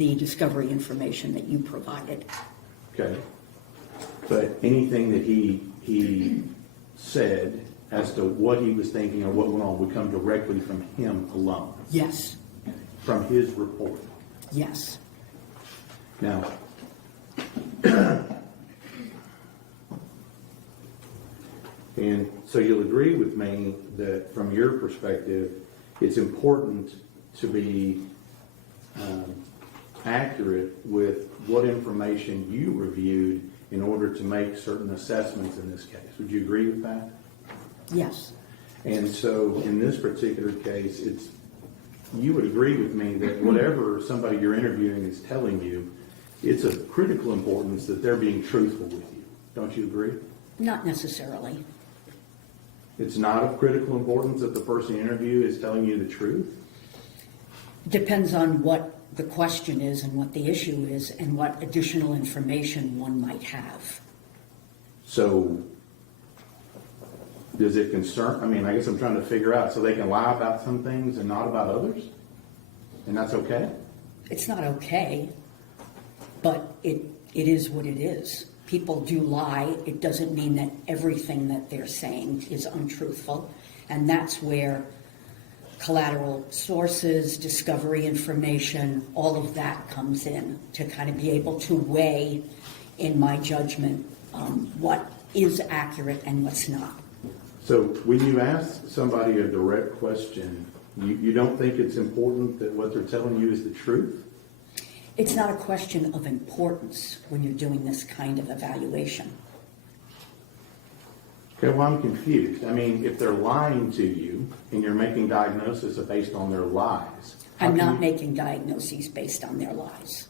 the discovery information that you provided. Okay. But anything that he said as to what he was thinking or what went on would come directly from him alone? Yes. From his report? Yes. Now, and so you'll agree with me that from your perspective, it's important to be accurate with what information you reviewed in order to make certain assessments in this case. Would you agree with that? Yes. And so in this particular case, you would agree with me that whatever somebody you're interviewing is telling you, it's of critical importance that they're being truthful with you. Don't you agree? Not necessarily. It's not of critical importance that the person you interview is telling you the truth? Depends on what the question is and what the issue is and what additional information one might have. So does it concern, I guess I'm trying to figure out, so they can lie about some things and not about others? And that's okay? It's not okay, but it is what it is. People do lie. It doesn't mean that everything that they're saying is untruthful. And that's where collateral sources, discovery information, all of that comes in to kind of be able to weigh, in my judgment, what is accurate and what's not. So when you ask somebody a direct question, you don't think it's important that what they're telling you is the truth? It's not a question of importance when you're doing this kind of evaluation. Okay, well, I'm confused. If they're lying to you and you're making diagnosis based on their lies. I'm not making diagnoses based on their lies.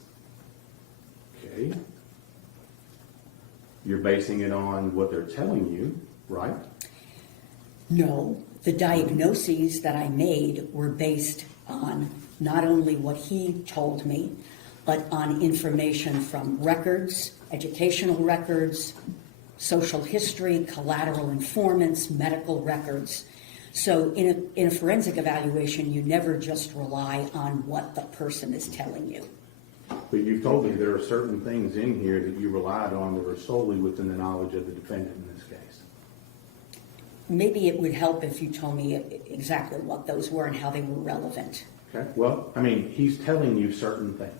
Okay. You're basing it on what they're telling you, right? No, the diagnoses that I made were based on not only what he told me, but on information from records, educational records, social history, collateral informants, medical records. So in a forensic evaluation, you never just rely on what the person is telling you. But you've told me there are certain things in here that you relied on that were solely within the knowledge of the defendant in this case. Maybe it would help if you told me exactly what those were and how they were relevant. Okay. Well, he's telling you certain things.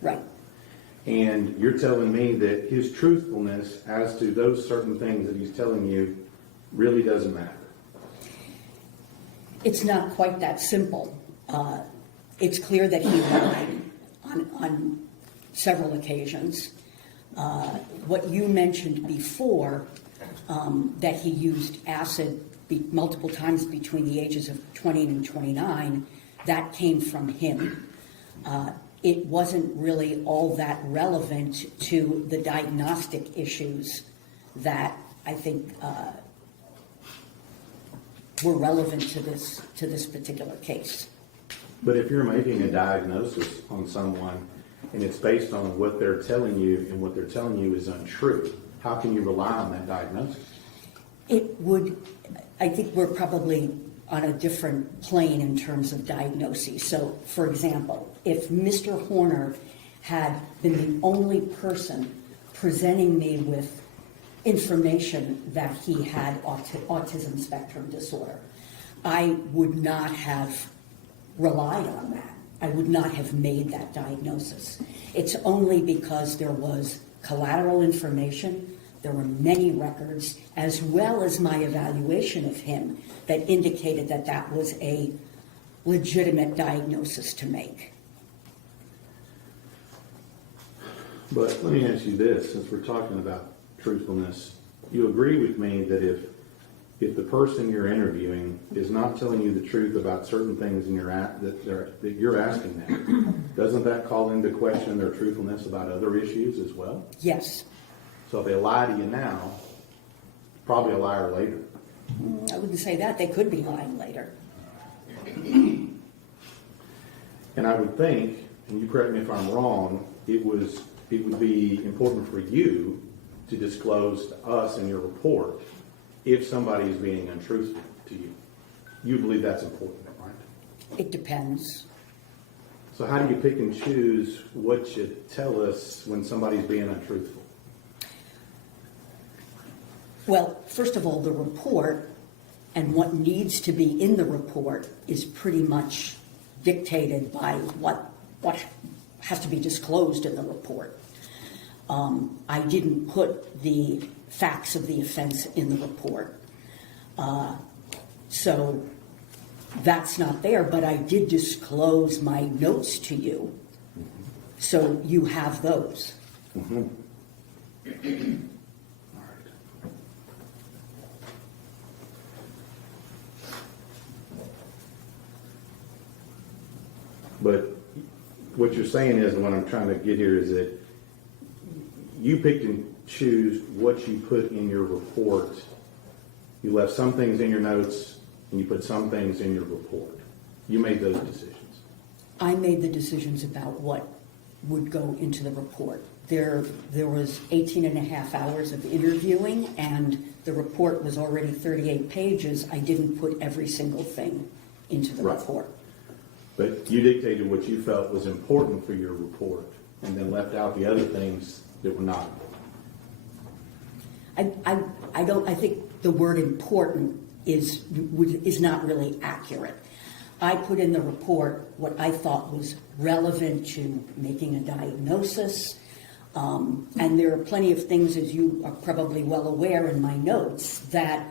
Right. And you're telling me that his truthfulness as to those certain things that he's telling you really doesn't matter. It's not quite that simple. It's clear that he lied on several occasions. What you mentioned before, that he used acid multiple times between the ages of 20 and 29, that came from him. It wasn't really all that relevant to the diagnostic issues that I think were relevant to this particular case. But if you're making a diagnosis on someone and it's based on what they're telling you and what they're telling you is untrue, how can you rely on that diagnosis? I think we're probably on a different plane in terms of diagnoses. So, for example, if Mr. Horner had been the only person presenting me with information that he had autism spectrum disorder, I would not have relied on that. I would not have made that diagnosis. It's only because there was collateral information, there were many records, as well as my evaluation of him, that indicated that that was a legitimate diagnosis to make. But let me ask you this, since we're talking about truthfulness, you agree with me that if the person you're interviewing is not telling you the truth about certain things that you're asking them, doesn't that call into question their truthfulness about other issues as well? Yes. So if they lie to you now, probably a liar later. I wouldn't say that. They could be lying later. And I would think, and you correct me if I'm wrong, it would be important for you to disclose to us in your report if somebody is being untruthful to you. You believe that's important, right? It depends. So how do you pick and choose what you tell us when somebody's being untruthful? Well, first of all, the report and what needs to be in the report is pretty much dictated by what has to be disclosed in the report. I didn't put the facts of the offense in the report. So that's not there, but I did disclose my notes to you. So you have those. Mm-hmm. All right. But what you're saying is, and what I'm trying to get here is that you picked and choose what you put in your report. You left some things in your notes and you put some things in your report. You made those decisions. I made the decisions about what would go into the report. There was 18 and a half hours of interviewing, and the report was already 38 pages. I didn't put every single thing into the report. But you dictated what you felt was important for your report and then left out the other things that were not important. I think the word important is not really accurate. I put in the report what I thought was relevant to making a diagnosis, and there are plenty of things, as you are probably well aware in my notes, that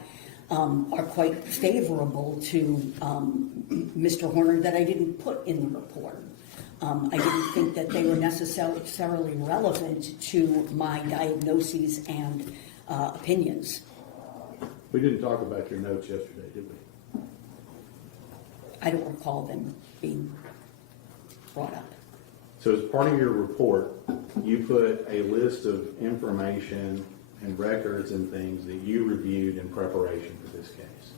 are quite favorable to Mr. Horner that I didn't put in the report. I didn't think that they were necessarily relevant to my diagnoses and opinions. We didn't talk about your notes yesterday, did we? I don't recall them being brought up. So as part of your report, you put a list of information and records and things that you reviewed in preparation for this case.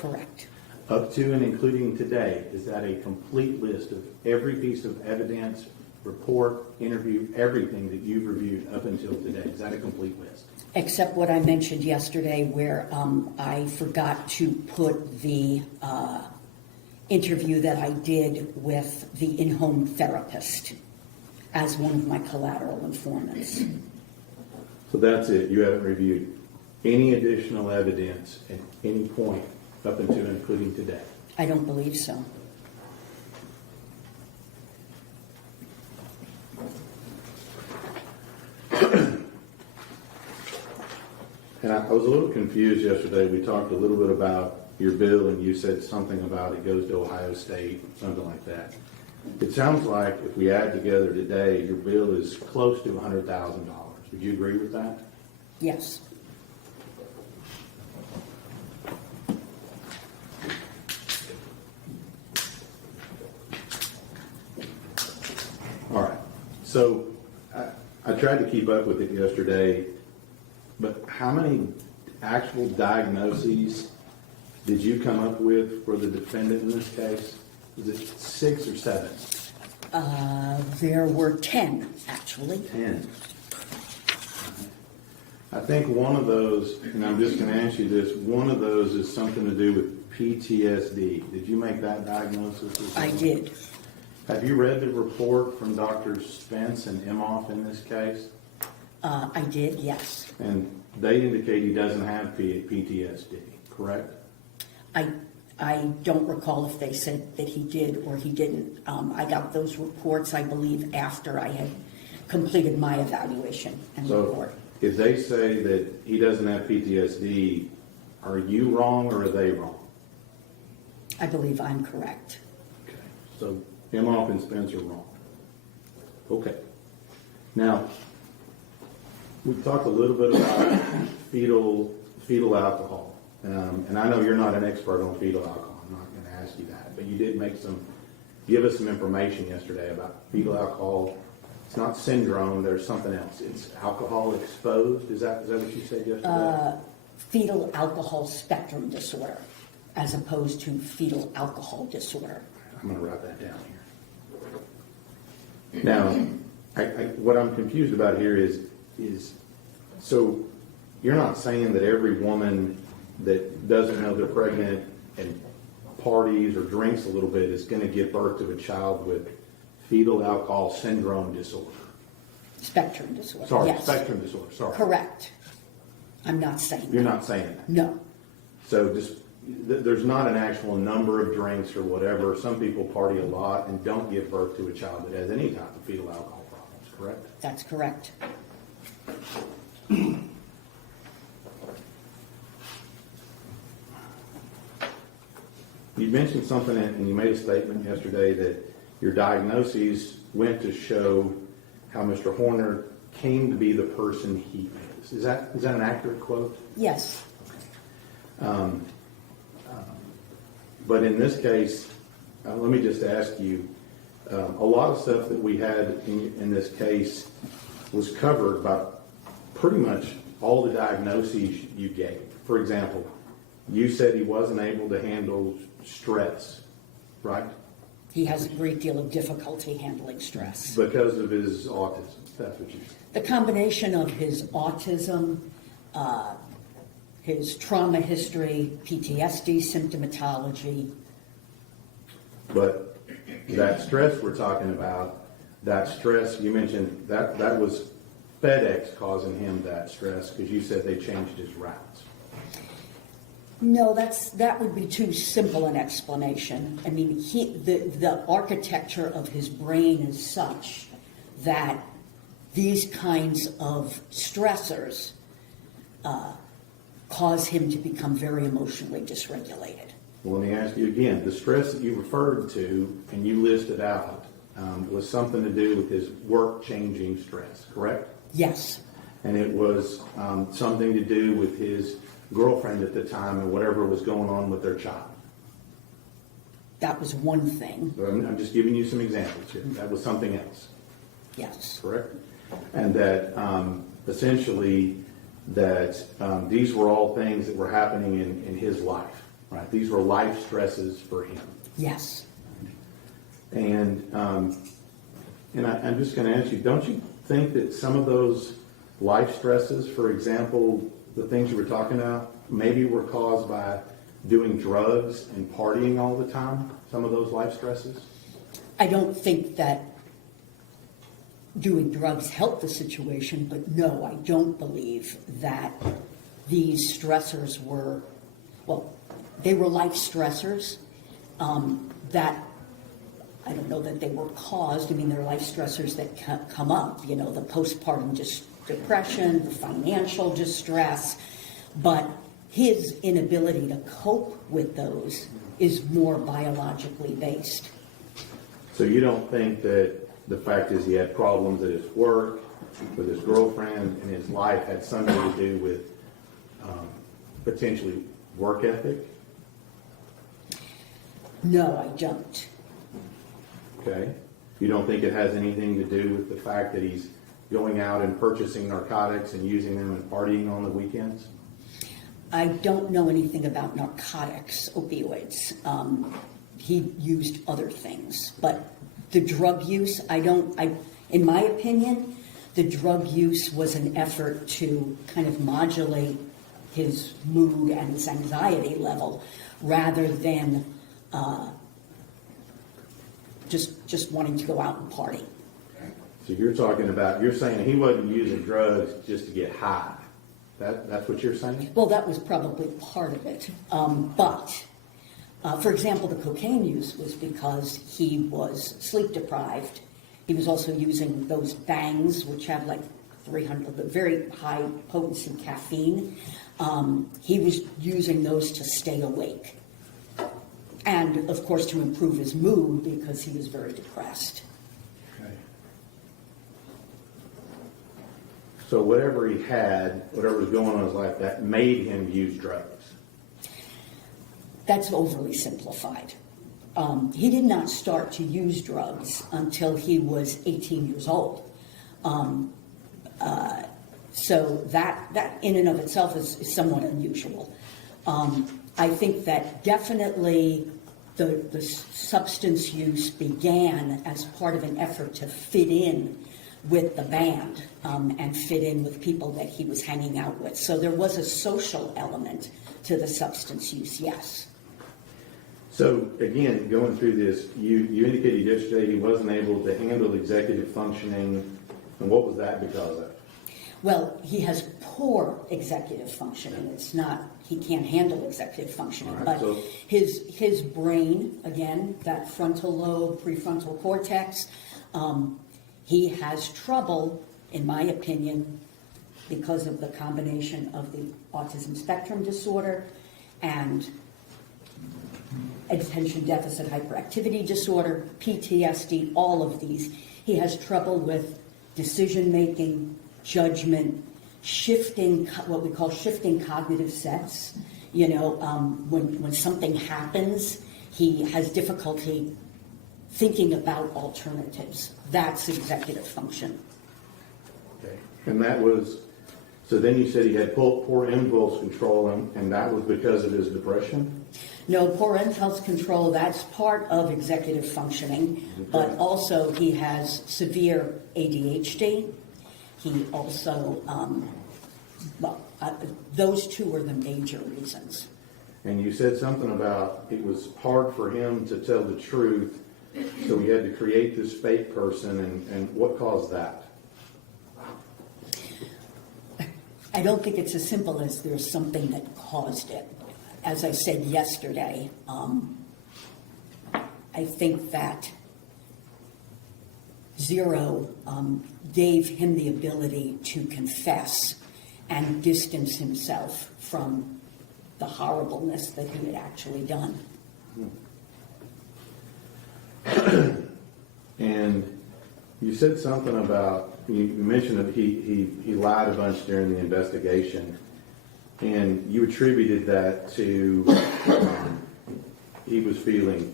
Correct. Up to and including today, is that a complete list of every piece of evidence, report, interview, everything that you've reviewed up until today? Is that a complete list? Except what I mentioned yesterday where I forgot to put the interview that I did with the in-home therapist as one of my collateral informants. So that's it. You haven't reviewed any additional evidence at any point up until and including today? I don't believe so. And I was a little confused yesterday. We talked a little bit about your bill, and you said something about it goes to Ohio State, something like that. It sounds like if we add together today, your bill is close to $100,000. Would you agree with that? Yes. All right. So I tried to keep up with it yesterday, but how many actual diagnoses did you come up with for the defendant in this case? Was it 6 or 7? There were 10, actually. 10. I think one of those, and I'm just going to ask you this, one of those is something to do with PTSD. Did you make that diagnosis as well? I did. Have you read the report from Drs. Spence and Imhoff in this case? I did, yes. And they indicate he doesn't have PTSD, correct? I don't recall if they said that he did or he didn't. I got those reports, I believe, after I had completed my evaluation and report. If they say that he doesn't have PTSD, are you wrong or are they wrong? I believe I'm correct. Okay. So Imhoff and Spence are wrong. Okay. Now, we talked a little bit about fetal alcohol. And I know you're not an expert on fetal alcohol. I'm not going to ask you that. But you did give us some information yesterday about fetal alcohol. It's not syndrome. There's something else. It's alcohol exposed. Is that what you said yesterday? Fetal alcohol spectrum disorder, as opposed to fetal alcohol disorder. I'm going to write that down here. Now, what I'm confused about here is so you're not saying that every woman that doesn't know they're pregnant and parties or drinks a little bit is going to give birth to a child with fetal alcohol syndrome disorder. Spectrum disorder, Sorry, yes. spectrum disorder, sorry. Correct. I'm not saying You're that. not saying that. No. So just, there's not an actual number of drinks or whatever. Some people party a lot and don't give birth to a child that has any type of fetal alcohol problems, correct? That's correct. You mentioned something and you made a statement yesterday that your diagnoses went to show how Mr. Horner came to be the person he is. Is that an accurate quote? Yes. But in this case, let me just ask you, a lot of stuff that we had in this case was covered by pretty much all the diagnoses you gave. For example, you said he wasn't able to handle stress, right? He has a great deal of difficulty handling stress. Because of his autism. That's what you said. The combination of his autism, his trauma history, PTSD symptomatology. But that stress we're talking about, that stress, you mentioned that was FedEx causing him that stress because you said they changed his routes. No, that would be too simple an explanation. I mean, the architecture of his brain is such that these kinds of stressors cause him to become very emotionally dysregulated. Well, let me ask you again, the stress that you referred to and you listed out was something to do with his work-changing stress, correct? Yes. And it was something to do with his girlfriend at the time and whatever was going on with their child. That was one thing. I'm just giving you some examples here. That was something else. Yes. Correct? And that essentially that these were all things that were happening in his life, right? These were life stresses for him. Yes. And I'm just going to ask you, don't you think that some of those life stresses, for example, the things you were talking about, maybe were caused by doing drugs and partying all the time, some of those life stresses? I don't think that doing drugs helped the situation, but no, I don't believe that these stressors were, well, they were life stressors that I don't know that they were caused. I mean, they're life stressors that come up, you know, the postpartum depression, the financial distress, but his inability to cope with those is more biologically based. So you don't think that the fact is he had problems at his work, with his girlfriend, and his life had something to do with potentially work ethic? No, I don't. Okay. You don't think it has anything to do with the fact that he's going out and purchasing narcotics and using them and partying on the weekends? I don't know anything about narcotics, opioids. He used other things, but the drug use, in my opinion, the drug use was an effort to kind of modulate his mood and his anxiety level rather than just wanting to go out and party. So you're saying he wasn't using drugs just to get high. That's what you're saying? Well, that was probably part of it. But, for example, the cocaine use was because he was sleep deprived. He was also using those bangs, which have like 300, very high potency caffeine. He was using those to stay awake. And, of course, to improve his mood because he was very depressed. Okay. So whatever he had, whatever was going on in his life, that made him use drugs. That's overly simplified. He did not start to use drugs until he was 18 years old. So that in and of itself is somewhat unusual. I think that definitely the substance use began as part of an effort to fit in with the band and fit in with people that he was hanging out with. So there was a social element to the substance use, yes. So again, going through this, you indicated yesterday he wasn't able to handle executive functioning, and what was that because of? Well, he has poor executive functioning. It's not, he can't handle executive functioning, All right, but so- his brain, again, that frontal lobe, prefrontal cortex, he has trouble, in my opinion, because of the combination of the autism spectrum disorder and attention deficit hyperactivity disorder, PTSD, all of these. He has trouble with decision-making, judgment, shifting, what we call shifting cognitive sets. You know, when something happens, he has difficulty thinking about alternatives. That's executive function. Okay. And that was, so then you said he had poor impulse control, and that was because of his depression? No, poor impulse control, that's part of executive functioning, but also he has severe ADHD. He also, those two are the major reasons. And you said something about it was hard for him to tell the truth, so he had to create this fake person, and what caused that? I don't think it's as simple as there's something that caused it. As I said yesterday, I think that Zero gave him the ability to confess and distance himself from the horribleness that he had actually done. And you said something about, you mentioned that he lied a bunch during the investigation, and you attributed that to he was feeling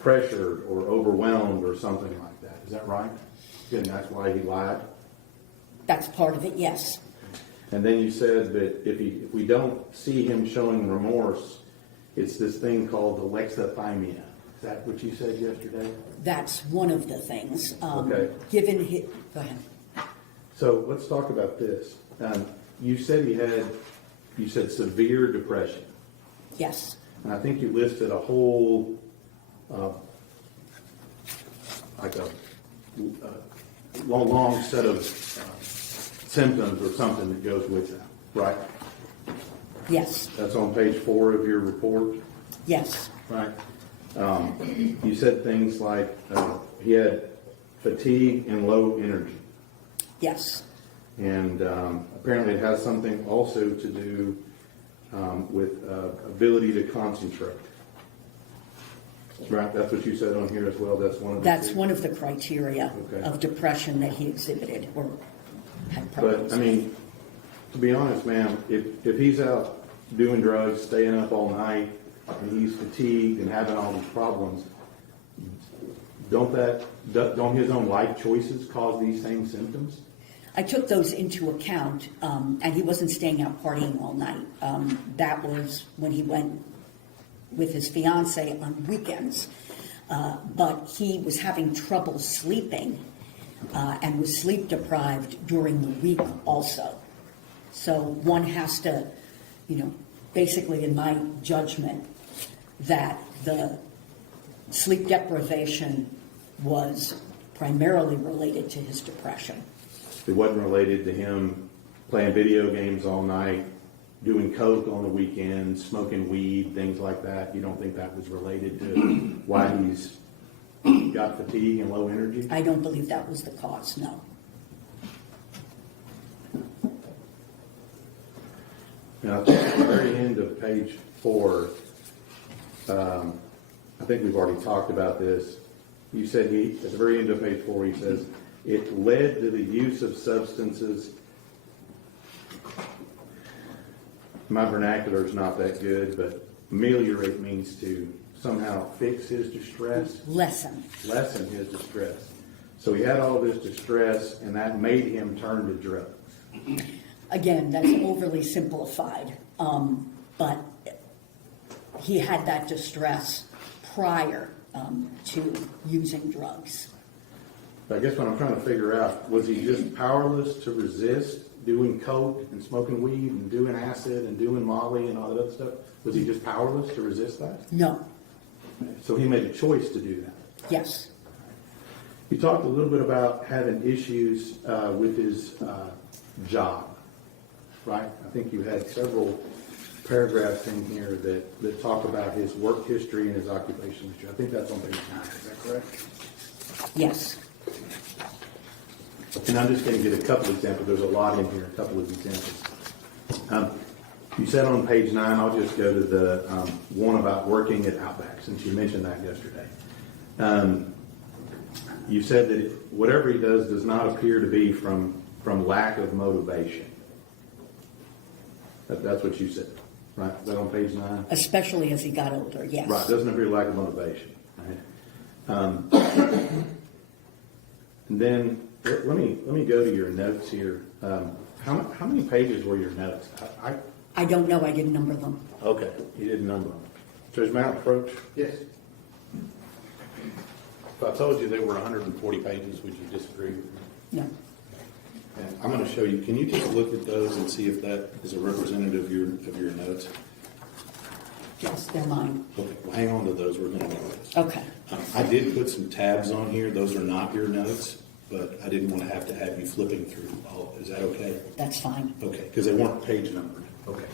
pressured or overwhelmed or something like that. Is that right? And that's why he lied? That's part of it, yes. And then you said that if we don't see him showing remorse, it's this thing called alexithymia. Is that what you said yesterday? That's one of the things. Okay. Go ahead. So let's talk about this. You said you said severe depression. Yes. And I think you listed a whole, like a long set of symptoms or something that goes with that, right? Yes. That's on page 4 of your report, Yes. right? You said things like he had fatigue and low energy. Yes. And apparently it has something also to do with ability to concentrate. Right, that's what you said on here as well. That's one of the That's one of the criteria Okay. of depression that he exhibited or had problems But I mean, to be honest, ma'am, if he's out doing drugs, staying up all night, and he's fatigued and having all these problems, don't his own life choices cause these same symptoms? I took those into account, and he wasn't staying out partying all night. That was when he went with his fiance on weekends. But he was having trouble sleeping and was sleep deprived during the week also. So one has to, basically in my judgment, that the sleep deprivation was primarily related to his depression. It wasn't related to him playing video games all night, doing coke on the weekends, smoking weed, things like that. You don't think that was related to why he's got fatigue and low energy? I don't believe that was the cause, no. Now, at the very end of page 4, I think we've already talked about this. You said at the very end of page 4, he says, it led to the use of substances. My vernacular is not that good, but ameliorate means to somehow fix his distress. Lessen His distress. So he had all this distress, and that made him turn to drugs. Again, that's overly simplified, but he had that distress prior to using drugs. I guess what I'm trying to figure out, was he just powerless to resist doing coke and smoking weed and doing acid and doing molly and all that other stuff? Was he just powerless to resist that? No. So he made a choice to do that. Yes. You talked a little bit about having issues with his job, right? I think you had several paragraphs in here that talk about his work history and his occupational history. I think that's on page 9. Is that correct? Yes. And I'm just going to get a couple examples. There's a lot in here, a couple of examples. You said on page 9, I'll just go to the one about working at Outback, since you mentioned that yesterday. You said that whatever he does not appear to be from lack of motivation. That's what you said, right? Is that on page 9? Especially as he got older, yes. Right, doesn't appear lack of motivation. Right? And then let me go to your notes here. How many pages were your notes? I don't know. I didn't number them. Okay, you didn't number them. Judge Mount, approach. Yes. If I told you there were 140 pages, would you disagree with me? No. And I'm going to show you. Can you take a look at those and see if that is a representative of your notes? Yes, they're mine. Okay, well, hang on to those. We're going to look at those. Okay. I did put some tabs on here. Those are not your notes, but I didn't want to have you flipping through all. Is that okay? That's fine. Okay, because they weren't page numbered. Okay.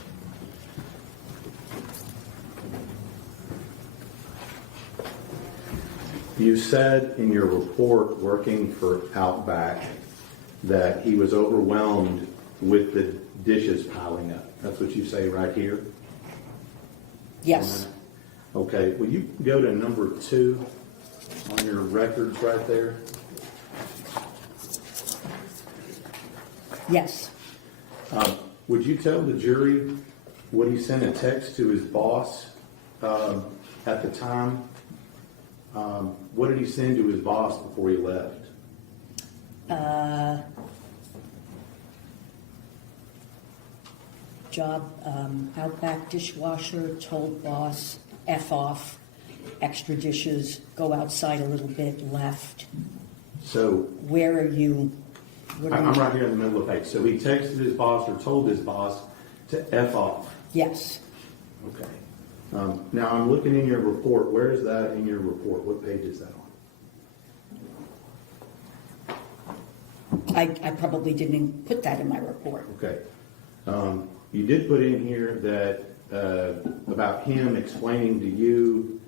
You said in your report working for Outback that he was overwhelmed with the dishes piling up. That's what you say right here? Yes. Okay, will you go to number 2 on your records right there? Yes. Would you tell the jury what he sent a text to his boss at the time? What did he send to his boss before he left? Job, Outback dishwasher, told boss, F off, extra dishes, go outside a little bit, left. So Where are you? What are I'm you? right here in the middle of the page. So he texted his boss or told his boss to F off. Yes. Okay. Now I'm looking in your report. Where is that in your report? What page is that on? I probably didn't put that in my report. Okay. You did put in here that about him explaining to you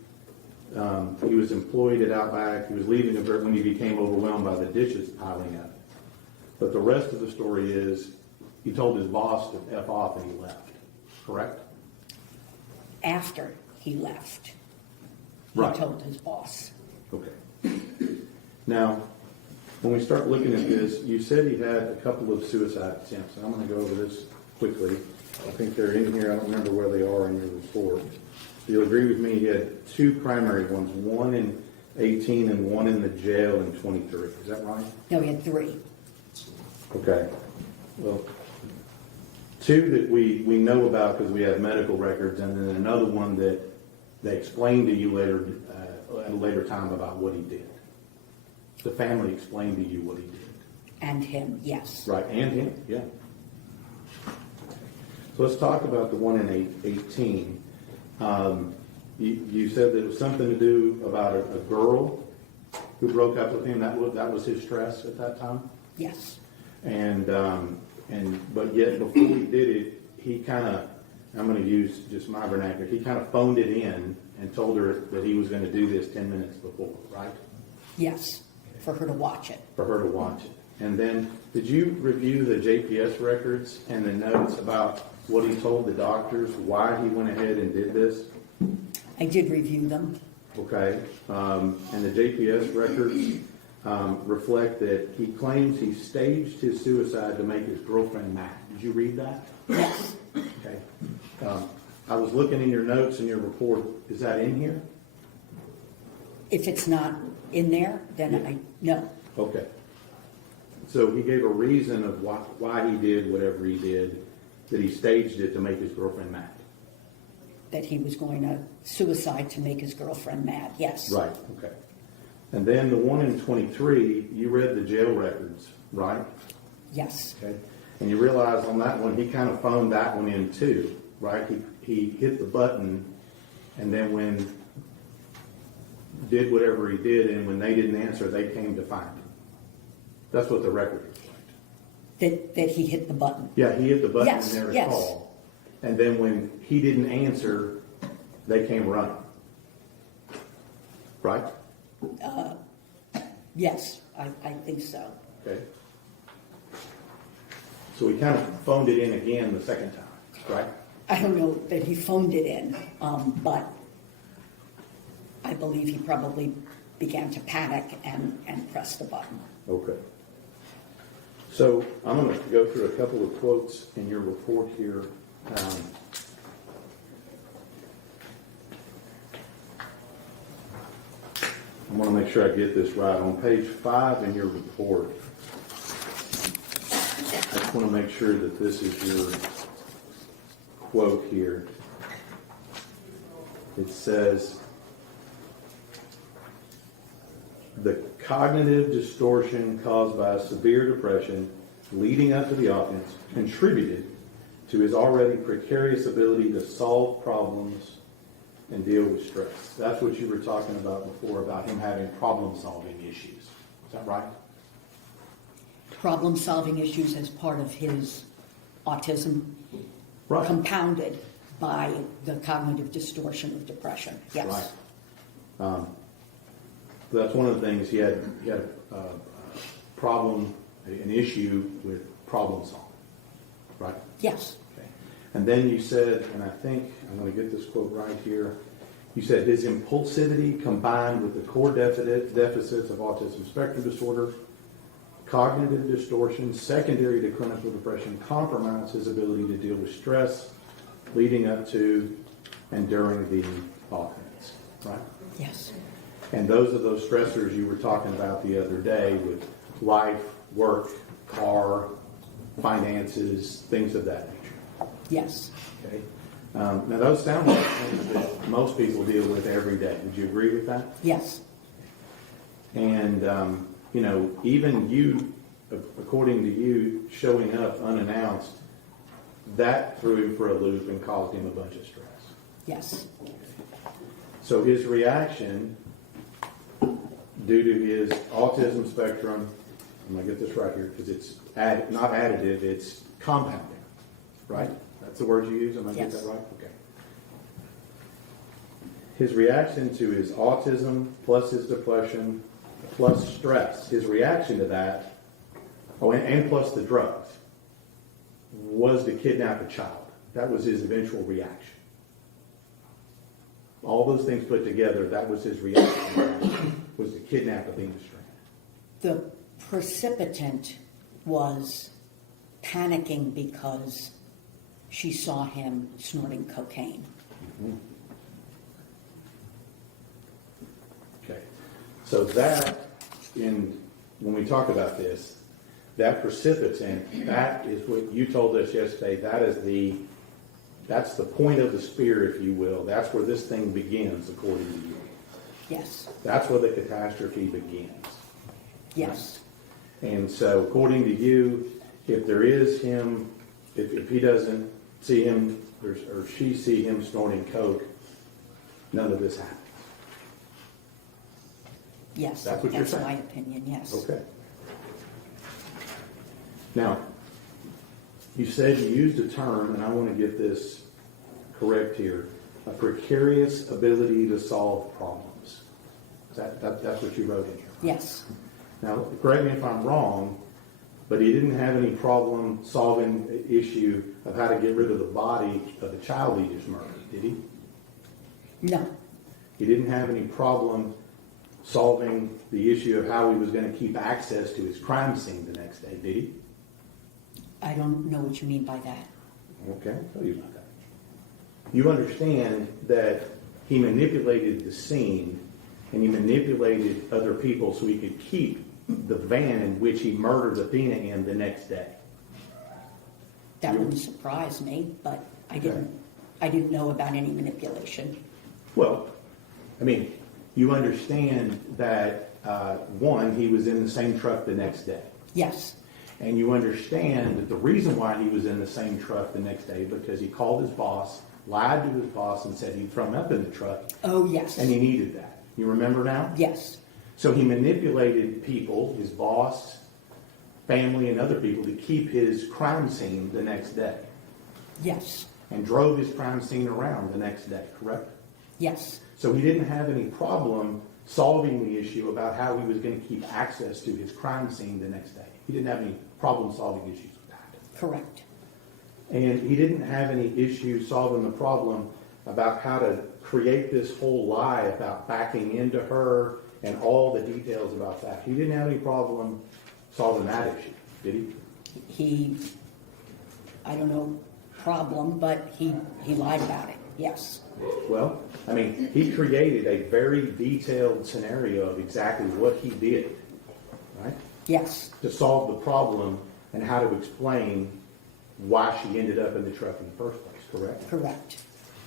he was employed at Outback. He was leaving when he became overwhelmed by the dishes piling up. But the rest of the story is he told his boss to F off and he left. Correct? After he left, Right. he told his boss. Okay. Now, when we start looking at this, you said he had a couple of suicide attempts. And I'm going to go over this quickly. I think they're in here. I don't remember where they are in your report. You'll agree with me, he had 2 primary ones, one in 18 and one in the jail in 23. Is that right? No, he had 3. Okay. Well, 2 that we know about because we have medical records, and then another one that they explained to you later at a later time about what he did. The family explained to you what he did. And him, yes. Right, and him, yeah. So let's talk about the one in 18. You said that it was something to do about a girl who broke up with him. That was his stress at that time. Yes. But yet before he did it, he kind of, I'm going to use just my vernacular, he kind of phoned it in and told her that he was going to do this 10 minutes before, right? Yes, for her to watch it. For her to watch it. And then, did you review the JPS records and the notes about what he told the doctors, why he went ahead and did this? I did review them. Okay. And the JPS records reflect that he claims he staged his suicide to make his girlfriend mad. Did you read that? Yes. Okay. I was looking in your notes in your report. Is that in here? If it's not in there, then no. Okay. So he gave a reason of why he did whatever he did, that he staged it to make his girlfriend mad. That he was going to suicide to make his girlfriend mad, yes. Right, okay. And then the one in 23, you read the jail records, right? Yes. Okay. And you realize on that one, he kind of phoned that one in too, right? He hit the button, and then when did whatever he did, and when they didn't answer, they came to find him. That's what the record reflects. That he hit the button. Yeah, he hit the button Yes, and never yes. called. And then when he didn't answer, they came running. Right? Yes, I think so. Okay. So we kind of phoned it in again the second time, right? I don't know that he phoned it in, but I believe he probably began to panic and press the button. Okay. So I'm going to go through a couple of quotes in your report here. I want to make sure I get this right. On page 5 in your report, I just want to make sure that this is your quote here. It says, the cognitive distortion caused by severe depression leading up to the offense contributed to his already precarious ability to solve problems and deal with stress. That's what you were talking about before, about him having problem-solving issues. Is that right? Problem-solving issues as part of his autism, Right. compounded by the cognitive distortion of depression. Yes. Right. That's one of the things he had a problem, an issue with problem solving. Right? Yes. Okay. And then you said, and I think I'm going to get this quote right here. You said his impulsivity combined with the core deficits of autism spectrum disorder, cognitive distortion secondary to clinical depression compromise his ability to deal with stress leading up to and during the offense. Right? Yes. And those are those stressors you were talking about the other day with life, work, car, finances, things of that nature. Yes. Okay. Now those sound like things that most people deal with every day. Would you agree with that? Yes. And even you, according to you, showing up unannounced, that threw him for a loop and caused him a bunch of stress. Yes. So his reaction, due to his autism spectrum, I'm going to get this right here because it's not additive, it's compounding, right? That's the word you use? Am I getting Yes. that right? Okay. His reaction to his autism plus his depression plus stress, his reaction to that, and plus the drugs, was to kidnap a child. That was his eventual reaction. All those things put together, that was his reaction, was to kidnap Athena Strand. The precipitant was panicking because she saw him snorting cocaine. Okay. So that, when we talk about this, that precipitant, that is what you told us yesterday, that's the point of the spear, if you will. That's where this thing begins, according to you. Yes. That's where the catastrophe begins. Yes. And so, according to you, if there is him, if he doesn't see him, or she see him snorting coke, none of this happens. Yes. That's what you're saying? my opinion, yes. Okay. Now, you said you used a term, and I want to get this correct here, a precarious ability to solve problems. That's what you wrote in here. Yes. Now, correct me if I'm wrong, but he didn't have any problem solving the issue of how to get rid of the body of the child he just murdered, did he? No. He didn't have any problem solving the issue of how he was going to keep access to his crime scene the next day, did he? I don't know what you mean by that. Okay, I'll tell you about that. You understand that he manipulated the scene and he manipulated other people so he could keep the van in which he murdered Athena in the next day. That wouldn't surprise me, but I didn't know about any manipulation. Well, I mean, you understand that, one, he was in the same truck the next day. Yes. And you understand that the reason why he was in the same truck the next day because he called his boss, lied to his boss, and said he'd thrown up in the truck, Oh, yes. and he needed that. You remember now? Yes, So he manipulated people, his boss, family, and other people to keep his crime scene the next day, yes, and drove his crime scene around the next day, correct? yes, So he didn't have any problem solving the issue about how he was going to keep access to his crime scene the next day. He didn't have any problem solving issues with that. correct. And he didn't have any issue solving the problem about how to create this whole lie about backing into her and all the details about that. He didn't have any problem solving that issue, did he? He, I don't know, problem, but he lied about it, yes. Well, I mean, he created a very detailed scenario of exactly what he did, right? Yes, To solve the problem and how to explain why she ended up in the truck in the first place, correct? correct.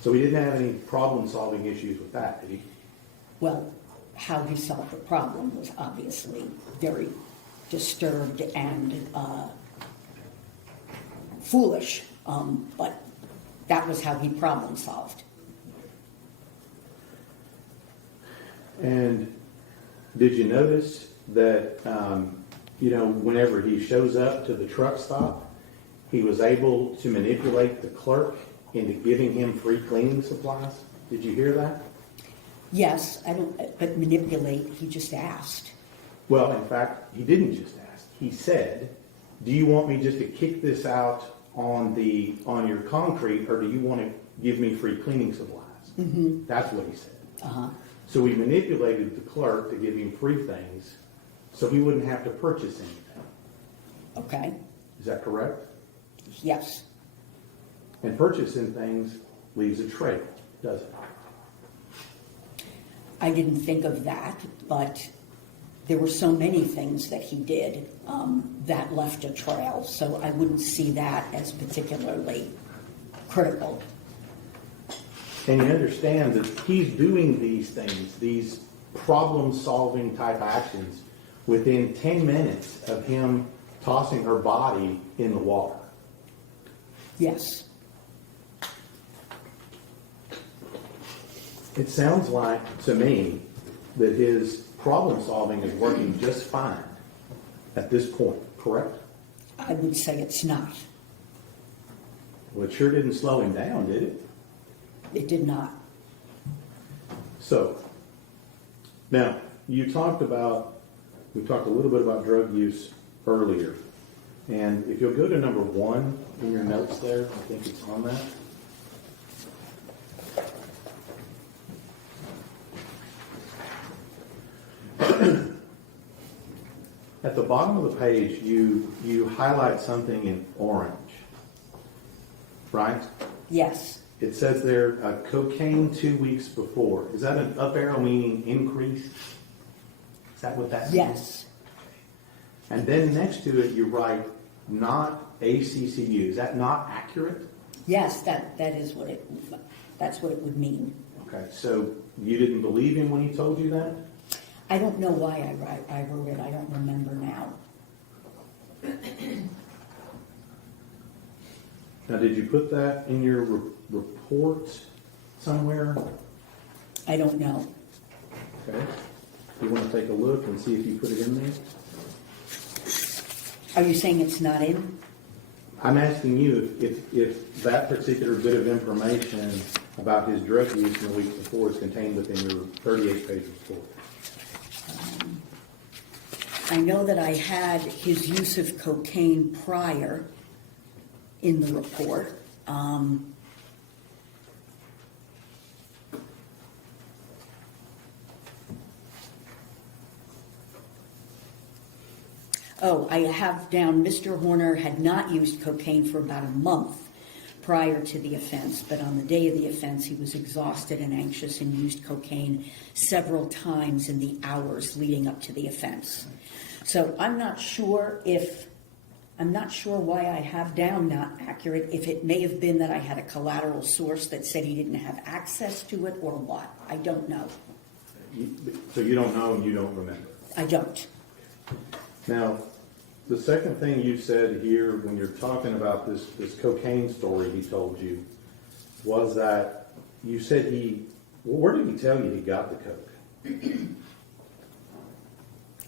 So he didn't have any problem solving issues with that, did he? Well, how he solved the problem was obviously very disturbed and foolish, but that was how he problem solved. And did you notice that, whenever he shows up to the truck stop, he was able to manipulate the clerk into giving him free cleaning supplies? Did you hear that? Yes, but manipulate, he just asked. Well, in fact, he didn't just ask. He said, do you want me just to kick this out on your concrete, or do you want to give me free cleaning supplies? Mm-hmm. That's what he said. Uh-huh. So he manipulated the clerk to give him free things so he wouldn't have to purchase anything. Okay, Is that correct? yes, And purchasing things leaves a trail, doesn't it? I didn't think of that, but there were so many things that he did that left a trail, so I wouldn't see that as particularly critical. And you understand that he's doing these things, these problem-solving type actions, within 10 minutes of him tossing her body in the water. Yes, It sounds like, to me, that his problem-solving is working just fine at this point, correct? I would say it's not. Well, it sure didn't slow him down, did it? It did not. So, now, we talked a little bit about drug use earlier. And if you'll go to number 1 in your notes there, I think it's on that. At the bottom of the page, you highlight something in orange, right? Yes, It says there, cocaine 2 weeks before. Is that an up arrow meaning increase? Is that what that means? yes, And then next to it, you write not ACCU. Is that not accurate? yes, that's what it would mean. Okay, so you didn't believe him when he told you that? I don't know why I wrote it, I don't remember now. Now, did you put that in your report somewhere? I don't know. Okay. You want to take a look and see if you put it in there? Are you saying it's not in? I'm asking you if that particular bit of information about his drug use in the weeks before is contained within your 38-page report. I know that I had his use of cocaine prior in the report. I have down Mr. Horner had not used cocaine for about a month prior to the offense, but on the day of the offense, he was exhausted and anxious and used cocaine several times in the hours leading up to the offense. So I'm not sure why I have down not accurate, if it may have been that I had a collateral source that said he didn't have access to it or what. I don't know. So you don't know and you don't remember. I don't. Now, the second thing you said here when you're talking about this cocaine story he told you was that you said where did he tell you he got the coke?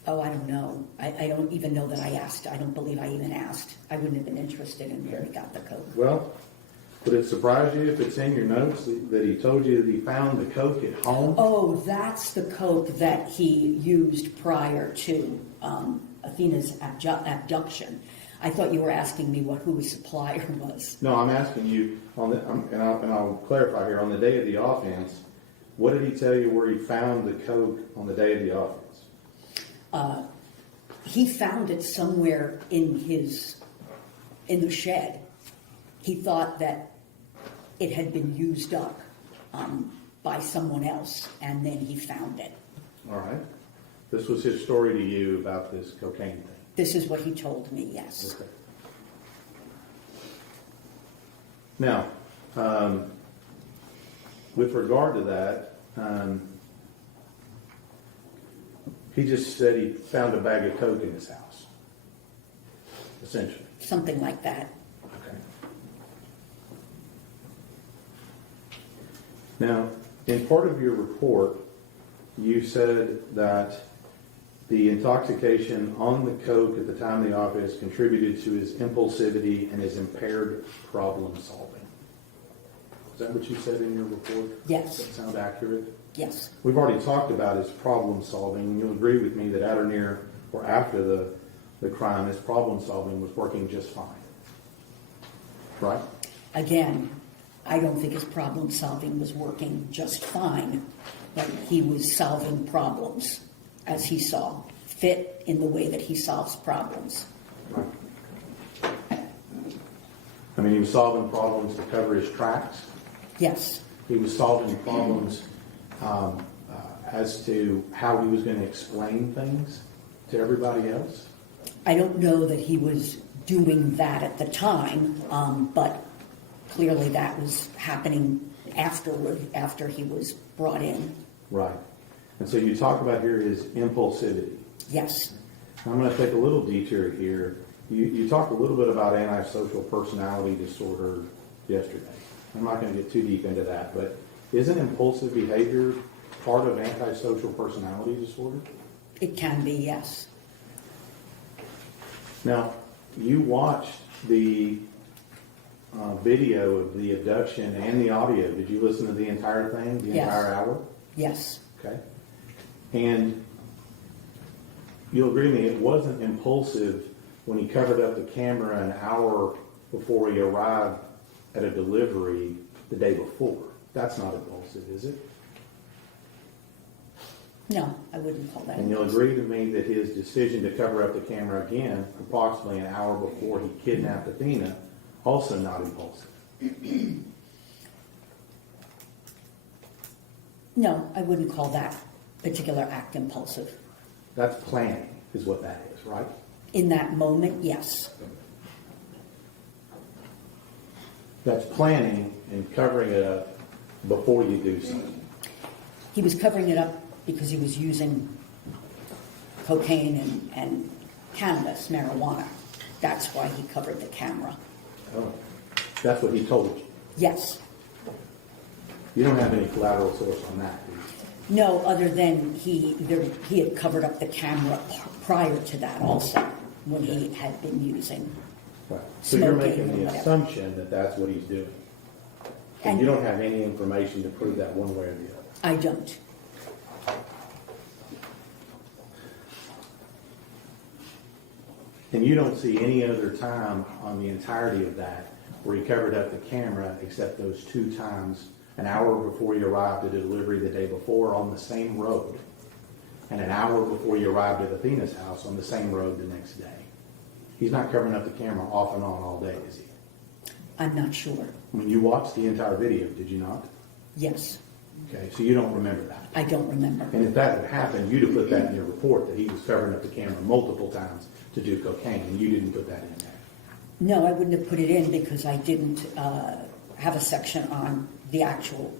Oh, I don't know. I don't even know that I asked. I don't believe I even asked. I wouldn't have been interested in where he got the coke. Well, would it surprise you if it's in your notes that he told you that he found the coke at home? Oh, that's the coke that he used prior to Athena's abduction. I thought you were asking me who his supplier was. No, I'm asking you, and I'll clarify here, on the day of the offense, what did he tell you where he found the coke on the day of the offense? He found it somewhere in the shed. He thought that it had been used up by someone else, and then he found it. All right. This was his story to you about this cocaine thing. This is what he told me, yes. Okay. Now, with regard to that, he just said he found a bag of coke in his house, essentially. Something like that. Okay. Now, in part of your report, you said that the intoxication on the coke at the time of the offense contributed to his impulsivity and his impaired problem solving. Is that what you said in your report? Yes. Does that sound accurate? Yes. We've already talked about his problem solving, and you'll agree with me that at or near or after the crime, his problem solving was working just fine. Right? Again, I don't think his problem solving was working just fine, but he was solving problems as he saw fit in the way that he solves problems. I mean, he was solving problems to cover his tracks. Yes. He was solving problems as to how he was going to explain things to everybody else. I don't know that he was doing that at the time, but clearly that was happening afterward, after he was brought in. Right. And so you talk about here his impulsivity. Yes. I'm going to take a little detour here. You talked a little bit about antisocial personality disorder yesterday. I'm not going to get too deep into that, but isn't impulsive behavior part of antisocial personality disorder? It can be, yes. Now, you watched the video of the abduction and the audio. Did you listen to the entire thing, the Yes. entire hour? Yes. Okay. And you'll agree with me, it wasn't impulsive when he covered up the camera an hour before he arrived at a delivery the day before. That's not impulsive, is it? No, I wouldn't call that. And you'll agree with me that his decision to cover up the camera again, approximately an hour before he kidnapped Athena, also not impulsive. No, I wouldn't call that particular act impulsive. That's planning, is what that is, right? In that moment, yes. That's planning and covering it up before you do something. He was covering it up because he was using cocaine and cannabis, marijuana. That's why he covered the camera. Oh, that's what he told you. Yes. You don't have any collateral source on that, do you? No, other than he had covered up the camera prior to that also, when he had been using. Right. So you're Smoking making or the whatever. assumption that that's what he's doing. And And- you don't have any information to prove that one way or the other. I don't. And you don't see any other time on the entirety of that where he covered up the camera except those two times, an hour before you arrived at a delivery the day before on the same road, and an hour before you arrived at Athena's house on the same road the next day. He's not covering up the camera off and on all day, is he? I'm not sure. I mean, you watched the entire video, did you not? Yes. Okay, so you don't remember that. I don't remember. And if that had happened, you'd have put that in your report, that he was covering up the camera multiple times to do cocaine, and you didn't put that in there. No, I wouldn't have put it in because I didn't have a section on the actual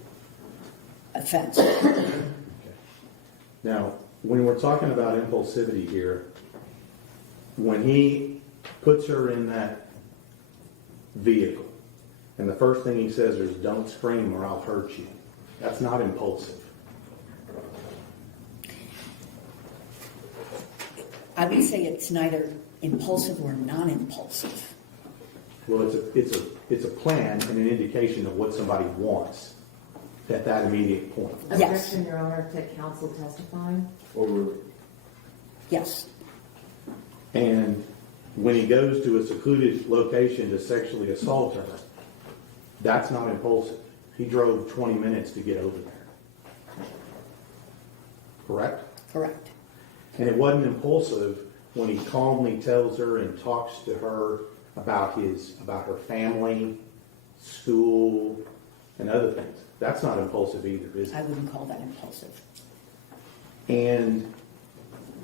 offense. Okay. Now, when we're talking about impulsivity here, when he puts her in that vehicle, and the first thing he says is, "Don't scream or I'll hurt you," that's not impulsive. I would say it's neither impulsive or non-impulsive. Well, it's a plan and an indication of what somebody wants at that immediate point. Yes. Objection, Your Honor, to counsel testifying. Yes, And when he goes to a secluded location to sexually assault her, that's not impulsive. He drove 20 minutes to get over there. Correct? correct. And it wasn't impulsive when he calmly tells her and talks to her about her family, school, and other things. That's not impulsive either, is I it? wouldn't call that impulsive. And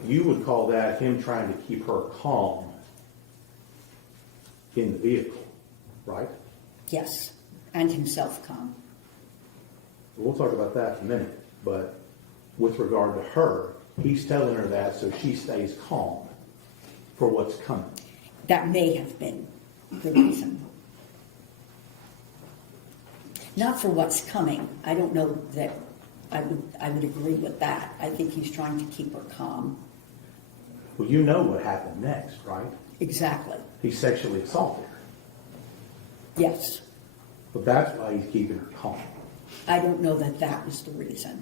you would call that him trying to keep her calm in the vehicle, right? Yes, and himself calm. We'll talk about that in a minute, but with regard to her, he's telling her that so she stays calm for what's coming. That may have been the reason. Not for what's coming. I don't know that I would agree with that. I think he's trying to keep her calm. Well, you know what happened next, right? Exactly. He sexually assaulted her. Yes. But that's why he's keeping her calm. I don't know that that was the reason.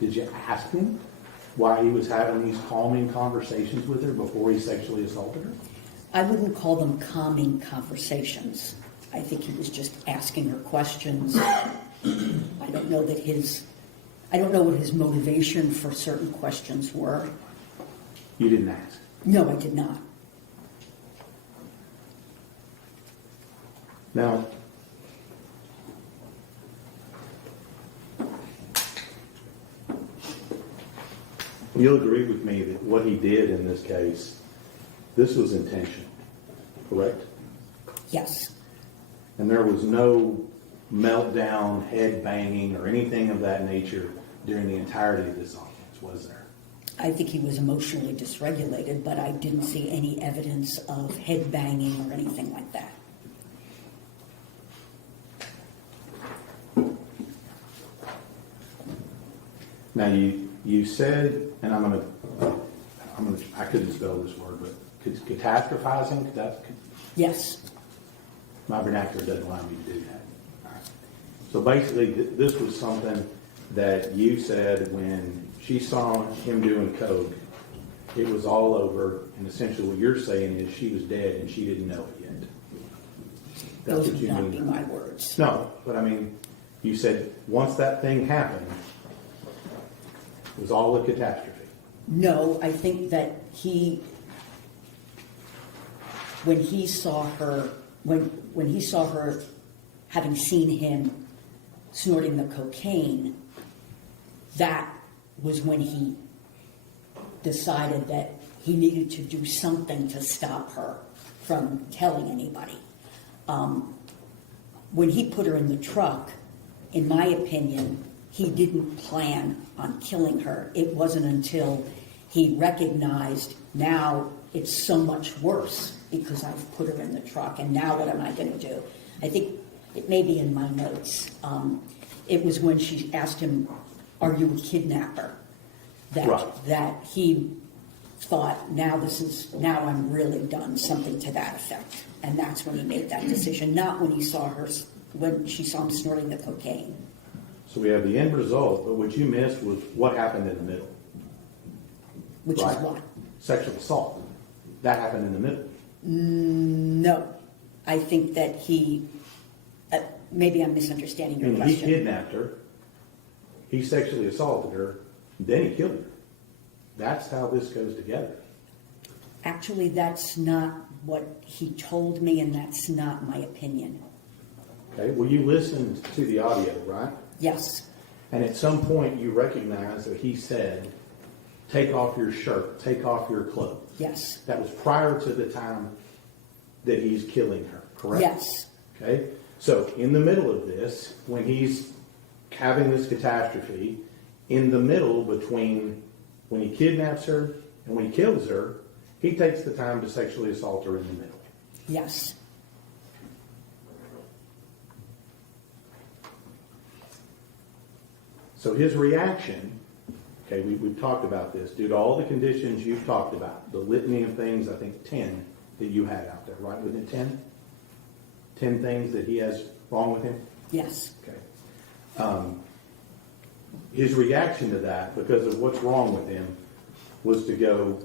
Did you ask him why he was having these calming conversations with her before he sexually assaulted her? I wouldn't call them calming conversations. I think he was just asking her questions. I don't know what his motivation for certain questions were. You didn't ask. No, I did not. Now, you'll agree with me that what he did in this case, this was intentional, correct? Yes. And there was no meltdown, head banging, or anything of that nature during the entirety of this audience, was there? I think he was emotionally dysregulated, but I didn't see any evidence of head banging or anything like that. Now you said, and I couldn't spell this word, but catastrophizing. Yes. My vernacular doesn't allow me to do that. So basically, this was something that you said when she saw him doing coke, it was all over, and essentially what you're saying is she was dead and she didn't know it yet. That's Those what would you not mean. be my words. No, but I mean, you said once that thing happened, it was all a catastrophe. No, I think that when he saw her having seen him snorting the cocaine, that was when he decided that he needed to do something to stop her from telling anybody. When he put her in the truck, in my opinion, he didn't plan on killing her. It wasn't until he recognized, now it's so much worse because I've put her in the truck, and now what am I going to do? I think it may be in my notes. It was when she asked him, "Are you a kidnapper?" That he thought, now I'm really done, something to that effect. And that's when he made that decision, not when she saw him snorting the cocaine. So we have the end result, but what you missed was what happened in the middle. Which Right. is what? Sexual assault. That happened in the middle. No. I think that maybe I'm misunderstanding your And he question. kidnapped her, he sexually assaulted her, then he killed her. That's how this goes together. Actually, that's not what he told me, and that's not my opinion. Okay, well, you listened to the audio, right? Yes. And at some point you recognize that he said, take off your shirt, take off your clothes. Yes. That was prior to the time that he's killing her, correct? Yes. Okay, so in the middle of this, when he's having this catastrophe, in the middle between when he kidnaps her and when he kills her, he takes the time to sexually assault her in the middle. Yes. So his reaction Okay, we've talked about this. Due to all the conditions you've talked about, the litany of things, I think 10 that you had out there, right? Wasn't it 10? 10 things that he has wrong with him? Yes, Okay. His reaction to that, because of what's wrong with him, was to go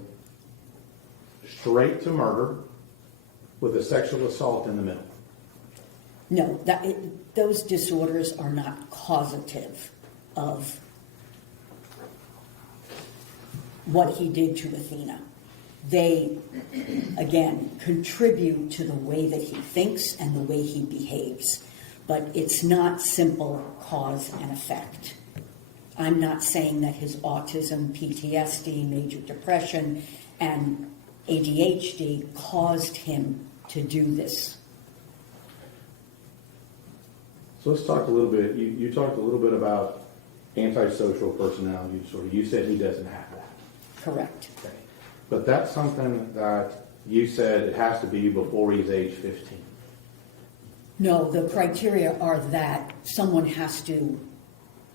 straight to murder with a sexual assault in the middle. no, those disorders are not causative of what he did to Athena. They, again, contribute to the way that he thinks and the way he behaves. But it's not simple cause and effect. I'm not saying that his autism, PTSD, major depression, and ADHD caused him to do this. So let's talk a little bit, you talked a little bit about antisocial personality disorder. You said he doesn't have that. Correct. Okay. But that's something that you said it has to be before he's age 15. No, the criteria are that someone has to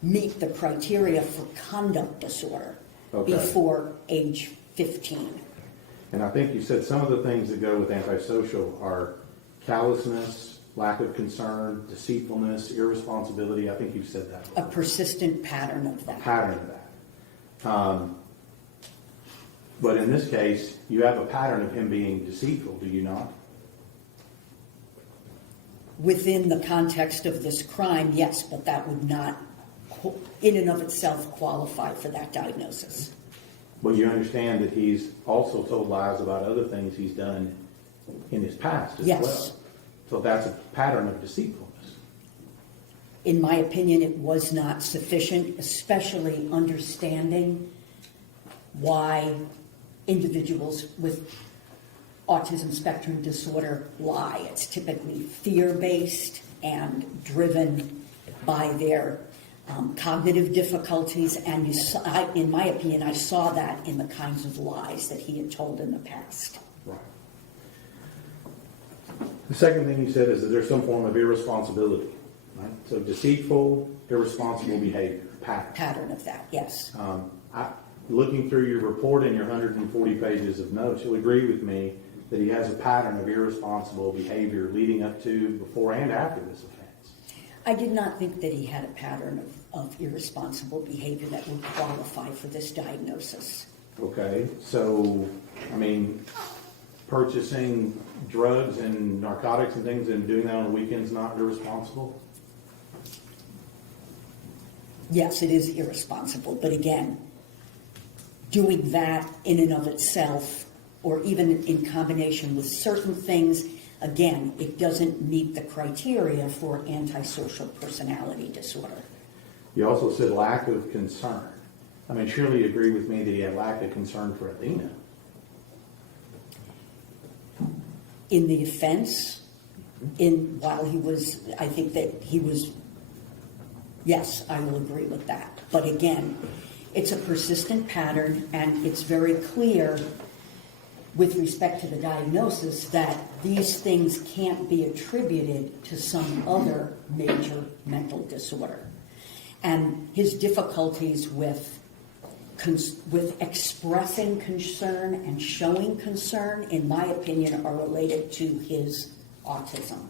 meet the criteria for conduct disorder Okay. before age 15. And I think you said some of the things that go with antisocial are callousness, lack of concern, deceitfulness, irresponsibility. I think you've said that A before. persistent pattern of that. Pattern of that. But in this case, you have a pattern of him being deceitful, do you not? Within the context of this crime, yes, but that would not, in and of itself, qualify for that diagnosis. Well, you understand that he's also told lies about other things he's done in his past as Yes. well. So that's a pattern of deceitfulness. In my opinion, it was not sufficient, especially understanding why individuals with autism spectrum disorder lie. It's typically fear-based and driven by their cognitive difficulties, and in my opinion, I saw that in the kinds of lies that he had told in the past. Right. The second thing you said is that there's some form of irresponsibility, right? So deceitful, irresponsible behavior, pattern. Pattern of that, yes. Looking through your report and your 140 pages of notes, you'll agree with me that he has a pattern of irresponsible behavior leading up to, before, and after this offense. I did not think that he had a pattern of irresponsible behavior that would qualify for this diagnosis. Okay, so, I mean, purchasing drugs and narcotics and things and doing that on the weekends not irresponsible? Yes, it is irresponsible, but again, doing that in and of itself, or even in combination with certain things, again, it doesn't meet the criteria for antisocial personality disorder. You also said lack of concern. I mean, surely you agree with me that he had lack of concern for Athena. In the offense, while he was, I think that he was, yes, I will agree with that. But again, it's a persistent pattern, and it's very clear with respect to the diagnosis that these things can't be attributed to some other major mental disorder. And his difficulties with expressing concern and showing concern, in my opinion, are related to his autism.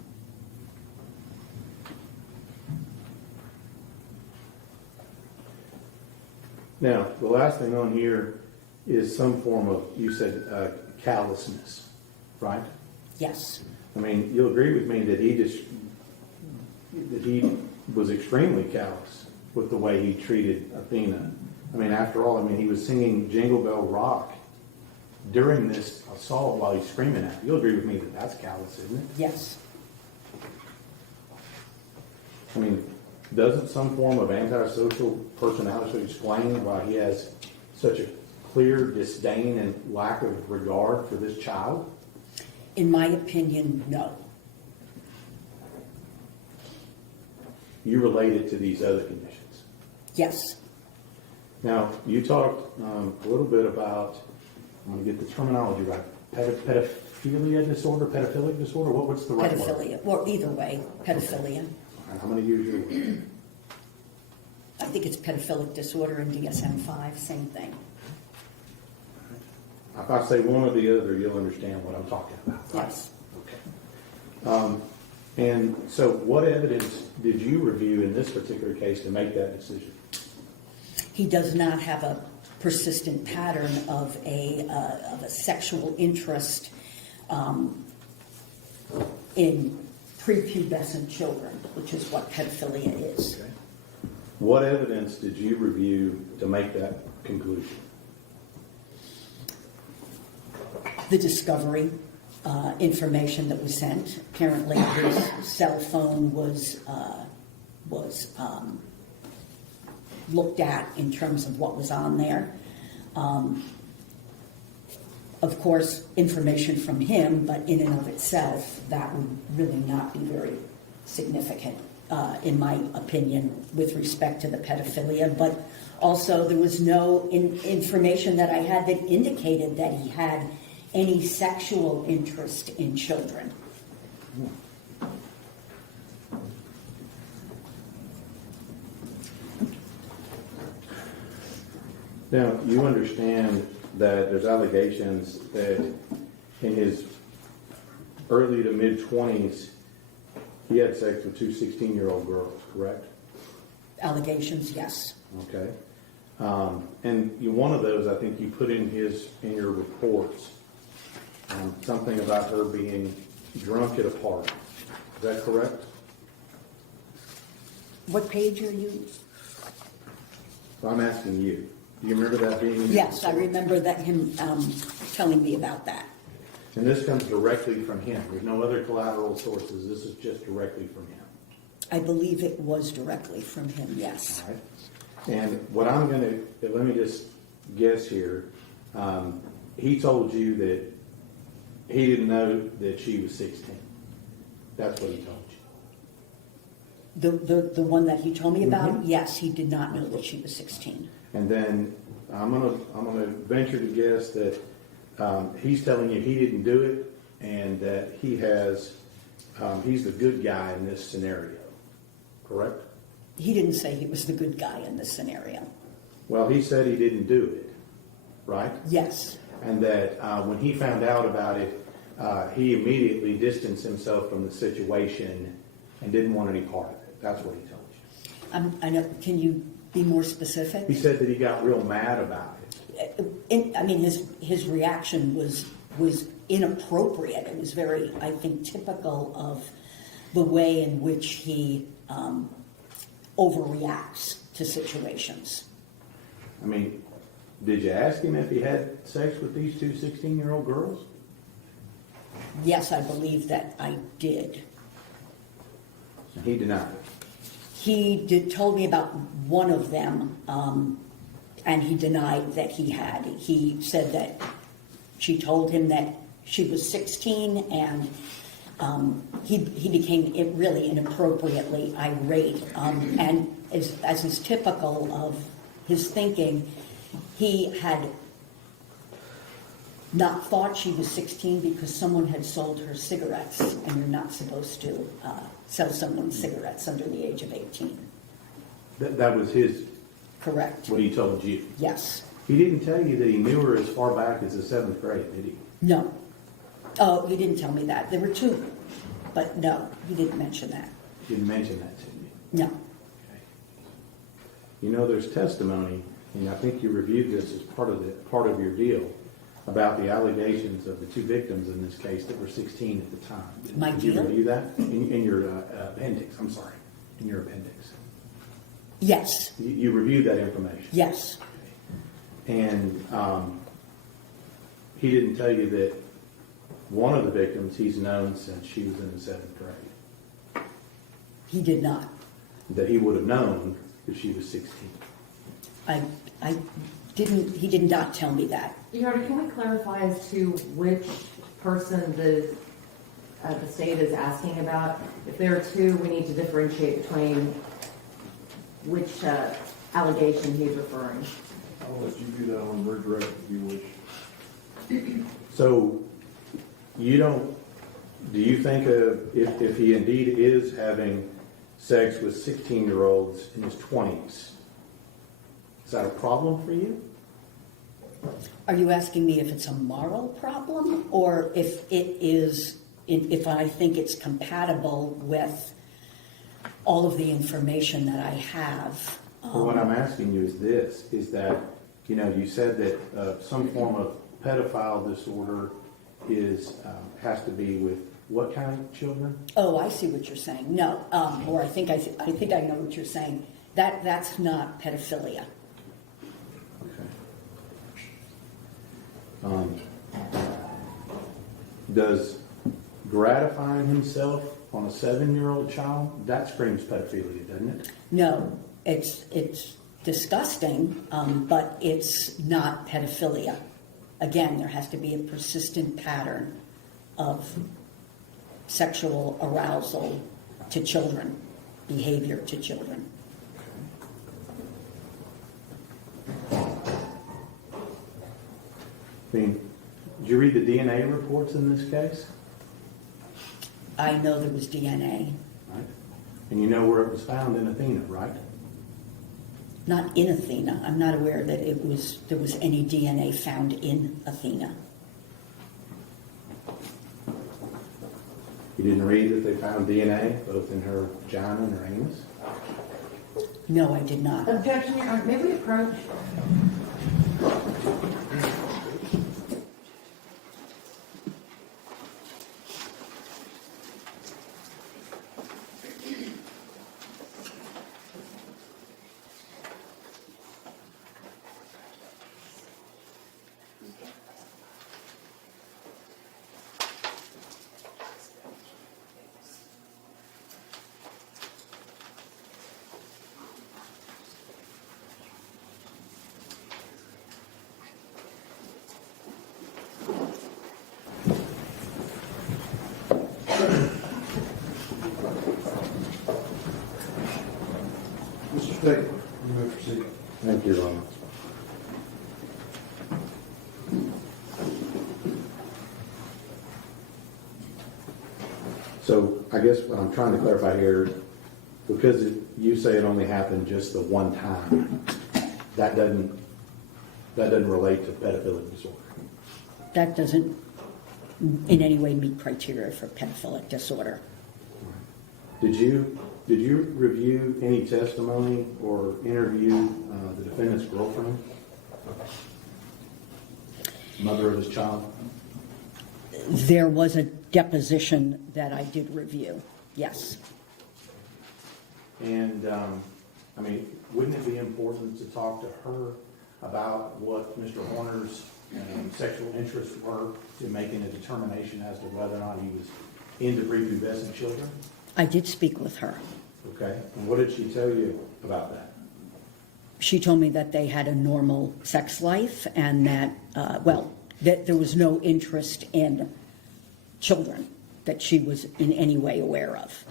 Now, the last thing on here is some form of, you said, callousness, right? Yes. I mean, you'll agree with me that he was extremely callous with the way he treated Athena. I mean, after all, he was singing Jingle Bell Rock during this assault while he's screaming at her. You'll agree with me that that's callous, isn't it? Yes. I mean, doesn't some form of antisocial personality explain why he has such a clear disdain and lack of regard for this child? In my opinion, no. You relate it to these other conditions. Yes. Now, you talked a little bit about, I'm going to get the terminology right, pedophilia disorder, pedophilic disorder? What's the right word? Pedophilia, or either way, pedophilia. How many years you think it's pedophilic disorder in DSM-5, same thing. If I say one or the other, you'll understand what I'm talking about, right? Yes. Okay. And so what evidence did you review in this particular case to make that decision? He does not have a persistent pattern of a sexual interest in prepubescent children, which is what pedophilia is. Okay. What evidence did you review to make that conclusion? The discovery information that was sent. Apparently, his cell phone was looked at in terms of what was on there. Of course, information from him, but in and of itself, that would really not be very significant, in my opinion, with respect to the pedophilia. But also, there was no information that I had that indicated that he had any sexual interest in children. Now, you understand that there's allegations that in his early to mid-20s, he had sex with two 16-year-old girls, correct? Allegations, yes. Okay. And one of those, I think you put in your reports, something about her being drunk at a party. Is that correct? What page are you? So I'm asking you. Do you remember that being in your Yes, I report? remember that him telling me about that. And this comes directly from him. There's no other collateral sources. This is just directly from him. I believe it was directly from him, yes. All right. And what I'm going to, let me just guess here. He told you that he didn't know that she was 16. That's what he told you. The one that he told me about, yes, he did not know that she was 16. And then I'm gonna venture to guess that he's telling you he didn't do it, and that he's the good guy in this scenario. Correct? He didn't say he was the good guy in this scenario. Well, he said he didn't do it, right? Yes. And that when he found out about it, he immediately distanced himself from the situation and didn't want any part of it. That's what he told you. I know. Can you be more specific? He said that he got real mad about it. I mean, his reaction was inappropriate. It was very, I think, typical of the way in which he overreacts to situations. I mean, did you ask him if he had sex with these two 16-year-old girls? Yes, I believe that I did. He denied it. He told me about one of them, and he denied that he had. He said that she told him that she was 16, and he became really inappropriately irate. And as is typical of his thinking, he had not thought she was 16 because someone had sold her cigarettes, and you're not supposed to sell someone cigarettes under the age of 18. That was his, Correct. what he told you. Yes. He didn't tell you that he knew her as far back as the 7th grade, did he? No. Oh, he didn't tell me that. There were two, but no, he didn't mention that. He didn't mention that to you. No. Okay. You know, there's testimony, and I think you reviewed this as part of your deal, about the allegations of the two victims in this case that were 16 at the time. My Did deal? you review that in your appendix? I'm sorry, in your appendix. Yes. You reviewed that information. Yes. And he didn't tell you that one of the victims he's known since she was in the 7th grade. He did not. That he would have known if she was 16. I didn't. He did not tell me that. Your Honor, can we clarify as to which person the state is asking about? If there are two, we need to differentiate between which allegation he's referring. I'll let you do that on redirect if you wish. So do you think if he indeed is having sex with 16-year-olds in his 20s, Is that a problem for you? Are you asking me if it's a moral problem or if it is, if I think it's compatible with all of the information that I have? Well, what I'm asking you is this, is that, you know, you said that some form of pedophile disorder is, has to be with what kind of children? Oh, I see what you're saying. No, or I think I know what you're saying. That's not pedophilia. Okay. Does gratifying himself on a 7-year-old child, that screams pedophilia, doesn't it? No, it's disgusting, but it's not pedophilia. Again, there has to be a persistent pattern of sexual arousal to children, behavior to children. I mean, did you read the DNA reports in this case? I know there was DNA. Right. And you know where it was found in Athena, right? Not in Athena. I'm not aware that there was any DNA found in Athena. You didn't read that they found DNA both in her vagina and her anus? No, I did not. Objection, Your Honor. May we approach? Mr. Stegler, you may proceed. Thank you, Your Honor. So I guess what I'm trying to clarify here, because you say it only happened just the one time, that doesn't relate to pedophilia disorder. That doesn't in any way meet criteria for pedophilic disorder. Did you review any testimony or interview the defendant's girlfriend, mother of his child? There was a deposition that I did review, yes. And, I mean, wouldn't it be important to talk to her about what Mr. Horner's sexual interests were to making a determination as to whether or not he was into prepubescent children? I did speak with her. Okay. And what did she tell you about that? She told me that they had a normal sex life and that, that there was no interest in children that she was in any way aware of.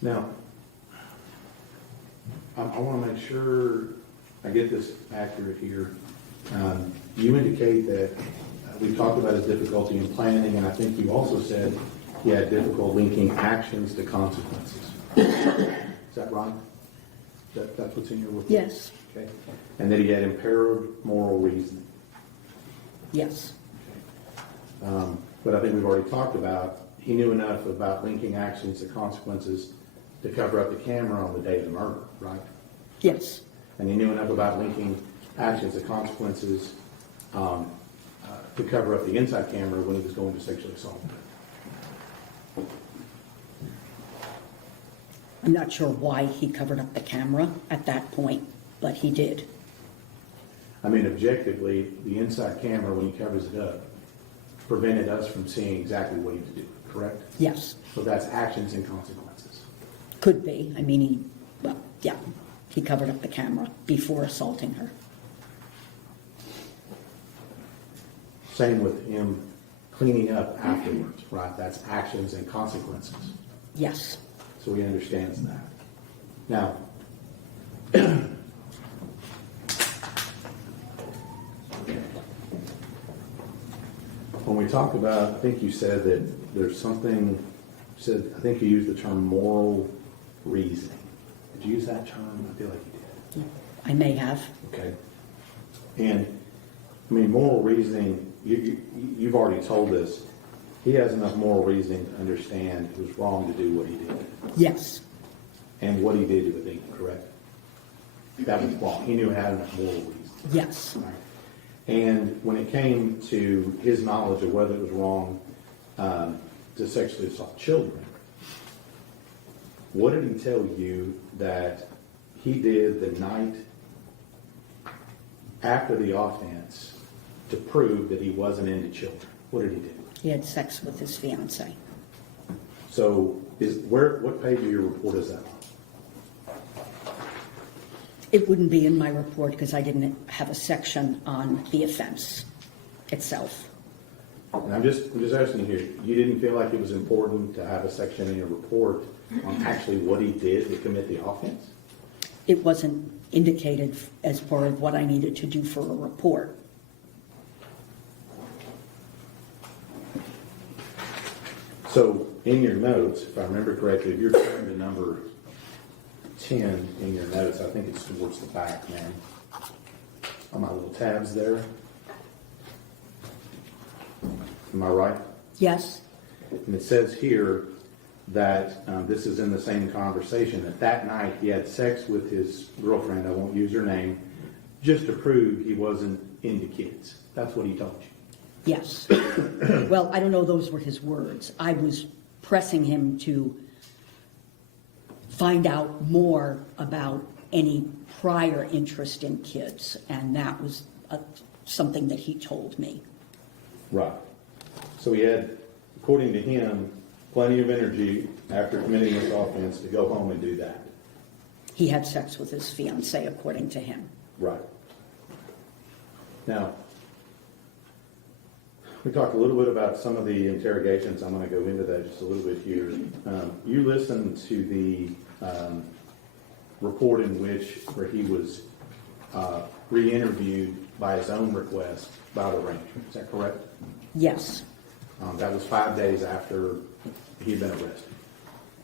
Now, I want to make sure I get this accurate here. You indicate that we talked about his difficulty in planning, and I think you also said he had difficulty linking actions to consequences. Is that right? That's what's in your report? Yes. Okay. And that he had impaired moral reasoning. Yes. But I think we've already talked about, he knew enough about linking actions to consequences to cover up the camera on the day of the murder, right? Yes. And he knew enough about linking actions to consequences to cover up the inside camera when he was going to sexually assault her. I'm not sure why he covered up the camera at that point, but he did. I mean, objectively, the inside camera, when he covers it up, prevented us from seeing exactly what he was doing, correct? Yes. So that's actions and consequences. Could be. I mean, he covered up the camera before assaulting her. Same with him cleaning up afterwards, right? That's actions and consequences. Yes. So he understands that. Now, When we talk about, I think you said that there's something, I think you used the term moral reasoning. Did you use that term? I feel like you did. I may have. Okay. And, I mean, moral reasoning, you've already told us, he has enough moral reasoning to understand it was wrong to do what he did. Yes, And what he did was incorrect. That was wrong. He knew he had enough moral reason. yes. Right. And when it came to his knowledge of whether it was wrong to sexually assault children, what did he tell you that he did the night after the offense to prove that he wasn't into children? What did he do? He had sex with his fiancée. So, what page of your report is that on? It wouldn't be in my report because I didn't have a section on the offense itself. And I'm just asking you here, you didn't feel like it was important to have a section in your report on actually what he did to commit the offense? It wasn't indicated as part of what I needed to do for a report. So, in your notes, if I remember correctly, if you're turning to number 10 in your notes, I think it's towards the back, man. On my little tabs there. Am I right? Yes, And it says here that this is in the same conversation, that night he had sex with his girlfriend, I won't use her name, just to prove he wasn't into kids. That's what he told you. yes. Well, I don't know those were his words. I was pressing him to find out more about any prior interest in kids, and that was something that he told me. Right. So he had, according to him, plenty of energy after committing this offense to go home and do that. He had sex with his fiancée, according to him. Right. Now, we talked a little bit about some of the interrogations. I'm going to go into that just a little bit here. You listened to the report in where he was re-interviewed by his own request by the ranger. Is that correct? Yes, That was 5 days after he'd been arrested.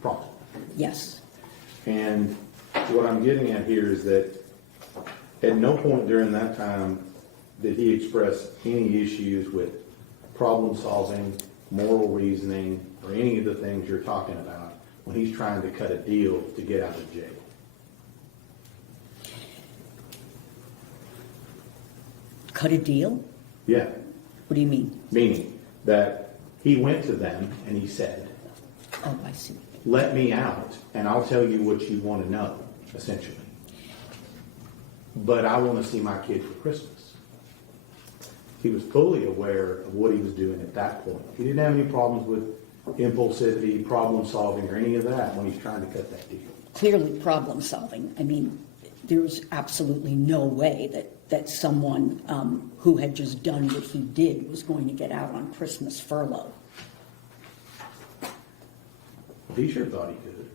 Promptly. yes. And what I'm getting at here is that at no point during that time did he express any issues with problem solving, moral reasoning, or any of the things you're talking about when he's trying to cut a deal to get out of jail. Cut a deal? Yeah. What do you mean? Meaning that he went to them and he said, Oh, I see. let me out and I'll tell you what you want to know, essentially. But I want to see my kid for Christmas. He was fully aware of what he was doing at that point. He didn't have any problems with impulsivity, problem solving, or any of that when he's trying to cut that deal. Clearly problem solving. I mean, there's absolutely no way that someone who had just done what he did was going to get out on Christmas furlough. He sure thought he could.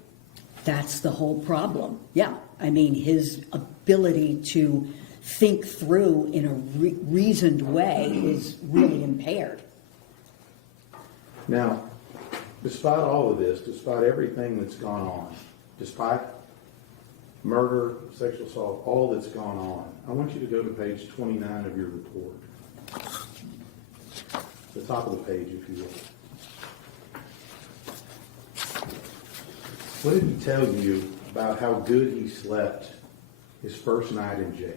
That's the whole problem. Yeah. I mean, his ability to think through in a reasoned way is really impaired. Now, despite all of this, despite everything that's gone on, despite murder, sexual assault, all that's gone on, I want you to go to page 29 of your report. The top of the page, if you will. What did he tell you about how good he slept his first night in jail?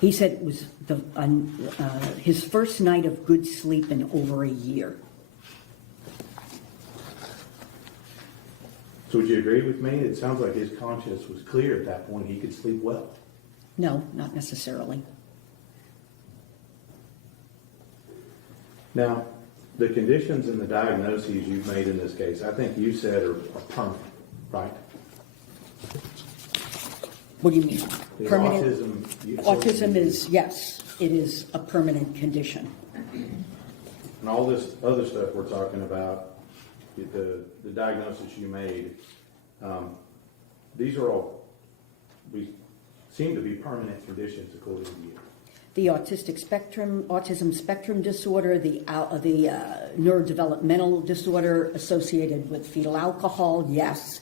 He said it was his first night of good sleep in over a year. So would you agree with me? It sounds like his conscience was clear at that point. He could sleep well. No, not necessarily. Now, the conditions and the diagnoses you've made in this case, I think you said are permanent, right? What do you mean? The Permanent? autism. Autism is, yes, it is a permanent condition. And all this other stuff we're talking about, the diagnosis you made, these are all, we seem to be permanent conditions according to you. The autism spectrum disorder, the neurodevelopmental disorder associated with fetal alcohol, yes.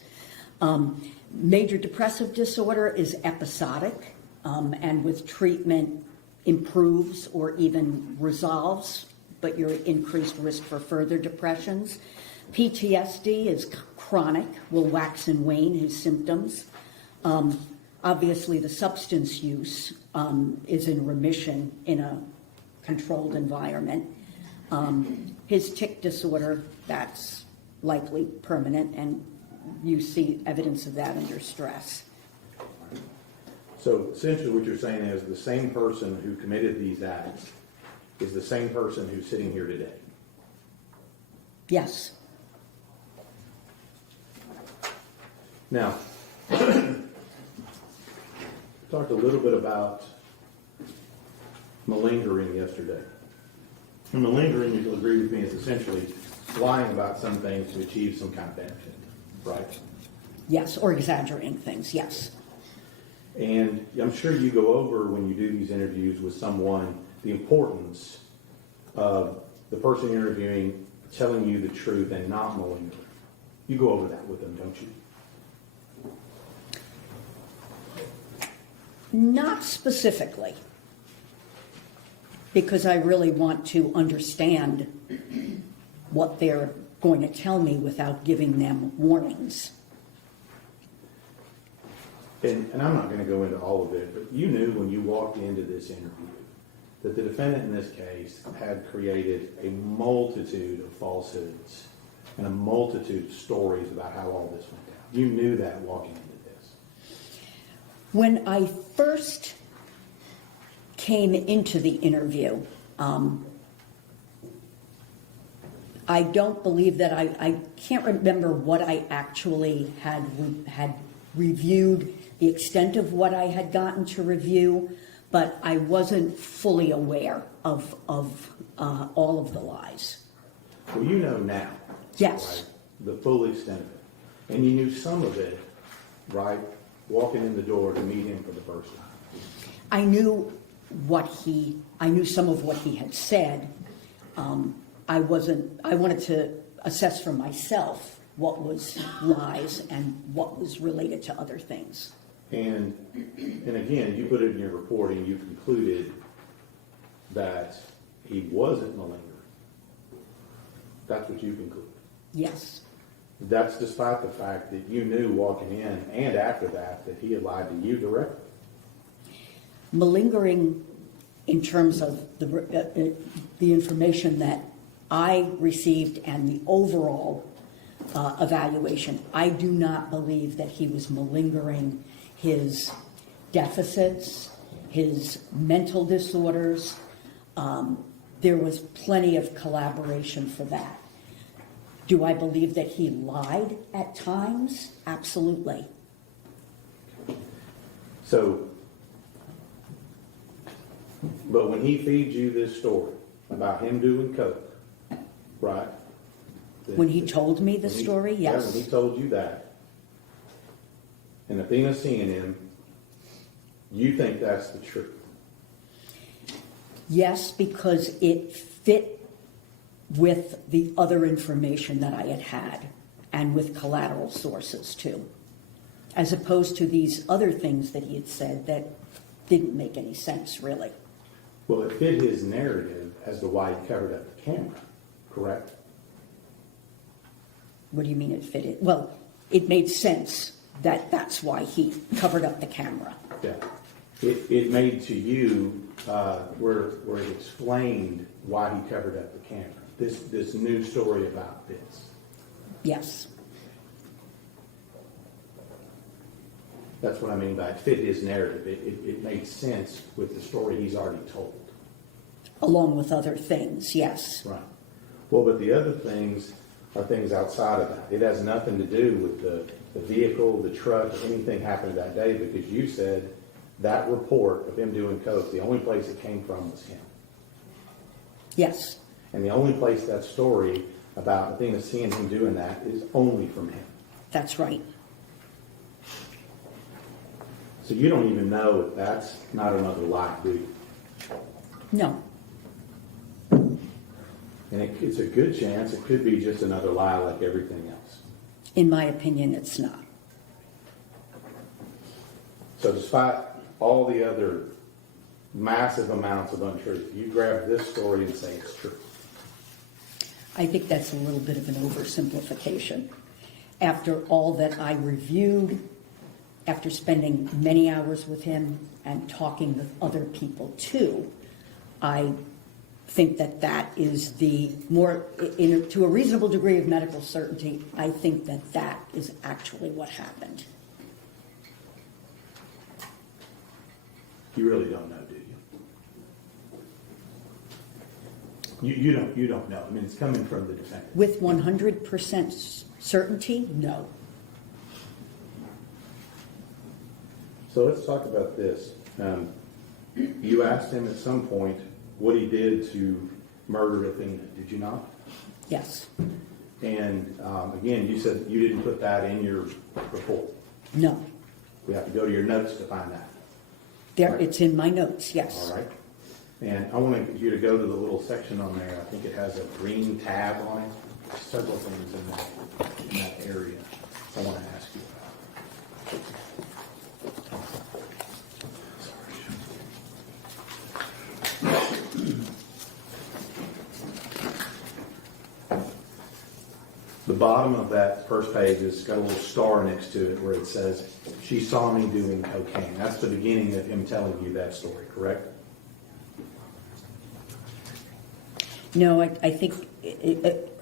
Major depressive disorder is episodic, and with treatment improves or even resolves, but you're at increased risk for further depressions. PTSD is chronic, will wax and wane his symptoms. Obviously, the substance use is in remission in a controlled environment. His tic disorder, that's likely permanent, and you see evidence of that under stress. So essentially what you're saying is the same person who committed these acts is the same person who's sitting here today. Yes. Now, talked a little bit about malingering yesterday. And malingering, you'll agree with me, is essentially lying about some things to achieve some kind of benefit, right? Yes, or exaggerating things, yes. And I'm sure you go over when you do these interviews with someone the importance of the person you're interviewing telling you the truth and not malingering. You go over that with them, don't you? Not specifically, because I really want to understand what they're going to tell me without giving them warnings. And I'm not going to go into all of it, but you knew when you walked into this interview that the defendant in this case had created a multitude of falsehoods and a multitude of stories about how all this went down. You knew that walking into this. When I first came into the interview, I don't believe that I can't remember what I actually had reviewed, the extent of what I had gotten to review, but I wasn't fully aware of all of the lies. Well, you know now. Yes. Right, the full extent of it. And you knew some of it, right, walking in the door to meet him for the first time. I knew some of what he had said. I wanted to assess for myself what was lies and what was related to other things. And again, you put it in your reporting, you concluded that he wasn't malingering. That's what you concluded. Yes. That's despite the fact that you knew walking in and after that he had lied to you directly. Malingering, in terms of the information that I received and the overall evaluation, I do not believe that he was malingering his deficits, his mental disorders. There was plenty of collaboration for that. Do I believe that he lied at times? Absolutely. So, but when he feeds you this story about him doing coke, right? When he told me the story, Yeah, yes. when he told you that, and Athena seeing him, you think that's the truth. Yes, because it fit with the other information that I had and with collateral sources too, as opposed to these other things that he had said that didn't make any sense, really. Well, it fit his narrative as to why he covered up the camera, correct? What do you mean it fit it? Well, it made sense that that's why he covered up the camera. Yeah. It made to you where it explained why he covered up the camera. This new story about this. Yes. That's what I mean by it fit his narrative. It made sense with the story he's already told. Along with other things, yes. Right. Well, but the other things are things outside of that. It has nothing to do with the vehicle, the truck, or anything happened that day, because you said that report of him doing coke, the only place it came from was him. Yes. And the only place that story about Athena seeing him doing that is only from him. That's right. So you don't even know if that's not another lie, do you? No, And it's a good chance it could be just another lie like everything else. in my opinion, it's not. So despite all the other massive amounts of untruth, you grab this story and say it's true. I think that's a little bit of an oversimplification. After all that I reviewed, after spending many hours with him and talking with other people too, I think that that is the more, to a reasonable degree of medical certainty, I think that that is actually what happened. You really don't know, do you? You don't know. I mean, it's coming from the defendant. With 100% certainty, no. So let's talk about this. You asked him at some point what he did to murder Athena, did you not? Yes. And again, you said you didn't put that in your report. No. We have to go to your notes to find that. There, it's in my notes, yes. All right. And I want you to go to the little section on there. I think it has a green tab on it. There's several things in that area I want to ask you about. The bottom of that first page has got a little star next to it where it says, "She saw me doing cocaine." That's the beginning of him telling you that story, correct? No, I think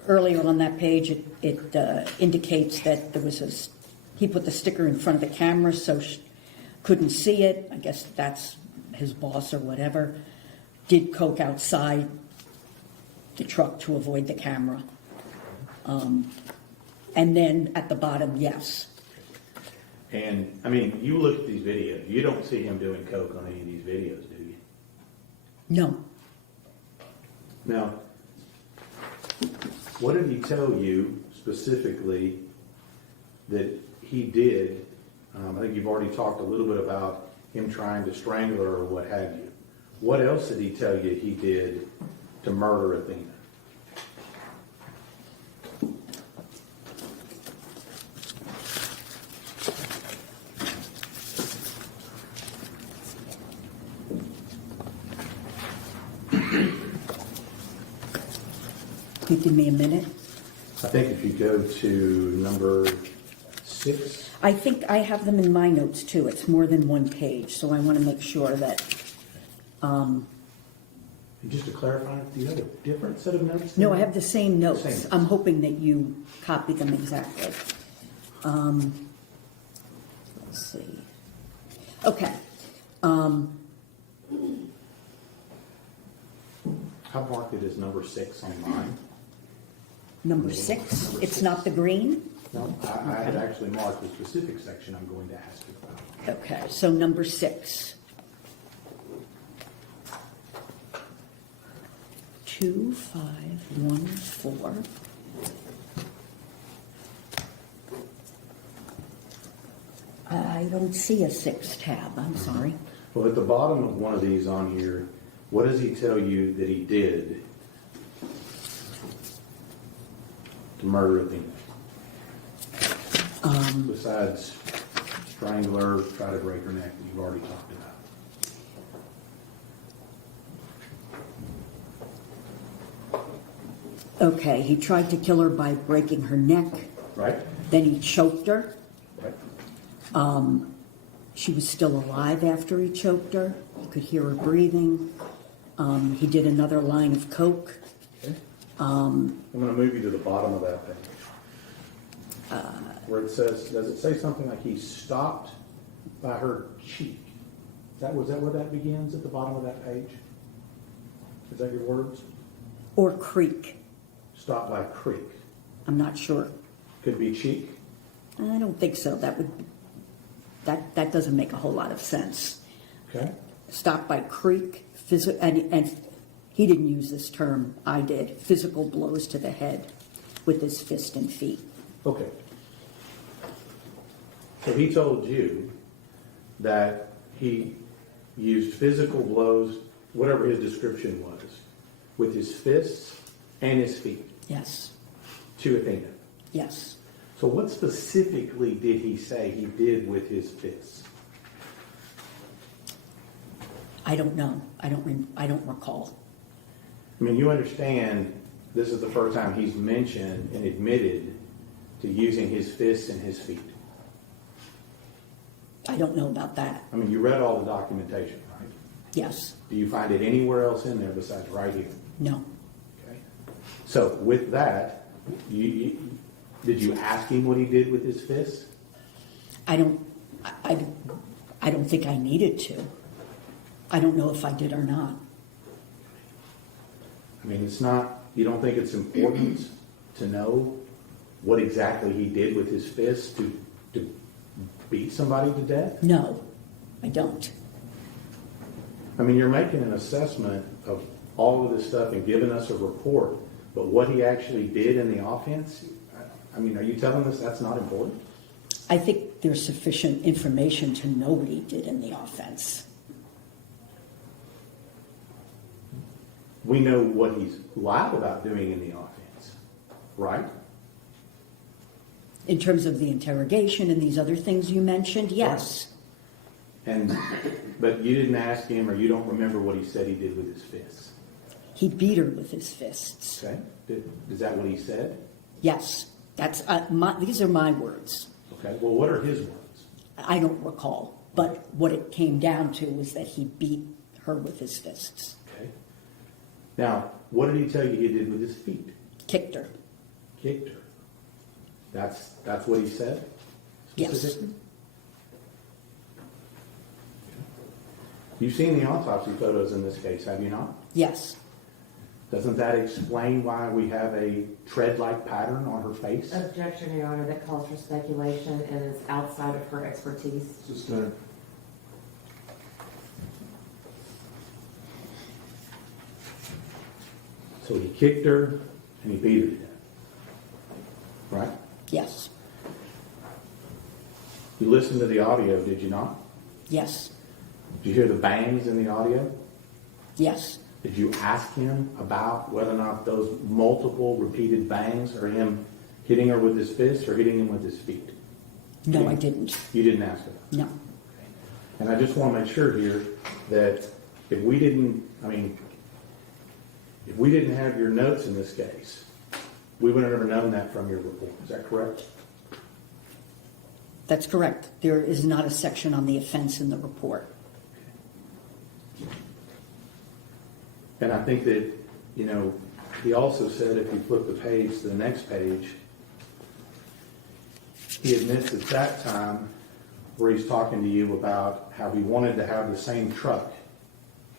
earlier on that page, it indicates that there was he put the sticker in front of the camera so she couldn't see it. I guess that's his boss or whatever. Did coke outside the truck to avoid the camera. And then at the bottom, yes. And, I mean, you look at these videos, you don't see him doing coke on any of these videos, do you? No. Now, what did he tell you specifically that he did? I think you've already talked a little bit about him trying to strangle her or what have you. What else did he tell you he did to murder Athena? You give me a minute. I think if you go to number 6. I think I have them in my notes too. It's more than one page, so I want to make sure that. And just to clarify, do you have a different set of notes? No, I have the same notes. Same. I'm hoping that you copy them exactly. Let's see. Okay. How marked is number 6 on mine? Number 6. It's not the green. No, I had actually marked the specific section I'm going to ask you about. Okay, so number 6. 2514. I don't see a 6 tab. I'm sorry. Well, at the bottom of one of these on here, what does he tell you that he did to murder Athena? Besides strangle her, try to break her neck, that you've already talked about. Okay, he tried to kill her by breaking her neck. Right? Then he choked her. Right? She was still alive after he choked her. You could hear her breathing. He did another line of coke. Okay. I'm going to move you to the bottom of that page. Where it says, does it say something like he stopped by her cheek? Was that where that begins, at the bottom of that page? Is that your words? Or creek. Stopped by creek. I'm not sure. Could be cheek. I don't think so. That doesn't make a whole lot of sense. Okay. Stopped by creek, and he didn't use this term, I did, physical blows to the head with his fist and feet. Okay. So he told you that he used physical blows, whatever his description was, with his fists and his feet Yes, to Athena. yes. So what specifically did he say he did with his fists? I don't know. I don't recall. I mean, you understand this is the first time he's mentioned and admitted to using his fists and his feet. I don't know about that. I mean, you read all the documentation, right? Yes, Do you find it anywhere else in there besides right here? no. Okay. So with that, did you ask him what he did with his fists? I don't think I needed to. I don't know if I did or not. I mean, it's not, you don't think it's important to know what exactly he did with his fists to beat somebody to death? No, I don't. I mean, you're making an assessment of all of this stuff and giving us a report, but what he actually did in the offense, I mean, are you telling us that's not important? I think there's sufficient information to know what he did in the offense. We know what he's lied about doing in the offense, right? In terms of the interrogation and these other things you mentioned, yes. But you didn't ask him, or you don't remember what he said he did with his fists. He beat her with his fists. Okay? Is that what he said? Yes, that's these are my words. Okay. Well, what are his words? I don't recall, but what it came down to was that he beat her with his fists, Okay. Now, what did he tell you he did with his feet? kicked her. Kicked her. That's what he said? Yes. Specifically? You've seen the autopsy photos in this case, have you not? Yes, Doesn't that explain why we have a tread-like pattern on her face? Objection, Your Honor, that calls for speculation and is outside of her expertise. Sustained. So he kicked her and he beat her to death. Right? yes, You listened to the audio, did you not? yes, Did you hear the bangs in the audio? yes. Did you ask him about whether or not those multiple repeated bangs are him hitting her with his fist or hitting him with his feet? No, I didn't. You didn't ask him. No. And I just want to make sure here that if we didn't have your notes in this case, we would have never known that from your report. Is that correct? That's correct. There is not a section on the offense in the report. And I think that, he also said, if you flip the page to the next page, he admits at that time where he's talking to you about how he wanted to have the same truck.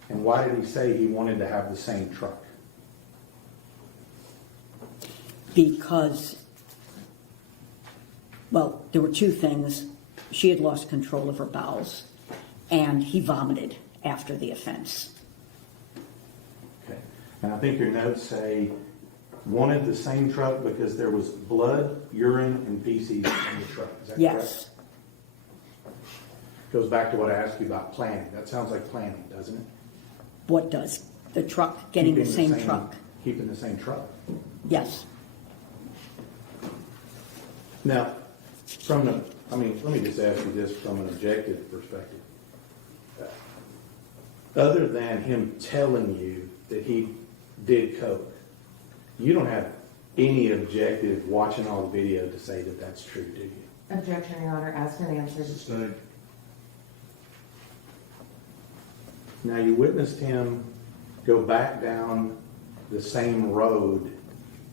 And why did he say he wanted to have the same truck? Because, well, there were two things. She had lost control of her bowels, and he vomited after the offense. Okay. And I think your notes say wanted the same truck because there was blood, urine, and feces in the truck. Is that correct? Yes, Goes back to what I asked you about planning. That sounds like planning, doesn't it? what does? The truck, getting the Keeping same truck. Keeping the same truck. Yes, Now, let me just ask you this from an objective perspective. Other than him telling you that he did coke, you don't have any objective watching all the video to say that that's true, do you? Objection, Your Honor, asked and answered. Sustained. Now, you witnessed him go back down the same road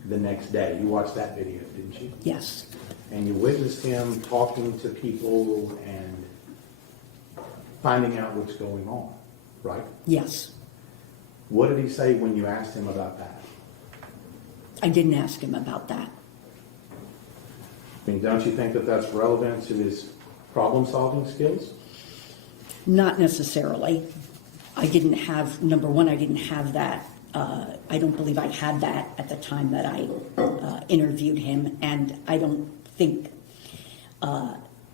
the next day. You watched that video, didn't you? yes, And you witnessed him talking to people and finding out what's going on, right? yes. What did he say when you asked him about that? I didn't ask him about that. I mean, don't you think that that's relevant to his problem-solving skills? Not necessarily. I didn't have, number one, I didn't have that. I don't believe I had that at the time that I interviewed him, and I don't think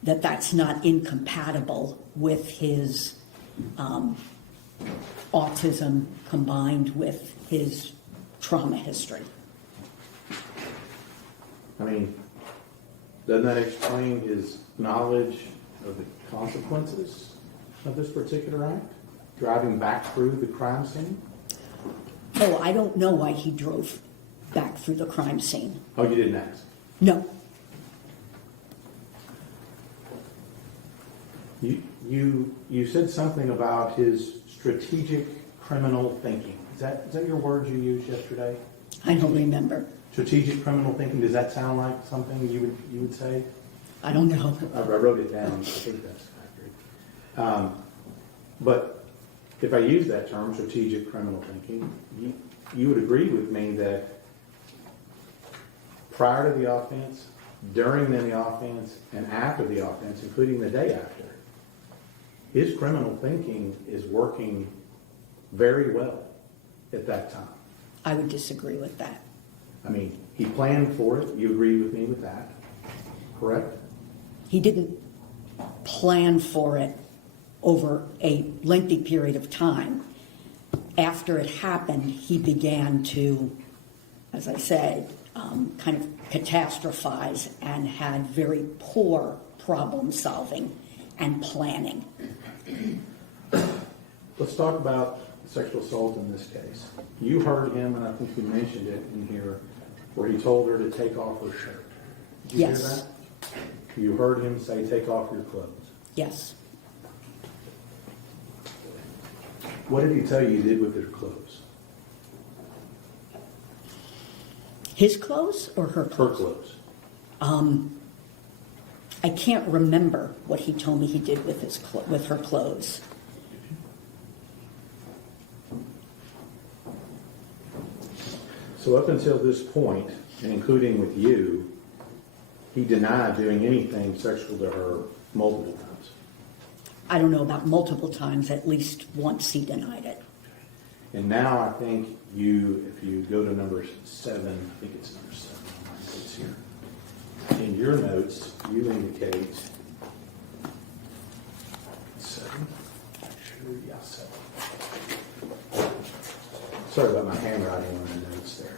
that's not incompatible with his autism combined with his trauma history. I mean, doesn't that explain his knowledge of the consequences of this particular act? Driving back through the crime scene? Oh, I don't know why he drove back through the crime scene. Oh, you didn't ask? No. You said something about his strategic criminal thinking. Is that your words you used yesterday? I don't remember. Strategic criminal thinking, does that sound like something you would say? I don't know. I wrote it down. I think that's accurate. But if I use that term, strategic criminal thinking, you would agree with me that prior to the offense, during the offense, and after the offense, including the day after, his criminal thinking is working very well at that time. I would disagree with that. I mean, he planned for it. You agree with me with that, correct? He didn't plan for it over a lengthy period of time. After it happened, he began to, as I said, kind of catastrophize and had very poor problem solving and planning. Let's talk about sexual assault in this case. You heard him, and I think you mentioned it in here, where he told her to take off her shirt. Did you hear Yes. that? You heard him say, take off your clothes. Yes. What did he tell you did with her clothes? His clothes or her Her clothes? clothes. I can't remember what he told me he did with with her clothes. So up until this point, and including with you, he denied doing anything sexual to her multiple times. I don't know about multiple times, at least once he denied it. And now I think if you go to number 7, I think it's number 7 on my notes here. In your notes, you indicate 7. Sure, yeah, 7. Sorry about my handwriting on the notes there.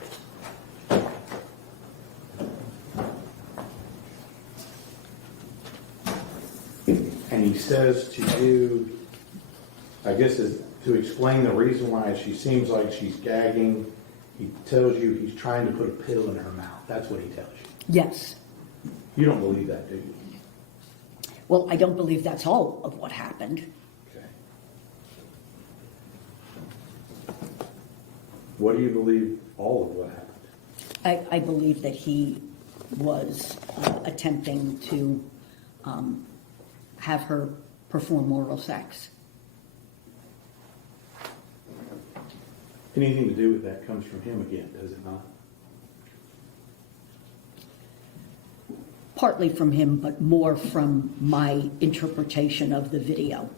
And he says to you, I guess to explain the reason why she seems like she's gagging, he tells you he's trying to put a pill in her mouth. That's what he tells you. Yes. You don't believe that, do you? Well, I don't believe that's all of what happened. Okay. What do you believe all of what happened? I believe that he was attempting to have her perform oral sex. Anything to do with that comes from him again, does it not? Partly from him, but more from my interpretation of the video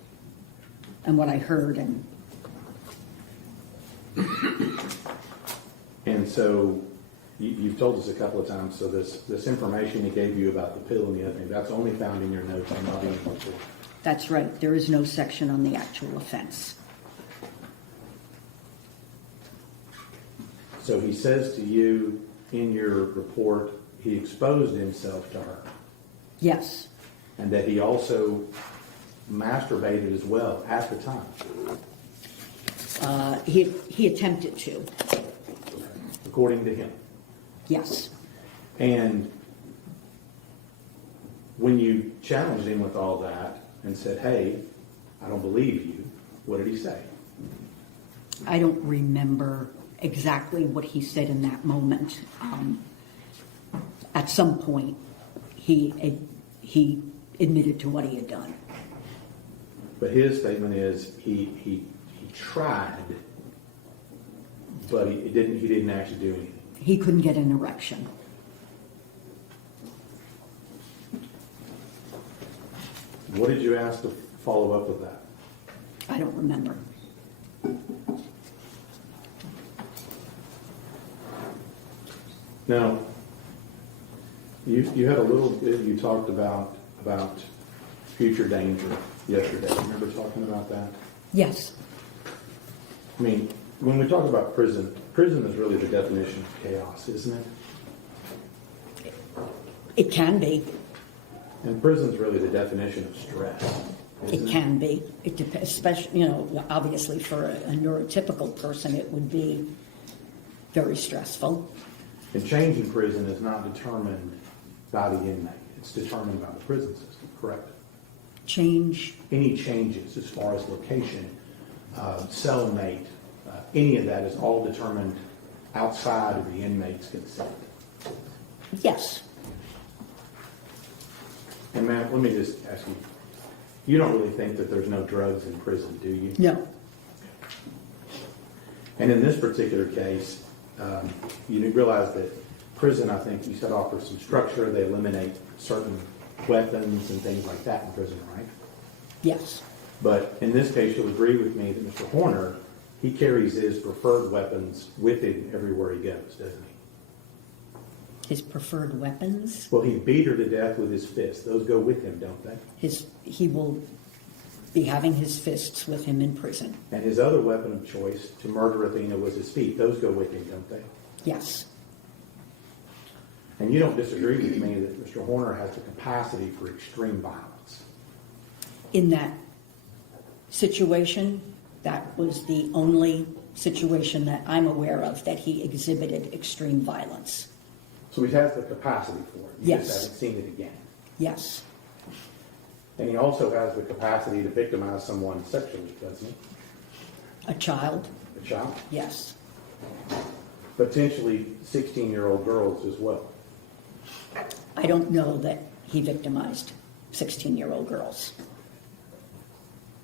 and what I heard. And so you've told us a couple of times, so this information he gave you about the pill and the other thing, that's only found in your notes and not in the report. That's right. There is no section on the actual offense. So he says to you in your report, he exposed himself to her, Yes. and that he also masturbated as well at the time, He attempted to. according to him. Yes. And when you challenged him with all that and said, hey, I don't believe you, what did he say? I don't remember exactly what he said in that moment. At some point, he admitted to what he had done. But his statement is he tried, but he didn't actually do anything. He couldn't get an erection. What did you ask to follow up with that? I don't remember. Now, you had a little bit, you talked about about future danger yesterday. Remember talking about that? Yes, I mean, when we talk about prison is really the definition of chaos, isn't it? it can be. And prison's really the definition of stress. It isn't can be. It depends, especially, obviously for a neurotypical person, it would be very stressful. And change in prison is not determined by the inmate. It's determined by the prison system, correct? Change, Any changes as far as location, cellmate, any of that is all determined outside of the inmate's consent. yes, And Matt, let me just ask you, you don't really think that there's no drugs in prison, do you? no, And in this particular case, you realize that prison, I think you said, offers some structure. They eliminate certain weapons and things like that in prison, right? yes, But in this case, you'll agree with me that Mr. Horner, he carries his preferred weapons with him everywhere he goes, doesn't he? his preferred weapons, Well, he beat her to death with his fists. Those go with him, don't they? he will be having his fists with him in prison. And his other weapon of choice to murder Athena was his feet. Those go with him, don't they? Yes, And you don't disagree with me that Mr. Horner has the capacity for extreme violence. in that situation, that was the only situation that I'm aware of that he exhibited extreme violence. So he has the capacity for it. You Yes. just haven't seen it again. Yes, And he also has the capacity to victimize someone sexually, doesn't he? a child, A child. yes, Potentially 16-year-old girls as well. I don't know that he victimized 16-year-old girls.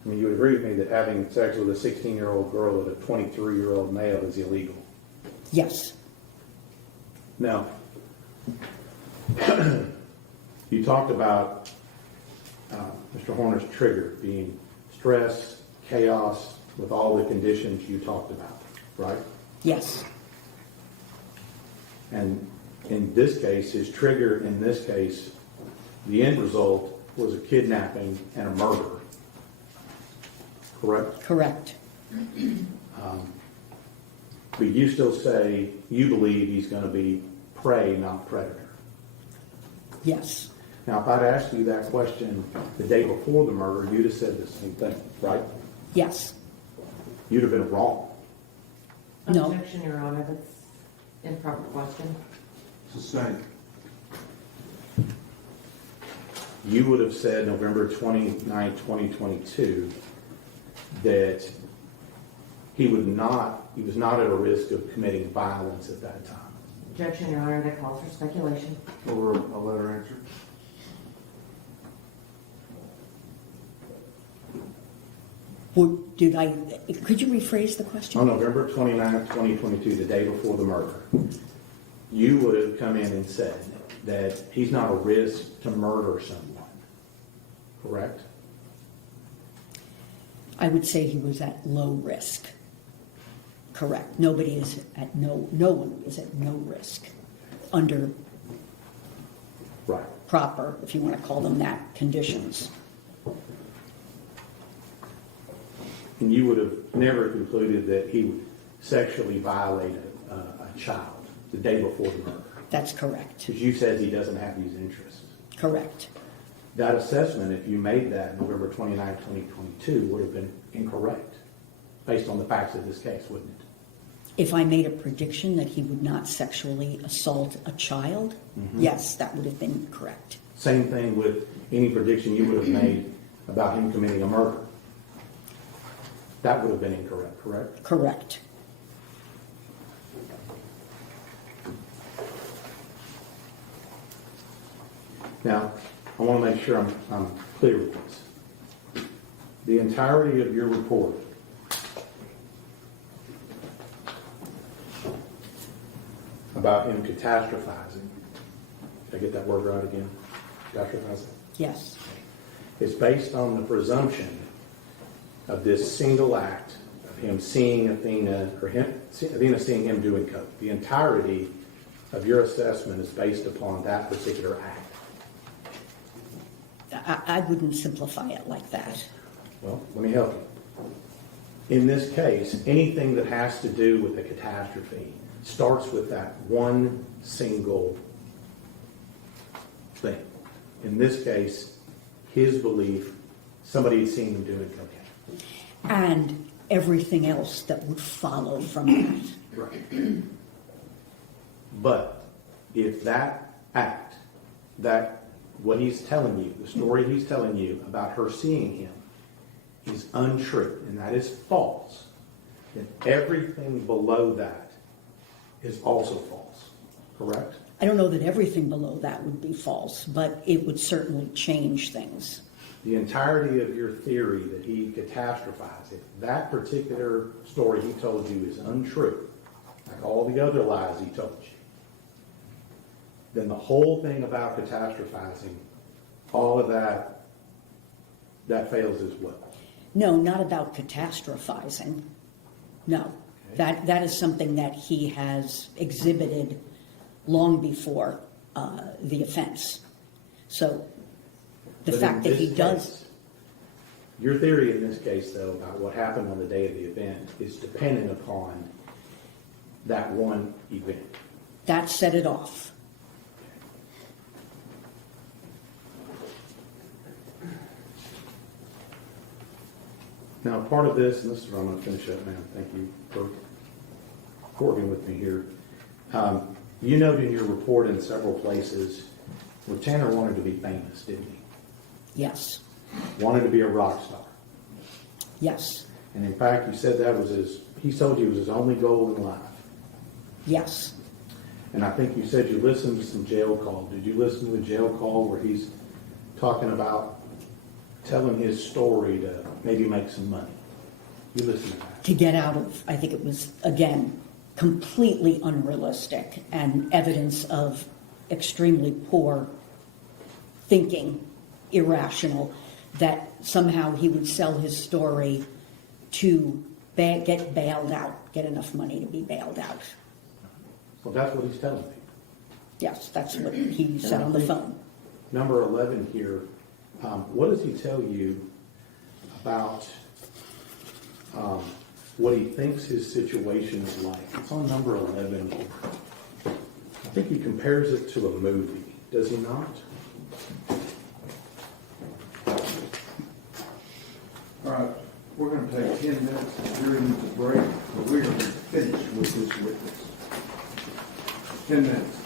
I mean, you would agree with me that having sex with a 16-year-old girl with a 23-year-old male is illegal. Yes, Now, you talked about Mr. Horner's trigger being stress, chaos, with all the conditions you talked about, right? yes, And in this case, his trigger in this case, the end result was a kidnapping and a murder. Correct? correct, But you still say you believe he's going to be prey, not predator. yes, Now, if I'd asked you that question the day before the murder, you'd have said the same thing, right? yes, You'd have been wrong. No. Objection, Your Honor, that's improper question. Sustained. You would have said November 29, 2022, that he was not at a risk of committing violence at that time. Objection, Your Honor, that calls for speculation. Or a letter answer. Could you rephrase the question? On November 29, 2022, the day before the murder, you would have come in and said that he's not a risk to murder someone, correct? I would say he was at low risk. Correct. No one is at no risk under Right. proper, if you want to call them that, conditions. And you would have never concluded that he would sexually violate a child the day before the murder, That's correct. because you said he doesn't have these interests. Correct. That assessment, if you made that November 29, 2022, would have been incorrect based on the facts of this case, wouldn't it? If I made a prediction that he would not sexually assault a child, yes, that would have been correct. Same thing with any prediction you would have made about him committing a murder. That would have been incorrect, correct? Correct. Now, I want to make sure I'm clear with this. The entirety of your report about him catastrophizing, did I get that word right again? Catastrophizing? Yes. Is based on the presumption of this single act of him seeing Athena, or Athena seeing him doing coke. The entirety of your assessment is based upon that particular act. I wouldn't simplify it like that. Well, let me help you. In this case, anything that has to do with a catastrophe starts with that one single thing. In this case, his belief, somebody had seen him doing cocaine. And everything else that would follow from that. Right. But if that act, that what he's telling you, the story he's telling you about her seeing him is untrue, and that is false, then everything below that is also false. Correct? I don't know that everything below that would be false, but it would certainly change things. The entirety of your theory that he catastrophized, if that particular story he told you is untrue, like all the other lies he told you, then the whole thing about catastrophizing, all of that, that fails as well. No, not about catastrophizing. No. That is something that he has exhibited long before the offense. So the But fact in that he this does... case, your theory in this case, though, about what happened on the day of the event is dependent upon that one event. That set it off. Now, part of this, and this is where I'm going to finish up now. Thank you for working with me here. You noted in your report in several places where Tanner wanted to be famous, didn't he? Yes. Wanted to be a rock star. Yes. And in fact, you said that was he told you it was his only goal in life. Yes. And I think you said you listened to some jail call. Did you listen to the jail call where he's talking about telling his story to maybe make some money? You listened to that. To get out of, I think it was, again, completely unrealistic and evidence of extremely poor thinking, irrational, that somehow he would sell his story to get bailed out, get enough money to be bailed out. Well, that's what he's telling me. Yes, that's what he said on the phone. Number 11 here, what does he tell you about what he thinks his situation is like? It's on number 11. I think he compares it to a movie, does he not? All right, we're going to take 10 minutes during the break, but we're going to finish with this witness. 10 minutes.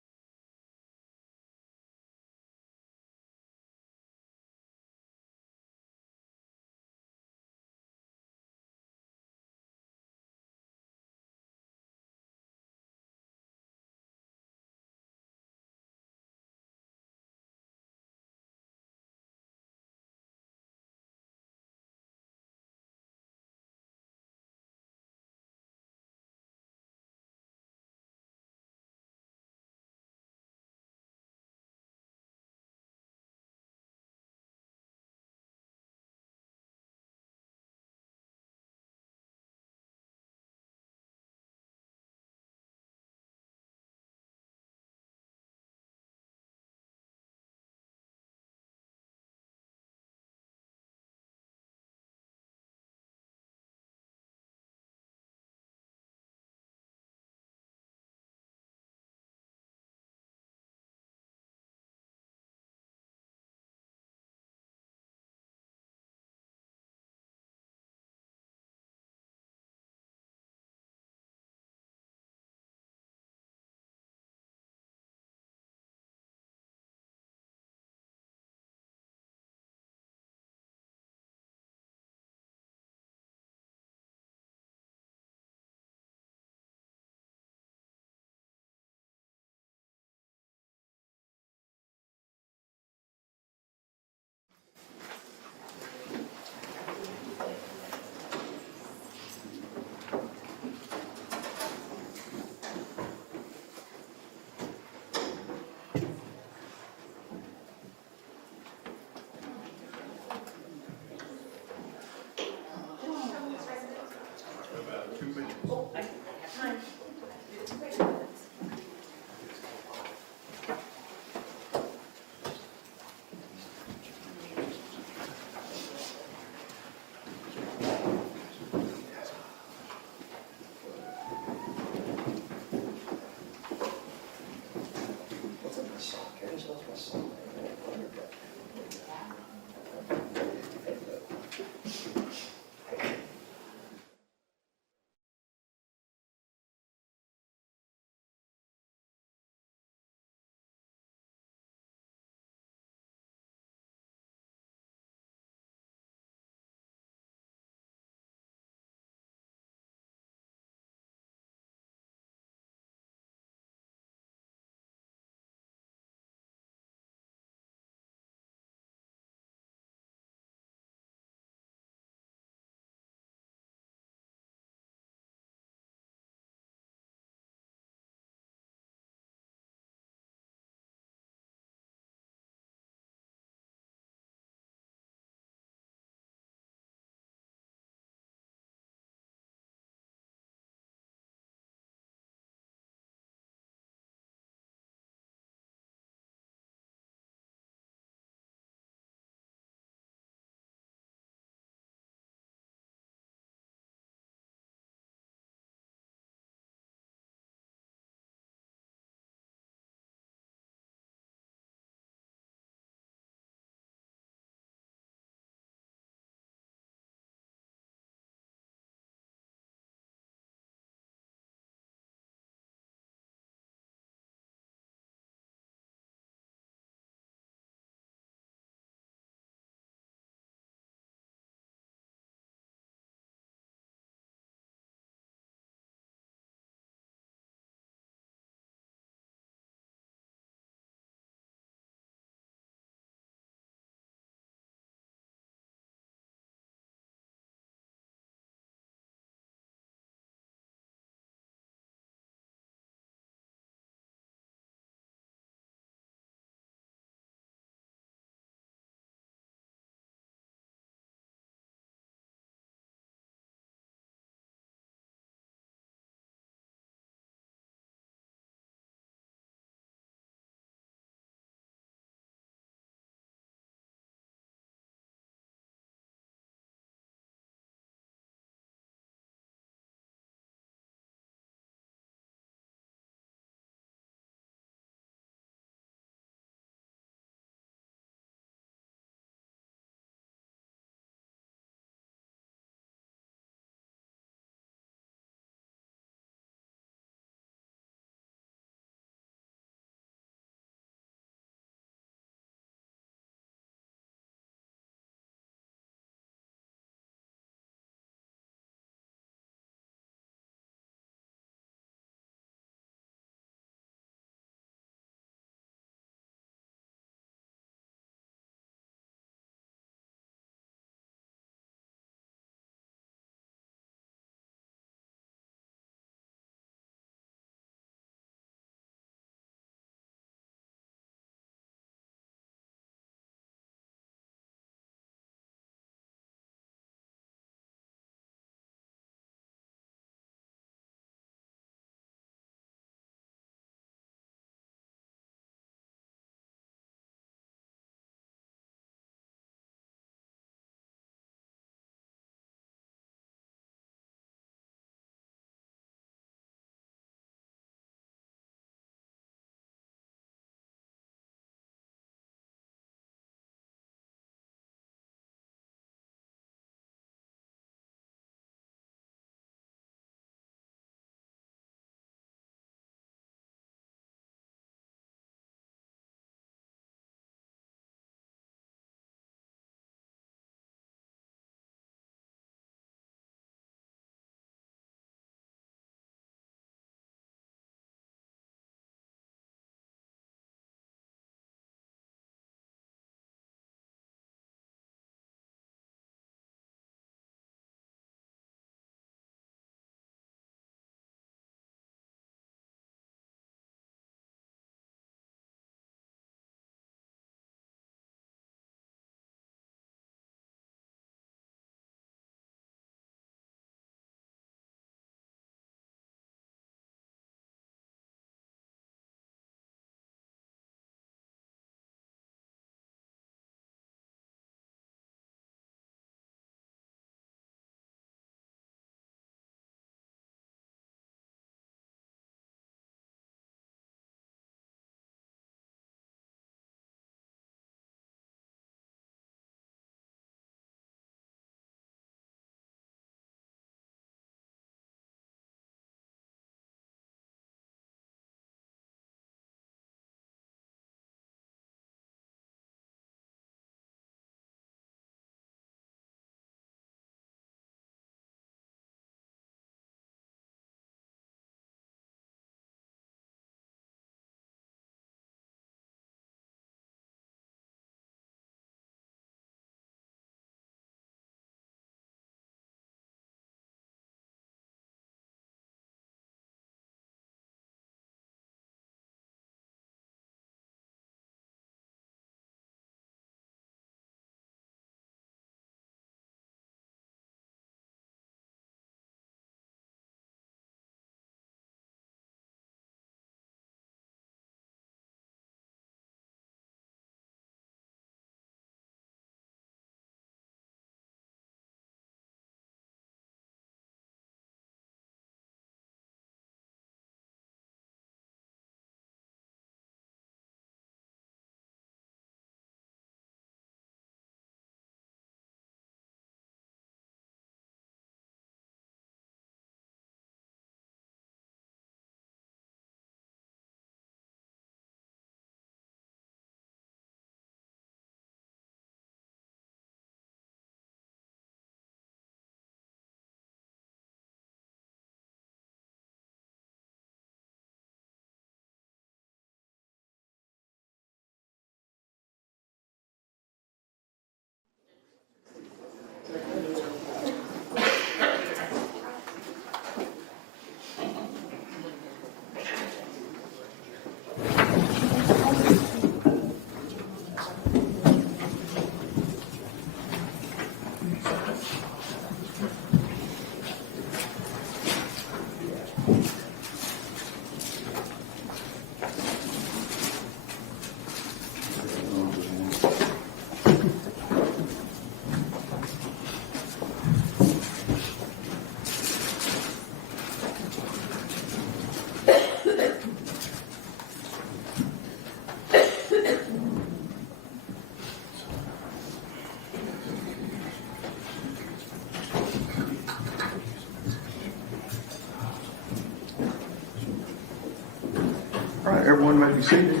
Everyone may be seated.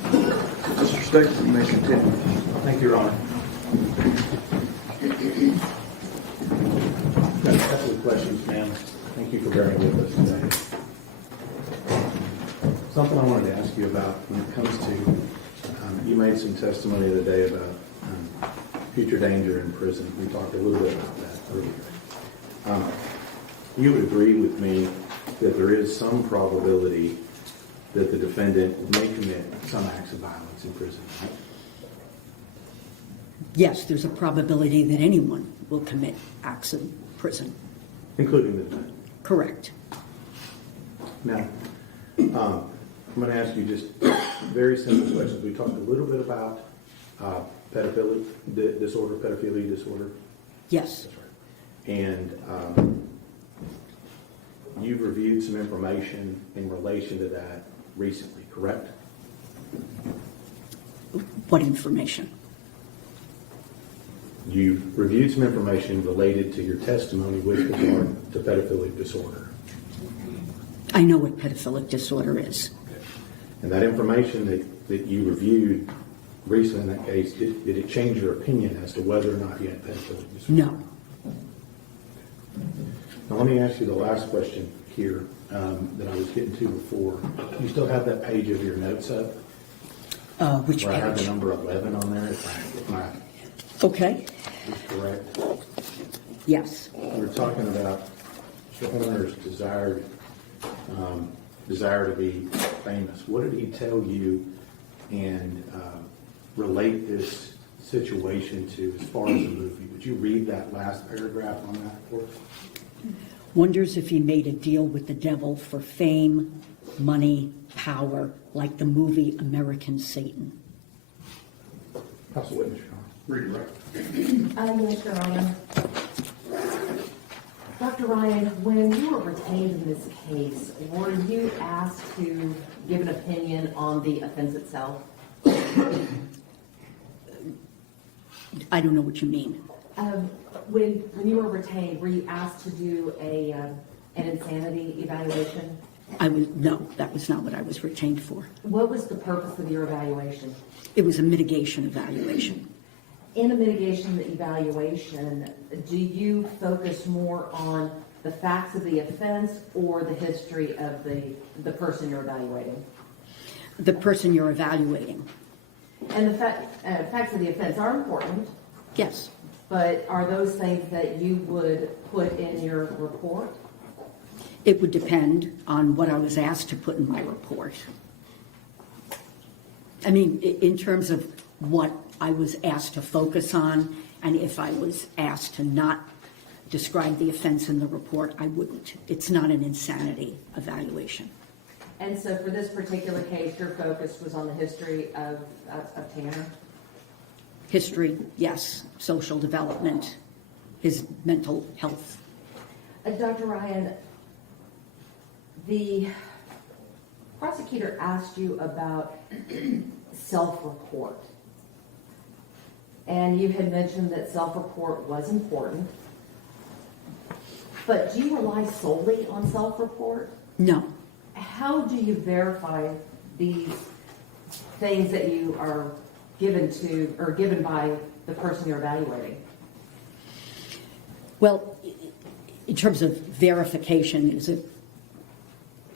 Mr. Stegman, you may continue. Thank you, Your Honor. Got a couple of questions, ma'am. Thank you for bearing with us today. Something I wanted to ask you about when it comes to, you made some testimony the other day about future danger in prison. We talked a little bit about that earlier. You would agree with me that there is some probability that the defendant may commit some acts of violence in prison, right? Yes, there's a probability that anyone will commit acts in prison. Including the defendant. Correct. Now, I'm going to ask you just very simple questions. We talked a little bit about pedophilia disorder. Yes. That's right. And you've reviewed some information in relation to that recently, correct? What information? You've reviewed some information related to your testimony with regard to pedophilic disorder. I know what pedophilic disorder is. Okay. And that information that you reviewed recently in that case, did it change your opinion as to whether or not you had pedophilic disorder? No. Now let me ask you the last question here that I was getting to before. You still have that page of your notes up? Which where I have the page? number 11 on there, if my Okay. is correct. Yes. We're talking about the owner's desire to be famous. What did he tell you and relate this situation to as far as the movie? Would you read that last paragraph on that for us? Wonders if he made a deal with the devil for fame, money, power, like the movie American Satan. House witness, Your Honor. Read it right. Yes, Your Honor. Dr. Ryan, when you were retained in this case, were you asked to give an opinion on the offense itself? I don't know what you mean. When you were retained, were you asked to do an insanity evaluation? No, that was not what I was retained for. What was the purpose of your evaluation? It was a mitigation evaluation. In a mitigation evaluation, do you focus more on the facts of the offense or the history of the person you're evaluating? The person you're evaluating. And the facts of the offense are important, Yes. but are those things that you would put in your report? It would depend on what I was asked to put in my report. I mean, in terms of what I was asked to focus on, and if I was asked to not describe the offense in the report, I wouldn't. It's not an insanity evaluation. And so for this particular case, your focus was on the history of Tanner? History, yes. Social development, his mental health. Dr. Ryan, the prosecutor asked you about self-report. And you had mentioned that self-report was important. But do you rely solely on self-report? No. How do you verify these things that you are given to, or given by the person you're evaluating? Well, in terms of verification, is it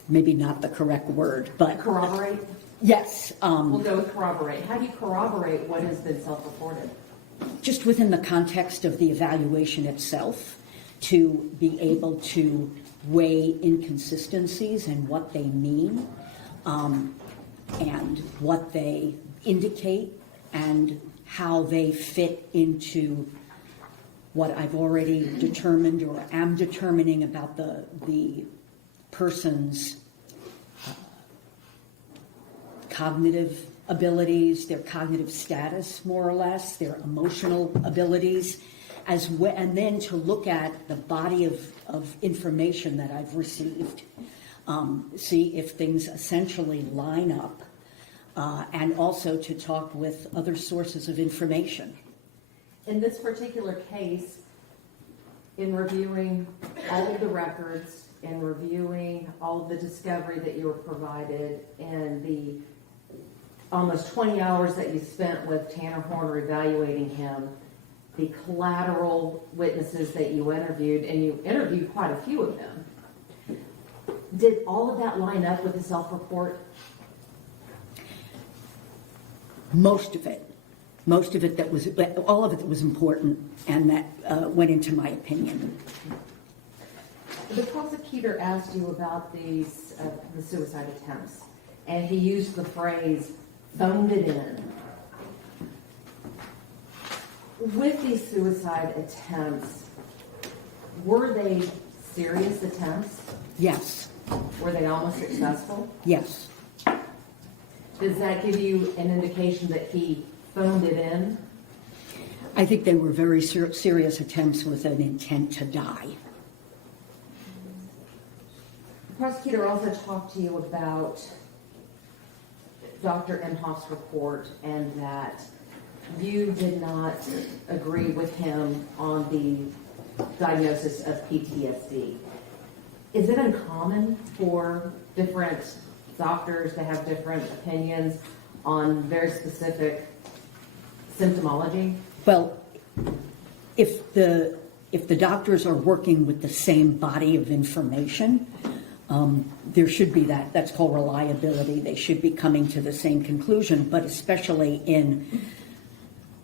maybe not the correct word, but Corroborate? yes. We'll go with corroborate. How do you corroborate what has been self-reported? Just within the context of the evaluation itself, to be able to weigh inconsistencies and what they mean, and what they indicate, and how they fit into what I've already determined or am determining about the person's cognitive abilities, their cognitive status, more or less, their emotional abilities, and then to look at the body of information that I've received, see if things essentially line up, and also to talk with other sources of information. In this particular case, in reviewing all of the records, in reviewing all of the discovery that you were provided and the almost 20 hours that you spent with Tanner Horner evaluating him, the collateral witnesses that you interviewed, and you interviewed quite a few of them, did all of that line up with the self-report? Most of it, all of it that was important, and that went into my opinion. The prosecutor asked you about the suicide attempts, and he used the phrase, phoned it in. With these suicide attempts, were they serious attempts? Yes, Were they almost successful? yes, Does that give you an indication that he phoned it in? I think they were very serious attempts with an intent to die. The prosecutor also talked to you about Dr. Imhoff's report and that you did not agree with him on the diagnosis of PTSD. Is it uncommon for different doctors to have different opinions on very specific symptomology? Well, if the doctors are working with the same body of information, there should be that's called reliability. They should be coming to the same conclusion, but especially in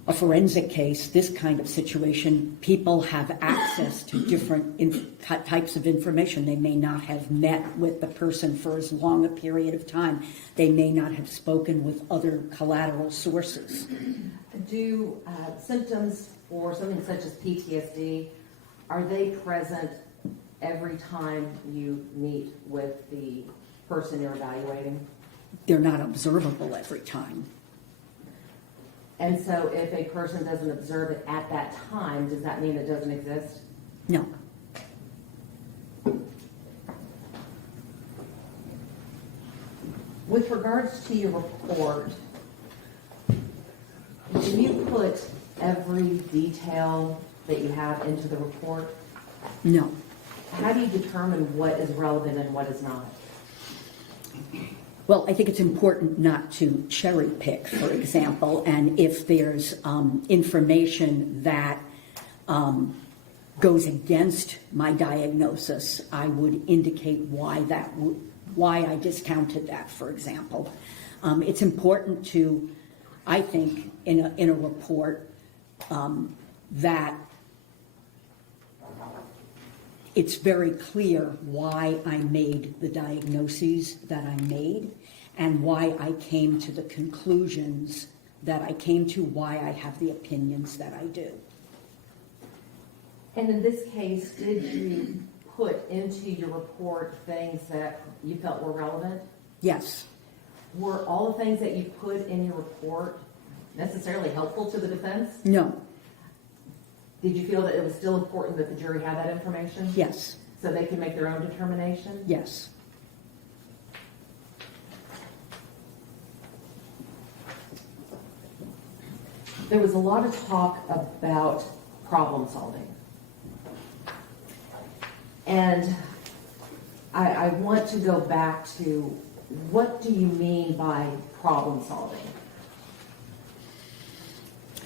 a forensic case, this kind of situation, people have access to different types of information. They may not have met with the person for as long a period of time. They may not have spoken with other collateral sources. Do symptoms for something such as PTSD, are they present every time you meet with the person you're evaluating? They're not observable every time. And so if a person doesn't observe it at that time, does that mean it doesn't exist? No. With regards to your report, do you put every detail that you have into the report? No. How do you determine what is relevant and what is not? Well, I think it's important not to cherry pick, for example, and if there's information that goes against my diagnosis, I would indicate why I discounted that, for example. It's important to, I think, in a report that it's very clear why I made the diagnoses that I made and why I came to the conclusions that I came to, why I have the opinions that I do. And in this case, did you put into your report things that you felt were relevant? Yes. Were all the things that you put in your report necessarily helpful to the defense? No. Did you feel that it was still important that the jury had that information? Yes. So they can make their own determination? Yes. There was a lot of talk about problem solving. And I want to go back to, what do you mean by problem solving?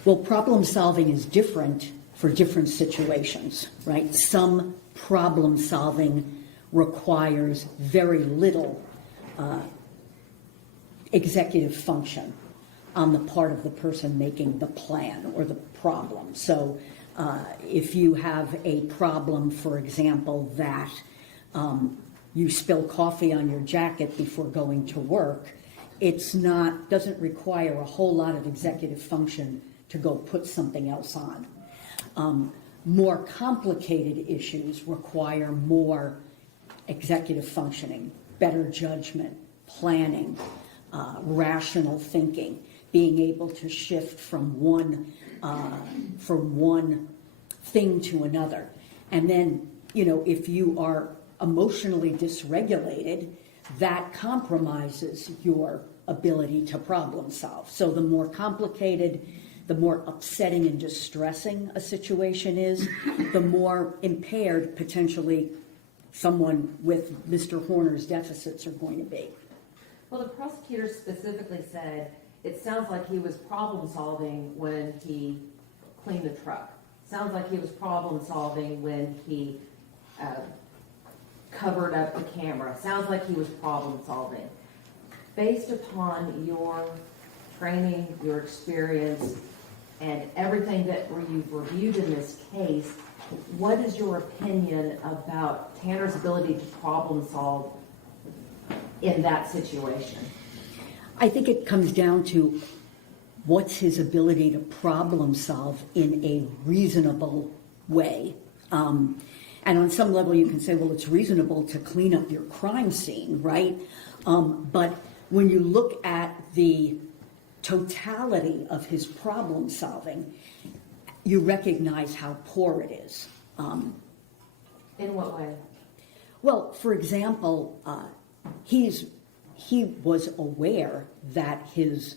Well, problem solving is different for different situations, right? Some problem solving requires very little executive function on the part of the person making the plan or the problem. So if you have a problem, for example, that you spill coffee on your jacket before going to work, doesn't require a whole lot of executive function to go put something else on. More complicated issues require more executive functioning, better judgment, planning, rational thinking, being able to shift from one thing to another. And then, if you are emotionally dysregulated, that compromises your ability to problem solve. So the more complicated, the more upsetting and distressing a situation is, the more impaired potentially someone with Mr. Horner's deficits are going to be. Well, the prosecutor specifically said, it sounds like he was problem solving when he cleaned the truck. Sounds like he was problem solving when he covered up the camera. Sounds like he was problem solving. Based upon your training, your experience, and everything that you've reviewed in this case, what is your opinion about Tanner's ability to problem solve in that situation? I think it comes down to what's his ability to problem solve in a reasonable way. And on some level you can say, well, it's reasonable to clean up your crime scene, right? But when you look at the totality of his problem solving, you recognize how poor it is. In what way? Well, for example, he was aware that his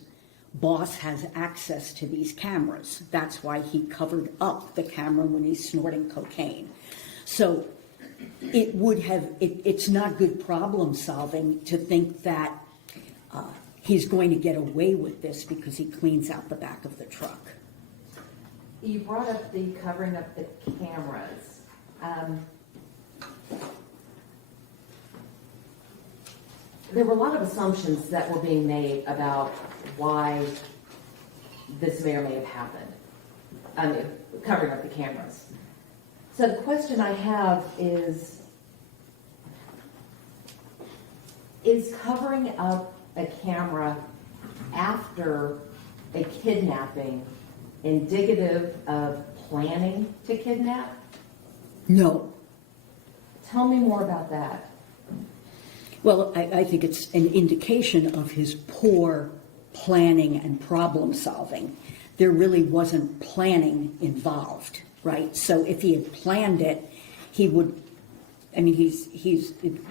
boss has access to these cameras. That's why he covered up the camera when he's snorting cocaine. So it's not good problem solving to think that he's going to get away with this because he cleans out the back of the truck. You brought up the covering up the cameras. There were a lot of assumptions that were being made about why this may or may have happened, covering up the cameras. So the question I have is covering up a camera after a kidnapping indicative of planning to kidnap? No. Tell me more about that. Well, I think it's an indication of his poor planning and problem solving. There really wasn't planning involved, right? So if he had planned it, he would, I mean,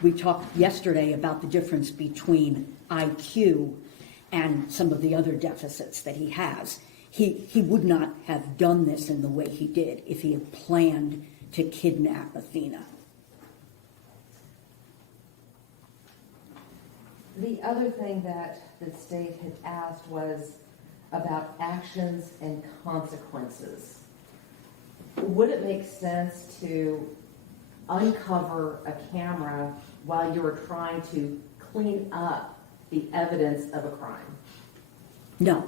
we talked yesterday about the difference between IQ and some of the other deficits that he has. He would not have done this in the way he did if he had planned to kidnap Athena. The other thing that the state had asked was about actions and consequences. Would it make sense to uncover a camera while you were trying to clean up the evidence of a crime? No.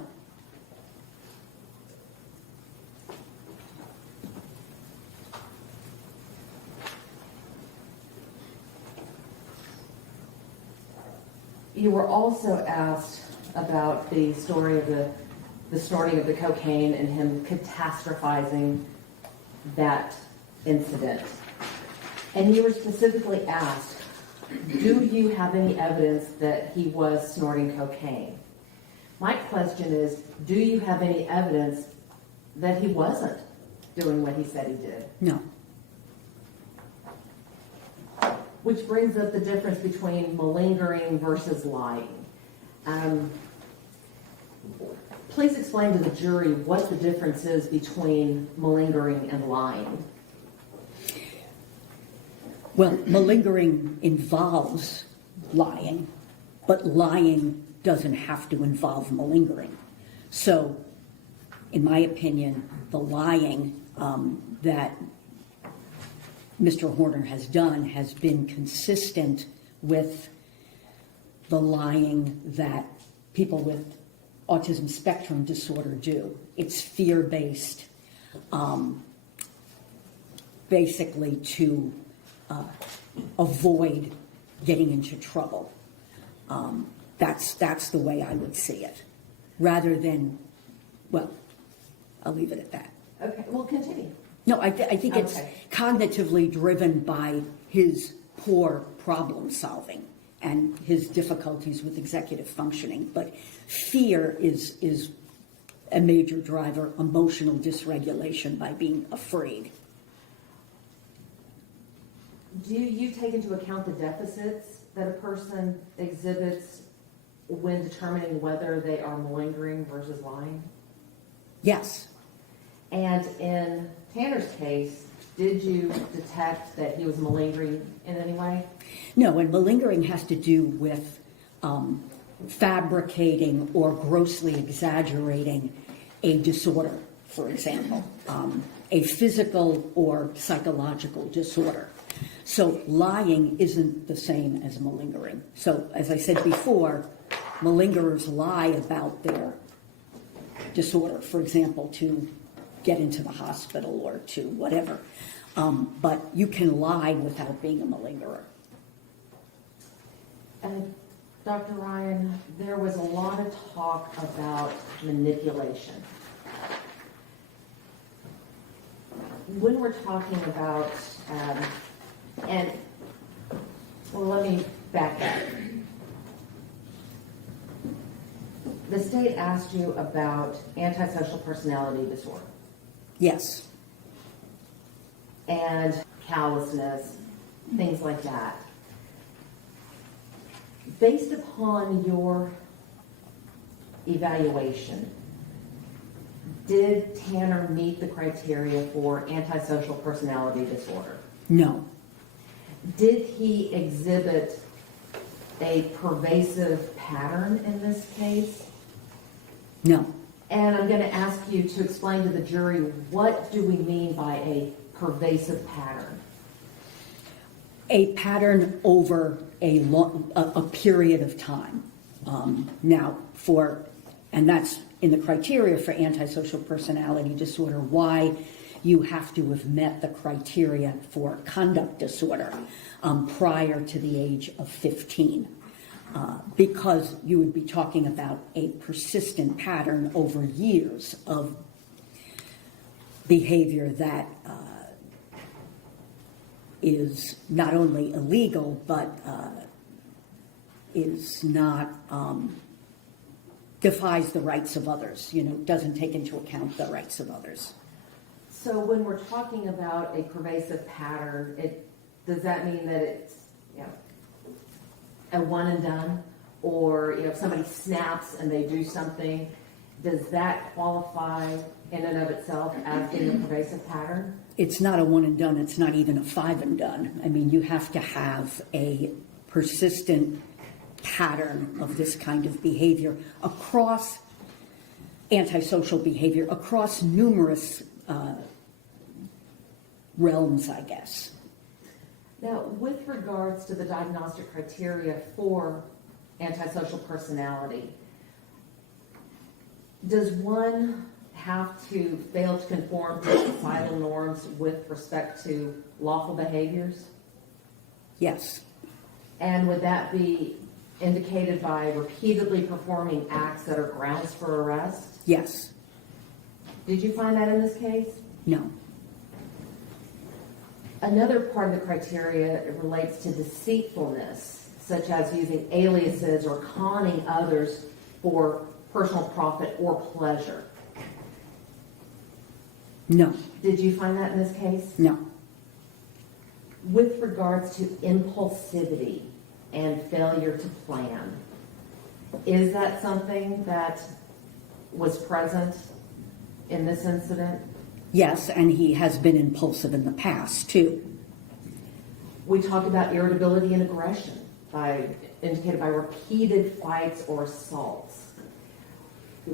You were also asked about the story of the snorting of the cocaine and him catastrophizing that incident. And you were specifically asked, do you have any evidence that he was snorting cocaine? My question is, do you have any evidence that he wasn't doing what he said he did? No. Which brings up the difference between malingering versus lying. Please explain to the jury what the difference is between malingering and lying. Well, malingering involves lying, but lying doesn't have to involve malingering. So, in my opinion, the lying that Mr. Horner has done has been consistent with the lying that people with autism spectrum disorder do. It's fear-based, basically to avoid getting into trouble. That's the way I would see it, rather than, well, I'll leave it at that. Okay, well, continue. No, I think it's Okay. cognitively driven by his poor problem solving and his difficulties with executive functioning. But fear is a major driver, emotional dysregulation by being afraid. Do you take into account the deficits that a person exhibits when determining whether they are malingering versus lying? Yes. And in Tanner's case, did you detect that he was malingering in any way? No, and malingering has to do with fabricating or grossly exaggerating a disorder, for example, a physical or psychological disorder. So lying isn't the same as malingering. So as I said before, malingerers lie about their disorder, for example, to get into the hospital or to whatever. But you can lie without being a malingerer. And Dr. Ryan, there was a lot of talk about manipulation. When we're talking about, let me back up. The state asked you about antisocial personality disorder Yes. and callousness, things like that. Based upon your evaluation, did Tanner meet the criteria for antisocial personality disorder? No. Did he exhibit a pervasive pattern in this case? No. And I'm going to ask you to explain to the jury, what do we mean by a pervasive pattern? A pattern over a period of time. And that's in the criteria for antisocial personality disorder, why you have to have met the criteria for conduct disorder prior to the age of 15. Because you would be talking about a persistent pattern over years of behavior that is not only illegal, but is not, defies the rights of others, doesn't take into account the rights of others. So when we're talking about a pervasive pattern, does that mean that it's a one and done? Or if somebody snaps and they do something, does that qualify in and of itself as being a pervasive pattern? It's not a one and done, it's not even a five and done. I mean, you have to have a persistent pattern of this kind of behavior across antisocial behavior, across numerous realms, I guess. Now, with regards to the diagnostic criteria for antisocial personality, does one have to fail to conform to societal norms with respect to lawful behaviors? Yes. And would that be indicated by repeatedly performing acts that are grounds for arrest? Yes. Did you find that in this case? No. Another part of the criteria relates to deceitfulness, such as using aliases or conning others for personal profit or pleasure. No. Did you find that in this case? No. With regards to impulsivity and failure to plan, is that something that was present in this incident? Yes, and he has been impulsive in the past, too. We talked about irritability and aggression, indicated by repeated fights or assaults.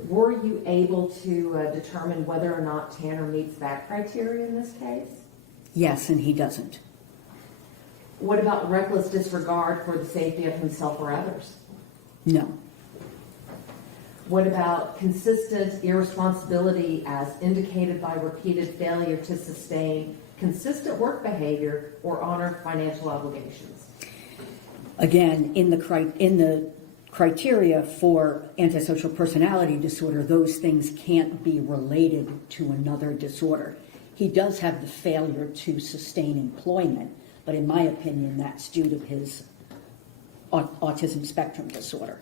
Were you able to determine whether or not Tanner meets that criteria in this case? Yes, and he doesn't. What about reckless disregard for the safety of himself or others? No. What about consistent irresponsibility as indicated by repeated failure to sustain consistent work behavior or honor financial obligations? Again, in the criteria for antisocial personality disorder, those things can't be related to another disorder. He does have the failure to sustain employment, but in my opinion, that's due to his autism spectrum disorder.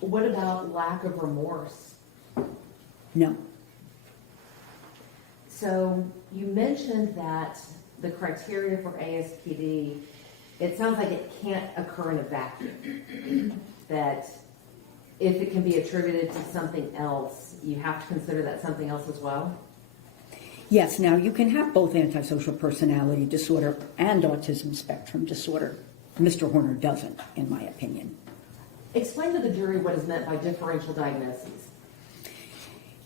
What about lack of remorse? No. So you mentioned that the criteria for ASPD, it sounds like it can't occur in a vacuum. That if it can be attributed to something else, you have to consider that something else as well? Yes, now you can have both antisocial personality disorder and autism spectrum disorder. Mr. Horner doesn't, in my opinion. Explain to the jury what is meant by differential diagnoses.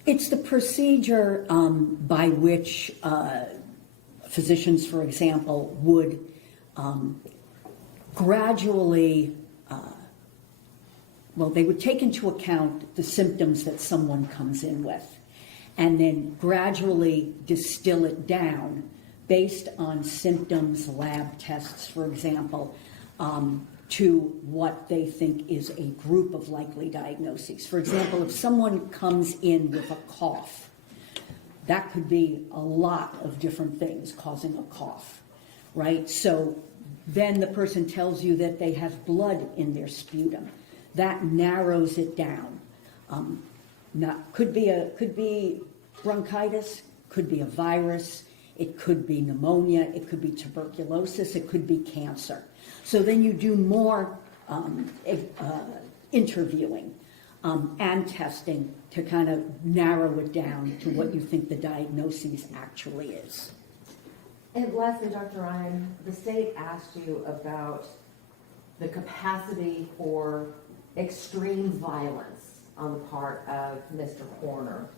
It's the procedure by which physicians, for example, would gradually, they would take into account the symptoms that someone comes in with, and then gradually distill it down based on symptoms, lab tests, for example, to what they think is a group of likely diagnoses. For example, if someone comes in with a cough, that could be a lot of different things causing a cough, right? So then the person tells you that they have blood in their sputum. That narrows it down. Could be bronchitis, could be a virus, it could be pneumonia, it could be tuberculosis, it could be cancer. So then you do more interviewing and testing to kind of narrow it down to what you think the diagnosis actually is. And lastly, Dr. Ryan, the state asked you about the capacity for extreme violence on the part of Mr. Horner.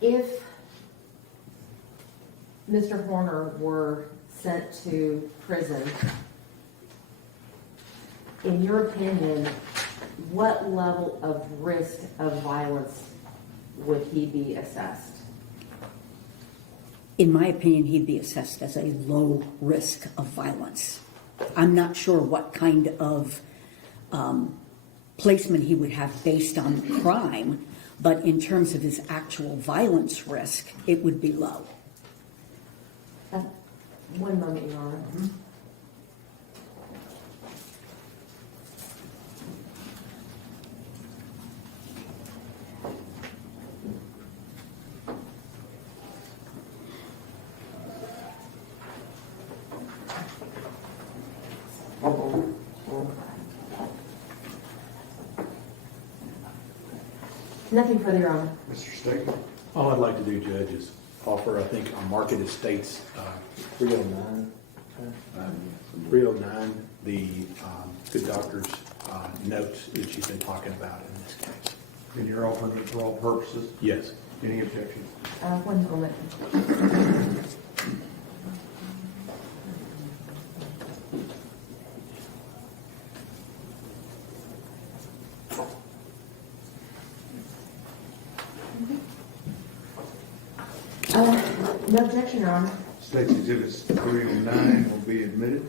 If Mr. Horner were sent to prison, in your opinion, what level of risk of violence would he be assessed? In my opinion, he'd be assessed as a low risk of violence. I'm not sure what kind of placement he would have based on crime, but in terms of his actual violence risk, it would be low. One moment, Your Honor. Nothing further, Your Honor. Mr. Stegman? All I'd like to do, Judge, is offer, I think, a market estates 309, 309, the good doctor's notes that you've been talking about in this case. And you're offering it for all purposes? Yes. Any objections? One moment. No objection, Your Honor. State's Exhibits 309 will be admitted.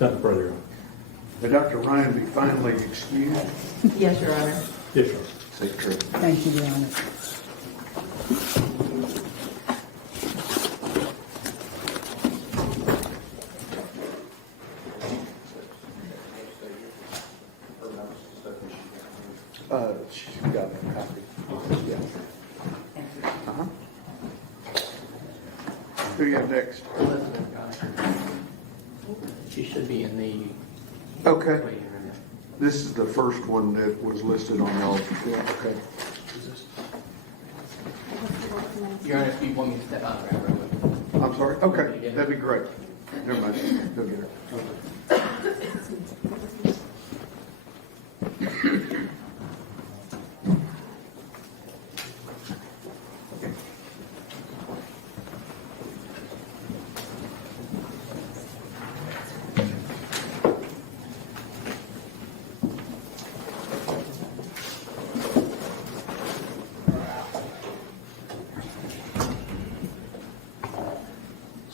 Nothing further. May Dr. Ryan be finally excused? Yes, Your Honor. Yes, sir. Take care. Thank you, Your Honor. She's got a copy. Yeah. Who you have next? She should be in the Okay. waiting room. This is the first one that was listed on y'all's report. Okay. Your Honor, if you want me to step out and grab her, I will. I'm sorry? Okay, that'd be great. Never mind. Go get her.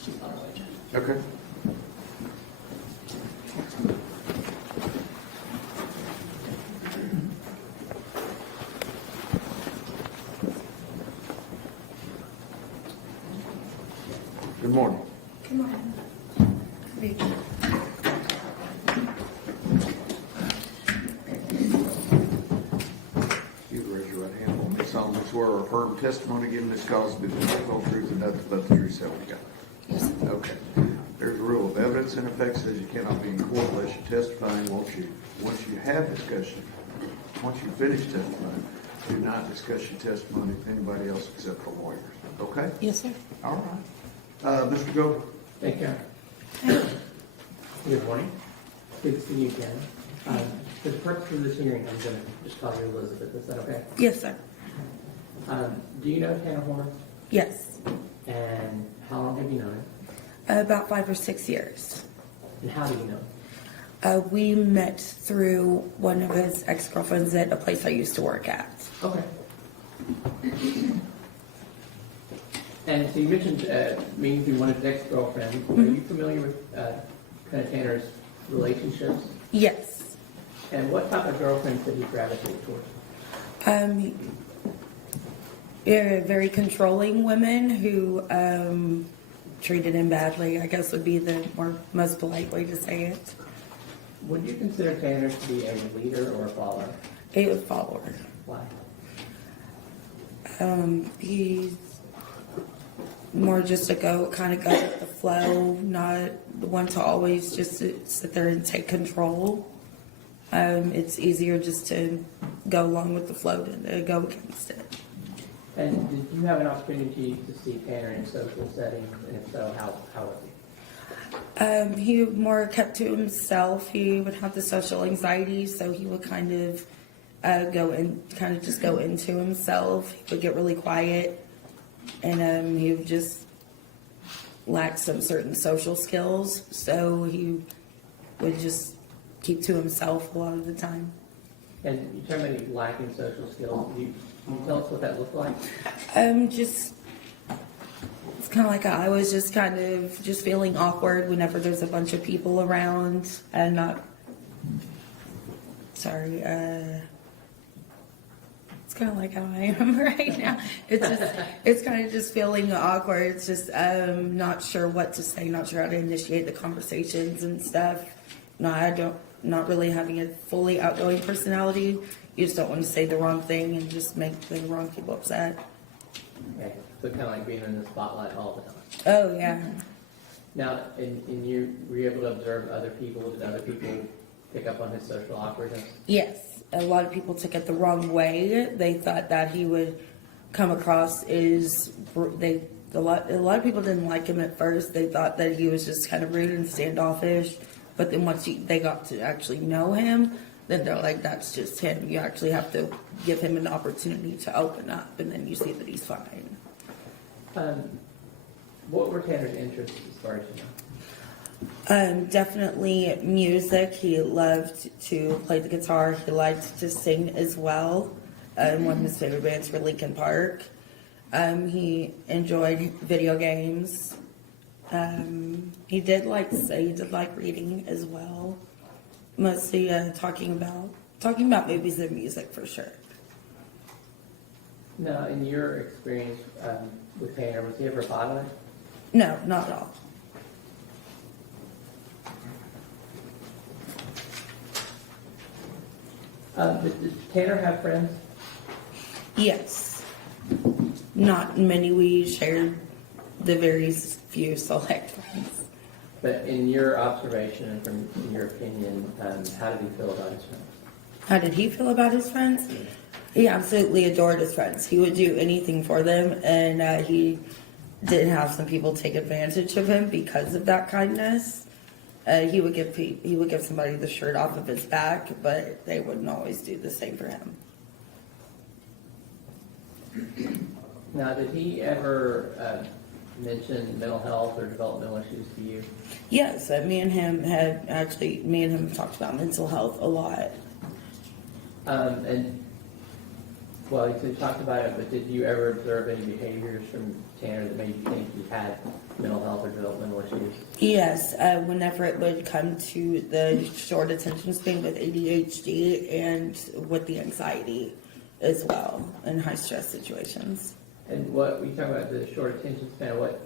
She's on her way, Judge. Okay. Good morning. Good morning. You raise your right hand. Will you solemnly swear or affirm testimony given this cause to be the whole truth and nothing but the truth, so help you God? Yes. Okay. There's a rule of evidence in effect says you cannot be in court unless you're testifying. Once you have discussion, once you finish testifying, do not not discuss your testimony with anybody else except for lawyers, okay? Yes, sir. All right. Mr. Gold? Thank you. Good morning. Good to see you again. For the purpose of this hearing, I'm going to just call you Elizabeth. Is that okay? Yes, sir. Do you know Tanner Horn? Yes. And how long have you known him? About 5 or 6 years. And how do you know him? We met through one of his ex-girlfriends at a place I used to work at. Okay. And so you mentioned meeting through one of his ex-girlfriends. Are you familiar with kind of Tanner's relationships? Yes. And what type of girlfriends did he gravitate towards? Very controlling women who treated him badly, I guess would be the most polite way to say it. Would you consider Tanner to be a leader or a follower? A follower. Why? He's more just a go with the flow, not the one to always just sit there and take control. It's easier just to go along with the flow than to go against it. And did you have an opportunity to see Tanner in social settings? And if so, how was he? He more kept to himself. He would have the social anxiety, so he would kind of go into himself. He would get really quiet, and he would just lack some certain social skills, so he would just keep to himself a lot of the time. And you talk about he lacking social skills. Can you tell us what that looked like? It's kind of like I was just kind of just feeling awkward whenever there's a bunch of people around and it's kind of like how I am right now. It's kind of just feeling awkward. It's just not sure what to say, not sure how to initiate the conversations and stuff. Not really having a fully outgoing personality. You just don't want to say the wrong thing and just make the wrong people upset. Okay. So kind of like being in the spotlight all the time. Oh, yeah. Now, were you able to observe other people? Did other people pick up on his social awkwardness? Yes. A lot of people took it the wrong way. They thought that he would come across as a lot of people didn't like him at first. They thought that he was just kind of rude and standoffish. But then once they got to actually know him, then they're like, that's just him. You actually have to give him an opportunity to open up, and then you see that he's fine. What were Tanner's interests as far as you know? Definitely music. He loved to play the guitar. He liked to sing as well. One of his favorite bands were Linkin Park. He enjoyed video games. He did like reading as well. Mostly talking about movies and music for sure. Now, in your experience with Tanner, was he ever violent? No, not at all. Did Tanner have friends? Yes. Not many. We shared the very few select friends. But in your observation and in your opinion, how did he feel about his friends? How did he feel about his friends? He absolutely adored his friends. He would do anything for them, and he did have some people take advantage of him because of that kindness. He would give somebody the shirt off of his back, but they wouldn't always do the same for him. Now, did he ever mention mental health or developmental issues to you? Yes, me and him talked about mental health a lot. Well, you talked about it, but did you ever observe any behaviors from Tanner that made you think he had mental health or developmental issues? Yes, whenever it would come to the short attention span with ADHD and with the anxiety as well in high stress situations. And what we talking about, the short attention span, what,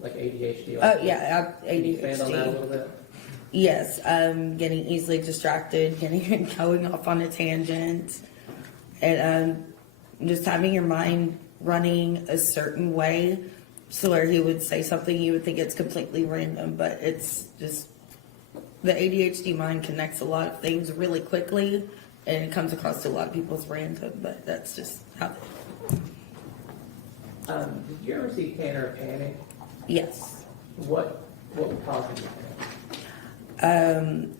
like ADHD? Oh yeah, Can you expand on that a ADHD. little bit? Yes, getting easily distracted, going off on a tangent, and just having your mind running a certain way, so where he would say something you would think it's completely random, but it's just the ADHD mind connects a lot of things really quickly, and it comes across to a lot of people as random, but that's just how. Did you ever see Tanner panic? Yes. What would cause him to panic?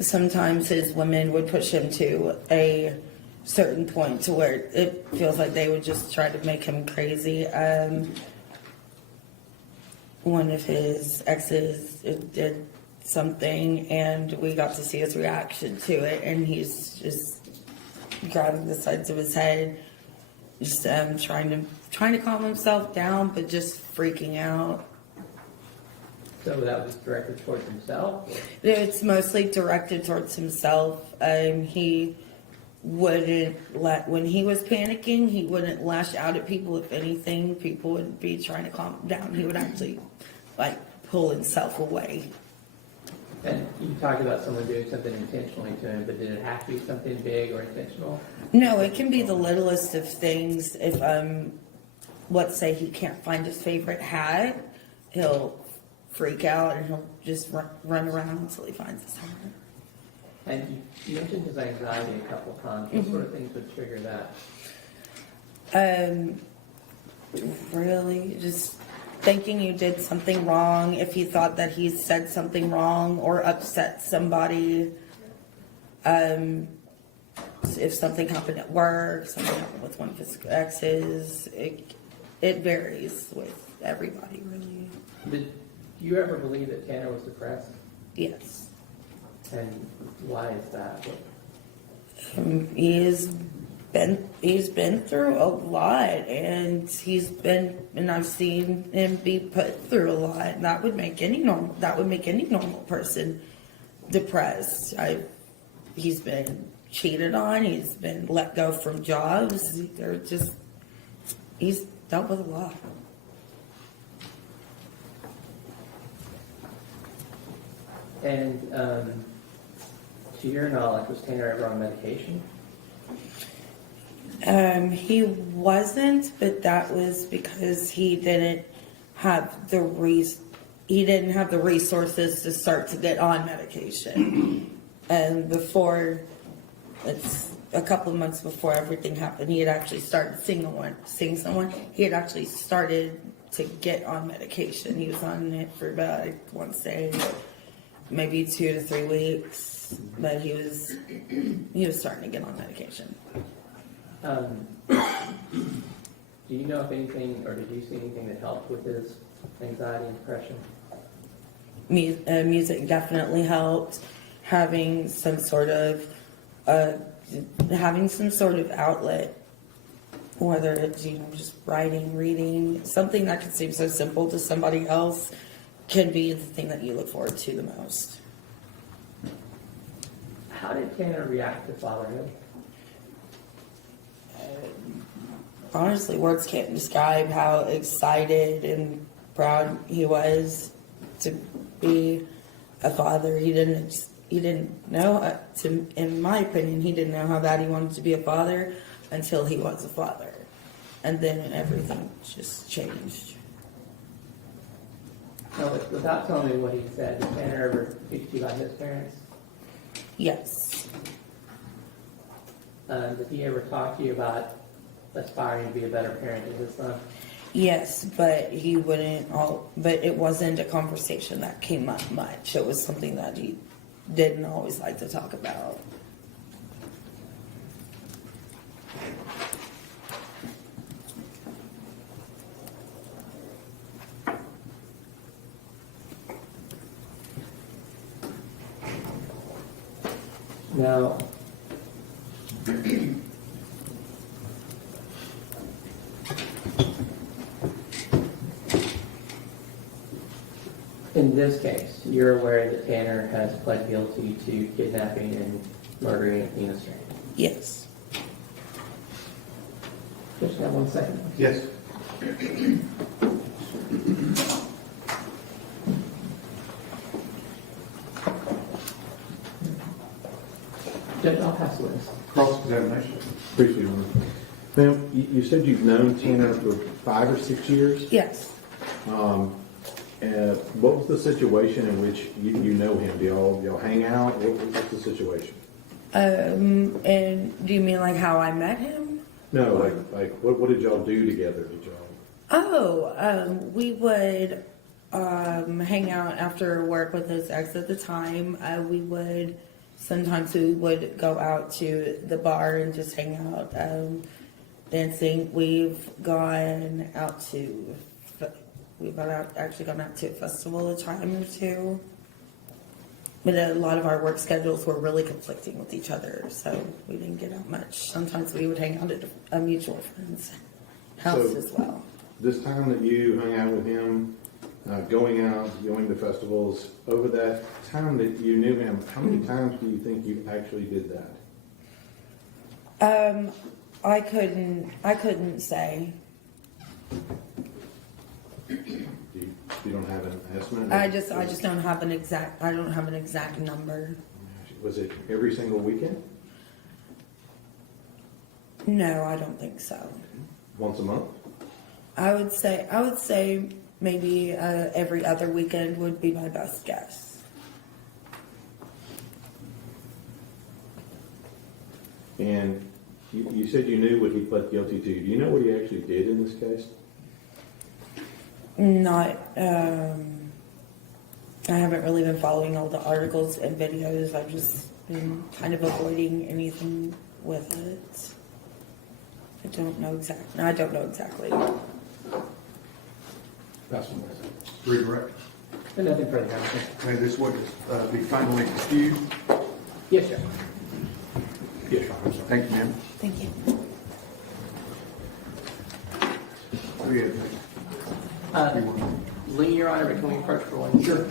Sometimes his women would push him to a certain point to where it feels like they would just try to make him crazy. One of his exes did something, and we got to see his reaction to it, and he's just grabbing the sides of his head, just trying to calm himself down, but just freaking out. So that was directed towards himself? It's mostly directed towards himself. He wouldn't when he was panicking, he wouldn't lash out at people. If anything, people would be trying to calm him down. He would actually, like, pull himself away. And you talked about someone doing something intentionally to him, but did it have to be something big or intentional? No, it can be the littlest of things. If, let's say he can't find his favorite hat, he'll freak out and he'll just run around until he finds his hat. And you mentioned his anxiety a couple times. What sort of things would trigger that? Really, just thinking you did something wrong. If he thought that he said something wrong or upset somebody. If something happened at work, something happened with one of his exes, it varies with everybody, really. Did you ever believe that Tanner was depressed? Yes. And why is that? He's been through a lot, and I've seen him be put through a lot, and that would make any normal person depressed. He's been cheated on, he's been let go from jobs, he's dealt with a lot. And to your knowledge, was Tanner ever on medication? He wasn't, but that was because he didn't have the resources to start to get on medication. And it's a couple of months before everything happened, he had actually started seeing someone. He had actually started to get on medication. He was on it for about, I want to say, maybe 2 to 3 weeks, but he was starting to get on medication. Do you know if anything, or did you see anything that helped with his anxiety and depression? Music definitely helped. Having some sort of outlet, whether it's just writing, reading, something that could seem so simple to somebody else, can be the thing that you look forward to the most. How did Tanner react to fatherhood? Honestly, words can't describe how excited and proud he was to be a father. He didn't know, in my opinion, he didn't know how bad he wanted to be a father until he was a father. And then everything just changed. No, without telling me what he said, did Tanner ever speak to you about his parents? Yes. Did he ever talk to you about aspiring to be a better parent to his son? Yes, but but it wasn't a conversation that came up much. It was something that he didn't always like to talk about. Now, in this case, you're aware that Tanner has pled guilty to kidnapping and murdering Athena Strand. Yes. Just have 1 second. Yes. Judge, I'll pass the witness. Cross-examination. Appreciate it. Ma'am, you said you've known Tanner for 5 or 6 years? Yes. What was the situation in which you know him? Do y'all hang out? What's the situation? And do you mean like how I met him? No, like what did y'all do together? Did y'all? Oh, we would hang out after work with his ex at the time. Sometimes we would go out to the bar and just hang out, dancing. We've gone out to a festival a time or two. But a lot of our work schedules were really conflicting with each other, so we didn't get out much. Sometimes we would hang out at a mutual friend's house So- as well. This time that you hung out with him, going out, going to festivals, over that time that you knew him, how many times do you think you actually did that? I couldn't say. You don't have an estimate? I just don't have an exact number. Was it every single weekend? No, I don't think so. Once a month? I would say maybe every other weekend would be my best guess. And you said you knew what he pled guilty to. Do you know what he actually did in this case? Not, I haven't really been following all the articles and videos. I've just been kind of avoiding anything with it. I don't know exactly. Redirect. And nothing further, Counsel. Okay, this would be finally excused. Yes, sir. Yes, Your Honor. Thank you, ma'am. Thank you. We have, Lee, Your Honor, but can we approach for one? Sure.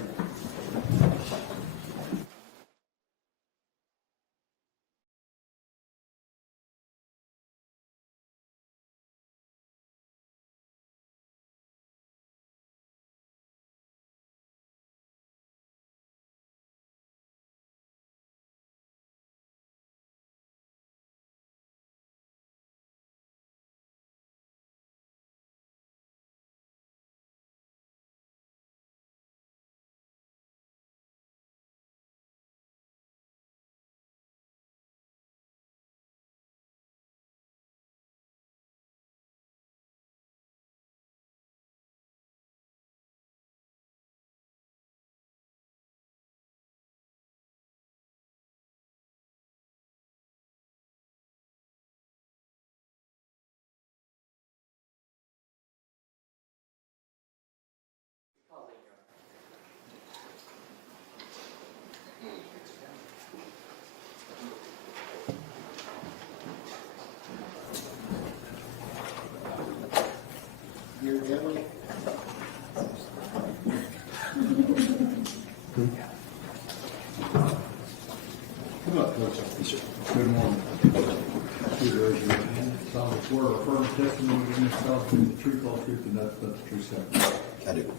good morning. Please raise your hand. Solemnly swear or affirm testimony in this cause to be the truth, all truth, and nothing but the truth, so help you. I do.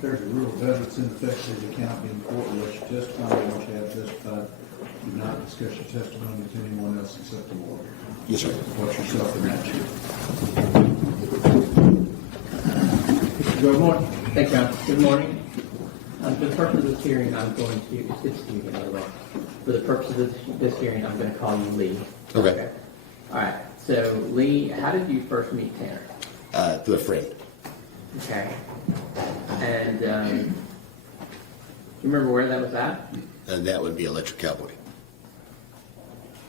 There's a rule of evidence in effect that you cannot be in court unless you testify or unless you have testified. Do not discuss your testimony with anyone else except the lawyer. Yes, sir. Watch yourself in that chair. Good morning. Thank you, Counsel. Good morning. For the purpose of this hearing, I'm going to, excuse me, by the way. For the purpose of this hearing, I'm going to call you Lee. Okay. All right. So, Lee, how did you first meet Tanner? Through a friend. Okay. And you remember where that was at? And that would be Electric Cowboy.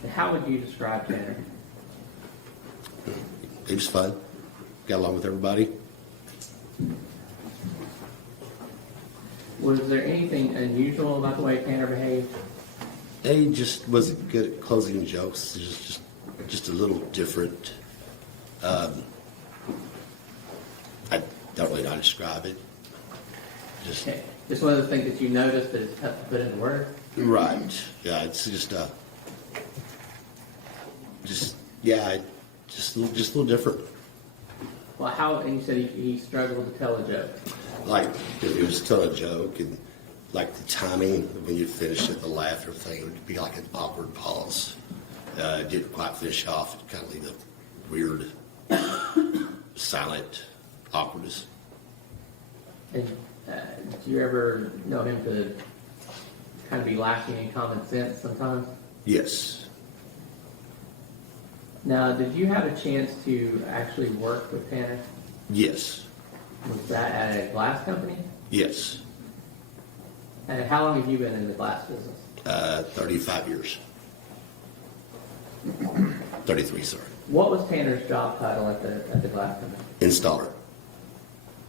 And how would you describe Tanner? He was fun. Got along with everybody. Was there anything unusual about the way Tanner behaved? He just wasn't good at closing jokes. He was just a little different. I don't really know how to describe it. Just Okay. Just one of the things that you noticed that is tough to put into words? right. Yeah, it's just a little different. Well, how, and you said he struggled to tell a joke. Like if he was telling a joke and like the timing when you finish it, the laughter thing, it would be like an awkward pause. It didn't quite finish off. It kind of leave a weird, silent awkwardness. And did you ever know him to kind of be lacking in common sense sometimes? Yes. Now, did you have a chance to actually work with Tanner? Yes. Was that at a glass company? Yes. And how long have you been in the glass business? 35 years. 33, sorry. What was Tanner's job title at the glass company? Installer.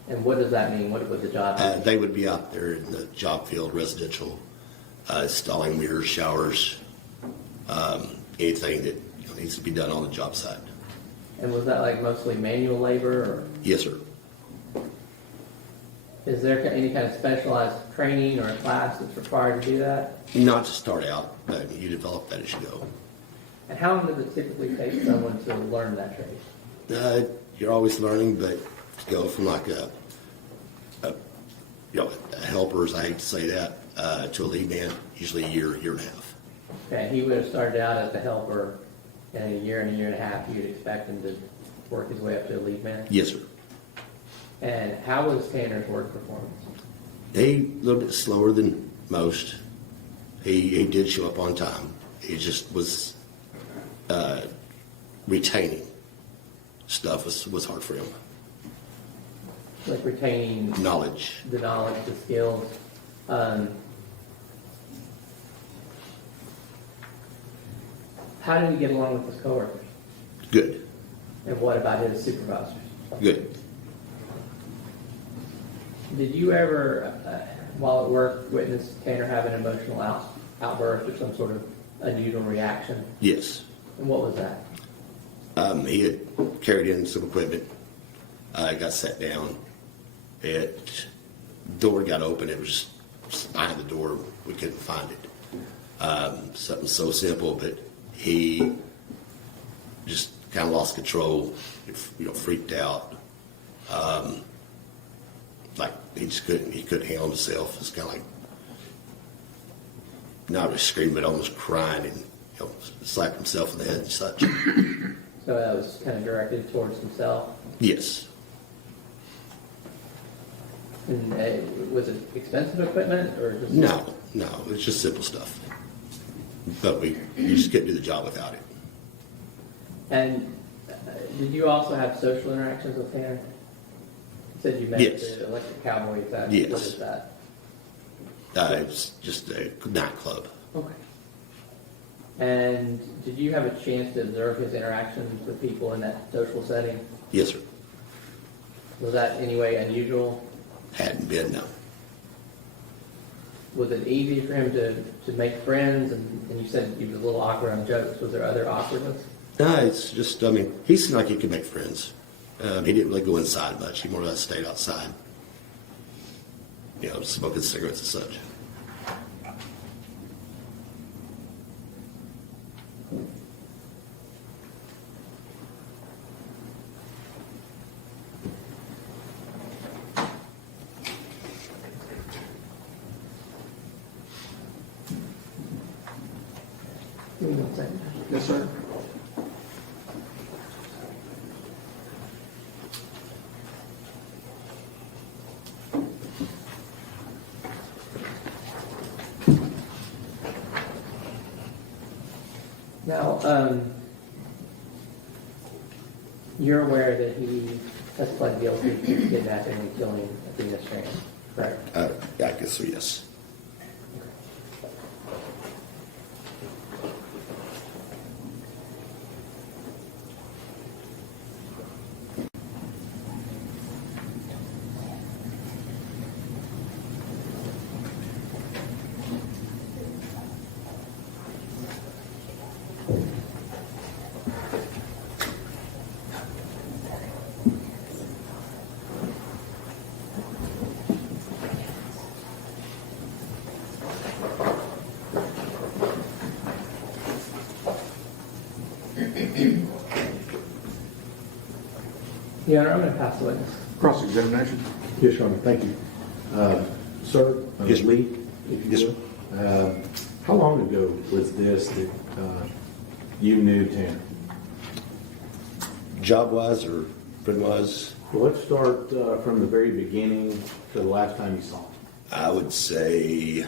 And what does that mean? What would the job be? They would be out there in the job field, residential, installing mirrors, showers, anything that needs to be done on the job site. And was that like mostly manual labor, or Yes, sir. is there any kind of specialized training or a class that's required to do that? Not to start out, but you develop that as you go. And how long does it typically take someone to learn that trade? You're always learning, but to go from like a helper, as I hate to say that, to a lead man, usually a year and a half. Okay, he would have started out as a helper, and in a year and a half, you'd expect him to work his way up to a lead man? Yes, sir. And how was Tanner's work performance? He a little bit slower than most. He did show up on time. He just was retaining stuff was hard for him. Like retaining Knowledge. the knowledge, the skills. How did he get along with his coworkers? Good. And what about his supervisors? Good. Did you ever, while at work, witness Tanner have an emotional outburst or some sort of unusual reaction? Yes. And what was that? He had carried in some equipment. Got sat down. Door got open. It was just behind the door. We couldn't find it. Something so simple, but he just kind of lost control. Freaked out. Like he just couldn't handle himself. It's kind of like not really screaming, but almost crying, and slapped himself in the head and such. So that was kind of directed towards himself. Yes. And was it expensive equipment or just No, it's just simple stuff. But you just couldn't do the job without it. And did you also have social interactions with Tanner? You said you met Yes. the Electric Cowboy. Yes. What is that? It's just a nightclub. Okay. And did you have a chance to observe his interactions with people in that social setting? Yes, sir. Was that in any way unusual? Hadn't been, no. Was it easy for him to make friends? And you said he was a little awkward on jokes. Was there other awkwardness? No, it's just, he seemed like he could make friends. He didn't really go inside much. He more or less stayed outside. Smoking cigarettes and such. Give me 1 second. Yes, sir. Now, you're aware that he has pled guilty to kidnapping and killing Athena Strand, correct? I guess so, yes. Your Honor, I'm going to pass the witness. Cross-examination. Yes, Your Honor, thank you. Sir, Yes, sir. Lee, if you Yes, will. How long ago was this that you knew Tanner? Job-wise or friend-wise, Well, let's start from the very beginning to the last time you saw him. I would say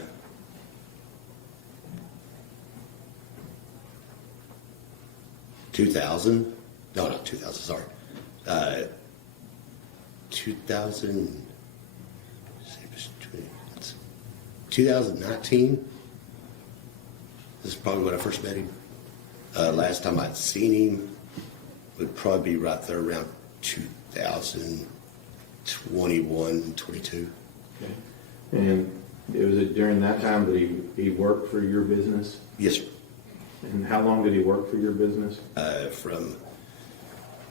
2000, no, not 2000, sorry. 2019. This is probably when I first met him. Last time I'd seen him would probably be right there around 2021, 22. Okay. And was it during that time that he worked for your business? Yes, sir. And how long did he work for your business? From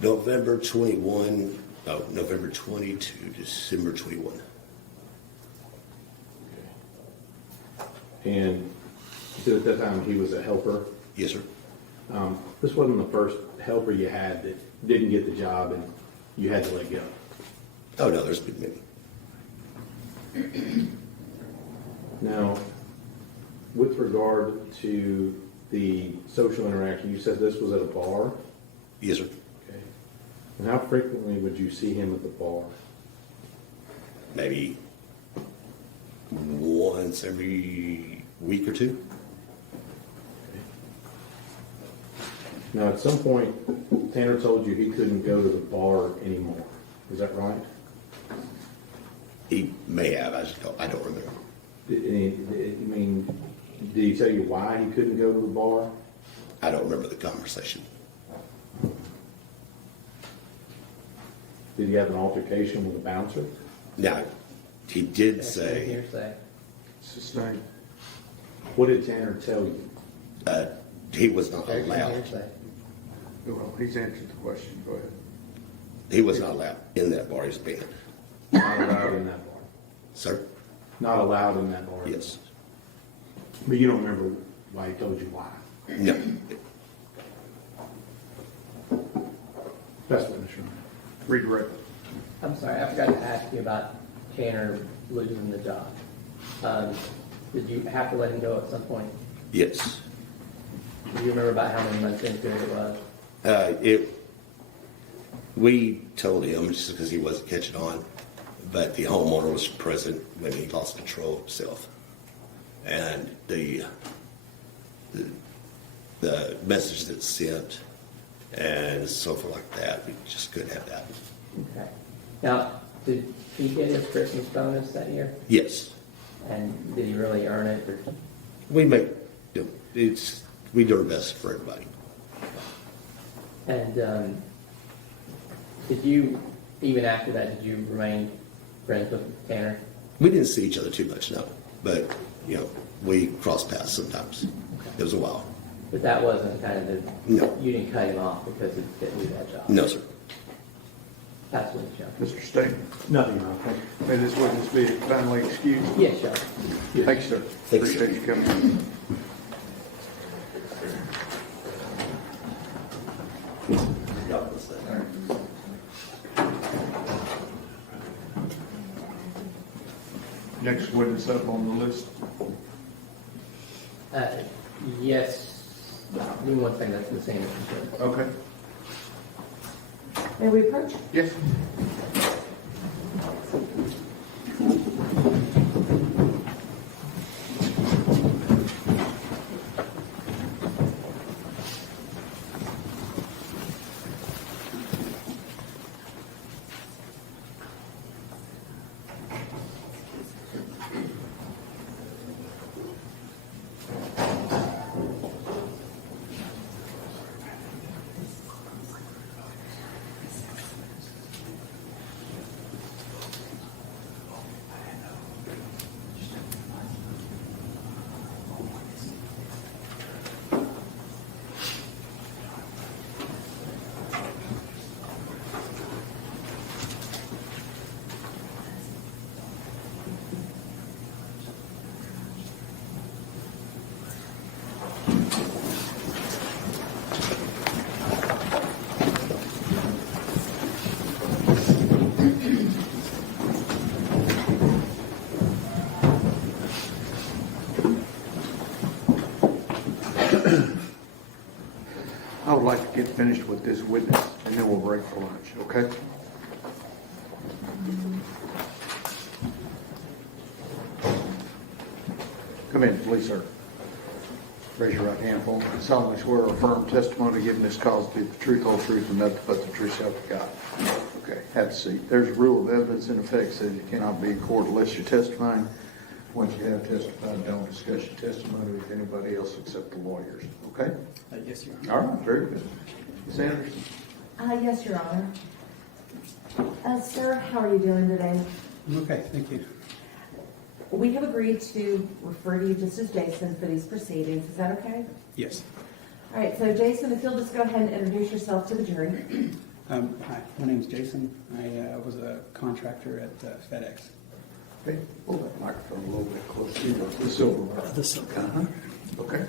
November 20 to December 21. And so at that time he was a helper. Yes, sir. This wasn't the first helper you had that didn't get the job and you had to let go. Oh, no, there's been many. Now, with regard to the social interaction, you said this was at a bar? Yes, sir. Okay. And how frequently would you see him at the bar? Maybe once every week or two. Now, at some point, Tanner told you he couldn't go to the bar anymore. Is that right? He may have. I don't remember. Did he tell you why he couldn't go to the bar? I don't remember the conversation. Did he have an altercation with a bouncer? Now, he did That's say hearsay. Sustained. What did Tanner tell you? he was not There's allowed. hearsay. Well, he's answered the question. Go ahead. He was not allowed in that bar. He was banned. Not allowed in that bar. Sir? Not allowed in that bar. Yes. But you don't remember why he told you why? No. That's what I'm sure. Redirect. I'm sorry, I forgot to ask you about Tanner losing the job. Did you have to let him go at some point? Yes. Do you remember about how many months into it was? We told him just because he wasn't catching on, but the homeowner was present when he lost control of himself. And the message that's sent and so forth like that, we just couldn't have that. Okay. Now, did he get his Christmas bonus that year? Yes. And did he really earn it? Or? We do our best for everybody. And did you, even after that, did you remain friends with Tanner? We didn't see each other too much, no. But, we crossed paths sometimes. It was a while. But that wasn't kind of the, No. you didn't cut him off because he didn't do that job? No, sir. That's what it's showing. Mr. Stegman. Nothing wrong. Thank you. May this witness be finally excused? Yes, sir. Thanks, sir. Thanks, sir. Appreciate you coming. Next witness up on the list. Yes. Give me one second, that's the same. Okay. May we approach? Yes. I would like to get finished with this witness, and then we'll break for lunch, okay? Come in, please, sir. Raise your right hand for me. Solemnly swear or affirm testimony given this cause to be the truth, whole truth, and nothing but the truth, self of God. Okay, have a seat. There's a rule of evidence in effect says you cannot be in court unless you're testifying. Once you have testified, don't discuss your testimony with anybody else except the lawyers. Okay? Yes, Your Honor. All right, very good. Ms. Anderson? Yes, Your Honor. Sir, how are you doing today? I'm okay, thank you. We have agreed to refer to you just as Jason for these proceedings. Is that okay? Yes. All right, so Jason, if you'll just go ahead and introduce yourself to the jury. Hi, my name's Jason. I was a contractor at FedEx. Okay, pull that microphone a little bit closer to you, the silver bar. The silver. Uh-huh. Okay.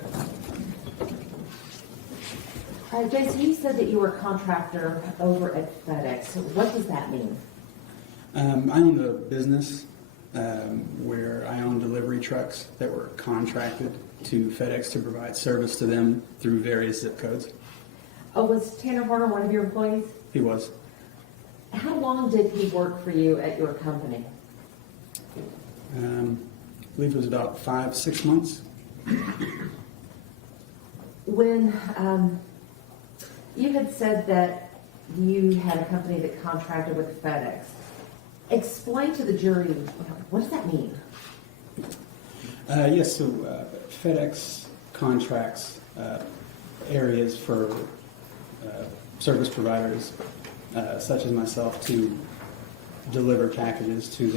All right, Jason, you said that you were a contractor over at FedEx. What does that mean? I owned a business where I owned delivery trucks that were contracted to FedEx to provide service to them through various zip codes. Oh, was Tanner Horner one of your employees? He was. How long did he work for you at your company? I believe it was about 5-6 months. When you had said that you had a company that contracted with FedEx, explain to the jury, what does that mean? Yes, so FedEx contracts areas for service providers such as myself to deliver packages to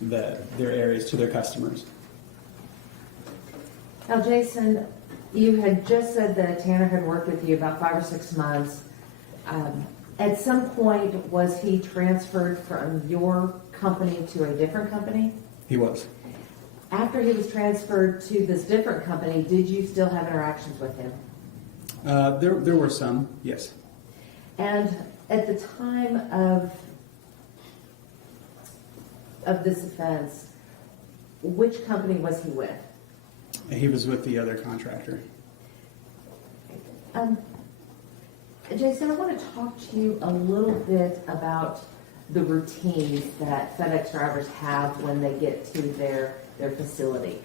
their areas, to their customers. Now, Jason, you had just said that Tanner had worked with you about 5 or 6 months. At some point, was he transferred from your company to a different company? He was. After he was transferred to this different company, did you still have interactions with him? There were some, yes. And at the time of this offense, which company was he with? He was with the other contractor. Jason, I want to talk to you a little bit about the routines that FedEx drivers have when they get to their facility.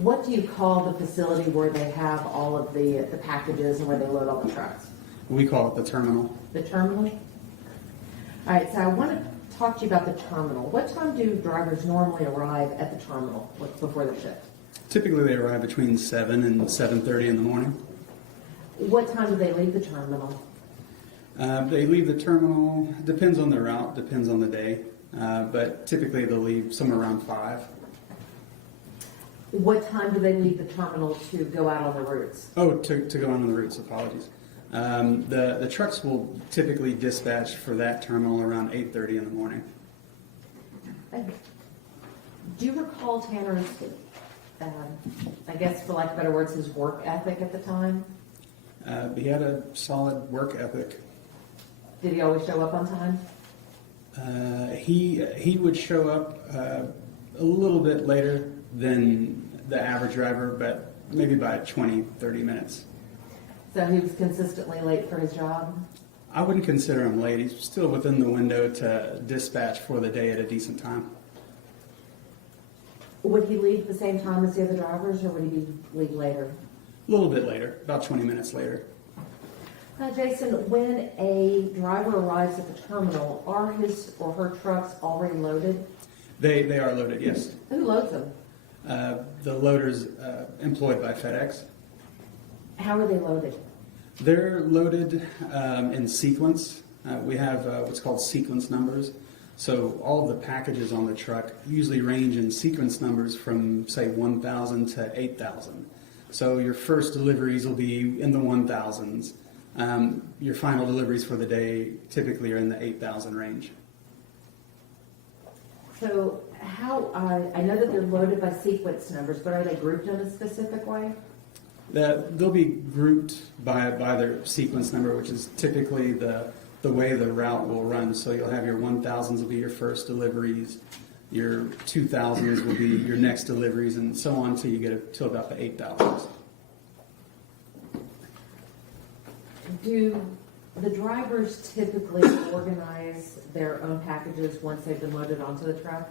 What do you call the facility where they have all of the packages and where they load all the trucks? We call it the terminal. The terminal? All right, so I want to talk to you about the terminal. What time do drivers normally arrive at the terminal before their shift? Typically they arrive between 7 and 7:30 in the morning. What time do they leave the terminal? They leave the terminal, depends on the route, depends on the day, but typically they'll leave somewhere around 5. What time do they leave the terminal to go out on the routes? Oh, to go on the routes, apologies. The trucks will typically dispatch for that terminal around 8:30 in the morning. Do you recall Tanner's, I guess for lack of better words, his work ethic at the time? He had a solid work ethic. Did he always show up on time? He would show up a little bit later than the average driver, but maybe by 20-30 minutes. So he was consistently late for his job? I wouldn't consider him late. He's still within the window to dispatch for the day at a decent time. Would he leave the same time as the other drivers, or would he leave later? A little bit later, about 20 minutes later. Jason, when a driver arrives at the terminal, are his or her trucks already loaded? They are loaded, yes. Who loads them? The loaders employed by FedEx. How are they loaded? They're loaded in sequence. We have what's called sequence numbers. So all of the packages on the truck usually range in sequence numbers from, say, 1,000 to 8,000. So your first deliveries will be in the 1,000s. Your final deliveries for the day typically are in the 8,000 range. So how, I know that they're loaded by sequence numbers, but are they grouped in a specific way? They'll be grouped by their sequence number, which is typically the way the route will run. So you'll have your 1,000s will be your first deliveries, your 2,000s will be your next deliveries, and so on until you get to about the 8,000s. Do the drivers typically organize their own packages once they've been loaded onto the truck?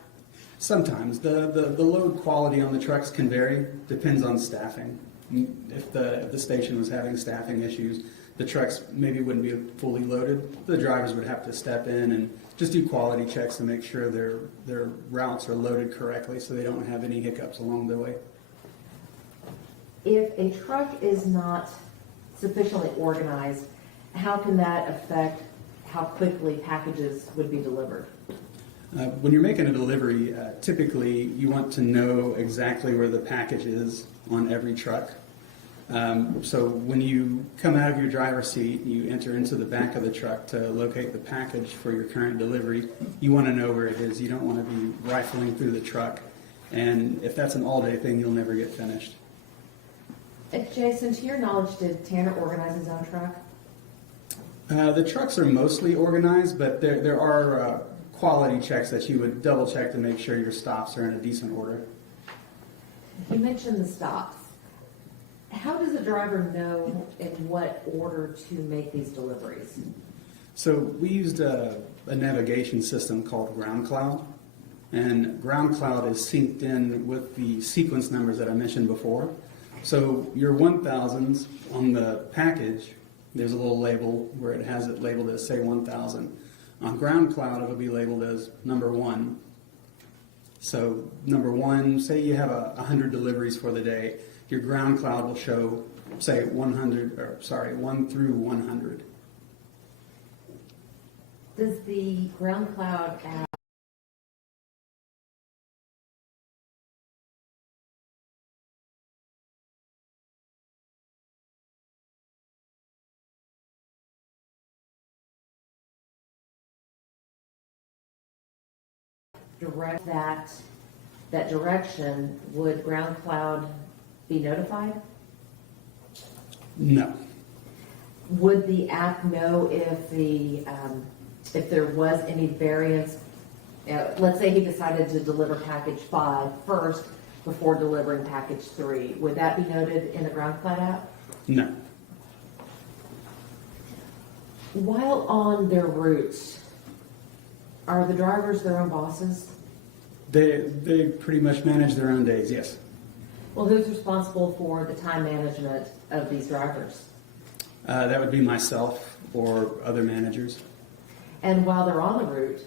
Sometimes. The load quality on the trucks can vary, depends on staffing. If the station was having staffing issues, the trucks maybe wouldn't be fully loaded. The drivers would have to step in and just do quality checks to make sure their routes are loaded correctly so they don't have any hiccups along the way. If a truck is not sufficiently organized, how can that affect how quickly packages would be delivered? When you're making a delivery, typically you want to know exactly where the package is on every truck. So when you come out of your driver's seat, you enter into the back of the truck to locate the package for your current delivery. You want to know where it is. You don't want to be rifling through the truck. And if that's an all-day thing, you'll never get finished. Jason, to your knowledge, did Tanner organize his own truck? The trucks are mostly organized, but there are quality checks that you would double check to make sure your stops are in a decent order. You mentioned the stops. How does a driver know in what order to make these deliveries? So we used a navigation system called Ground Cloud, and Ground Cloud is synced in with the sequence numbers that I mentioned before. So your 1000s on the package, there's a little label where it has it labeled as, say, 1000. On Ground Cloud, it will be labeled as number 1. So number 1, say you have 100 deliveries for the day, your Ground Cloud will show, say, 1 through 100. Does the Ground Cloud app direct that direction? Would Ground Cloud be notified? No. Would the app know if there was any variance? Let's say he decided to deliver package 5 first before delivering package 3. Would that be noted in the Ground Cloud app? No. While on their routes, are the drivers their own bosses? They pretty much manage their own days, yes. Well, who's responsible for the time management of these drivers? That would be myself or other managers. And while they're on the route,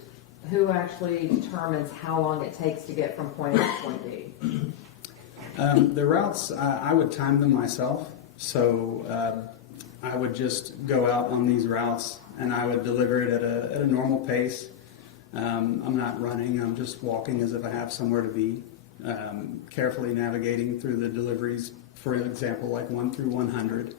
who actually determines how long it takes to get from point A to point B? The routes, I would time them myself. So I would just go out on these routes and I would deliver it at a normal pace. I'm not running, I'm just walking as if I have somewhere to be, carefully navigating through the deliveries, for example, like 1 through 100.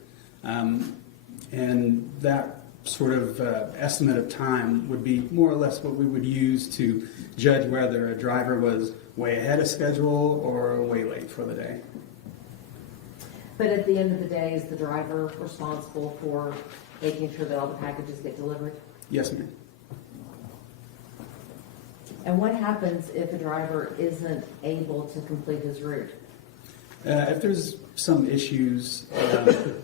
And that sort of estimate of time would be more or less what we would use to judge whether a driver was way ahead of schedule or way late for the day. But at the end of the day, is the driver responsible for making sure that all the packages get delivered? Yes, ma'am. And what happens if a driver isn't able to complete his route? If there's some issues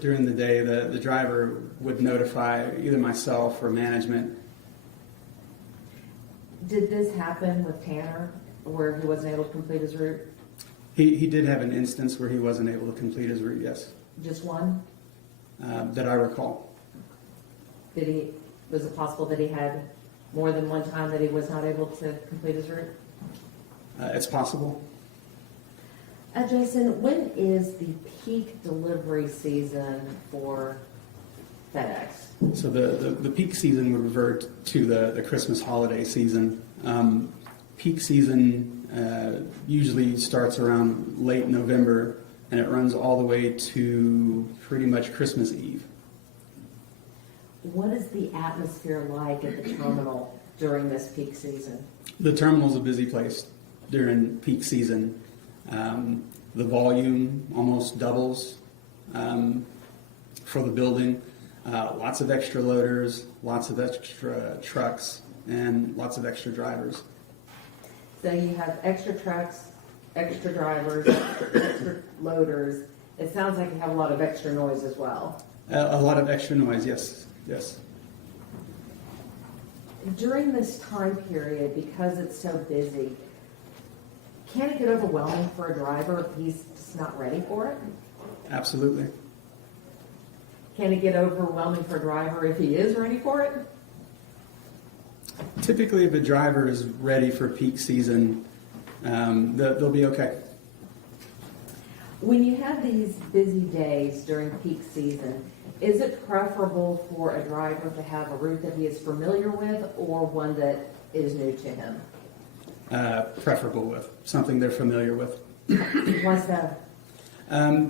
during the day, the driver would notify either myself or management. Did this happen with Tanner, where he wasn't able to complete his route? He did have an instance where he wasn't able to complete his route, yes, Just one? that I recall. Was it possible that he had more than one time that he was not able to complete his route? It's possible. Jason, when is the peak delivery season for FedEx? So the peak season would revert to the Christmas holiday season. Peak season usually starts around late November and it runs all the way to pretty much Christmas Eve. What is the atmosphere like at the terminal during this peak season? The terminal's a busy place during peak season. The volume almost doubles for the building. Lots of extra loaders, lots of extra trucks, and lots of extra drivers. So you have extra trucks, extra drivers, extra loaders. It sounds like you have a lot of extra noise as well. A lot of extra noise, yes, yes. During this time period, because it's so busy, can it get overwhelming for a driver if he's just not ready for it? Absolutely. Can it get overwhelming for a driver if he is ready for it? Typically, if a driver is ready for peak season, they'll be okay. When you have these busy days during peak season, is it preferable for a driver to have a route that he is familiar with or one that is new to him? Preferable with something they're familiar with. What's that?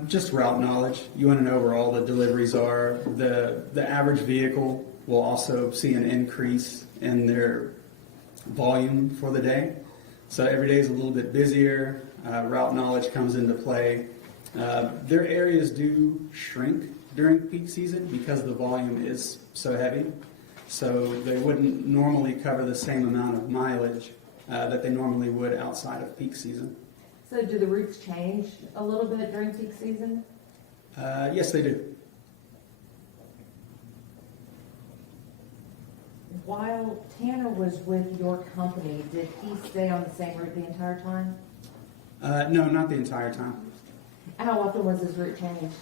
Just route knowledge. You want to know where all the deliveries are. The average vehicle will also see an increase in their volume for the day. So every day is a little bit busier. Route knowledge comes into play. Their areas do shrink during peak season because the volume is so heavy. So they wouldn't normally cover the same amount of mileage that they normally would outside of peak season. So do the routes change a little bit during peak season? Yes, they do. While Tanner was with your company, did he stay on the same route the entire time? No, not the entire time. How often was his route changed?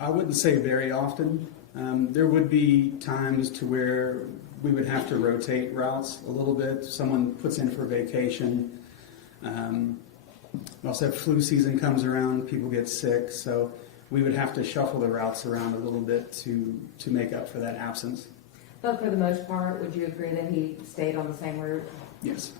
I wouldn't say very often. There would be times to where we would have to rotate routes a little bit. Someone puts in for vacation. We also have flu season comes around, people get sick, so we would have to shuffle the routes around a little bit to make up for that absence. But for the most part, would you agree that he stayed on the same route? Yes.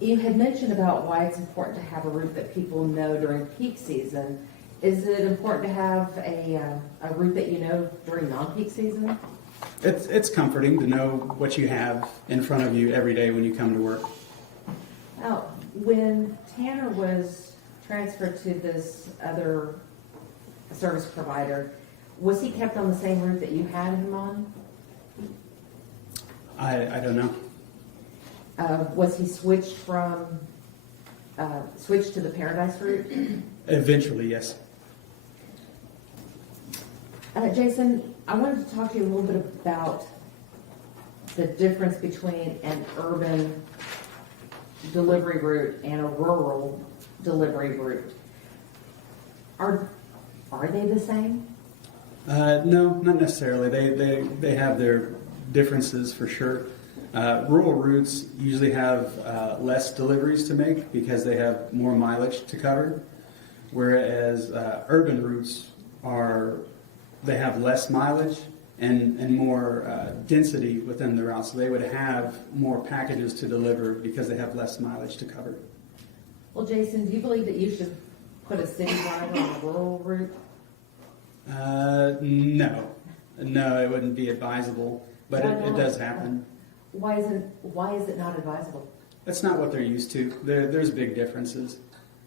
You had mentioned about why it's important to have a route that people know during peak season. Is it important to have a route that you know during non-peak season? It's comforting to know what you have in front of you every day when you come to work. Now, when Tanner was transferred to this other service provider, was he kept on the same route that you had him on? I don't know. Was he switched to the Paradise route? Eventually, yes. Jason, I wanted to talk to you a little bit about the difference between an urban delivery route and a rural delivery route. Are they the same? No, not necessarily. They have their differences for sure. Rural routes usually have less deliveries to make because they have more mileage to cover, whereas urban routes they have less mileage and more density within the route, so they would have more packages to deliver because they have less mileage to cover. Well, Jason, do you believe that you should put a city driver on a rural route? No, it wouldn't be advisable, but it does happen. Why is it not advisable? That's not what they're used to. There's big differences.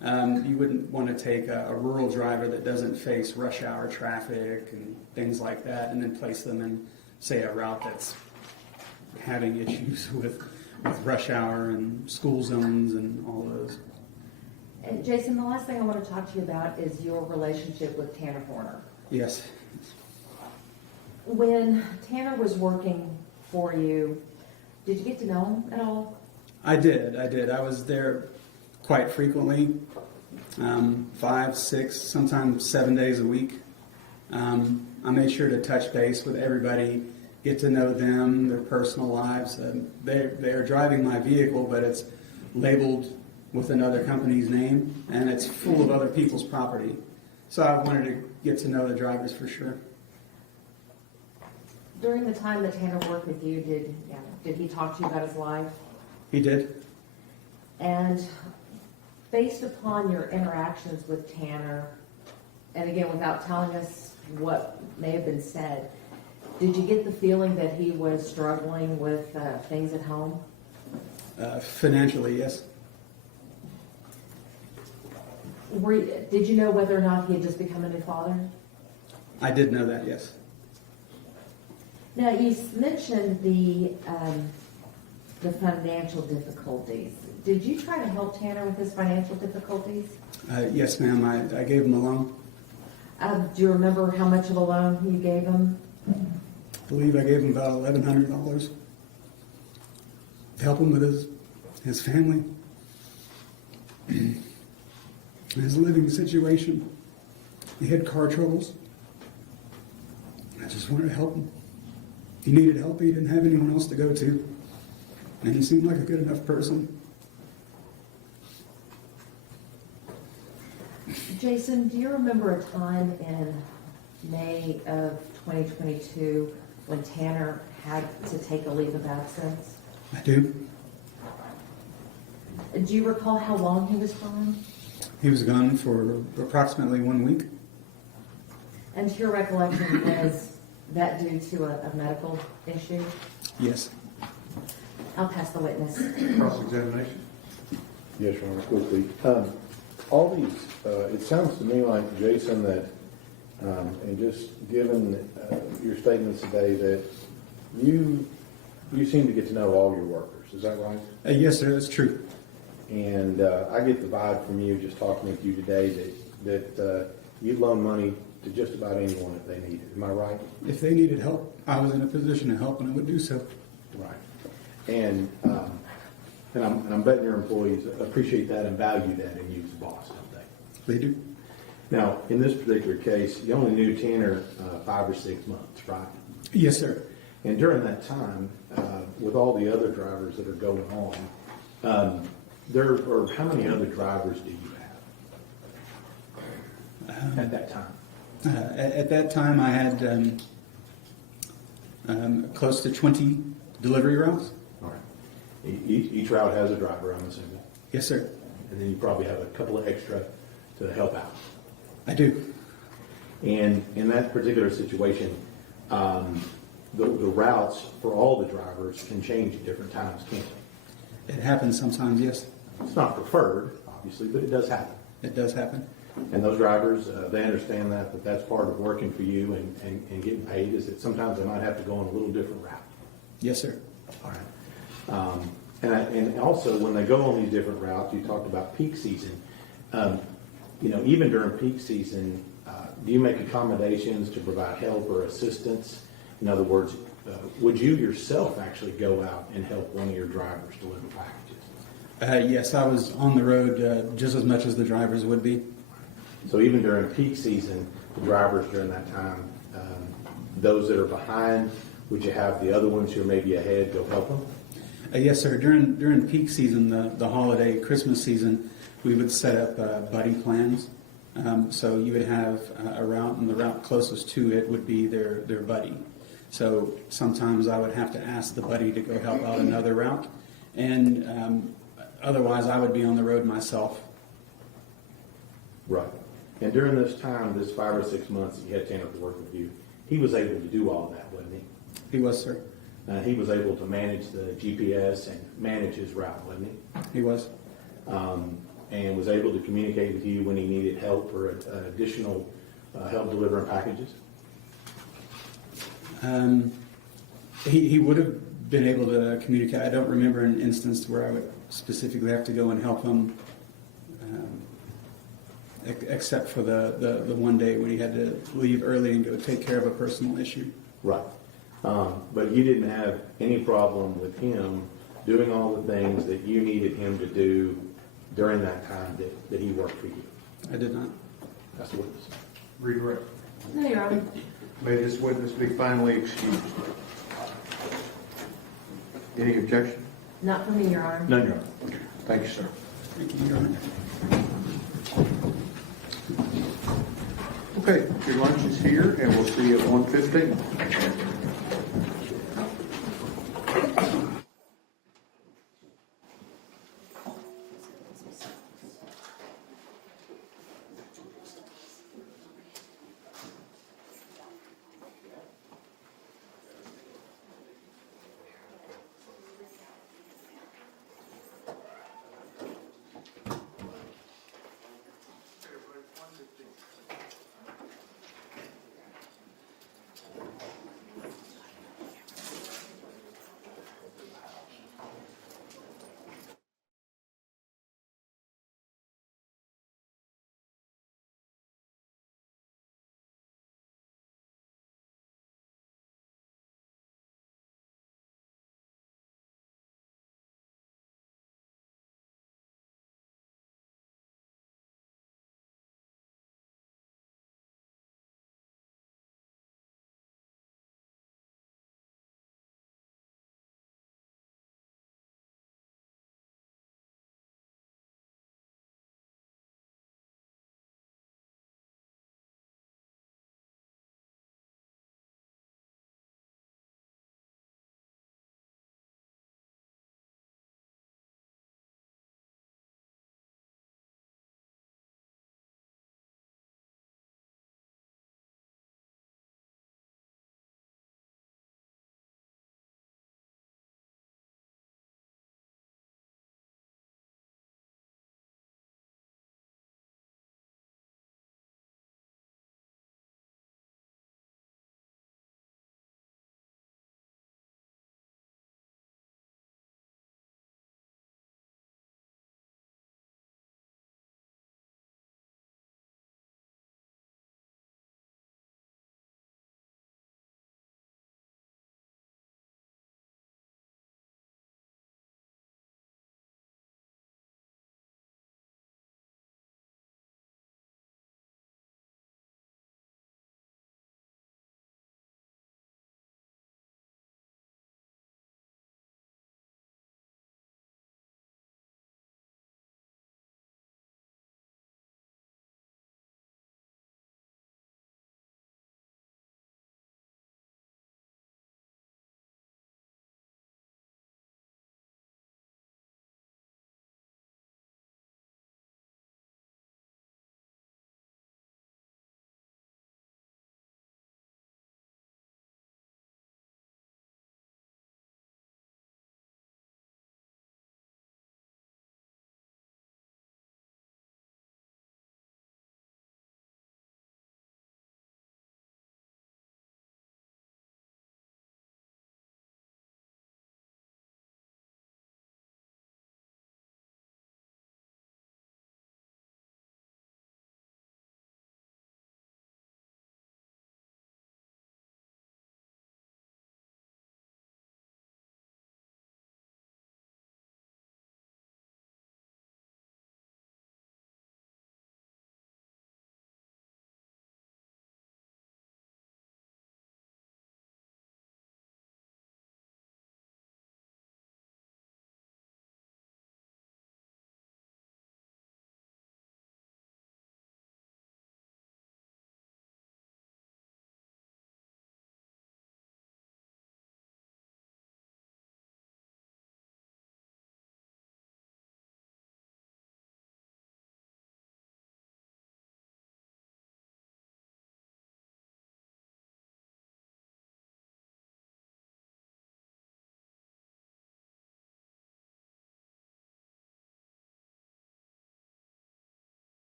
You wouldn't want to take a rural driver that doesn't face rush hour traffic and things like that and then place them in, say, a route that's having issues with rush hour and school zones and all those. And Jason, the last thing I want to talk to you about is your relationship with Tanner Horner. Yes. When Tanner was working for you, did you get to know him at all? I did. I was there quite frequently, 5, 6, sometimes 7 days a week. I made sure to touch base with everybody, get to know them, their personal lives. They are driving my vehicle, but it's labeled with another company's name, and it's full of other people's property. So I wanted to get to know the drivers for sure. During the time that Tanner worked with you, did he talk to you about his life? He did. And based upon your interactions with Tanner, and again, without telling us what may have been said, did you get the feeling that he was struggling with things at home? Financially, yes. Did you know whether or not he had just become a new father? I did know that, yes. Now, you mentioned the financial difficulties. Did you try to help Tanner with his financial difficulties? Yes, ma'am. I gave him a loan. Do you remember how much of a loan you gave him? I believe I gave him about $1,100 to help him with his family. his living situation. He had car troubles. I just wanted to help him. He needed help. He didn't have anyone else to go to. And he seemed like a good enough person. Jason, do you remember a time in May of 2022 when Tanner had to take a leave of absence? I do. Do you recall how long he was gone? He was gone for approximately 1 week. And to your recollection, was that due to a medical issue? Yes. I'll pass the witness. Cross-examination? Yes, Your Honor, quickly. All these, it sounds to me like, Jason, that, and just given your statements today, that you seem to get to know all your workers. Is that right? Yes, sir, that's true. And I get the vibe from you, just talking with you today, that you loan money to just about anyone if they need it. Am I right? If they needed help, I was in a position to help, and I would do so. Right. And I'm betting your employees appreciate that and value that in you as a boss, don't they? They do. Now, in this particular case, you only knew Tanner 5 or 6 months, right? Yes, sir. And during that time, with all the other drivers that are going on, how many other drivers do you have at that time? At that time, I had close to 20 delivery routes. All right. Each route has a driver, I'm assuming. Yes, sir. And then you probably have a couple of extra to help out. I do. And in that particular situation, the routes for all the drivers can change at different times, can't they? It happens sometimes, yes. It's not preferred, obviously, but it does happen. It does happen. And those drivers, they understand that that's part of working for you and getting paid, is that sometimes they might have to go on a little different route. Yes, sir. All right. And also, when they go on these different routes, you talked about peak season. Even during peak season, do you make accommodations to provide help or assistance? In other words, would you yourself actually go out and help one of your drivers deliver packages? Yes, I was on the road just as much as the drivers would be. So even during peak season, the drivers during that time, those that are behind, would you have the other ones who are maybe ahead go help them? Yes, sir. During peak season, the holiday Christmas season, we would set up buddy plans. So you would have a route, and the route closest to it would be their buddy. So sometimes I would have to ask the buddy to go help out another route, and otherwise I would be on the road myself. Right. And during this time, this 5 or 6 months that you had Tanner to work with you, he was able to do all that, wasn't he? He was, sir. He was able to manage the GPS and manage his route, wasn't he? He was. And was able to communicate with you when he needed help or additional help delivering packages? He would have been able to communicate. I don't remember an instance where I would specifically have to go and help him, except for the one day when he had to leave early and go take care of a personal issue. Right. But you didn't have any problem with him doing all the things that you needed him to do during that time that he worked for you? I did not. That's the witness. Redirect. No, Your Honor. May this witness be finally excused. Any objection? Not for me, Your Honor. None, Your Honor. Thank you, sir. Thank you, Your Honor. Okay, your lunch is here, and we'll see you at 1:15.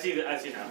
see now.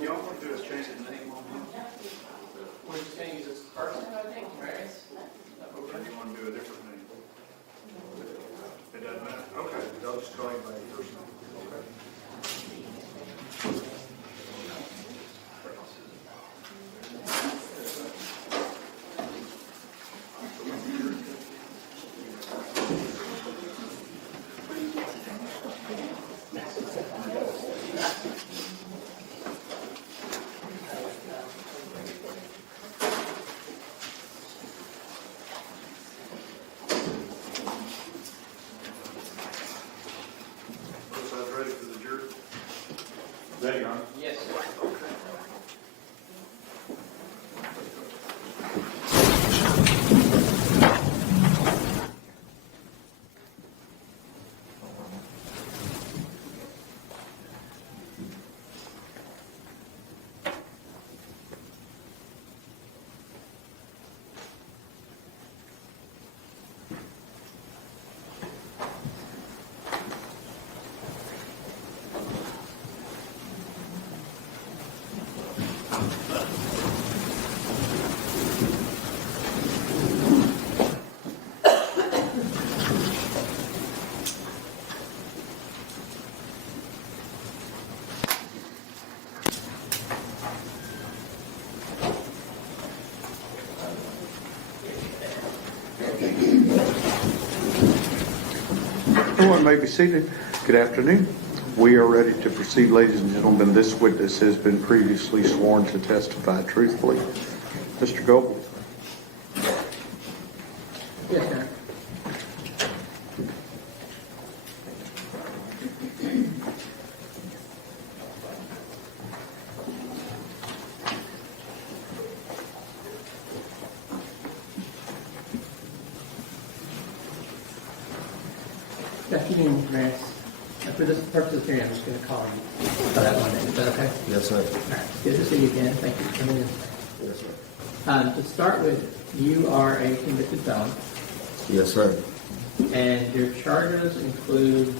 You all want to do is change the name on him? We're just gonna use this person, I think, right? Or do you want to do a different name? It doesn't matter. Okay, I'll just call you by your first name. Okay. Both sides ready for the jury? Ready, Your Honor? Yes, sir. Everyone may be seated. Good afternoon. We are ready to proceed, ladies and gentlemen. This witness has been previously sworn to testify truthfully. Mr. Goble. Yes, sir. Deputy Grants, for this purpose of hearing, I'm just going to call you by that one name. Is that okay? Yes, sir. All right. Good to see you again. Thank you for coming in. Yes, sir. To start with, you are a convicted felon, Yes, sir. and your charges include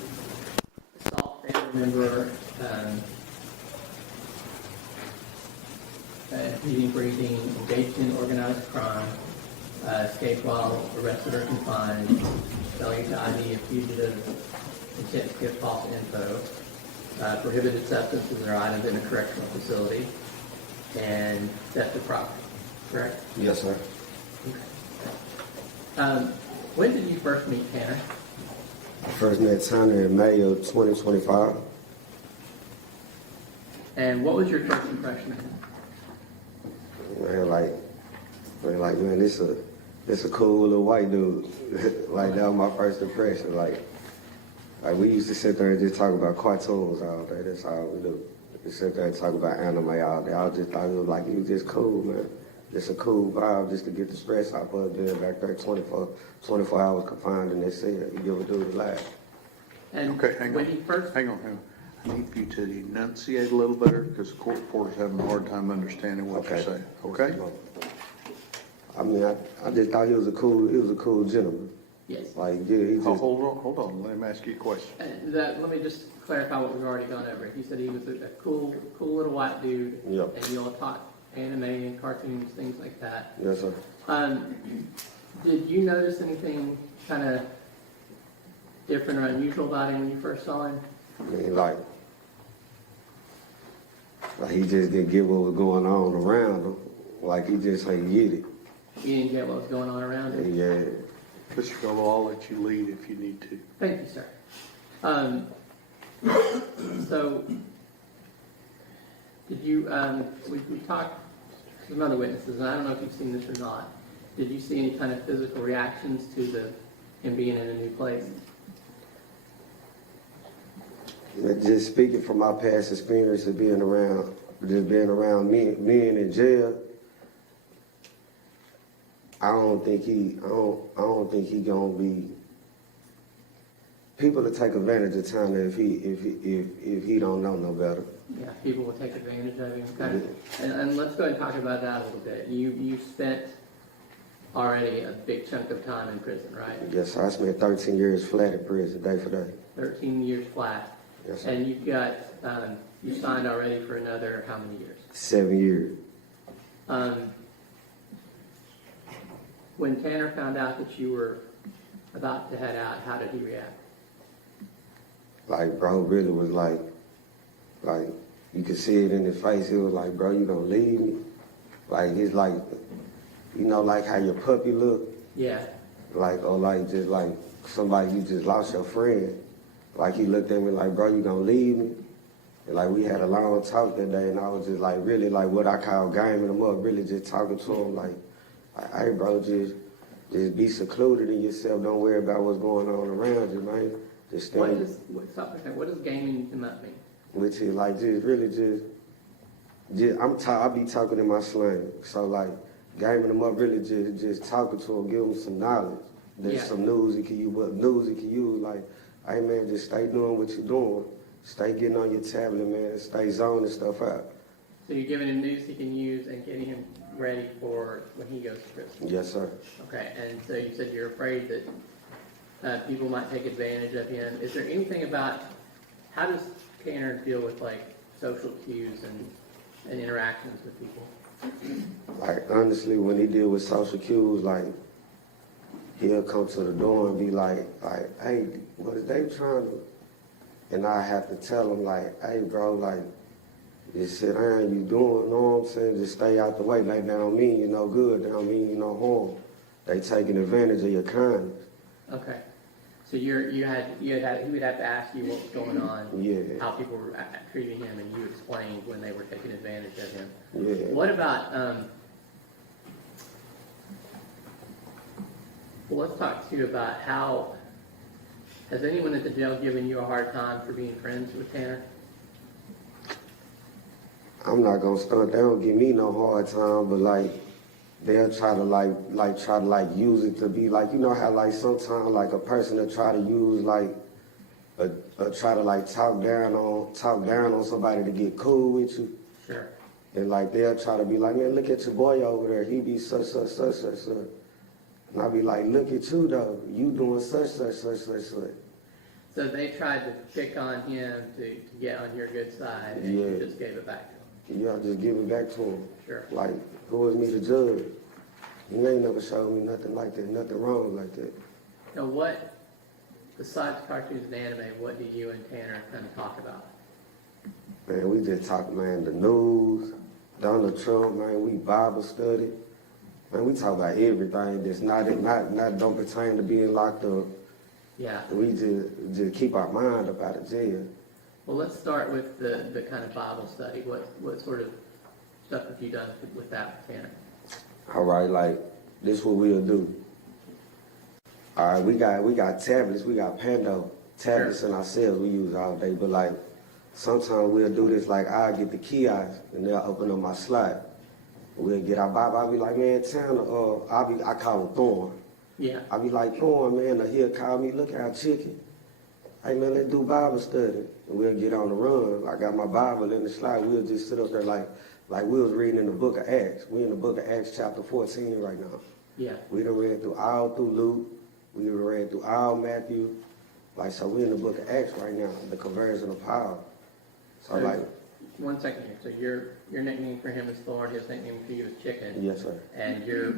assault family member, impeding breathing, engaged in organized crime, escape while arrested or confined, failure to ID a fugitive, intent to give false info, prohibited substances or items in a correctional facility, and theft of property. Correct? Yes, sir. When did you first meet Tanner? I first met Tanner in May of 2025. And what was your first impression of him? Man, this a cool little white dude. Like, that was my first impression. Like we used to sit there and just talk about cartoons all day. That's all we do. We sit there and talk about anime all day. I just thought it was like, he was just cool, man. Just a cool vibe just to get the stress out of being back there 24 hours confined in this cell. You give a dude a laugh. And Okay, hang when on. you first Hang on. I need you to enunciate a little better because the court reporter's having a hard time understanding what you're saying. Okay? I mean, I just thought he was a cool gentleman. Yes. Like, yeah, he just. Oh, hold on, let him ask you a question. Let me just clarify what we've already gone over. He said he was a cool little white dude. Yep. And you all taught anime and cartoons, things like that. Yes, sir. Did you notice anything kind of different or unusual about him when you first saw him? I mean, like he just didn't get what was going on around him. Like, he just ain't get it. You didn't get what was going on around him? Yeah. Mr. Fellow, I'll let you lead if you need to. Thank you, sir. So, did you, we talked to some other witnesses, and I don't know if you've seen this or not. Did you see any kind of physical reactions to him being in a new place? Just speaking from my past experience of being around men in jail, I don't think he gonna be. People will take advantage of time if he don't know no better. Yeah, people will take advantage of him. Okay. And let's go ahead and talk about that a little bit. You spent already a big chunk of time in prison, right? Yes, I spent 13 years flat in prison, day for day. 13 years flat. Yes, sir. And you've got, you signed already for another how many years? 7 years. When Tanner found out that you were about to head out, how did he react? Like, bro, really was like you could see it in his face. He was like, bro, you gonna leave me? Like, it's like, you know, like how your puppy look? Yeah. Like, or like just like somebody you just lost your friend. Like, he looked at me like, bro, you gonna leave me? And like, we had a long talk that day, and I was just like, really, like what I call gaming him up, really just talking to him like, hey, bro, just be secluded in yourself. Don't worry about what's going on around you, man. Just stay. What does gaming him up mean? Which is like, just really just I be talking in my slang. So like, gaming him up, really just talking to him, give him some knowledge. There's some news he can use, what news he can use, like, hey man, just stay doing what you're doing. Stay getting on your tablet, man, and stay zoning stuff out. So you're giving him news he can use and getting him ready for when he goes to prison? Yes, sir. Okay, and so you said you're afraid that people might take advantage of him. Is there anything about, how does Tanner deal with like social cues and interactions with people? Like, honestly, when he deal with social cues, like, he'll come to the door and be like, hey, what is they trying to? And I have to tell him, like, hey, bro, like, just sit down, you doing, know what I'm saying? Just stay out the way. Like, that don't mean you no good, that don't mean you no harm. They taking advantage of your kindness. Okay. So he would have to ask you what was going on, Yeah. how people were treating him, and you explained when they were taking advantage of him. Yeah. What about, well, let's talk to you about how, has anyone at the jail given you a hard time for being friends with Tanner? I'm not gonna stunt, they don't give me no hard time, but like, they'll try to use it to be like, you know how like sometimes like a person will try to use like try to like talk down on somebody to get cool with you. Sure. And like they'll try to be like, man, look at your boy over there, he be such. And I'll be like, look at you though, you doing such. So they tried to pick on him to get on your good side, and you just gave it back to him. Yeah, I just give it back to him. Sure. Like, who is me to judge? He ain't never showed me nothing like that, nothing wrong like that. Now what, besides cartoons and anime, what do you and Tanner kind of talk about? Man, we just talk, man, the news, Donald Trump, man, we Bible study. Man, we talk about everything that's not don't pertain to being locked up. Yeah. We just keep our mind up out of jail. Well, let's start with the kind of Bible study. What sort of stuff have you done with that, Tanner? All right, like, this what we'll do. All right, we got tablets, we got Pando tablets in ourselves we use all day, but like, sometimes we'll do this, like, I'll get the kiosk and they'll open up my slot. We'll get our Bible, I'll be like, man, Tanner, I call him Thorn. Yeah. I'll be like, Thorn, man, or he'll call me, look out, chicken. Hey, man, let's do Bible study. And we'll get on the run. I got my Bible in the slide. We'll just sit up there like Like we was reading in the book of Acts. We in the book of Acts chapter 14 right now. Yeah. We done read through Luke. We done read through all Matthew. Like, so we in the book of Acts right now, the conversion of Paul. So like, 1 second here. So your nickname for him is Thorn, his nickname for you is Chicken. yes, sir. And you're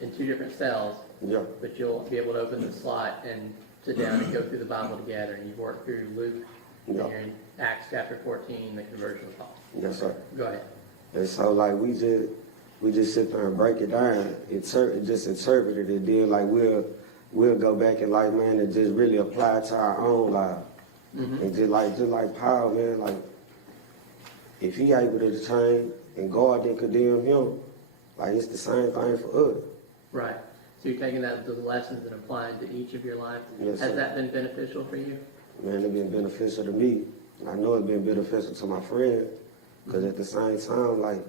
in 2 different cells, Yeah, but you'll be able to open the slot and sit down and go through the Bible together. And you've worked through Luke, and Yeah. you're in Acts chapter 14, the conversion of Paul. yes, sir. Go ahead. And so like we just sit there and break it down, just interpret it, and then like we'll go back and like, man, and just really apply it to our own life. And just like Paul, man, like if he able to change and God didn't condemn him, like it's the same thing for us. Right. So you're taking those lessons and applying to each of your lives. Yes, Has sir. that been beneficial for you? Man, it's been beneficial to me. I know it's been beneficial to my friend, because at the same time, like,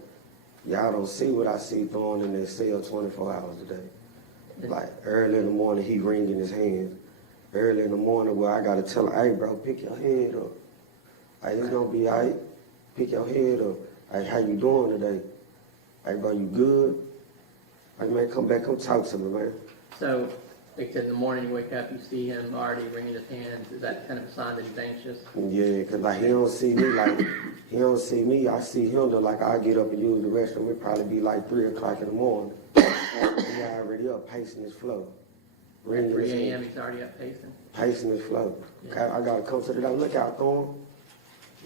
y'all don't see what I see throwing in their cell 24 hours a day. Like, early in the morning, he wringing his hands. Early in the morning, where I got to tell him, hey, bro, pick your head up. Hey, it's going to be all right. Pick your head up. Hey, how you doing today? Hey, bro, you good? Hey, man, come back, come talk to me, man. So, like I said, in the morning you wake up, you see him already wringing his hands. Is that kind of a sign that he's anxious? Yeah, because like he don't see me like, he don't see me, I see him though, like I get up and use the restroom, it'd probably be like 3 o'clock in the morning. He already up pacing his flow. At 3 a.m. he's already up pacing. Pacing his flow. Okay, I gotta come to the door, look out, Thorn.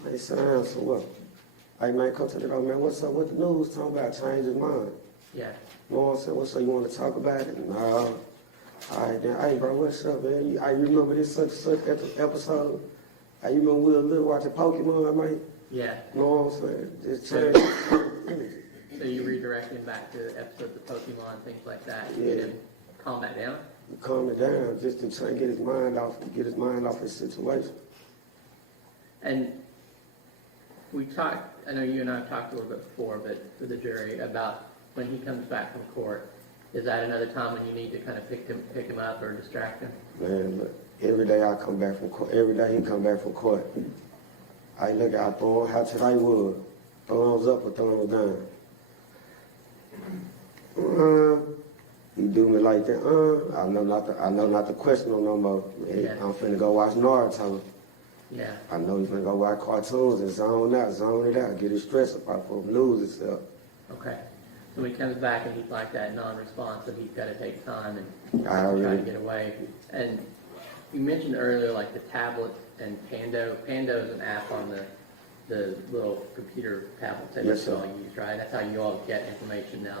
Hey, sit down, so what? Hey man, come to the door, man, what's up, what the news talking about, change his mind? Yeah. You know what I'm saying, what's up, you want to talk about it? No. All right, then, hey bro, what's up, man? I remember this such episode? I remember we were little watching Pokemon, man. Yeah. You know what I'm saying? Just change. So you redirect him back to episodes of Pokemon, things like that. You Yeah. get him calm that down. Calm it down, just to try and get his mind off his situation. And we talked, I know you and I have talked a little bit before, but for the jury, about when he comes back from court. Is that another time when you need to kind of pick him up or distract him? Man, look, every day I come back from court, every day he come back from court, I look out, Thorn, how today was? Thumbs up or thumbs down? He do me like that, I know not to question him no more. Yeah. I'm finna go watch Naruto. Yeah. I know he's finna go watch cartoons and zone it out, get his stress up off of him, lose himself. Okay. So when he comes back and he's like that non-responsive, he's got to take time and I try to already, get away. And you mentioned earlier like the tablet and Pando. Pando is an app on the little computer tablets that Yes, you sir. all use, right? That's how you all get information now.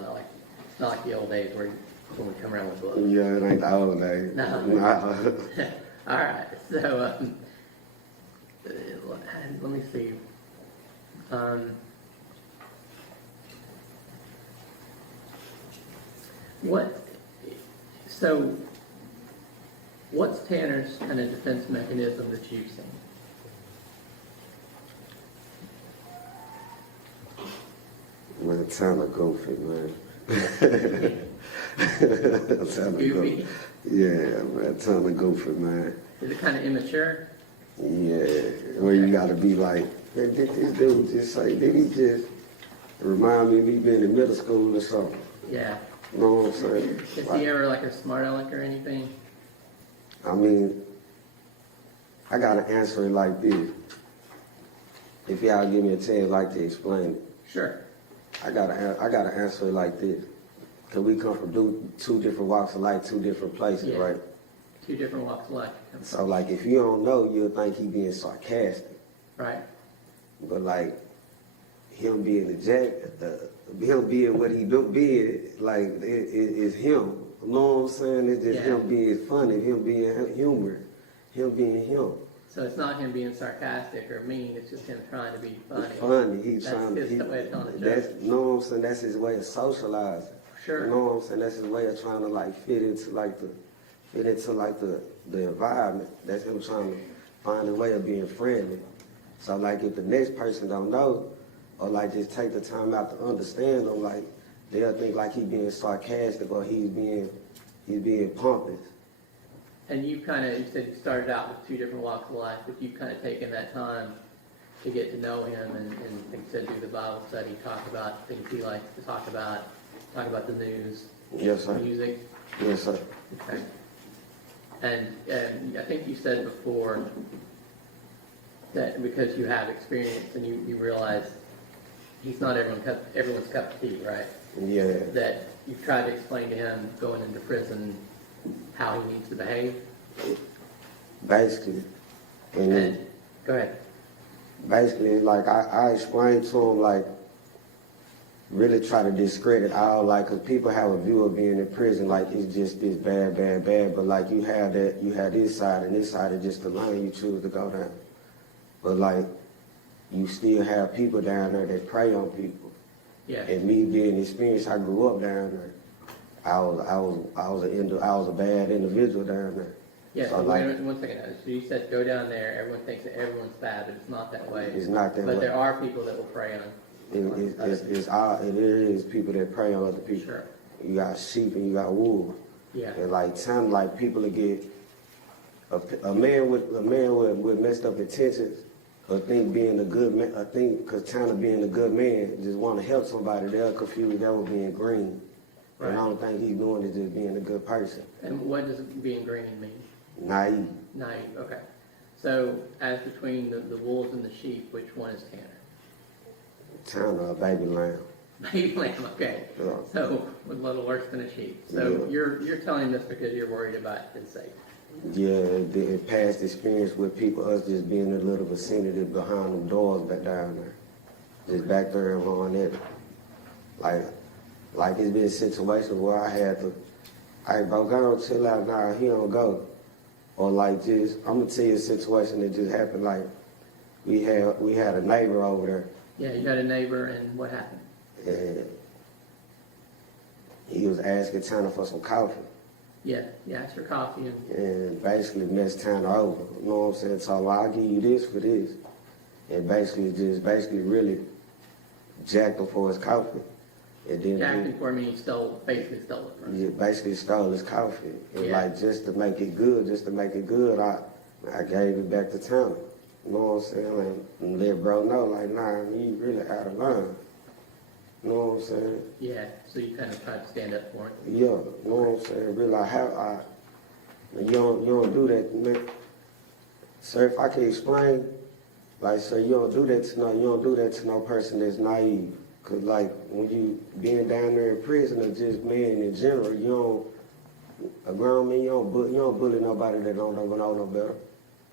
It's not like the old days where someone would come around with books. yeah, it ain't the old days. No. Nah. All right. So let me see. What's Tanner's kind of defense mechanism that you've seen? Man, Tanner goofy, man. Tanner Goofy? Yeah, man, Tanner goofy, man. Is it kind of immature? Yeah, where you gotta be like, man, did this dude just say, did he just remind me of me being in middle school or something? Yeah. You know what I'm saying? Is Like, he ever like a smart aleck or anything? I mean, I gotta answer it like this. If y'all give me a chance like to explain it, Sure. I gotta answer it like this. Cause we come from two different walks of life, 2 different places, Yeah. right? 2 different walks of life. So like, if you don't know, you'll think he being sarcastic. Right. But like, him being him being what he do being, like, it is him. You know what I'm saying? It's just Yeah. him being funny, him being humor, him being him. So it's not him being sarcastic or mean, it's just him trying to be funny. Funny, he's That's trying to. his way of telling the That's, joke. you know what I'm saying? That's his way of socializing. Sure. You know what I'm saying? That's his way of trying to like fit into the environment. That's him trying to find a way of being friendly. So like, if the next person don't know, or like just take the time out to understand him, like they'll think like he being sarcastic or he's being pompous. And you said you started out with 2 different walks of life, but you've kind of taken that time to get to know him and like I said, do the Bible study, talk about things he likes to talk about the news, Yes, sir. music. Yes, sir. Okay. And I think you said before that because you have experience and you realize he's not everyone's cup of tea, right? Yeah. That you've tried to explain to him going into prison how he needs to behave. Basically. And And go ahead. basically, like, I explained to him, like, really try to discredit all, like, because people have a view of being in prison, like, it's just this bad, bad, bad, but, like, you have this side, and this side is just the lane you choose to go down. But, like, you still have people down there that prey on people. Yeah. And me being experienced, I grew up down there. I was a bad individual down there. Yeah, So, so like, wait one second. So you said go down there, everyone thinks that everyone's bad, but it's not that way. It's not that But way. there are people that will prey on. It is people that prey on other people. Sure. You got sheep and you got wolves. Yeah. And like time, like people will get a man with messed up intentions. I think being a good man, I think because China being a good man, just want to help somebody, they'll confuse that with being green. Right. And I don't think he's doing is just being a good person. And what does being green mean? Naive. Naive, okay. So as between the wolves and the sheep, which one is Tanner? China, a baby lamb. Baby lamb, okay. Yeah. So a little worse than a sheep. So Yeah. you're telling this because you're worried about his safety. Yeah, the past experience with people, us just being in a little vicinity behind them doors back down there. Just back there and on it. Like it's been situations where I had to, hey bro, go on, chill out now, he don't go. Or like just, I'm gonna tell you a situation that just happened, like we had a neighbor over there Yeah, you got a neighbor and what happened? and he was asking Tanner for some coffee. Yeah, you asked for coffee And basically messed Tanner over. You know what I'm saying? So I'll give you this for this. And basically really jacked him for his coffee. And then acting for me, basically stole it from you. basically stole his coffee. And Yeah. like just to make it good, I gave it back to Tanner. You know what I'm saying? And let bro know, like, nah, you really out of line. You know what I'm saying? Yeah, so you kind of tried to stand up for it. Yeah, you know what I'm saying? Really, you don't do that, man. Sir, if I can explain, like, sir, you don't do that to no person that's naive. Cause like when you being down there in prison or just man in general, a grown man, you don't bully nobody that don't know no better.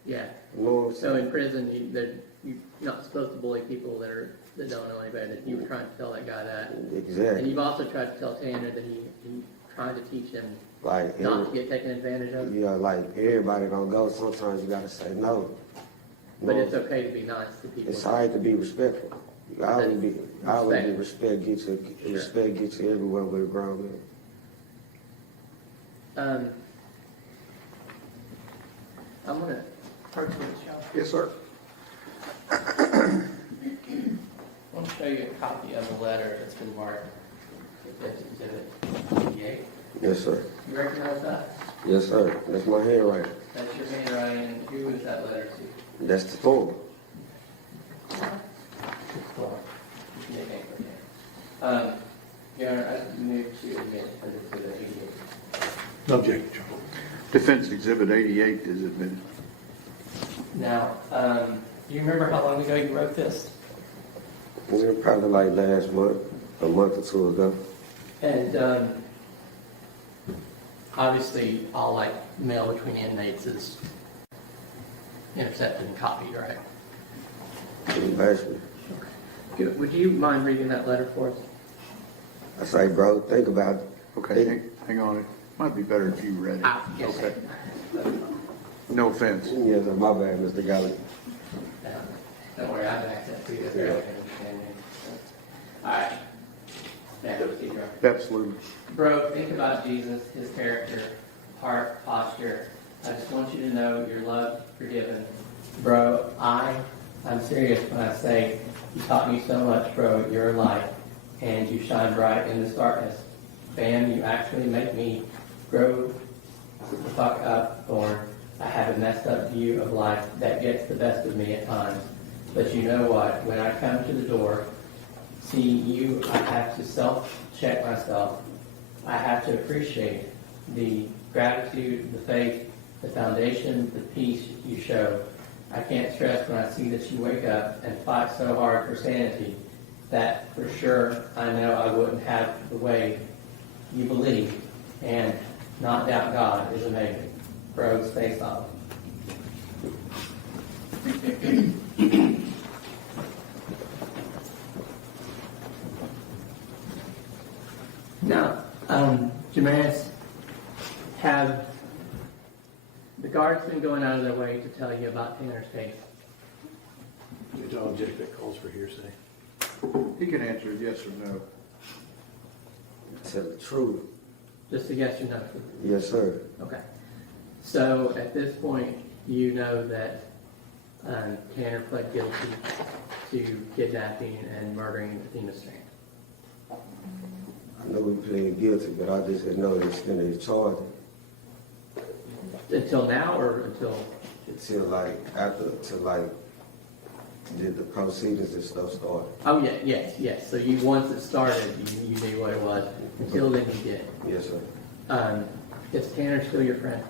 Yeah. You know what I'm So saying? in prison, you're not supposed to bully people that don't know any better. That you were trying to tell that guy that. And Exactly. you've also tried to tell Tanner that he trying to teach him Like not to get taken advantage of. yeah, like everybody don't go. Sometimes you gotta say no. You But know? it's okay to be nice to people. It's alright to be respectful. I would be respect get you everywhere with a grown man. I'm gonna approach this, y'all. Yes, sir. I want to show you a copy of the letter that's been marked. That's Exhibit 88. Yes, sir. You recognize that? Yes, sir. That's my handwriting. That's your handwriting. Who is that letter to? That's the form. Your Honor, I move to admit under Exhibit 88. No objection, John. Defense Exhibit 88 is admitted. Now, do you remember how long ago you wrote this? Yeah, probably like last month, a month or two ago. And obviously, all like mail between inmates is intercepted and copied, right? Basically. Good. Would you mind reading that letter for us? I say, bro, think about it. Okay, hang on. It might be better if you read it. Yes. Okay. No offense. Yes, sir. My bad, Mr. Gallagher. Don't worry, I have access to you. All right. Now, proceed, bro. Absolutely. Bro, think about Jesus, his character, heart, posture. I just want you to know you're loved, forgiven. Bro, I'm serious when I say you taught me so much, bro. You're a light, and you shine bright in this darkness. Fam, you actually make me grow the fuck up, Thorn. I have a messed up view of life that gets the best of me at times. But you know what? When I come to the door, see you, I have to self-check myself. I have to appreciate the gratitude, the faith, the foundation, the peace you show. I can't stress when I see that you wake up and fight so hard for sanity that for sure I know I wouldn't have the way you believe, and not doubt God is amazing. Bro, stay solid. Now, Jamaris, have the guards been going out of their way to tell you about Tanner's case? It's all object that calls for hearsay. He can answer yes or no. Tell the truth. Just a yes or no? Yes, sir. Okay. So at this point, you know that Tanner pled guilty to kidnapping and murdering Athena Strand. I know we pleaded guilty, but I just didn't know the extent of the charge Until now, or until? until did the proceedings and stuff start. Oh yeah, yes. So you once it started, you knew what it was. Until then, you did. Yes, sir. Is Tanner still your friend?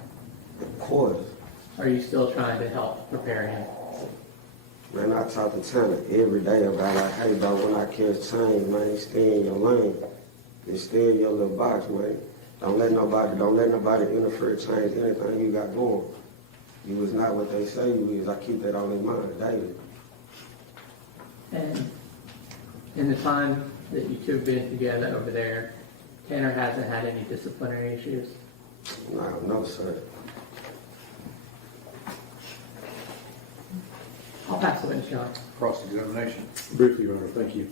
Of course. Are you still trying to help prepare him? Man, I talk to Tanner every day about like, hey, bro, when I catch change, man, stay in your lane. Just stay in your little box, man. Don't let nobody interfere, change anything you got going. You was not what they say you is. I keep that on in mind daily. And in the time that you two have been together over there, Tanner hasn't had any disciplinary issues? No, sir. I'll pass the witness, John. Cross-examination. Briefly, Your Honor, thank you.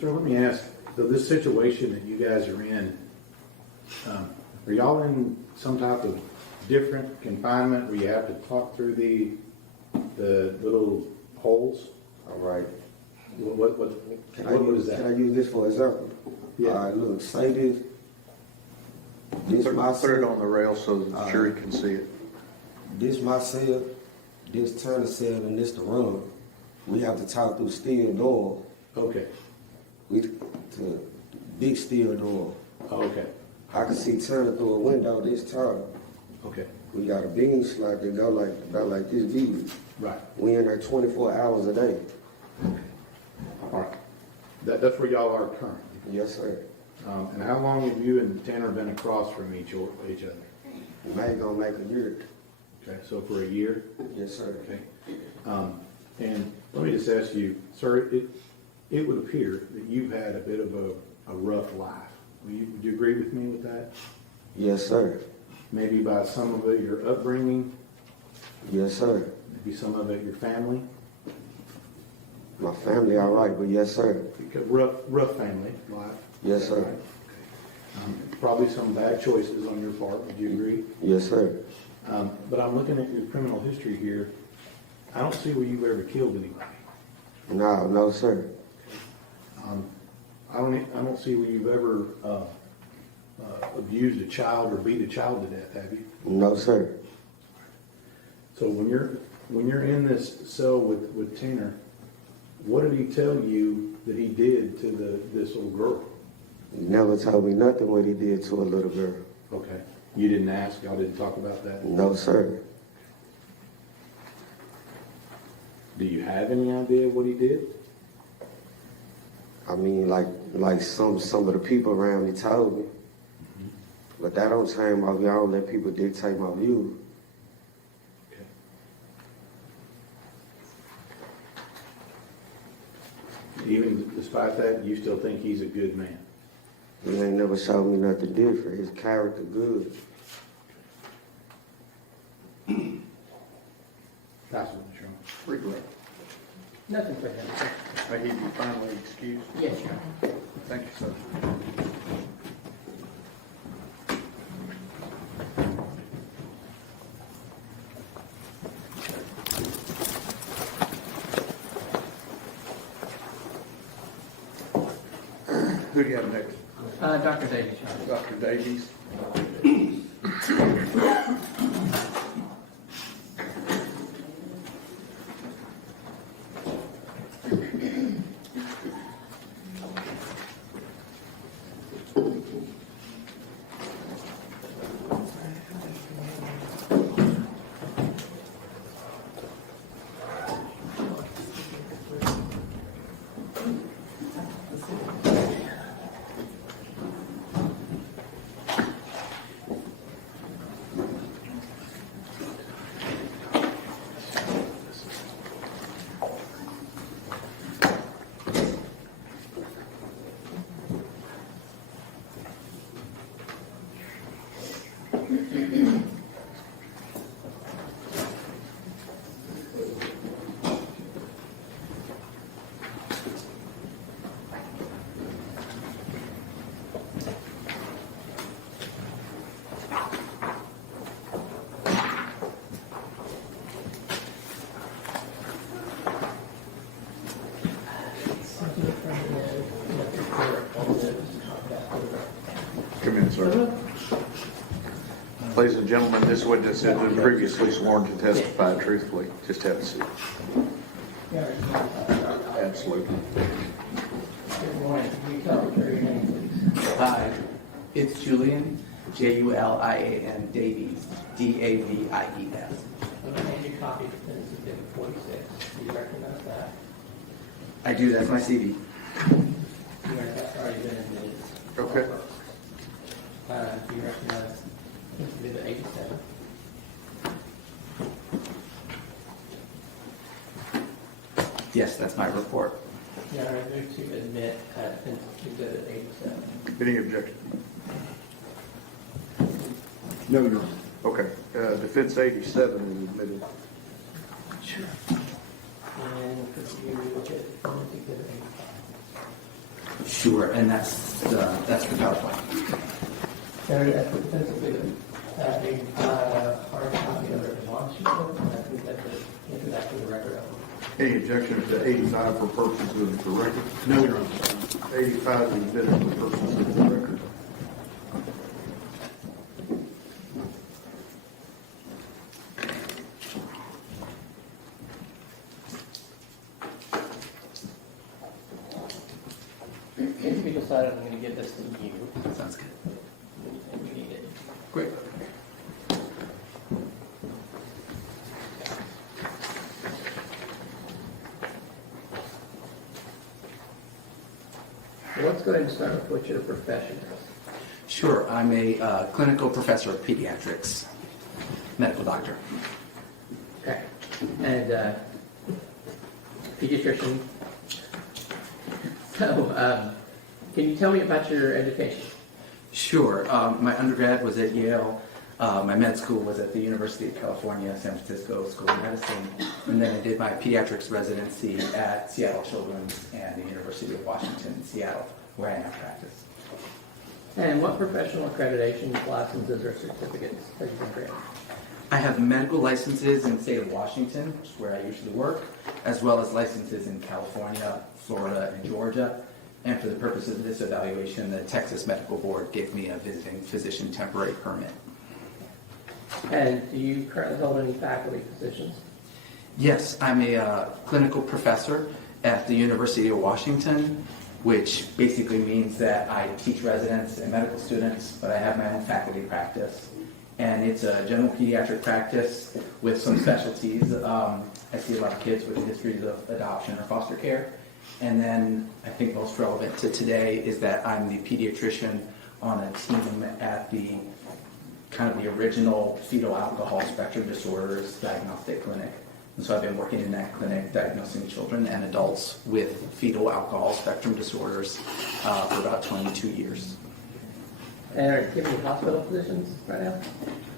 So let me ask, so this situation that you guys are in, are y'all in some type of different confinement where you have to talk through the little holes? All right. What is Can I that? use this for example? Yeah. All right, look, say this. This my Put it cell. on the rail so that the jury can see it. This my cell. This Turner cell, and this the room. We have to talk through steel door. Okay, To big steel door. okay, I can see Turner through a window this time. okay, We got a beam slot that go about like this big. right, We in there 24 hours a day. all right. That's where y'all are currently. Yes, sir. And how long have you and Tanner been across from each other? May gonna make a year. Okay, so for a year? Yes, sir. Okay. And let me just ask you, sir, it would appear that you've had a bit of a rough life. Would you agree with me with that? Yes, sir. Maybe by some of it your upbringing, Yes, sir. maybe some of it your family? My family all right, but yes, sir. Rough family life. Yes, Is that sir. right? Probably some bad choices on your part. Would you agree? Yes, sir. But I'm looking at your criminal history here. I don't see where you've ever killed anybody. No, sir. I don't see where you've ever abused a child or beat a child to death, have you? No, sir. So when you're in this cell with Tanner, what did he tell you that he did to this little girl? He never told me nothing what he did to a little girl. Okay. You didn't ask? Y'all didn't talk about that? No, sir. Do you have any idea what he did? I mean, like some of the people around me told me. But that don't change my view. I don't let people dictate my view. Okay. Even despite that, you still think he's a good man? He ain't never showed me nothing different. His character good. That's what I'm sure. Regret. Nothing for him. I give you finally excuse. Yes, Your Honor. Thank you, sir. Who do you have next? Dr. Davies, Your Honor. Dr. Davies. Ladies and gentlemen, this witness has been previously sworn to testify truthfully. Just have a seat. Absolutely. Good morning. Can you tell me your name, please? Hi, it's Julian, Julian Davies, Davies. I'm going to hand you a copy of Defendant's Exhibit 46. Do you recognize that? I do, that's my CV. You that's already been admitted. Okay. Do you recognize Exhibit 87? Yes, that's my report. Yeah, I move to admit Defendant's Exhibit 87. Any objection? No, Your Honor. Okay. Defense 87 is admitted. Sure. And could you look at Defendant's Exhibit 85? Sure, and that's the PowerPoint. Senator, that's the Defendant's Exhibit 85, hard copy of the demonstrative. I think that's it. Enter that for the record. Any objection to 85 for purposes of the record? No, Your Honor. 85 is admitted for purposes of the record. If we decide I'm going to give this to you, Sounds good. and we need it. Great. So let's go ahead and start with what your profession is. Sure, I'm a clinical professor of pediatrics, medical doctor. Okay. And pediatrician. So, can you tell me about your education? Sure, my undergrad was at Yale. My med school was at the University of California, San Francisco School of Medicine. And then I did my pediatrics residency at Seattle Children's and the University of Washington in Seattle, where I now practice. And what professional accreditations, licenses, or certificates have you been granted? I have medical licenses in the state of Washington, which is where I usually work, as well as licenses in California, Florida, and Georgia. And for the purpose of this evaluation, the Texas Medical Board gave me a visiting physician temporary permit. And do you currently hold any faculty positions? Yes, I'm a clinical professor at the University of Washington, which basically means that I teach residents and medical students, but I have my own faculty practice. And it's a general pediatric practice with some specialties. I see a lot of kids with histories of adoption or foster care. And then I think most relevant to today is that I'm the pediatrician on a team at the kind of the original fetal alcohol spectrum disorders diagnostic clinic. And so I've been working in that clinic diagnosing children and adults with fetal alcohol spectrum disorders for about 22 years. And are you giving hospital positions right now?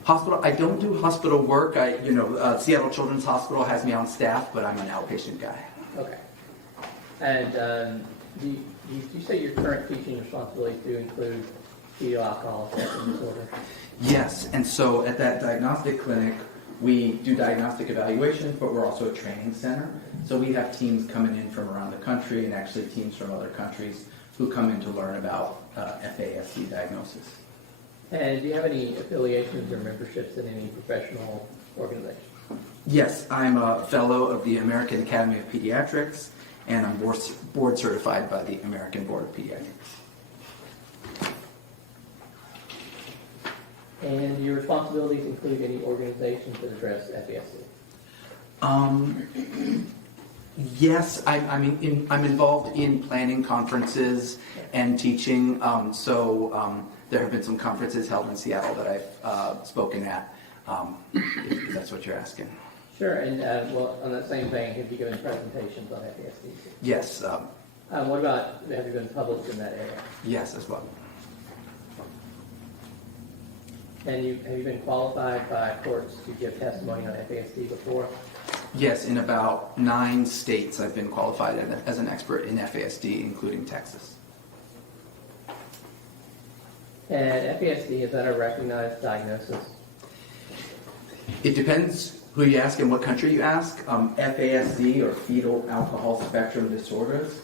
Hospital, I don't do hospital work. Seattle Children's Hospital has me on staff, but I'm an outpatient guy. Okay. And do you say your current teaching responsibilities do include fetal alcohol spectrum disorder? Yes, and so at that diagnostic clinic, we do diagnostic evaluations, but we're also a training center. So we have teams coming in from around the country and actually teams from other countries who come in to learn about FASD diagnosis. And do you have any affiliations or memberships in any professional organizations? Yes, I'm a fellow of the American Academy of Pediatrics, and I'm board certified by the American Board of Pediatrics. And your responsibilities include any organizations that address FASD? Yes, I'm involved in planning conferences and teaching. There have been some conferences held in Seattle that I've spoken at, if that's what you're asking. Sure, and well, on that same vein, have you given presentations on FASD? Yes. What about, have you been published in that area? Yes, as well. And have you been qualified by courts to give testimony on FASD before? Yes, in about 9 states I've been qualified as an expert in FASD, including Texas. And FASD, is that a recognized diagnosis? It depends who you ask and what country you ask. FASD, or fetal alcohol spectrum disorders,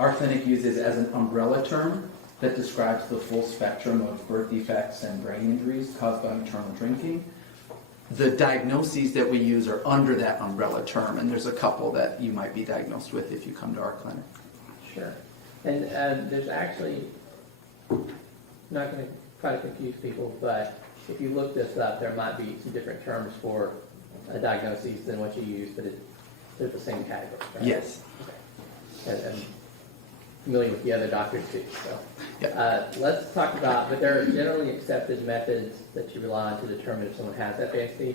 our clinic uses as an umbrella term. that describes the full spectrum of birth defects and brain injuries caused by maternal drinking. The diagnoses that we use are under that umbrella term, and there's a couple that you might be diagnosed with if you come to our clinic. Sure. And there's actually, not going to try to confuse people, but if you look this up, there might be some different terms for diagnoses than what you use, but they're the same category, right? Yes. Okay. And I'm familiar with the other doctors too, so. Yep. Let's talk about, but there are generally accepted methods that you rely on to determine if someone has FASD.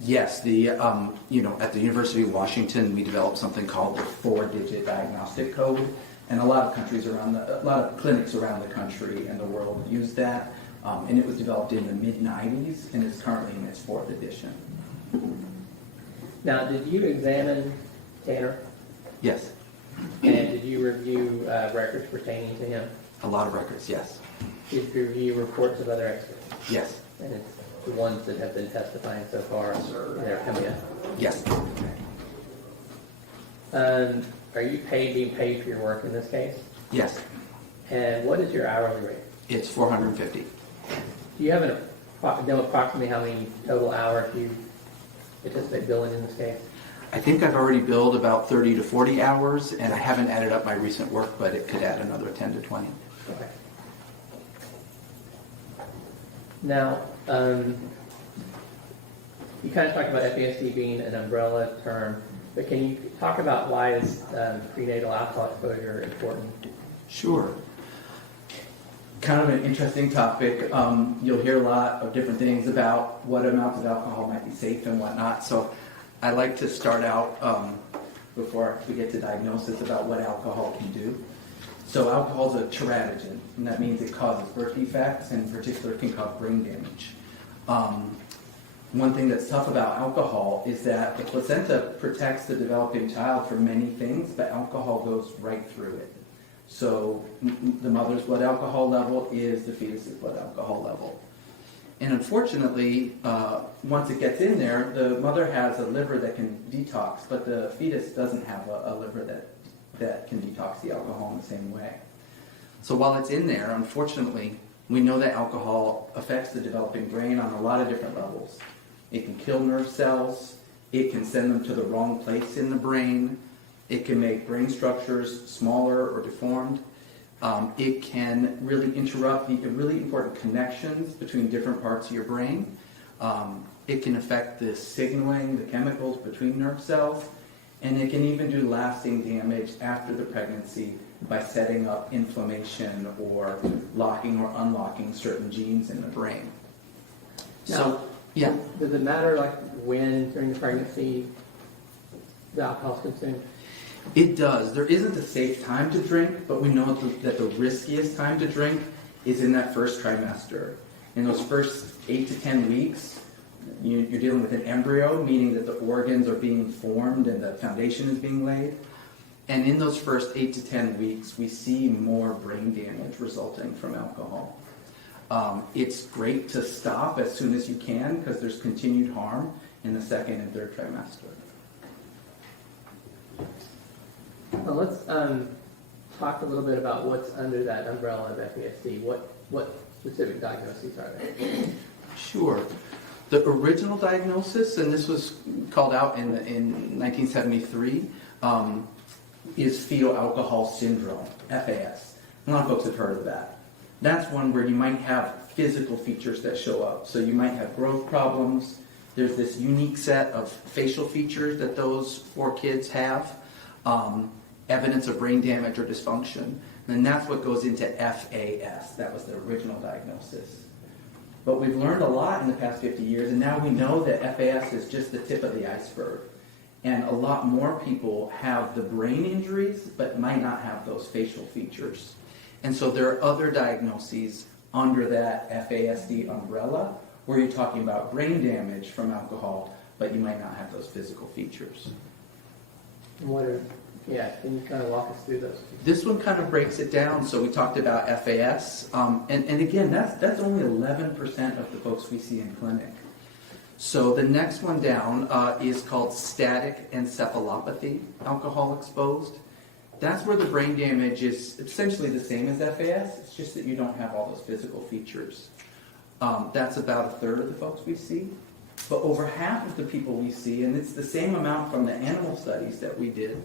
Yes, the at the University of Washington, we developed something called the 4-digit diagnostic code, and a lot of clinics around the country and the world use that, and it was developed in the mid-90s, and it's currently in its 4th edition. Now, did you examine Tanner? Yes, And did you review records pertaining to him? a lot of records. Yes, Did you review reports of other experts? yes, And it's the ones that have been testifying so far, they're coming up. yes. Are you being paid for your work in this case? Yes, And what is your hourly rate? it's $450. Do you have know approximately how many total hours you anticipate billing in this case? I think I've already billed about 30 to 40 hours, and I haven't added up my recent work, but it could add another 10 to 20. Okay. Now, you kind of talked about FASD being an umbrella term, but can you talk about why is prenatal alcohol exposure important? Sure. Kind of an interesting topic. You'll hear a lot of different things about what amounts of alcohol might be safe and whatnot. So I like to start out before we get to diagnosis about what alcohol can do. So alcohol is a teratogen, and that means it causes birth defects, and in particular can cause brain damage. One thing that's tough about alcohol is that the placenta protects the developing child from many things, but alcohol goes right through it. So the mother's blood alcohol level is the fetus's blood alcohol level. And unfortunately, once it gets in there, the mother has a liver that can detox, but the fetus doesn't have a liver that can detox the alcohol in the same way. So while it's in there, unfortunately, we know that alcohol affects the developing brain on a lot of different levels. It can kill nerve cells, it can send them to the wrong place in the brain, it can make brain structures smaller or deformed. It can really interrupt the really important connections between different parts of your brain. It can affect the signaling, the chemicals between nerve cells, and it can even do lasting damage after the pregnancy by setting up inflammation or locking or unlocking certain genes in the brain. Now, yeah. Does it matter like when during the pregnancy the alcohol is consumed? It does. There isn't a safe time to drink, but we know that the riskiest time to drink is in that first trimester. In those first 8 to 10 weeks, you're dealing with an embryo, meaning that the organs are being formed and the foundation is being laid. And in those first 8 to 10 weeks, we see more brain damage resulting from alcohol. It's great to stop as soon as you can because there's continued harm in the second and third trimester. Well, let's talk a little bit about what's under that umbrella of FASD. What specific diagnoses are there? Sure. The original diagnosis, and this was called out in 1973, is fetal alcohol syndrome, FAS. A lot of folks have heard of that. That's one where you might have physical features that show up. So you might have growth problems. There's this unique set of facial features that those 4 kids have. Evidence of brain damage or dysfunction. And that's what goes into FAS. That was the original diagnosis. But we've learned a lot in the past 50 years, and now we know that FAS is just the tip of the iceberg. And a lot more people have the brain injuries, but might not have those facial features. And so there are other diagnoses under that FASD umbrella where you're talking about brain damage from alcohol, but you might not have those physical features. Can you kind of walk us through those? This one kind of breaks it down. So we talked about FAS, and again, that's only 11% of the folks we see in clinic. So the next one down is called static encephalopathy, alcohol exposed. That's where the brain damage is essentially the same as FAS. It's just that you don't have all those physical features. That's about a third of the folks we see. But over half of the people we see, and it's the same amount from the animal studies that we did,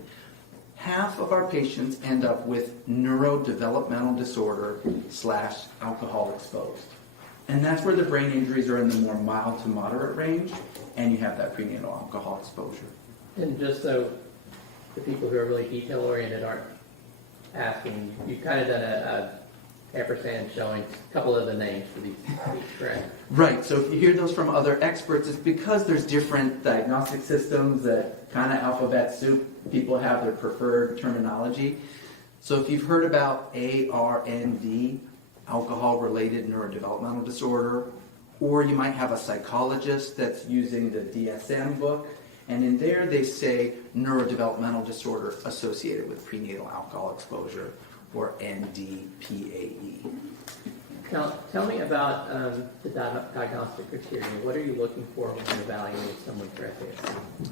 half of our patients end up with neurodevelopmental disorder / alcohol exposed. And that's where the brain injuries are in the more mild to moderate range, and you have that prenatal alcohol exposure. And just so the people who are really detail-oriented aren't asking, you've kind of done a ampersand showing a couple of the names for these, correct? Right, so if you hear those from other experts, it's because there's different diagnostic systems that kind of alphabet soup, people have their preferred terminology. So if you've heard about ARND, alcohol-related neurodevelopmental disorder, or you might have a psychologist that's using the DSM book, and in there they say neurodevelopmental disorder associated with prenatal alcohol exposure, or NDPAE. Tell me about the diagnostic criteria. What are you looking for when you evaluate someone for FASD?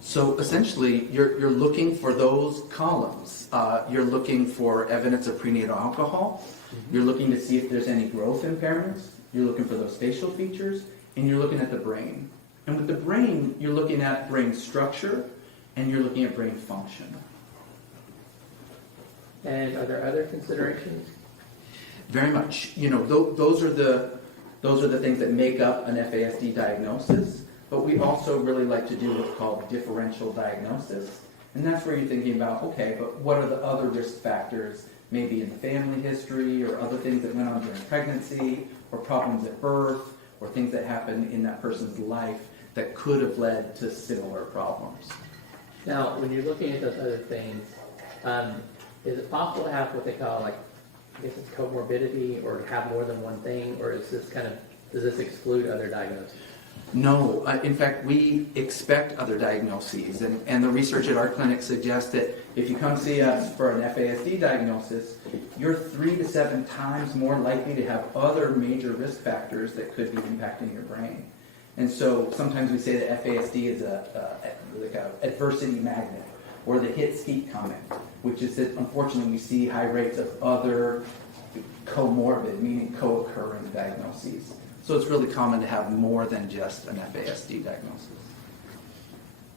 So essentially, you're looking for those columns. You're looking for evidence of prenatal alcohol. You're looking to see if there's any growth impairments. You're looking for those facial features, and you're looking at the brain. And with the brain, you're looking at brain structure, and you're looking at brain function. And are there other considerations? Very much. You know, those are the things that make up an FASD diagnosis. But we also really like to do what's called differential diagnosis. And that's where you're thinking about, okay, but what are the other risk factors, maybe in the family history or other things that went on during pregnancy or problems at birth or things that happened in that person's life that could have led to similar problems. Now, when you're looking at those other things, is it possible to have what they call, like, I guess it's comorbidity, or have more than one thing, or is this does this exclude other diagnoses? No, in fact, we expect other diagnoses, and the research at our clinic suggests that if you come see us for an FASD diagnosis, you're 3 to 7 times more likely to have other major risk factors that could be impacting your brain. And so sometimes we say that FASD is like a adversity magnet, or the hits keep coming, which is that unfortunately we see high rates of other comorbid, meaning co-occurring diagnoses. So it's really common to have more than just an FASD diagnosis.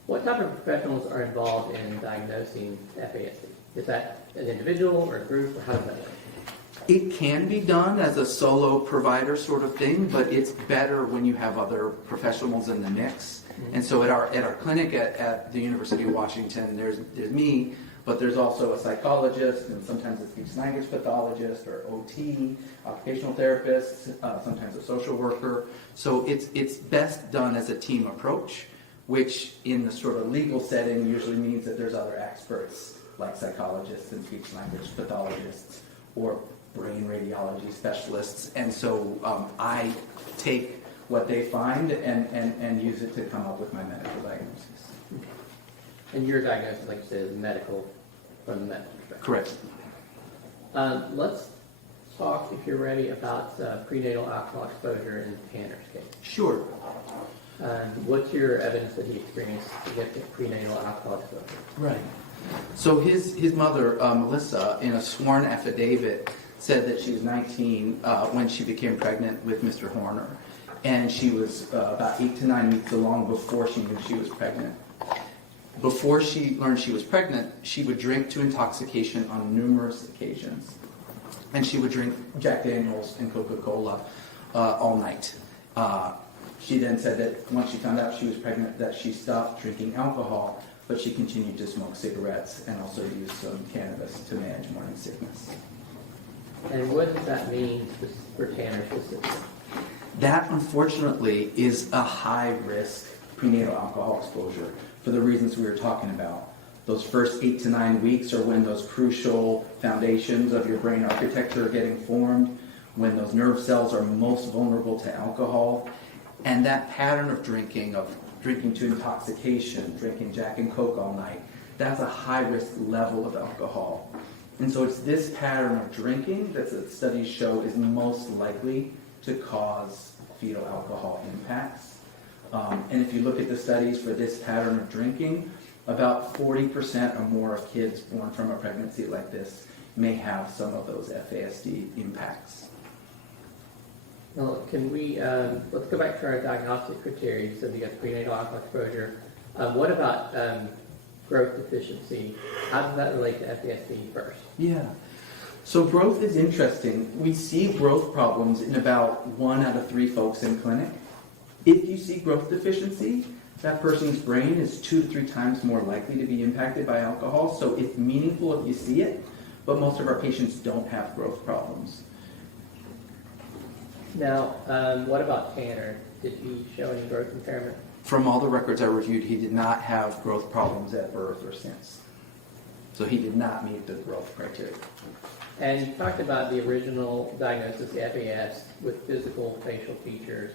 What type of professionals are involved in diagnosing FASD? Is that an individual or a group, or how does that work? It can be done as a solo provider sort of thing, but it's better when you have other professionals in the mix. And so at our clinic at the University of Washington, there's me, but there's also a psychologist, and sometimes a speech language pathologist, or OT, occupational therapist, sometimes a social worker. So it's best done as a team approach, which in the sort of legal setting usually means that there's other experts like psychologists and speech language pathologists or brain radiology specialists. And so I take what they find and use it to come up with my medical diagnosis. And your diagnosis, like you said, is medical, from the medical perspective. Correct. Let's talk, if you're ready, about prenatal alcohol exposure in Tanner's case. Sure. What's your evidence that he experienced significant prenatal alcohol exposure? Right. So his mother, Melissa, in a sworn affidavit, said that she was 19 when she became pregnant with Mr. Horner. And she was about 8 to 9 weeks along before she knew she was pregnant. Before she learned she was pregnant, she would drink to intoxication on numerous occasions. And she would drink Jack Daniels and Coca-Cola all night. She then said that once she found out she was pregnant, that she stopped drinking alcohol, but she continued to smoke cigarettes and also use some cannabis to manage morning sickness. And what does that mean for Tanner specifically? That, unfortunately, is a high-risk prenatal alcohol exposure for the reasons we were talking about. Those first 8 to 9 weeks are when those crucial foundations of your brain architecture are getting formed, when those nerve cells are most vulnerable to alcohol. And that pattern of drinking to intoxication, drinking Jack and Coke all night, that's a high-risk level of alcohol. And so it's this pattern of drinking that the studies show is most likely to cause fetal alcohol impacts. And if you look at the studies for this pattern of drinking, About 40% or more of kids born from a pregnancy like this may have some of those FASD impacts. Well, can we, let's go back to our diagnostic criteria. You said you got prenatal alcohol exposure. What about growth deficiency? How does that relate to FASD first? Yeah. So growth is interesting. We see growth problems in about 1 out of 3 folks in clinic. If you see growth deficiency, that person's brain is 2 to 3 times more likely to be impacted by alcohol. So it's meaningful if you see it, but most of our patients don't have growth problems. Now, what about Tanner? Did he show any growth impairment? From all the records I reviewed, he did not have growth problems at birth or since. So he did not meet the growth criteria. And you talked about the original diagnosis, the FAS, with physical facial features.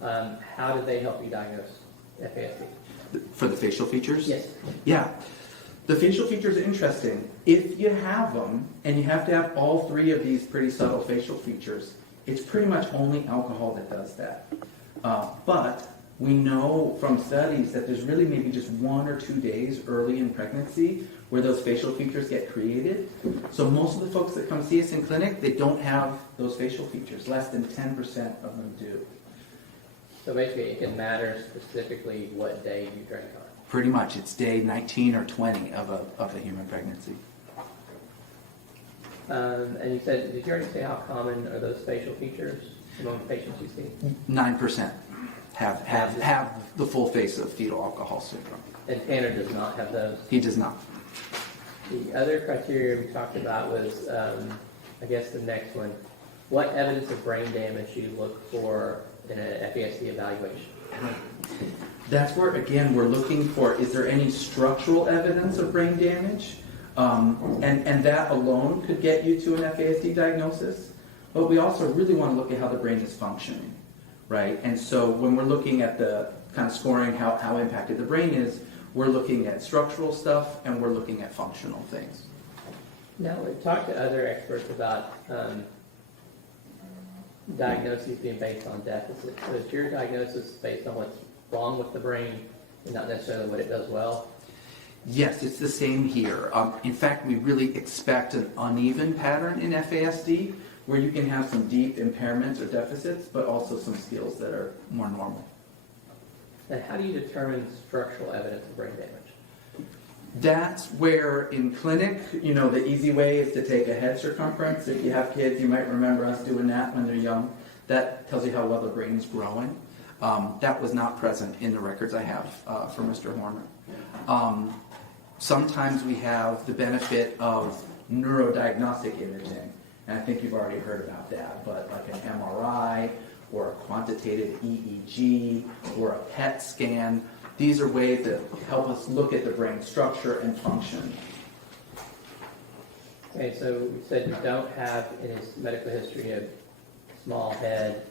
How did they help you diagnose FASD? For the facial features? Yes. Yeah. The facial features are interesting. If you have them, and you have to have all 3 of these pretty subtle facial features, it's pretty much only alcohol that does that. But we know from studies that there's really maybe just 1 or 2 days early in pregnancy where those facial features get created. So most of the folks that come see us in clinic, they don't have those facial features. Less than 10% of them do. So basically, it can matter specifically what day you drank on. Pretty much. It's day 19 or 20 of a human pregnancy. And you said, did you already say how common are those facial features among patients you see? 9% have the full face of fetal alcohol syndrome. And Tanner does not have those. He does not. The other criteria we talked about was, I guess the next one, what evidence of brain damage you look for in an FASD evaluation? That's where, again, we're looking for, is there any structural evidence of brain damage? And that alone could get you to an FASD diagnosis. But we also really want to look at how the brain is functioning, right? And so when we're looking at the kind of scoring how impacted the brain is, we're looking at structural stuff and we're looking at functional things. Now, we've talked to other experts about diagnoses being based on deficits. So is your diagnosis based on what's wrong with the brain and not necessarily what it does well? Yes, it's the same here. In fact, we really expect an uneven pattern in FASD where you can have some deep impairments or deficits, but also some skills that are more normal. And how do you determine structural evidence of brain damage? That's where in clinic, the easy way is to take a head circumference. If you have kids, you might remember us doing that when they're young. That tells you how well the brain is growing. That was not present in the records I have for Mr. Horner. Sometimes we have the benefit of neurodiagnostic imaging, and I think you've already heard about that, but like an MRI or a quantitative EEG or a PET scan, these are ways that help us look at the brain structure and function. Okay, so we said you don't have in his medical history a small head,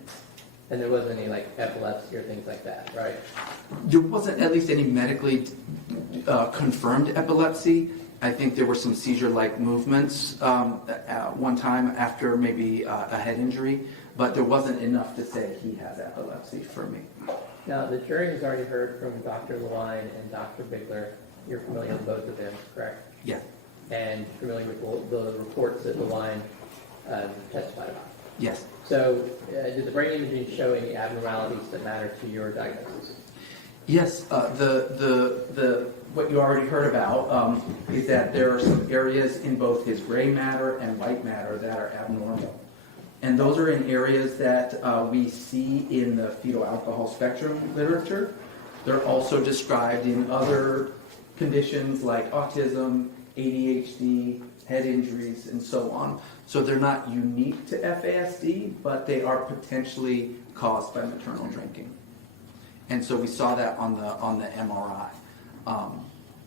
and there wasn't any like epilepsy or things like that, right? There wasn't at least any medically confirmed epilepsy. I think there were some seizure-like movements at one time after maybe a head injury, but there wasn't enough to say he has epilepsy for me. Now, the jury has already heard from Dr. Lewine and Dr. Bigler. You're familiar with both of them, correct? Yeah. And familiar with the reports that Lewine testified about? Yes. So, did the brain imaging show any abnormalities that matter to your diagnosis? Yes. What you already heard about is that there are some areas in both his gray matter and white matter that are abnormal. And those are in areas that we see in the fetal alcohol spectrum literature. They're also described in other conditions like autism, ADHD, head injuries, and so on. So they're not unique to FASD, but they are potentially caused by maternal drinking. And so we saw that on the MRI.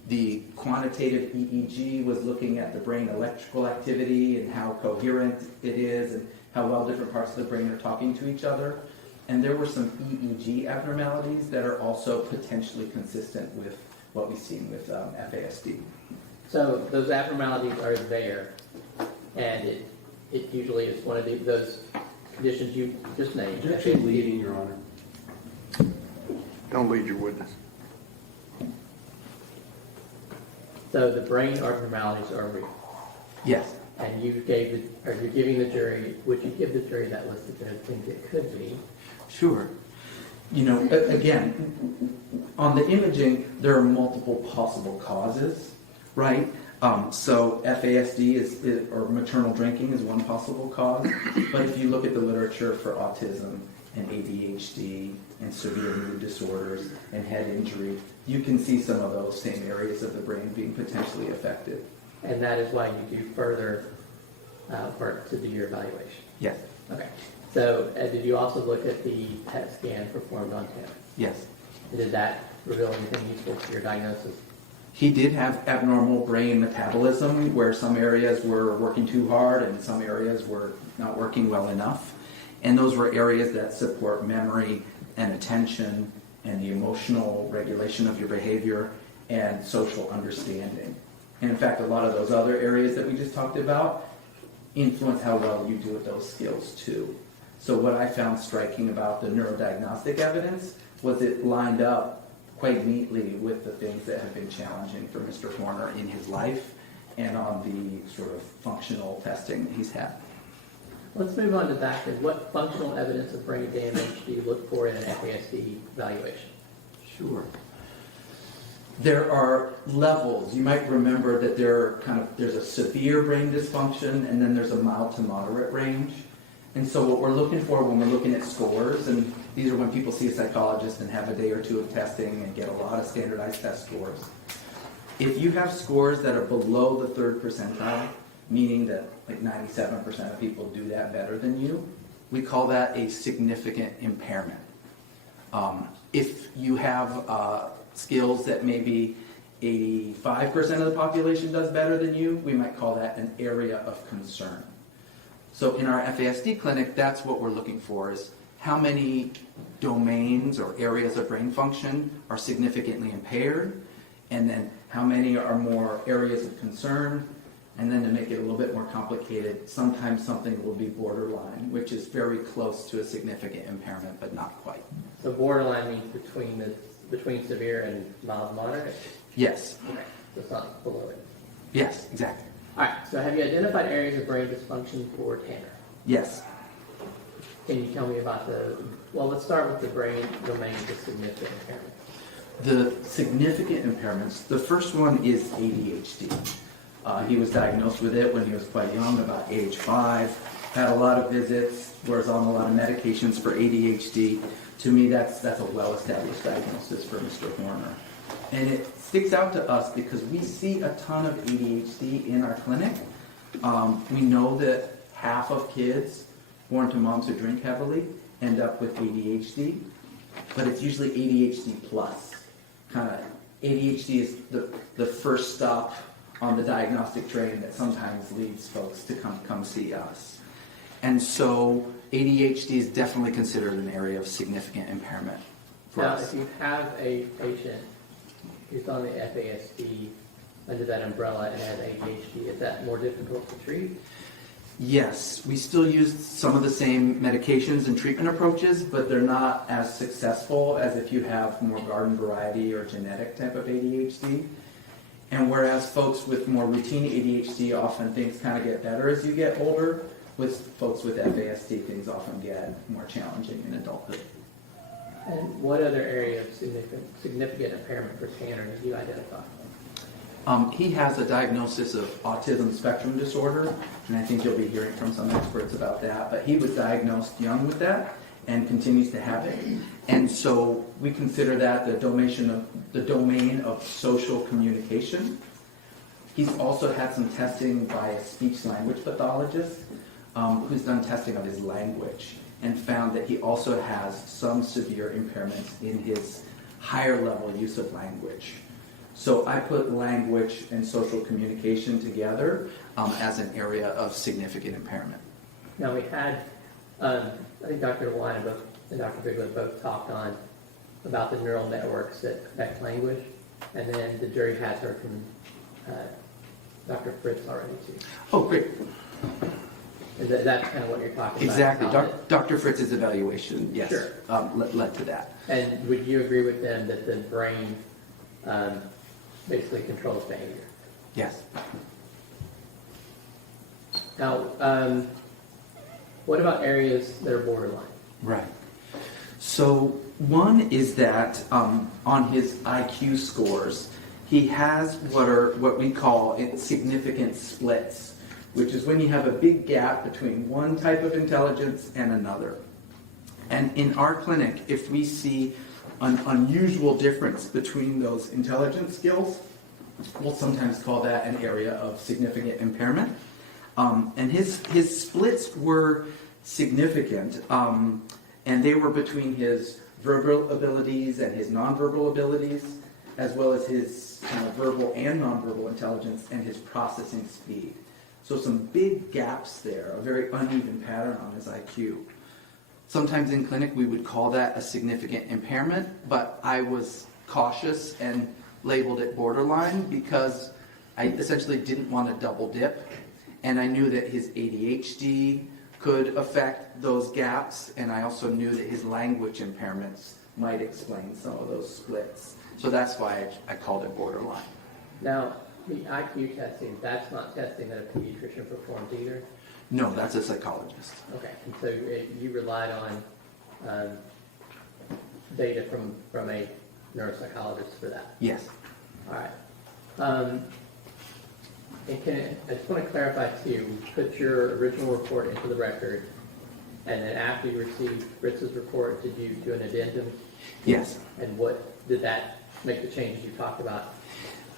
The quantitative EEG was looking at the brain electrical activity and how coherent it is and how well different parts of the brain are talking to each other. And there were some EEG abnormalities that are also potentially consistent with what we've seen with FASD. So those abnormalities are there, and it usually is one of those conditions you just named. You're actually leading, Your Honor. Don't lead your witness. So the brain abnormalities are real. Yes. And you're giving the jury, would you give the jury that list of things it could be? Sure. You know, again, on the imaging, there are multiple possible causes, right? So FASD or maternal drinking is one possible cause. But if you look at the literature for autism and ADHD and severe mood disorders and head injury, you can see some of those same areas of the brain being potentially affected. And that is why you do further work to do your evaluation. Yes. Okay. So did you also look at the PET scan performed on him? Yes. Did that reveal anything useful to your diagnosis? He did have abnormal brain metabolism where some areas were working too hard and some areas were not working well enough. And those were areas that support memory and attention and the emotional regulation of your behavior and social understanding. And in fact, a lot of those other areas that we just talked about influence how well you do with those skills too. So what I found striking about the neurodiagnostic evidence was it lined up quite neatly with the things that have been challenging for Mr. Horner in his life and on the sort of functional testing that he's had. Let's move on to that. What functional evidence of brain damage do you look for in an FASD evaluation? Sure. There are levels. You might remember that there's a severe brain dysfunction and then there's a mild to moderate range. And so what we're looking for when we're looking at scores, and these are when people see a psychologist and have a day or two of testing and get a lot of standardized test scores. If you have scores that are below the third percentile, meaning that like 97% of people do that better than you, we call that a significant impairment. If you have skills that maybe 85% of the population does better than you, we might call that an area of concern. So in our FASD clinic, that's what we're looking for, is how many domains or areas of brain function are significantly impaired, and then how many are more areas of concern, and then to make it a little bit more complicated, sometimes something will be borderline, which is very close to a significant impairment, but not quite. So borderline means between severe and mild to moderate? Yes. Okay, so it's not below it. Yes, exactly. All right, so have you identified areas of brain dysfunction for Tanner? Yes. Can you tell me about let's start with the brain domain of significant impairment. The significant impairments, the first one is ADHD. He was diagnosed with it when he was quite young, about age 5, had a lot of visits, was on a lot of medications for ADHD. To me, that's a well-established diagnosis for Mr. Horner. And it sticks out to us because we see a ton of ADHD in our clinic. We know that half of kids born to moms who drink heavily end up with ADHD, but it's usually ADHD plus. ADHD is the first stop on the diagnostic train that sometimes leads folks to come see us. And so ADHD is definitely considered an area of significant impairment for Now, us. if you have a patient who's on the FASD under that umbrella and has ADHD, is that more difficult to treat? Yes, we still use some of the same medications and treatment approaches, but they're not as successful as if you have more garden variety or genetic type of ADHD. And whereas folks with more routine ADHD often things kind of get better as you get older, with folks with FASD things often get more challenging in adulthood. And what other area of significant impairment for Tanner did you identify? He has a diagnosis of autism spectrum disorder, and I think you'll be hearing from some experts about that, but he was diagnosed young with that and continues to have it. And so we consider that the domain of social communication. He's also had some testing by a speech-language pathologist who's done testing of his language and found that he also has some severe impairments in his higher level use of language. So I put language and social communication together as an area of significant impairment. Now we had, I think Dr. DeWine and Dr. Bigwood both talked on about the neural networks that affect language, and then the jury has heard from Dr. Fritz already too. Oh, great. That's kind of what you're talking about. Exactly. how that- Dr. Fritz's evaluation, yes, Sure. led to that. And would you agree with them that the brain basically controls behavior? Yes. Now, what about areas that are borderline? Right. So one is that on his IQ scores, he has what we call significant splits, which is when you have a big gap between one type of intelligence and another. And in our clinic, if we see an unusual difference between those intelligence skills, we'll sometimes call that an area of significant impairment. And his splits were significant, and they were between his verbal abilities and his nonverbal abilities, as well as his verbal and nonverbal intelligence and his processing speed. So some big gaps there, a very uneven pattern on his IQ. Sometimes in clinic we would call that a significant impairment, but I was cautious and labeled it borderline because I essentially didn't want to double dip. And I knew that his ADHD could affect those gaps, and I also knew that his language impairments might explain some of those splits. So that's why I called it borderline. Now, the IQ testing, that's not testing that a pediatrician performs either? No, that's a psychologist. Okay, and so you relied on data from a neuropsychologist for that? Yes. All right. And I just want to clarify too, you put your original report into the record, and then after you received Fritz's report, did you do an addendum? Yes. And what did that make the changes you talked about?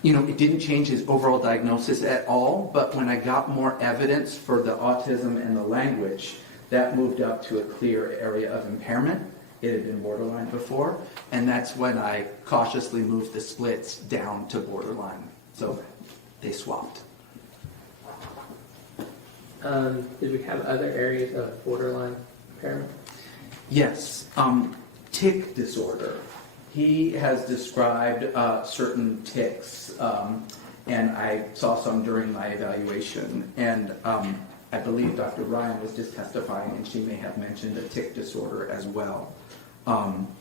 It didn't change his overall diagnosis at all, but when I got more evidence for the autism and the language, that moved up to a clear area of impairment. It had been borderline before, and that's when I cautiously moved the splits down to borderline. So they swapped. Did we have other areas of borderline impairment? Yes. Tic disorder. He has described certain tics, and I saw some during my evaluation. And I believe Dr. Ryan was just testifying, and she may have mentioned a tic disorder as well.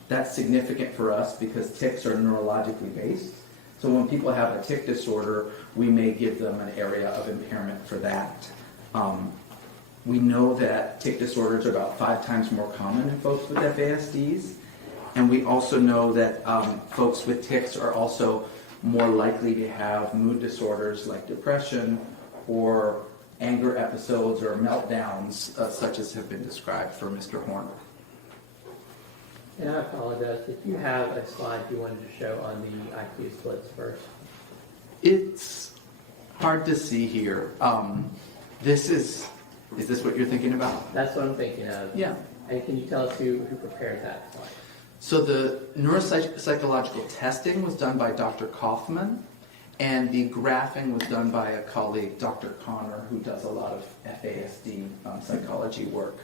That's significant for us because tics are neurologically based. So when people have a tic disorder, we may give them an area of impairment for that. We know that tic disorders are about 5 times more common in folks with FASDs. And we also know that folks with tics are also more likely to have mood disorders like depression or anger episodes or meltdowns, such as have been described for Mr. Horner. And I apologize, if you have a slide you wanted to show on the IQ splits first. It's hard to see here. Is this what you're thinking about? That's what I'm thinking of. Yeah. And can you tell us who prepared that slide? So the neuropsychological testing was done by Dr. Kaufman, and the graphing was done by a colleague, Dr. Connor, who does a lot of FASD psychology work.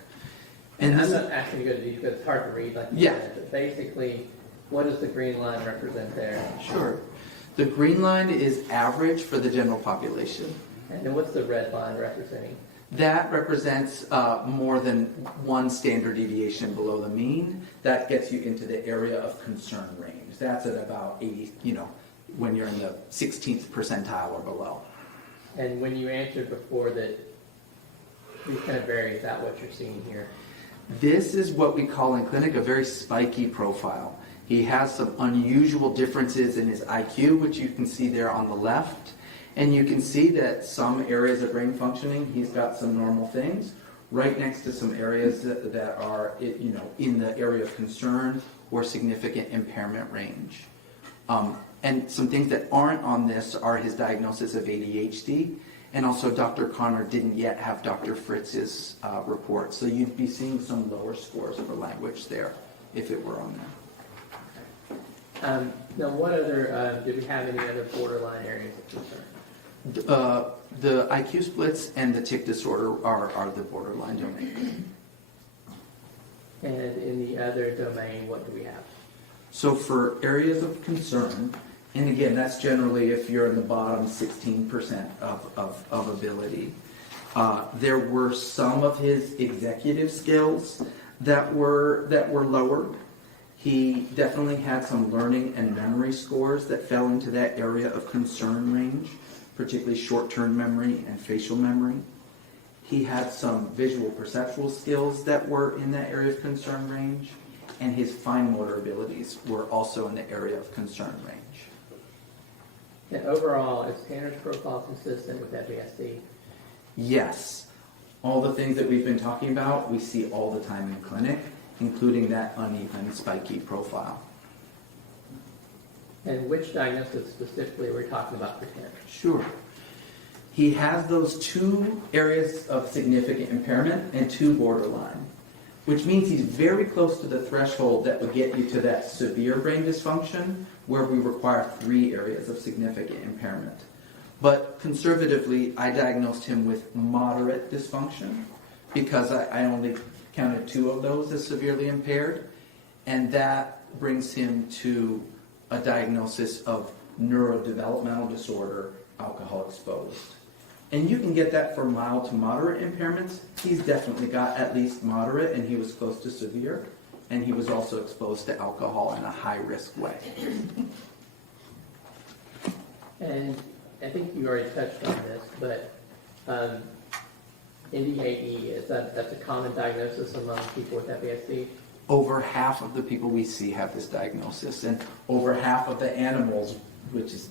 And I'm not asking you to go to detail because it's hard to read. Yeah. But basically, what does the green line represent there? Sure. The green line is average for the general population. And then what's the red line representing? That represents more than one standard deviation below the mean. That gets you into the area of concern range. That's at about 80, when you're in the 16th percentile or below. And when you answered before that these kind of vary, is that what you're seeing here? This is what we call in clinic a very spiky profile. He has some unusual differences in his IQ, which you can see there on the left. And you can see that some areas of brain functioning, he's got some normal things, right next to some areas that are, in the area of concern or significant impairment range. And some things that aren't on this are his diagnosis of ADHD, and also Dr. Connor didn't yet have Dr. Fritz's report. So you'd be seeing some lower scores for language there if it were on there. Now, what other, do we have any other borderline areas of concern? The IQ splits and the tic disorder are the borderline domain. And in the other domain, what do we have? So for areas of concern, and again, that's generally if you're in the bottom 16% of ability. There were some of his executive skills that were lower. He definitely had some learning and memory scores that fell into that area of concern range, particularly short-term memory and facial memory. He had some visual perceptual skills that were in that area of concern range, and his fine motor abilities were also in the area of concern range. And overall, is Tanner's profile consistent with FASD? Yes, all the things that we've been talking about, we see all the time in clinic, including that uneven, spiky profile. And which diagnosis specifically are we talking about for Tanner? Sure. He has those two areas of significant impairment and two borderline, which means he's very close to the threshold that would get you to that severe brain dysfunction, where we require 3 areas of significant impairment. But conservatively, I diagnosed him with moderate dysfunction because I only counted 2 of those as severely impaired, and that brings him to a diagnosis of neurodevelopmental disorder, alcohol exposed. And you can get that for mild to moderate impairments. He's definitely got at least moderate, and he was close to severe, and he was also exposed to alcohol in a high-risk way. And I think you already touched on this, but NDAE, that's a common diagnosis among people with FASD? Over half of the people we see have this diagnosis, and over half of the animals, which is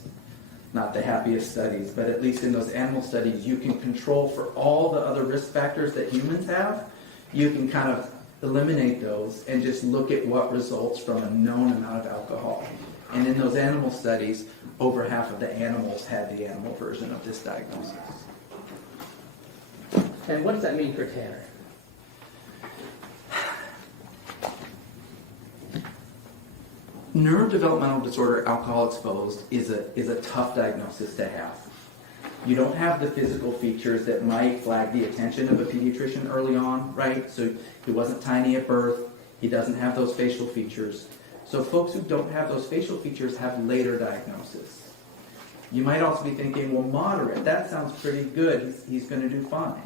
not the happiest studies, but at least in those animal studies, you can control for all the other risk factors that humans have. You can kind of eliminate those and just look at what results from a known amount of alcohol. And in those animal studies, over half of the animals had the animal version of this diagnosis. And what does that mean for Tanner? Neurodevelopmental disorder, alcohol exposed, is a tough diagnosis to have. You don't have the physical features that might flag the attention of a pediatrician early on, right? So he wasn't tiny at birth. He doesn't have those facial features. So folks who don't have those facial features have later diagnosis. You might also be thinking, well, moderate, that sounds pretty good. He's going to do fine.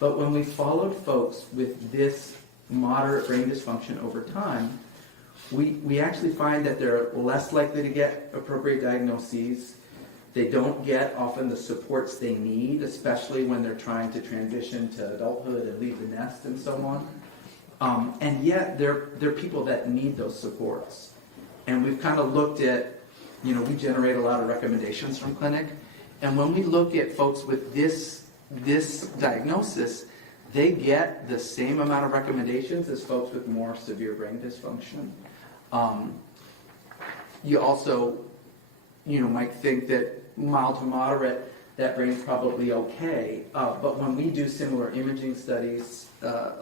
But when we followed folks with this moderate brain dysfunction over time, we actually find that they're less likely to get appropriate diagnoses. They don't get often the supports they need, especially when they're trying to transition to adulthood and leave the nest and so on. And yet, they're people that need those supports. And we've kind of looked at, we generate a lot of recommendations from clinic. And when we look at folks with this diagnosis, they get the same amount of recommendations as folks with more severe brain dysfunction. You also, might think that mild to moderate, that brain's probably okay. But when we do similar imaging studies,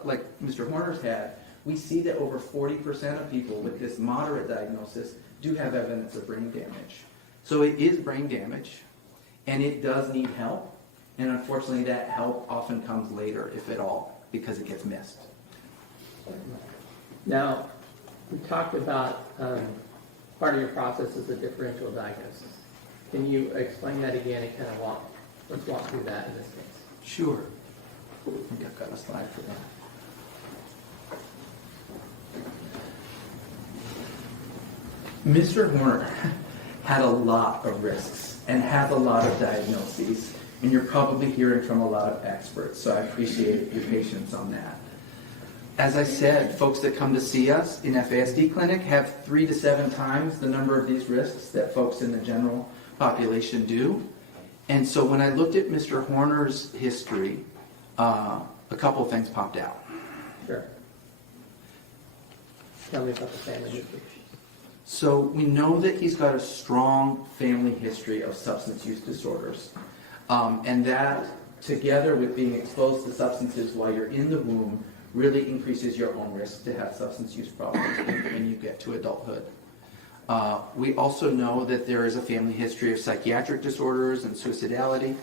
like Mr. Horner's had, we see that over 40% of people with this moderate diagnosis do have evidence of brain damage. So it is brain damage, and it does need help. And unfortunately, that help often comes later, if at all, because it gets missed. Now, we talked about part of your process is the differential diagnosis. Can you explain that again and kind of let's walk through that in this case? Sure. I think I've got a slide for that. Mr. Horner had a lot of risks and has a lot of diagnoses, and you're probably hearing from a lot of experts, so I appreciate your patience on that. As I said, folks that come to see us in FASD clinic have 3 to 7 times the number of these risks that folks in the general population do. And so when I looked at Mr. Horner's history, a couple of things popped out. Sure. Tell me about the family history. So we know that he's got a strong family history of substance use disorders. And that, together with being exposed to substances while you're in the womb, really increases your own risk to have substance use problems when you get to adulthood. We also know that there is a family history of psychiatric disorders and suicidality,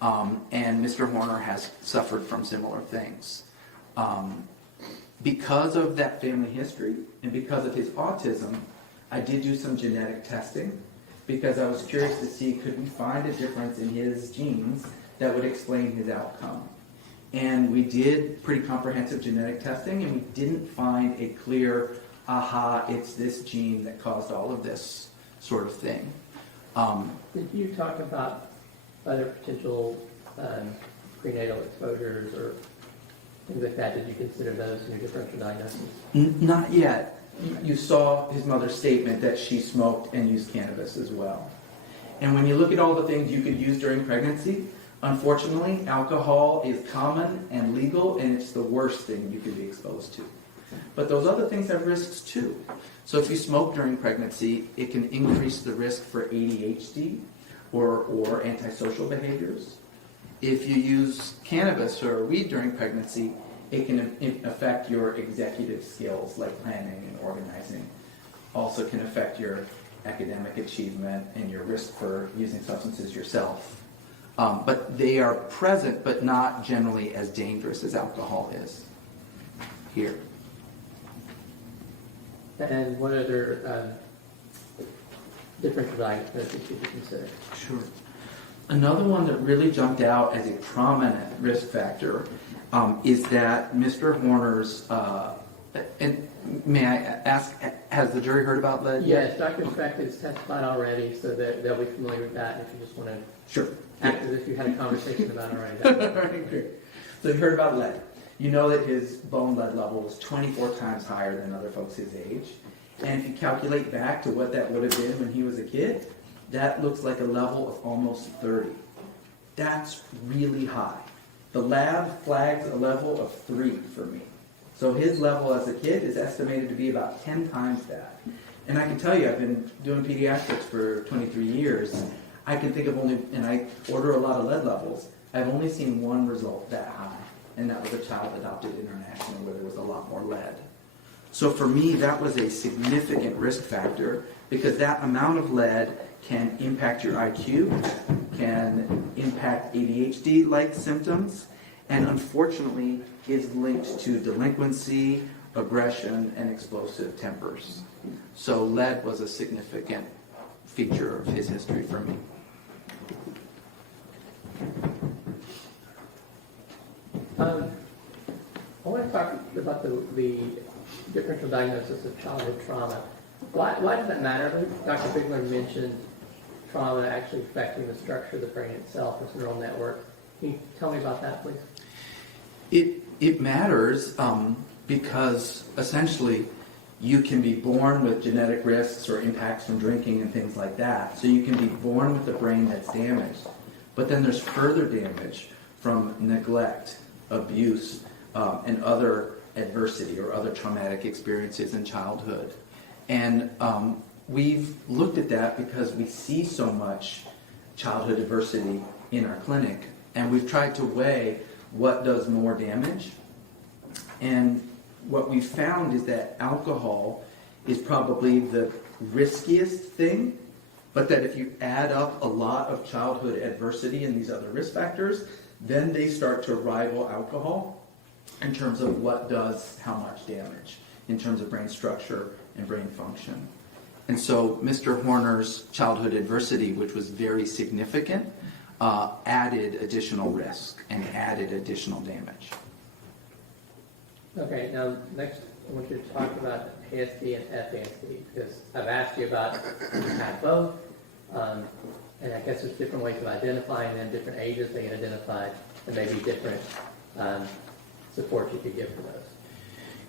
and Mr. Horner has suffered from similar things. Because of that family history and because of his autism, I did do some genetic testing because I was curious to see could we find a difference in his genes that would explain his outcome. And we did pretty comprehensive genetic testing, and we didn't find a clear, aha, it's this gene that caused all of this sort of thing. Did you talk about other potential prenatal exposures or things like that? Did you consider those in your differential diagnosis? Not yet. You saw his mother's statement that she smoked and used cannabis as well. And when you look at all the things you could use during pregnancy, unfortunately, alcohol is common and legal, and it's the worst thing you could be exposed to. But those other things have risks too. So if you smoke during pregnancy, it can increase the risk for ADHD or antisocial behaviors. If you use cannabis or weed during pregnancy, it can affect your executive skills like planning and organizing. Also can affect your academic achievement and your risk for using substances yourself. But they are present, but not generally as dangerous as alcohol is here. And what other differential diagnoses did you consider? Sure. Another one that really jumped out as a prominent risk factor is that Mr. Horner's, and may I ask, has the jury heard about lead? Yes, Dr. Speck has testified already, so that they'll be familiar with that. And if you just want to Sure. act as if you had a conversation about it already. Right, great. So you heard about lead. You know that his bone lead level was 24 times higher than other folks his age. And if you calculate back to what that would have been when he was a kid, that looks like a level of almost 30. That's really high. The lab flags a level of 3 for me. So his level as a kid is estimated to be about 10 times that. And I can tell you, I've been doing pediatrics for 23 years. I can think of only, and I order a lot of lead levels, I've only seen one result that high. And that was a child adopted internationally where there was a lot more lead. So for me, that was a significant risk factor because that amount of lead can impact your IQ, can impact ADHD-like symptoms, and unfortunately is linked to delinquency, aggression, and explosive tempers. So lead was a significant feature of his history for me. I want to talk about the differential diagnosis of childhood trauma. Why does that matter? I think Dr. Bigler mentioned trauma actually affecting the structure of the brain itself, this neural network. Can you tell me about that, please? It matters because essentially you can be born with genetic risks or impacts from drinking and things like that. So you can be born with a brain that's damaged. But then there's further damage from neglect, abuse, and other adversity or other traumatic experiences in childhood. And we've looked at that because we see so much childhood adversity in our clinic, and we've tried to weigh what does more damage. And what we've found is that alcohol is probably the riskiest thing, but that if you add up a lot of childhood adversity and these other risk factors, then they start to rival alcohol in terms of what does how much damage, in terms of brain structure and brain function. And so Mr. Horner's childhood adversity, which was very significant, added additional risk and added additional damage. Okay, now next I want you to talk about ASD and FASD because I've asked you about both, and I guess there's different ways of identifying them, different ages they get identified, and maybe different support you could give for those.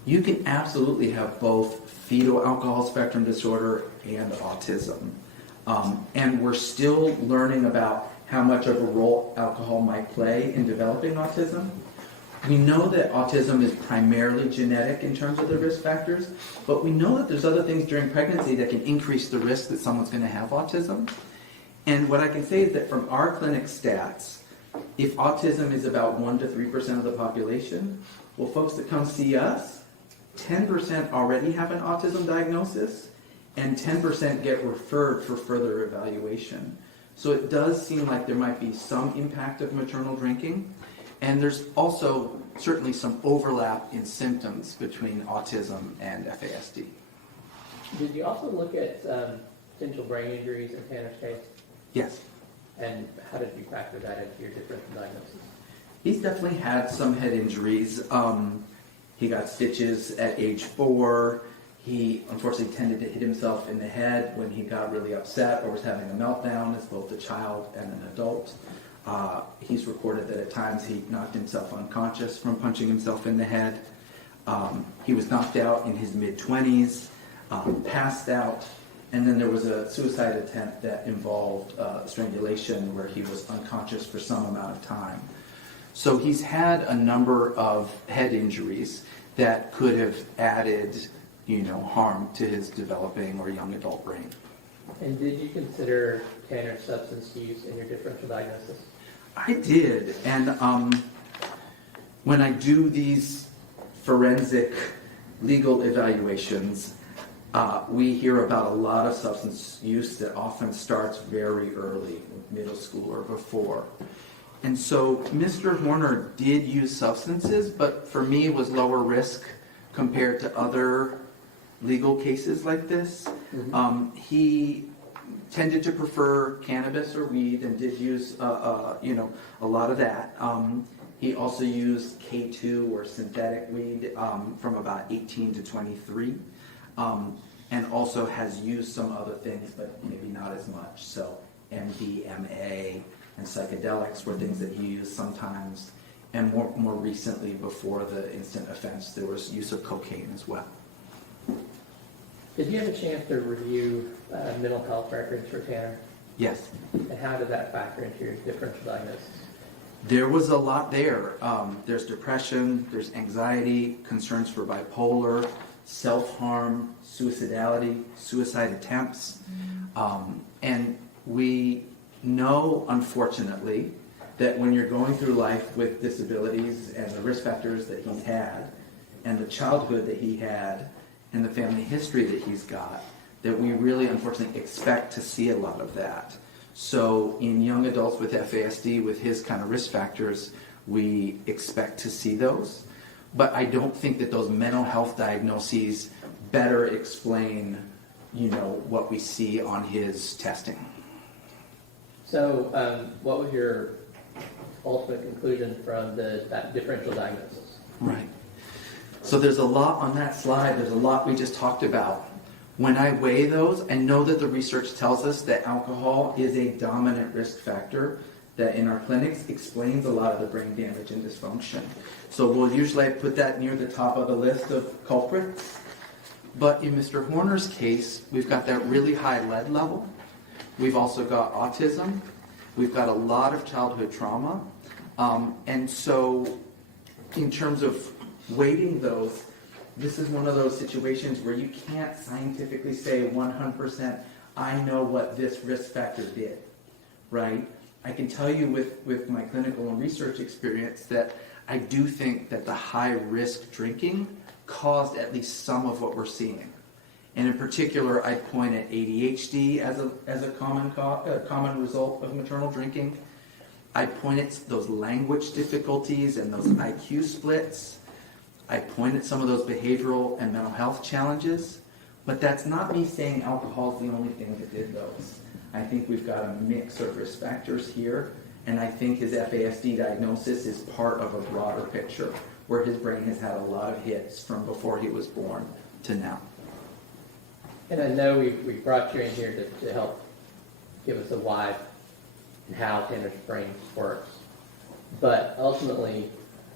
You can absolutely have both fetal alcohol spectrum disorder and autism. And we're still learning about how much of a role alcohol might play in developing autism. We know that autism is primarily genetic in terms of the risk factors, but we know that there's other things during pregnancy that can increase the risk that someone's going to have autism. And what I can say is that from our clinic stats, if autism is about 1 to 3% of the population, well, folks that come see us, 10% already have an autism diagnosis, and 10% get referred for further evaluation. So it does seem like there might be some impact of maternal drinking, and there's also certainly some overlap in symptoms between autism and FASD. Did you also look at potential brain injuries in Tanner's case? Yes. And how did you factor that into your differential diagnosis? He's definitely had some head injuries. He got stitches at age 4. He unfortunately tended to hit himself in the head when he got really upset or was having a meltdown as both a child and an adult. He's recorded that at times he knocked himself unconscious from punching himself in the head. He was knocked out in his mid-20s, passed out, and then there was a suicide attempt that involved strangulation where he was unconscious for some amount of time. So he's had a number of head injuries that could have added, harm to his developing or young adult brain. And did you consider Tanner's substance use in your differential diagnosis? I did, and when I do these forensic legal evaluations, we hear about a lot of substance use that often starts very early, middle school or before. And so Mr. Horner did use substances, but for me was lower risk compared to other legal cases like this. He tended to prefer cannabis or weed and did use, a lot of that. He also used K2 or synthetic weed from about 18 to 23, and also has used some other things, but maybe not as much. So MDMA and psychedelics were things that he used sometimes, and more recently, before the instant offense, there was use of cocaine as well. Did you have a chance to review mental health records for Tanner? Yes. And how did that factor into your differential diagnosis? There was a lot there. There's depression, there's anxiety, concerns for bipolar, self-harm, suicidality, suicide attempts. And we know, unfortunately, that when you're going through life with disabilities and the risk factors that he's had, and the childhood that he had, and the family history that he's got, that we really unfortunately expect to see a lot of that. So in young adults with FASD, with his kind of risk factors, we expect to see those. But I don't think that those mental health diagnoses better explain, what we see on his testing. So what was your ultimate conclusion from that differential diagnosis? Right. So there's a lot on that slide. There's a lot we just talked about. When I weigh those, I know that the research tells us that alcohol is a dominant risk factor that in our clinics explains a lot of the brain damage and dysfunction. So we'll usually put that near the top of the list of culprits. But in Mr. Horner's case, we've got that really high lead level. We've also got autism. We've got a lot of childhood trauma. And so in terms of weighting those, this is one of those situations where you can't scientifically say 100%, I know what this risk factor did, right? I can tell you with my clinical and research experience that I do think that the high risk drinking caused at least some of what we're seeing. And in particular, I'd point at ADHD as a common result of maternal drinking. I'd point at those language difficulties and those IQ splits. I point at some of those behavioral and mental health challenges, but that's not me saying alcohol is the only thing that did those. I think we've got a mix of risk factors here, and I think his FASD diagnosis is part of a broader picture where his brain has had a lot of hits from before he was born to now. And I know we brought you in here to help give us a why and how Tanner's brain works, but ultimately,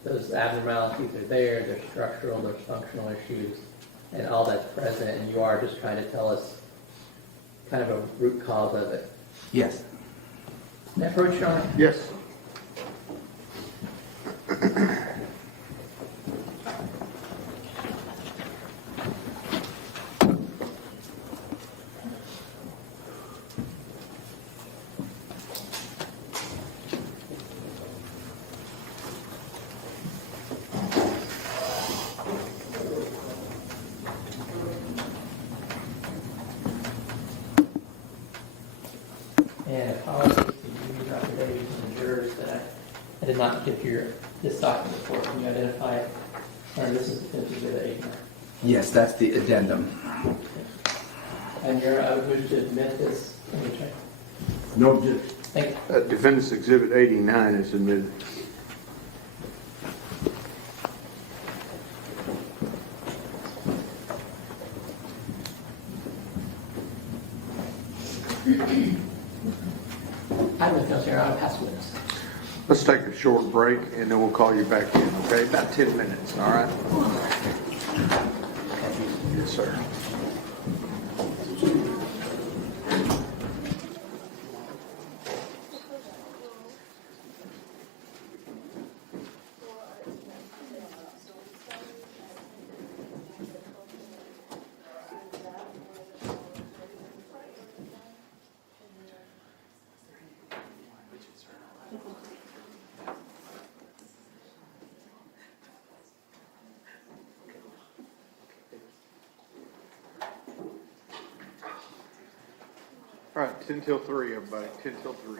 those abnormalities are there, there's structural, there's functional issues, and all that's present, and you are just trying to tell us kind of a root cause of it. Yes. That approach, Sean? Yes. And apologies to you, Dr. Davies, and the jurors that I did not get this document before. Can you identify it? Or this is defensive of the agent. Yes, that's the addendum. And I would wish to admit this. Let me check. No objection. Thank you. Defendant's Exhibit 89 is admitted. I have nothing else, Your Honor. I'll pass the witness. Let's take a short break and then we'll call you back in, okay? About 10 minutes, all right? Yes, sir. All right, 10 till 3, everybody, 10 till 3.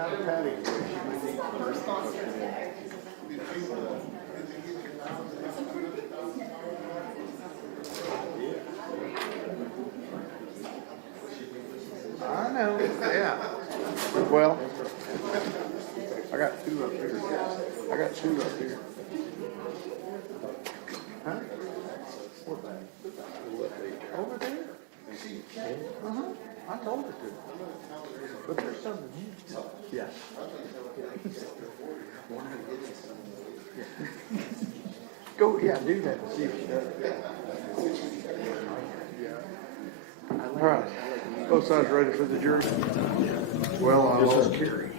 I know, yeah. Well, I got two up here. I got two up here. Huh? Over there. Uh-huh. I told her to. But there's something here. Yeah. Go, yeah, do that. See if she does. All right. Both sides ready for the jury? Well, I lost Carrie.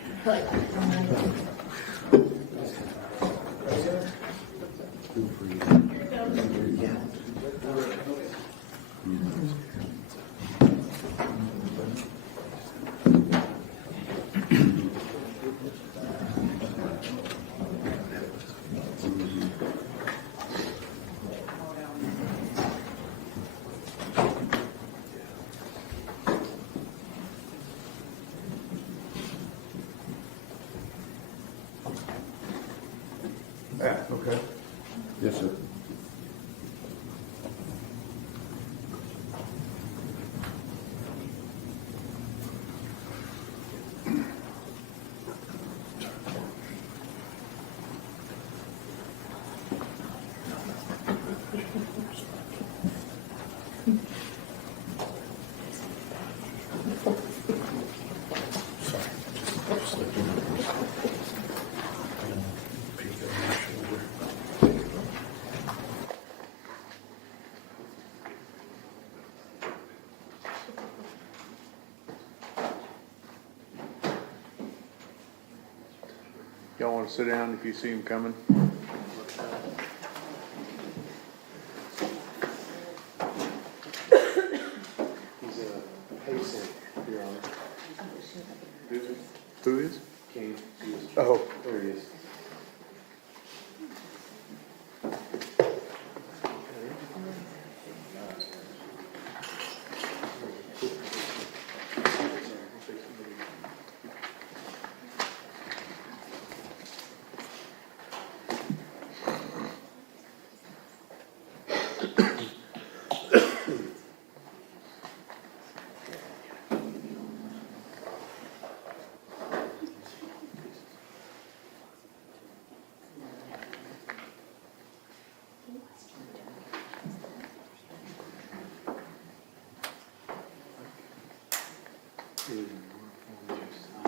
Yeah, okay. Yes, sir. Y'all want to sit down if you see him coming? He's a patient, Your Honor. Who is? King. Oh. There he is. I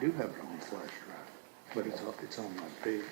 do have it on flash drive, but it's on my page.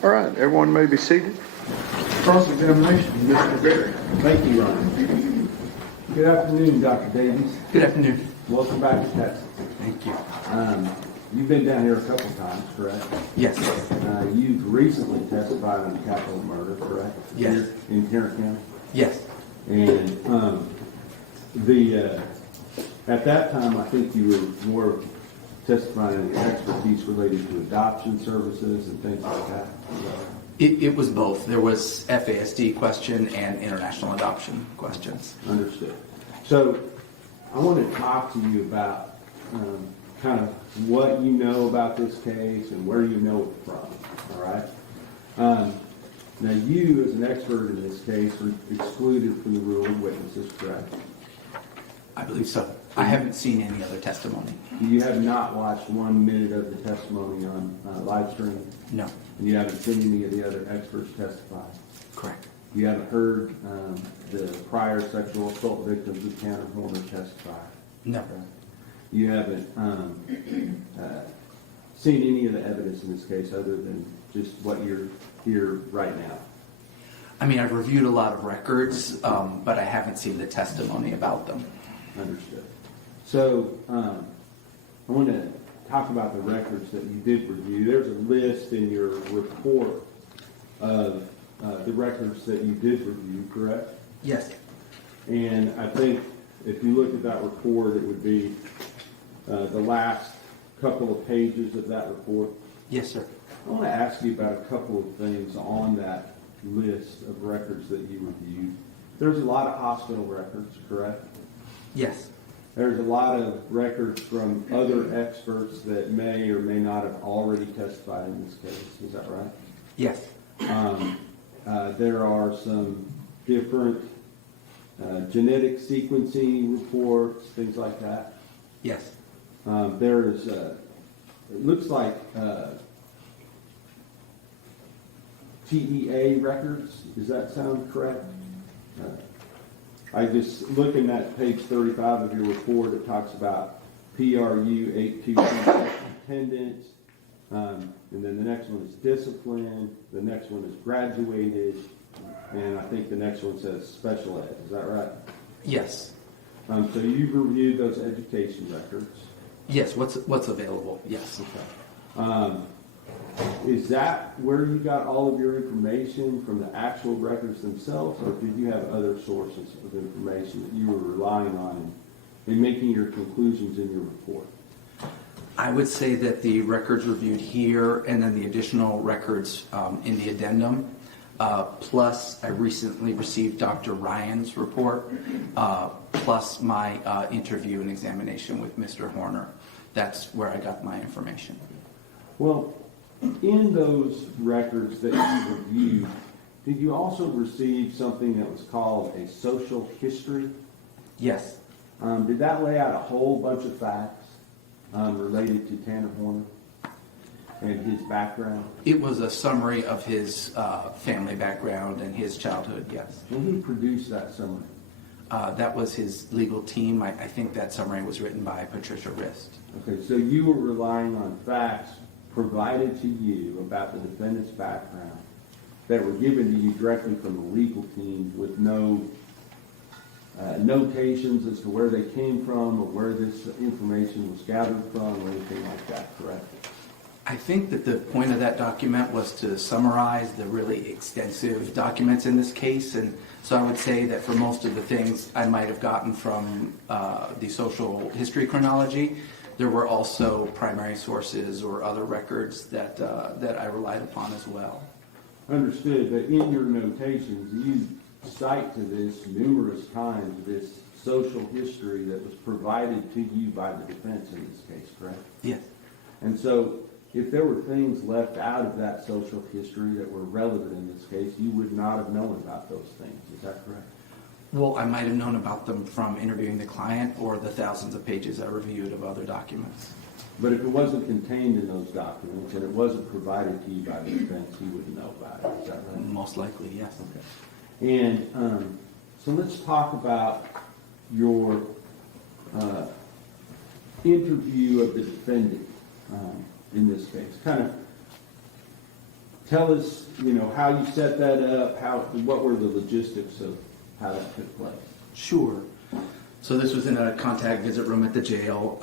All right, everyone may be seated. Cross-examination, Mr. Berry. Thank you, Ron. Good afternoon, Dr. Davies. Good afternoon. Welcome back to Texas. Thank you. You've been down here a couple times, correct? Yes. You've recently testified on capital murder, correct? Yes. Here in Tarrant County? Yes. And at that time, I think you were more testifying on expertise related to adoption services and things like that. It was both. There was FASD question and international adoption questions. Understood. So I want to talk to you about kind of what you know about this case and where you know it from, all right? Now, you, as an expert in this case, were excluded from the rule of witnesses, correct? I believe so. I haven't seen any other testimony. You have not watched 1 minute of the testimony on live stream? No. And you haven't seen any of the other experts testify? Correct. You haven't heard the prior sexual assault victims of Tanner Horner testify? No. You haven't seen any of the evidence in this case other than just what you're here right now? I mean, I've reviewed a lot of records, but I haven't seen the testimony about them. Understood. So I want to talk about the records that you did review. There's a list in your report of the records that you did review, correct? Yes. And I think if you look at that report, it would be the last couple of pages of that report. Yes, sir. I want to ask you about a couple of things on that list of records that you reviewed. There's a lot of hospital records, correct? Yes. There's a lot of records from other experts that may or may not have already testified in this case. Is that right? Yes. There are some different genetic sequencing reports, things like that. Yes. There's, it looks like TEA records. Does that sound correct? I just, looking at page 35 of your report, it talks about PRU 822 attendance, and then the next one is discipline, the next one is graduated, and I think the next one says special ed. Is that right? Yes. So you've reviewed those education records. Yes. What's available? Yes. Okay. Is that where you got all of your information from the actual records themselves, or did you have other sources of information that you were relying on in making your conclusions in your report? I would say that the records reviewed here and then the additional records in the addendum, plus I recently received Dr. Ryan's report, plus my interview and examination with Mr. Horner. That's where I got my information. Well, in those records that you reviewed, did you also receive something that was called a social history? Yes. Did that lay out a whole bunch of facts related to Tanner Horner and his background? It was a summary of his family background and his childhood, yes. When he produced that summary? That was his legal team. I think that summary was written by Patricia Rist. Okay, so you were relying on facts provided to you about the defendant's background that were given to you directly from the legal team with no notations as to where they came from or where this information was gathered from or anything like that, correct? I think that the point of that document was to summarize the really extensive documents in this case, and so I would say that for most of the things I might have gotten from the social history chronology, there were also primary sources or other records that I relied upon as well. Understood, but in your notations, you cite to this numerous times this social history that was provided to you by the defense in this case, correct? Yes. And so if there were things left out of that social history that were relevant in this case, you would not have known about those things. Is that correct? Well, I might have known about them from interviewing the client or the thousands of pages I reviewed of other documents. But if it wasn't contained in those documents and it wasn't provided to you by the defense, you wouldn't know about it. Is that right? Most likely, yes. Okay. And so let's talk about your interview of the defendant in this case. Kind of tell us, how you set that up, what were the logistics of how that took place? Sure. So this was in a contact visit room at the jail.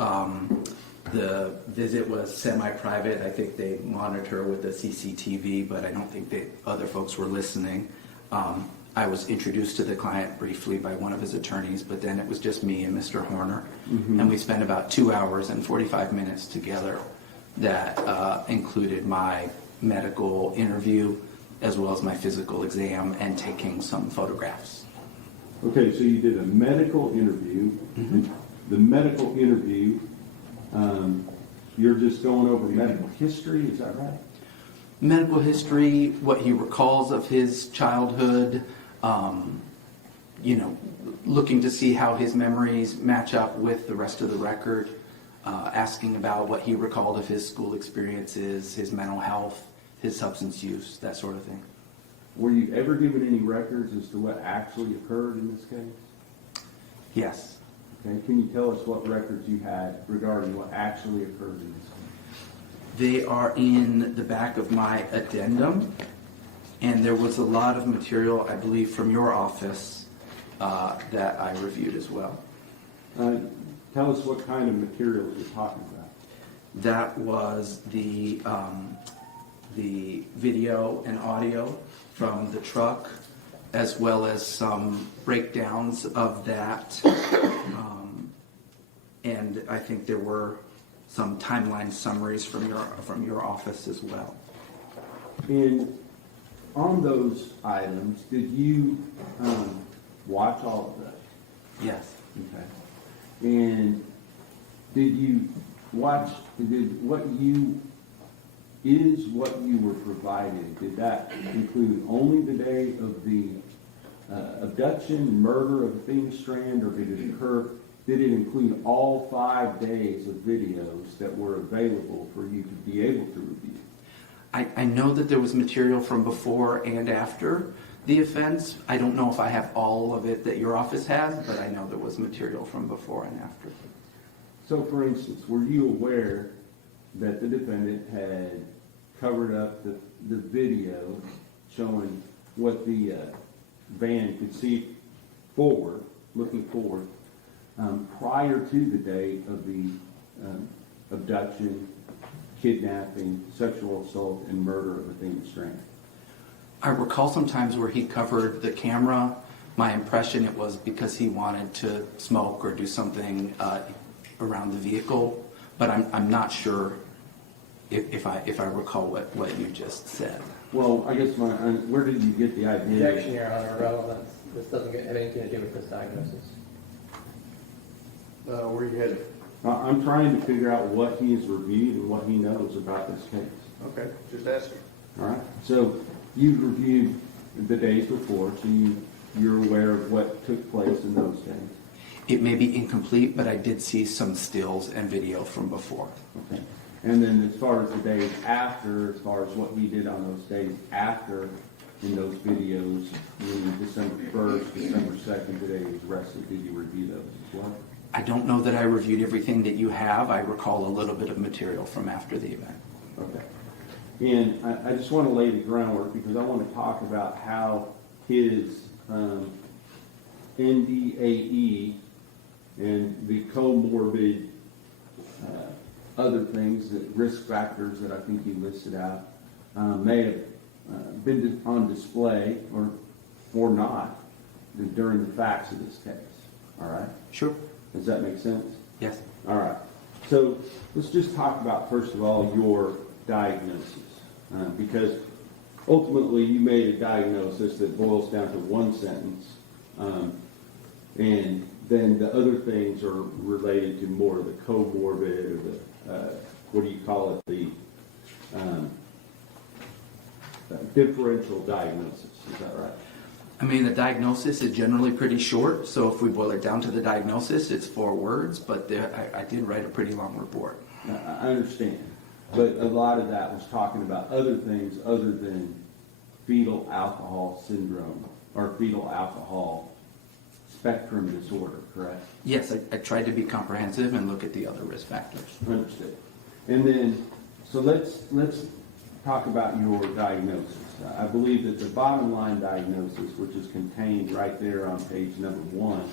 The visit was semi-private. I think they monitor with the CCTV, but I don't think that other folks were listening. I was introduced to the client briefly by one of his attorneys, but then it was just me and Mr. Horner. And we spent about 2 hours and 45 minutes together that included my medical interview as well as my physical exam and taking some photographs. Okay, so you did a medical interview. The medical interview, you're just going over medical history, is that right? Medical history, what he recalls of his childhood, looking to see how his memories match up with the rest of the record, asking about what he recalled of his school experiences, his mental health, his substance use, that sort of thing. Were you ever given any records as to what actually occurred in this case? Yes. Okay, can you tell us what records you had regarding what actually occurred in this case? They are in the back of my addendum, and there was a lot of material, I believe, from your office that I reviewed as well. Tell us what kind of material you're talking about. That was the video and audio from the truck, as well as some breakdowns of that. And I think there were some timeline summaries from your office as well. And on those items, did you watch all of those? Yes. Okay. And did you watch, what you were provided, did that include only the day of the abduction, murder of Athena Strand, or did it include all 5 days of videos that were available for you to be able to review? I know that there was material from before and after the offense. I don't know if I have all of it that your office has, but I know there was material from before and after. So, for instance, were you aware that the defendant had covered up the video showing what the van could see forward, looking forward, prior to the day of the abduction, kidnapping, sexual assault, and murder of Athena Strand? I recall sometimes where he covered the camera. My impression it was because he wanted to smoke or do something around the vehicle, but I'm not sure if I recall what you just said. Well, I guess where did you get the idea? Objection, Your Honor, relevance. This doesn't have anything to do with this diagnosis. Where you headed? I'm trying to figure out what he has reviewed and what he knows about this case. Okay, just asking. All right. So you've reviewed the days before, so you're aware of what took place in those days. It may be incomplete, but I did see some stills and video from before. Okay. And then as far as the days after, as far as what he did on those days after in those videos, meaning December 1st, December 2nd, the day he was arrested, did you review those as well? I don't know that I reviewed everything that you have. I recall a little bit of material from after the event. Okay. And I just want to lay the groundwork because I want to talk about how his NDAE and the comorbid other things, that risk factors that I think you listed out, may have been on display or not during the facts of this case. All right? Sure. Does that make sense? Yes. All right. So let's just talk about, first of all, your diagnosis. Because ultimately you made a diagnosis that boils down to one sentence. And then the other things are related to more of the comorbid or the, what do you call it, the differential diagnosis. Is that right? I mean, the diagnosis is generally pretty short, so if we boil it down to the diagnosis, it's 4 words, but I did write a pretty long report. I understand. But a lot of that was talking about other things other than fetal alcohol syndrome or fetal alcohol spectrum disorder, correct? Yes, I tried to be comprehensive and look at the other risk factors. Understood. And then, so let's talk about your diagnosis. I believe that the bottom line diagnosis, which is contained right there on page number 1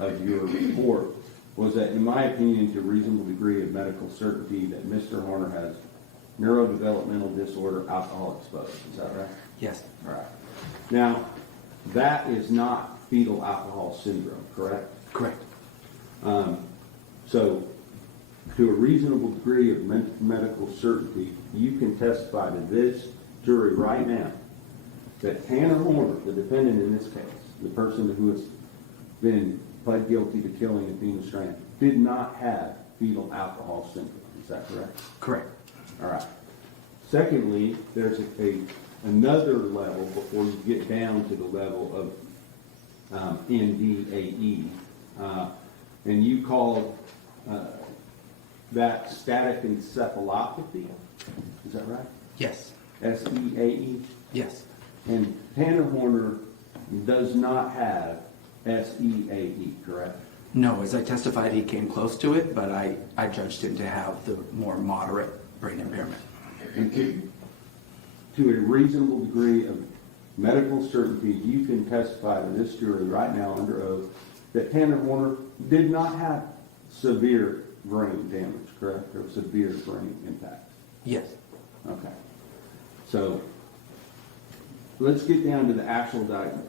of your report, was that, in my opinion, to a reasonable degree of medical certainty, that Mr. Horner has neurodevelopmental disorder, alcohol exposed. Is that right? Yes. All right. Now, that is not fetal alcohol syndrome, correct? Correct. So, to a reasonable degree of medical certainty, you can testify to this jury right now that Tanner Horner, the defendant in this case, the person who has been pled guilty to killing Athena Strand, did not have fetal alcohol syndrome. Is that correct? Correct. All right. Secondly, there's another level before you get down to the level of NDAE, and you called that static encephalopathy. Is that right? Yes. SEAE? Yes. And Tanner Horner does not have SEAE, correct? No, as I testified, he came close to it, but I judged him to have the more moderate brain impairment. And to a reasonable degree of medical certainty, you can testify to this jury right now under oath that Tanner Horner did not have severe brain damage, correct? Or severe brain impact. Yes. Okay. So let's get down to the actual diagnosis.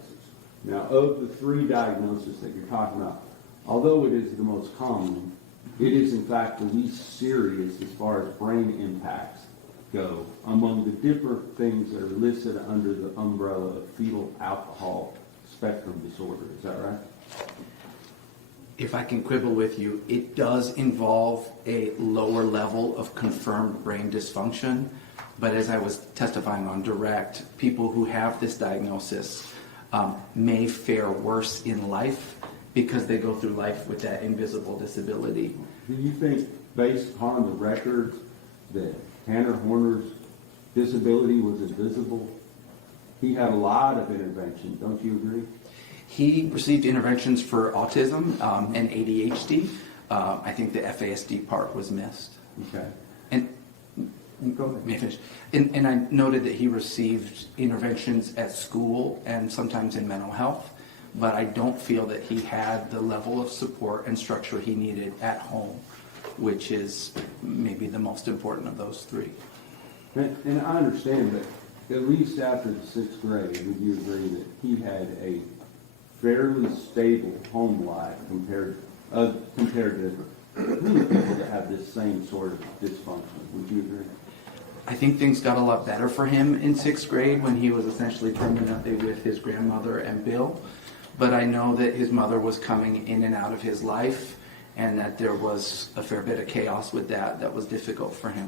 Now, of the 3 diagnoses that you're talking about, although it is the most common, it is in fact the least serious as far as brain impacts go among the different things that are listed under the umbrella of fetal alcohol spectrum disorder. Is that right? If I can quibble with you, it does involve a lower level of confirmed brain dysfunction. But as I was testifying on direct, people who have this diagnosis may fare worse in life because they go through life with that invisible disability. Do you think, based upon the records, that Tanner Horner's disability was invisible? He had a lot of intervention, don't you agree? He received interventions for autism and ADHD. I think the FASD part was missed. Okay. And Go ahead. may I finish? And I noted that he received interventions at school and sometimes in mental health, but I don't feel that he had the level of support and structure he needed at home, which is maybe the most important of those 3. And I understand that at least after the 6th grade, would you agree that he had a fairly stable home life compared to people that have this same sort of dysfunction? Would you agree? I think things got a lot better for him in 6th grade when he was essentially permanently with his grandmother and Bill. But I know that his mother was coming in and out of his life and that there was a fair bit of chaos with that was difficult for him.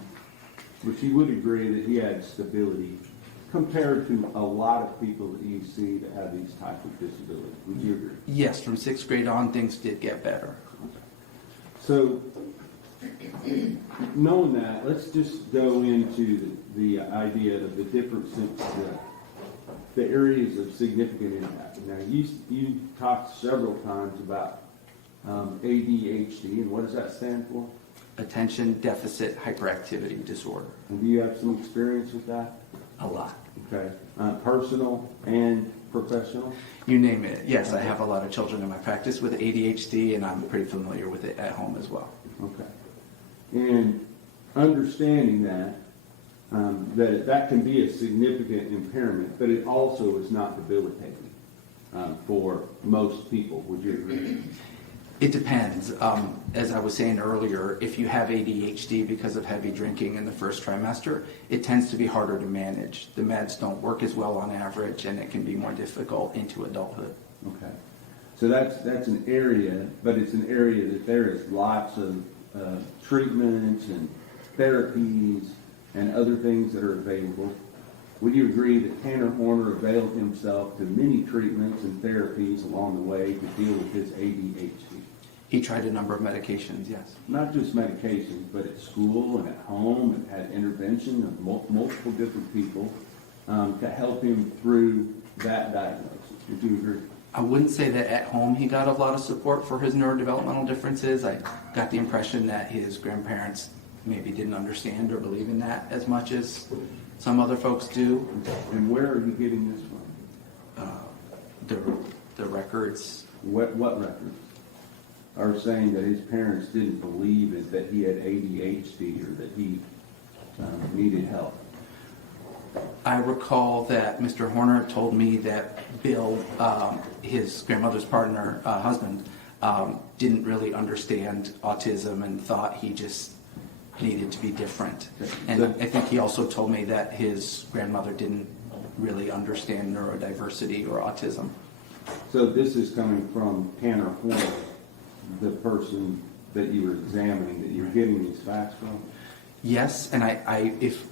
But you would agree that he had stability compared to a lot of people that you see that have these types of disabilities. Would you agree? Yes, from 6th grade on, things did get better. So, knowing that, let's just go into the idea of the difference in the areas of significant impact. Now, you talked several times about ADHD, and what does that stand for? Attention Deficit Hyperactivity Disorder. And do you have some experience with that? A lot. Okay. Personal and professional? You name it. Yes, I have a lot of children in my practice with ADHD, and I'm pretty familiar with it at home as well. Okay. And understanding that, that can be a significant impairment, but it also is not debilitating for most people. Would you agree? It depends. As I was saying earlier, if you have ADHD because of heavy drinking in the first trimester, it tends to be harder to manage. The meds don't work as well on average, and it can be more difficult into adulthood. Okay. So that's an area, but it's an area that there is lots of treatments and therapies and other things that are available. Would you agree that Tanner Horner availed himself to many treatments and therapies along the way to deal with his ADHD? He tried a number of medications, yes. Not just medications, but at school and at home, and had intervention of multiple different people to help him through that diagnosis. Would you agree? I wouldn't say that at home he got a lot of support for his neurodevelopmental differences. I got the impression that his grandparents maybe didn't understand or believe in that as much as Some other folks do. And where are you getting this from? The records. What records are saying that his parents didn't believe it, that he had ADHD or that he needed help? I recall that Mr. Horner told me that Bill, his grandmother's partner, husband, didn't really understand autism and thought he just needed to be different. And I think he also told me that his grandmother didn't really understand neurodiversity or autism. So this is coming from Tanner Horner, the person that you were examining, that you're getting these facts from? Yes, and if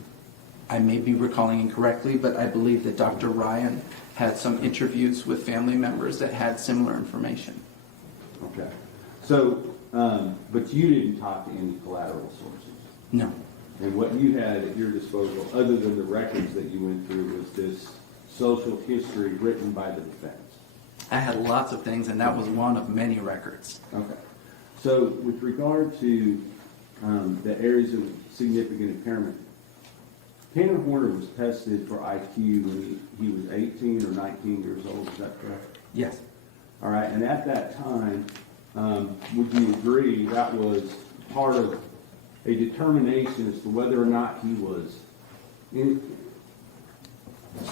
I may be recalling incorrectly, but I believe that Dr. Ryan had some interviews with family members that had similar information. Okay. So, but you didn't talk to any collateral sources? No. And what you had at your disposal, other than the records that you went through, was this social history written by the defense? I had lots of things, and that was one of many records. Okay. So with regard to the areas of significant impairment, Tanner Horner was tested for IQ when he was 18 or 19 years old, is that correct? Yes. All right, and at that time, would you agree that was part of a determination as to whether or not he was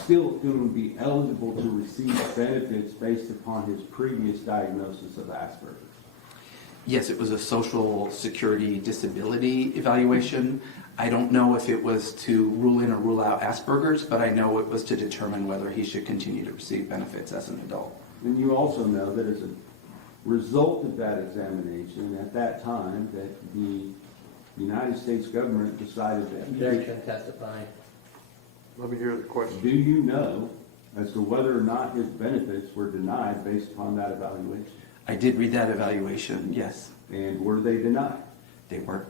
still going to be eligible to receive benefits based upon his previous diagnosis of Asperger's? Yes, it was a social security disability evaluation. I don't know if it was to rule in or rule out Asperger's, but I know it was to determine whether he should continue to receive benefits as an adult. And you also know that as a result of that examination, at that time, that the United States government decided that Objection, testifying. Let me hear the question. Do you know as to whether or not his benefits were denied based upon that evaluation? I did read that evaluation, yes. And were they denied? They were.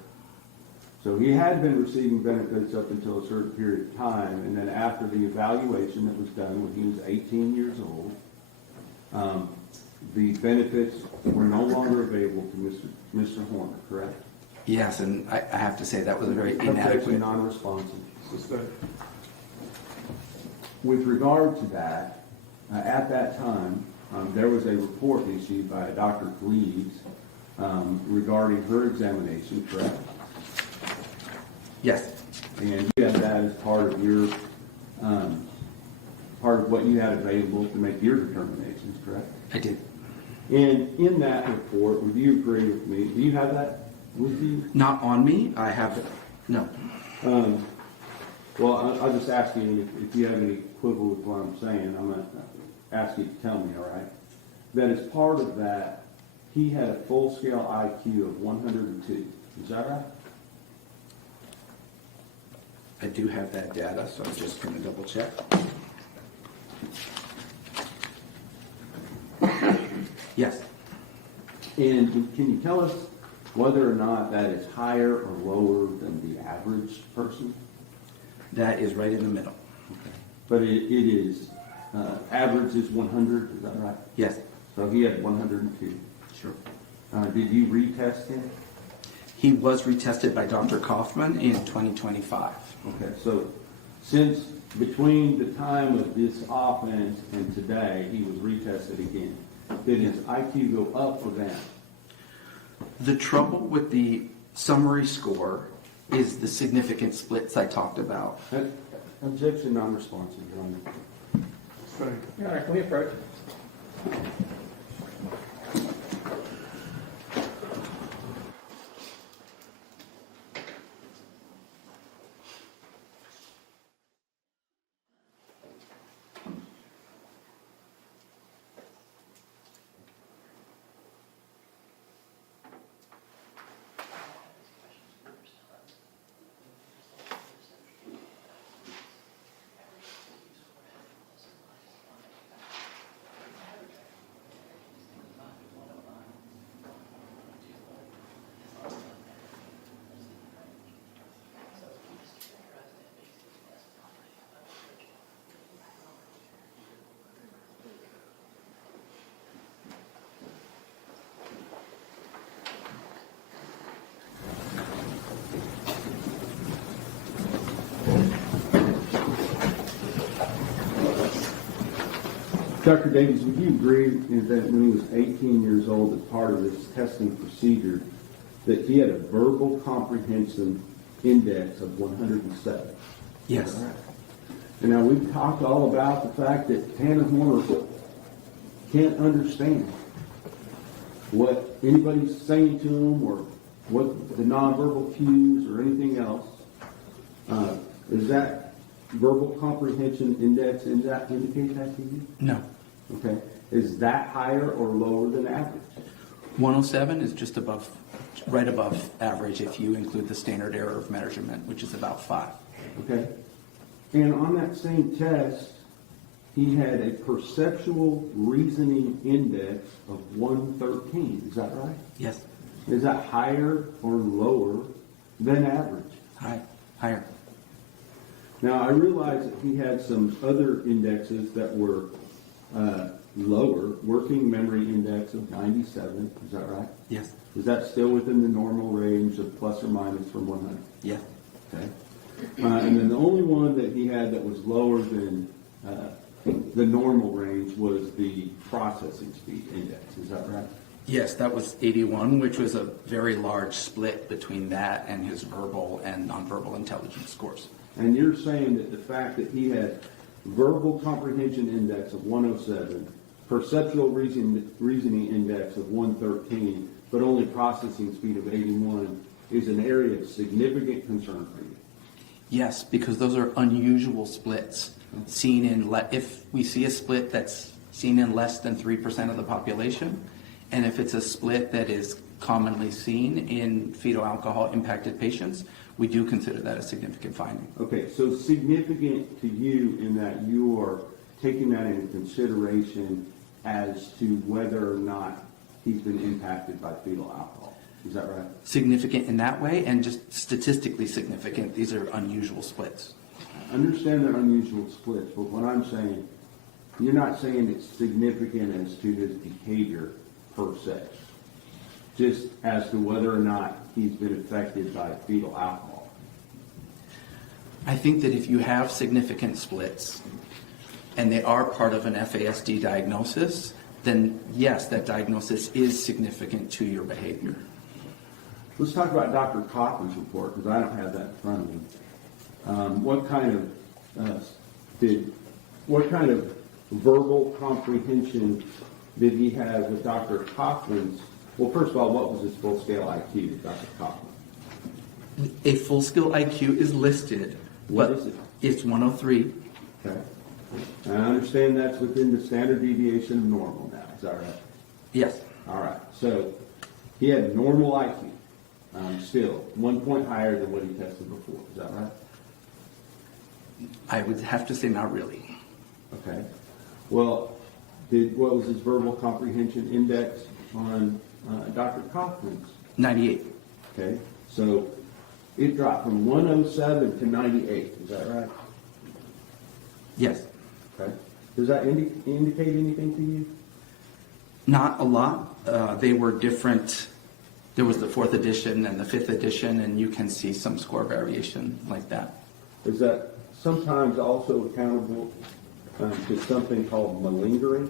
So he had been receiving benefits up until a certain period of time, and then after the evaluation that was done when he was 18 years old, the benefits were no longer available to Mr. Horner, correct? Yes, and I have to say that was a very Objection, inadequate. non-responsive. With regard to that, at that time, there was a report issued by Dr. Cleves regarding her examination, correct? Yes. And you had that as part of your, part of what you had available to make your determinations, correct? I did. And in that report, would you agree with me? Do you have that with you? Not on me. I have it. No. Well, I'll just ask you if you have any quibble with what I'm saying. I'm going to ask you to tell me, all right? That as part of that, he had a full-scale IQ of 102. Is that right? I do have that data, so I'm just going to double check. Yes. And can you tell us whether or not that is higher or lower than the average person? That is right in the middle. Okay. But it is, average is 100, is that right? Yes. So he had 102. Sure. Did you retest him? He was retested by Dr. Kaufman in 2025. Okay, so since between the time of this offense and today, he was retested again. Did his IQ go up or down? The trouble with the summary score is the significant splits I talked about. Objection, non-responsive, Your Honor. All right, can we approach? Dr. Davies, would you agree that when he was 18 years old, as part of this testing procedure, that he had a verbal comprehension index of 107? Yes. All right. And now we've talked all about the fact that Tanner Horner can't understand what anybody's saying to him or what the nonverbal cues or anything else. Is that verbal comprehension index, indicate that to you? No. Okay. Is that higher or lower than average? 107 is just above, right above average if you include the standard error of measurement, which is about 5. Okay. And on that same test, he had a perceptual reasoning index of 113. Is that right? Yes. Is that higher or lower than average? Higher. Now, I realize that he had some other indexes that were lower. Working memory index of 97. Is that right? Yes. Is that still within the normal range of plus or minus from 100? Yes. Okay. And then the only one that he had that was lower than the normal range was the processing speed index. Is that right? Yes, that was 81, which was a very large split between that and his verbal and nonverbal intelligence scores. And you're saying that the fact that he had verbal comprehension index of 107, perceptual reasoning index of 113, but only processing speed of 81 is an area of significant concern for you? Yes, because those are unusual splits. Seen in if we see a split that's seen in less than 3% of the population, and if it's a split that is commonly seen in fetal alcohol impacted patients, we do consider that a significant finding. Okay, so significant to you in that you are taking that into consideration as to whether or not he's been impacted by fetal alcohol. Is that right? Significant in that way, and just statistically significant. These are unusual splits. I understand they're unusual splits, but what I'm saying, you're not saying it's significant as to his behavior per se, just as to whether or not he's been affected by fetal alcohol. I think that if you have significant splits, and they are part of an FASD diagnosis, then yes, that diagnosis is significant to your behavior. Let's talk about Dr. Kaufman's report, because I don't have that in front of me. What kind of verbal comprehension did he have with Dr. Kaufman's? Well, first of all, what was his full scale IQ with Dr. Kaufman? A full skill IQ is listed. What is it? It's 103. Okay. And I understand that's within the standard deviation of normal now. Is that right? Yes. All right. So he had normal IQ, still 1 point higher than what he tested before. Is that right? I would have to say not really. Okay. Well, what was his verbal comprehension index on Dr. Kaufman's? 98. Okay. So it dropped from 107 to 98. Is that right? Yes. Okay. Does that indicate anything to you? Not a lot. They were different. There was the 4th edition and the 5th edition, and you can see some score variation like that. Is that sometimes also accountable to something called malingering?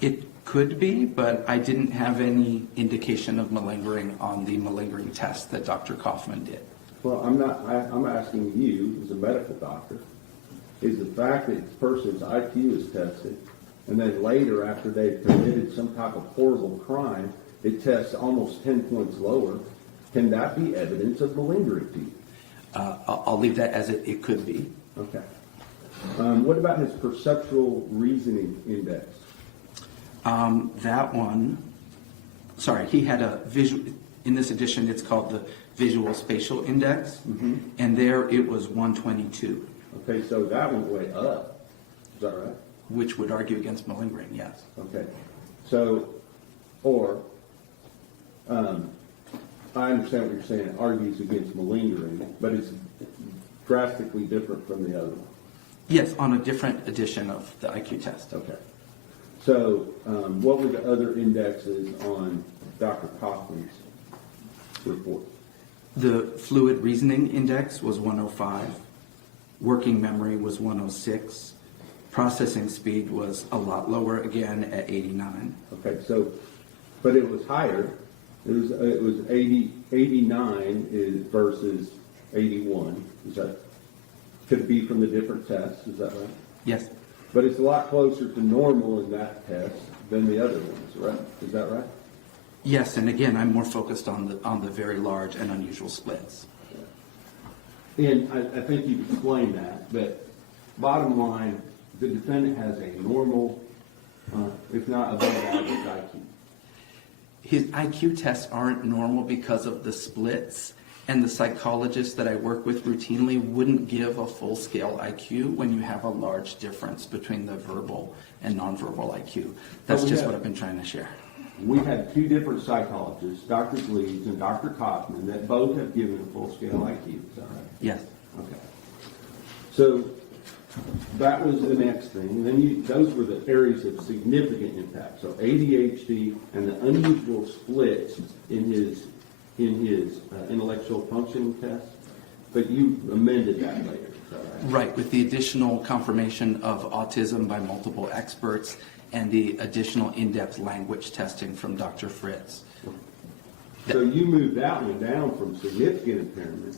It could be, but I didn't have any indication of malingering on the malingering test that Dr. Kaufman did. Well, I'm asking you, as a medical doctor, is the fact that the person's IQ is tested, and then later, after they've committed some type of horrible crime, it tests almost 10 points lower, can that be evidence of malingering to you? I'll leave that as it could be. Okay. What about his perceptual reasoning index? That one, sorry, he had a visual, in this edition it's called the Visual Spatial Index, and there it was 122. Okay, so that went way up. Is that right? Which would argue against malingering, yes. Okay. So, I understand what you're saying, it argues against malingering, but it's drastically different from the other one. Yes, on a different edition of the IQ test. Okay. So, what were the other indexes on Dr. Kaufman's report? The Fluid Reasoning Index was 105. Working Memory was 106. processing speed was a lot lower, again, at 89. Okay, so, but it was higher. It was 89 versus 81. Is that, could it be from the different tests? Is that right? Yes. But it's a lot closer to normal in that test than the other ones, right? Is that right? Yes, and again, I'm more focused on the very large and unusual splits. And I think you've explained that, but bottom line, the defendant has a normal, if not above average IQ. His IQ tests aren't normal because of the splits, and the psychologists that I work with routinely wouldn't give a full-scale IQ when you have a large difference between the verbal and nonverbal IQ. That's just what I've been trying to share. We had two different psychologists, Dr. Leeds and Dr. Kaufman, that both have given a full-scale IQ. Is that right? Yes. Okay. So that was the next thing. And then those were the areas of significant impact. So ADHD and the unusual splits in his intellectual functioning test. But you amended that later. Is that right? Right, with the additional confirmation of autism by multiple experts and the additional in-depth language testing from Dr. Fritz. So you moved that one down from significant impairment,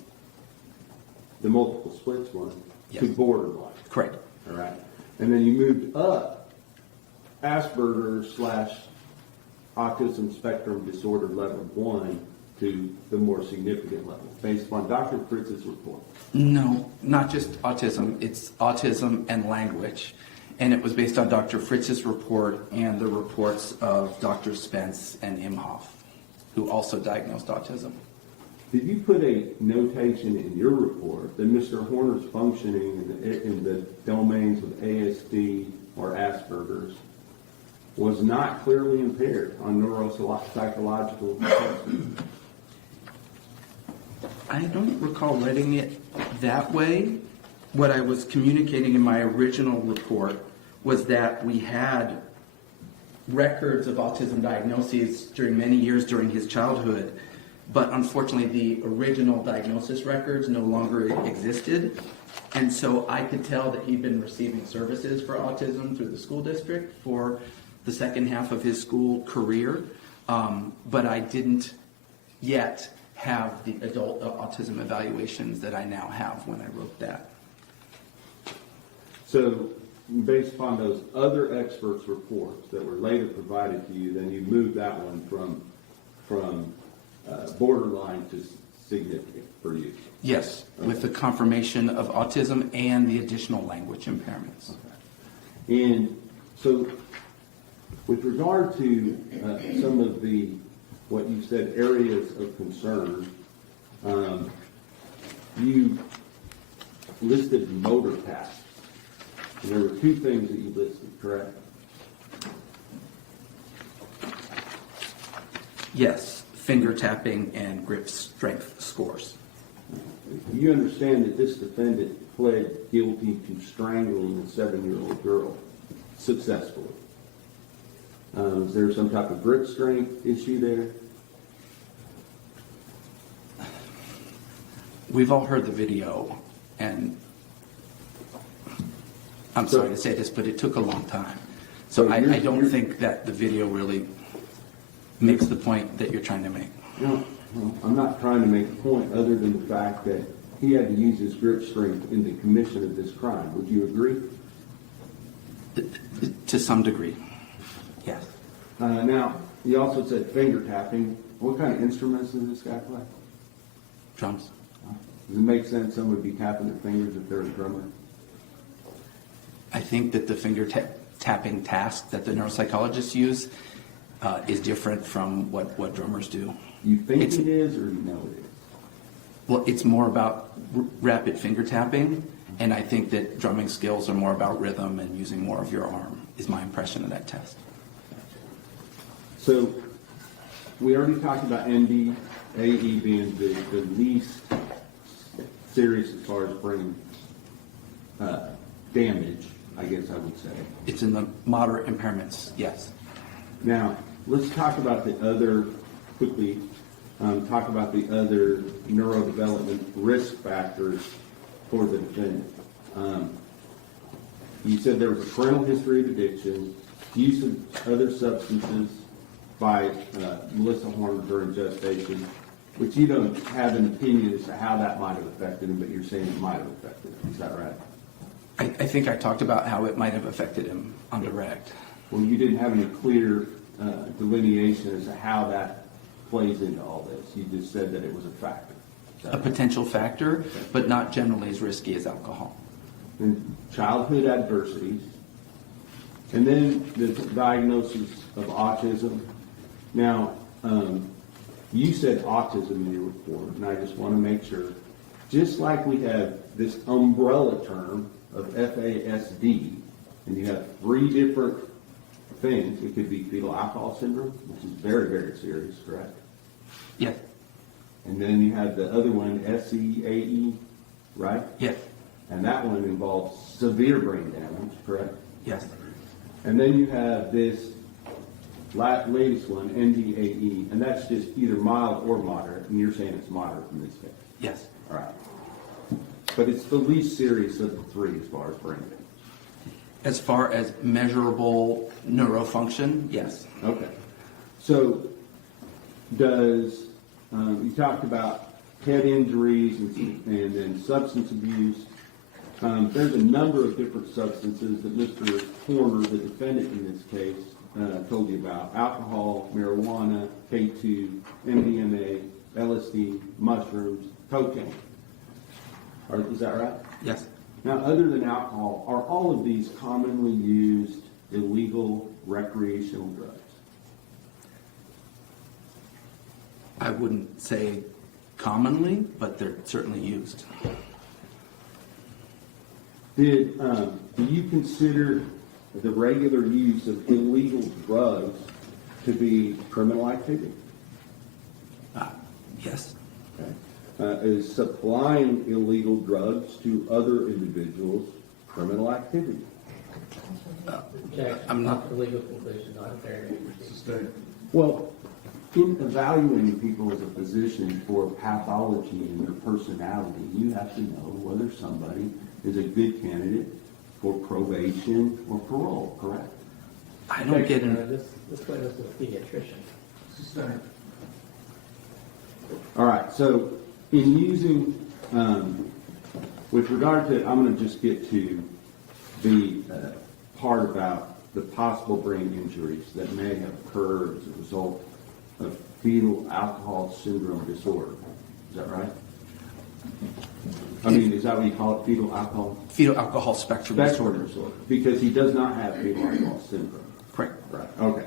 the multiple splits one, Yes. to borderline. Correct. All right. And then you moved up Asperger's / autism spectrum disorder level 1 to the more significant level, based upon Dr. Fritz's report. No, not just autism. It's autism and language. And it was based on Dr. Fritz's report and the reports of Dr. Spence and Imhoff, who also diagnosed autism. Did you put a notation in your report that Mr. Horner's functioning in the domains of ASD or Asperger's was not clearly impaired on neuropsychological testing? I don't recall writing it that way. What I was communicating in my original report was that we had records of autism diagnoses during many years during his childhood, but unfortunately the original diagnosis records no longer existed. And so I could tell that he'd been receiving services for autism through the school district for the second half of his school career, but I didn't yet have the adult autism evaluations that I now have when I wrote that. So, based upon those other experts' reports that were later provided to you, then you moved that one from borderline to significant for you. Yes, with the confirmation of autism and the additional language impairments. Okay. And so, with regard to some of the, what you said, areas of concern, you listed motor tasks. And there were two things that you listed, correct? Yes, finger tapping and grip strength scores. You understand that this defendant pled guilty to strangling a 7-year-old girl successfully. Is there some type of grip strength issue there? We've all heard the video, and I'm sorry to say this, but it took a long time. So I don't think that the video really makes the point that you're trying to make. No, I'm not trying to make a point other than the fact that he had to use his grip strength in the commission of this crime. Would you agree? To some degree, yes. Now, you also said finger tapping. What kind of instruments does this guy play? Drums. Does it make sense someone would be tapping their fingers if they're a drummer? I think that the finger tapping task that the neuropsychologists use is different from what drummers do. You think it is, or you know it is? Well, it's more about rapid finger tapping, and I think that drumming skills are more about rhythm and using more of your arm, is my impression of that test. So, we already talked about ND, AE being the least serious as far as brain damage, I guess I would say. It's in the moderate impairments, yes. Now, let's talk about the other, quickly, talk about the other neurodevelopment risk factors for the defendant. You said there was a parental history of addiction, use of other substances by Melissa Horner during gestation, which you don't have an opinion as to how that might have affected him, but you're saying it might have affected him. Is that right? I think I talked about how it might have affected him on direct. Well, you didn't have any clear delineation as to how that plays into all this. You just said that it was a factor. Is that A right? potential factor, but not generally as risky as alcohol. And childhood adversities, and then the diagnosis of autism. Now, you said autism in your report, and I just want to make sure, just like we have this umbrella term of FASD, and you have 3 different things. It could be fetal alcohol syndrome, which is very, very serious, correct? Yes. And then you have the other one, SEAE, right? Yes. And that one involves severe brain damage, correct? Yes. And then you have this latest one, NDAE, and that's just either mild or moderate, and you're saying it's moderate in this case. Yes. All right. But it's the least serious of the 3 as far as brain damage. As far as measurable neurofunction, yes. Okay. So does, you talked about head injuries and then substance abuse. There's a number of different substances that Mr. Horner, the defendant in this case, told you about. Alcohol, marijuana, K2, MDMA, LSD, mushrooms, cocaine. Is that right? Yes. Now, other than alcohol, are all of these commonly used illegal recreational drugs? I wouldn't say commonly, but they're certainly used. Do you consider the regular use of illegal drugs to be criminal activity? Yes. Okay. Is supplying illegal drugs to other individuals criminal activity? I'm not the legal conclusion, not a fair. Well, in evaluating people as a physician for pathology in their personality, you have to know whether somebody is a good candidate for probation or parole, correct? I don't get This witness is a pediatrician. All right, so in using, with regard to, I'm going to just get to the part about the possible brain injuries that may have occurred as a result of fetal alcohol syndrome disorder. Is that right? I mean, is that what you call it, fetal alcohol? fetal alcohol spectrum disorder. Because he does not have fetal alcohol syndrome. Correct. Right, okay.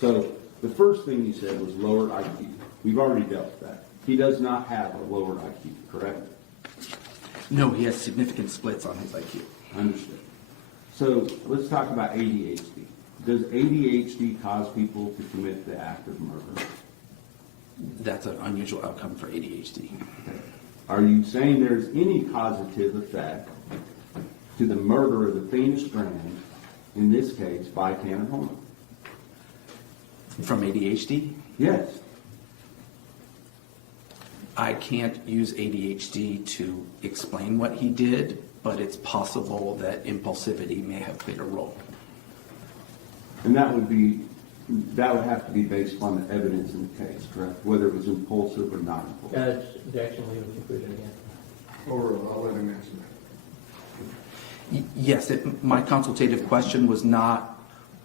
So the first thing you said was lowered IQ. We've already dealt with that. He does not have a lowered IQ, correct? No, he has significant splits on his IQ. Understood. So let's talk about ADHD. Does ADHD cause people to commit the act of murder? That's an unusual outcome for ADHD. Are you saying there's any causative effect to the murder of Athena Strand, in this case, by Tanner Horner? From ADHD? Yes. I can't use ADHD to explain what he did, but it's possible that impulsivity may have played a role. And that would have to be based upon the evidence in the case, correct? Whether it was impulsive or not impulsive. Judge, objection, legal conclusion again. I'll let him answer that. Yes, my consultative question was not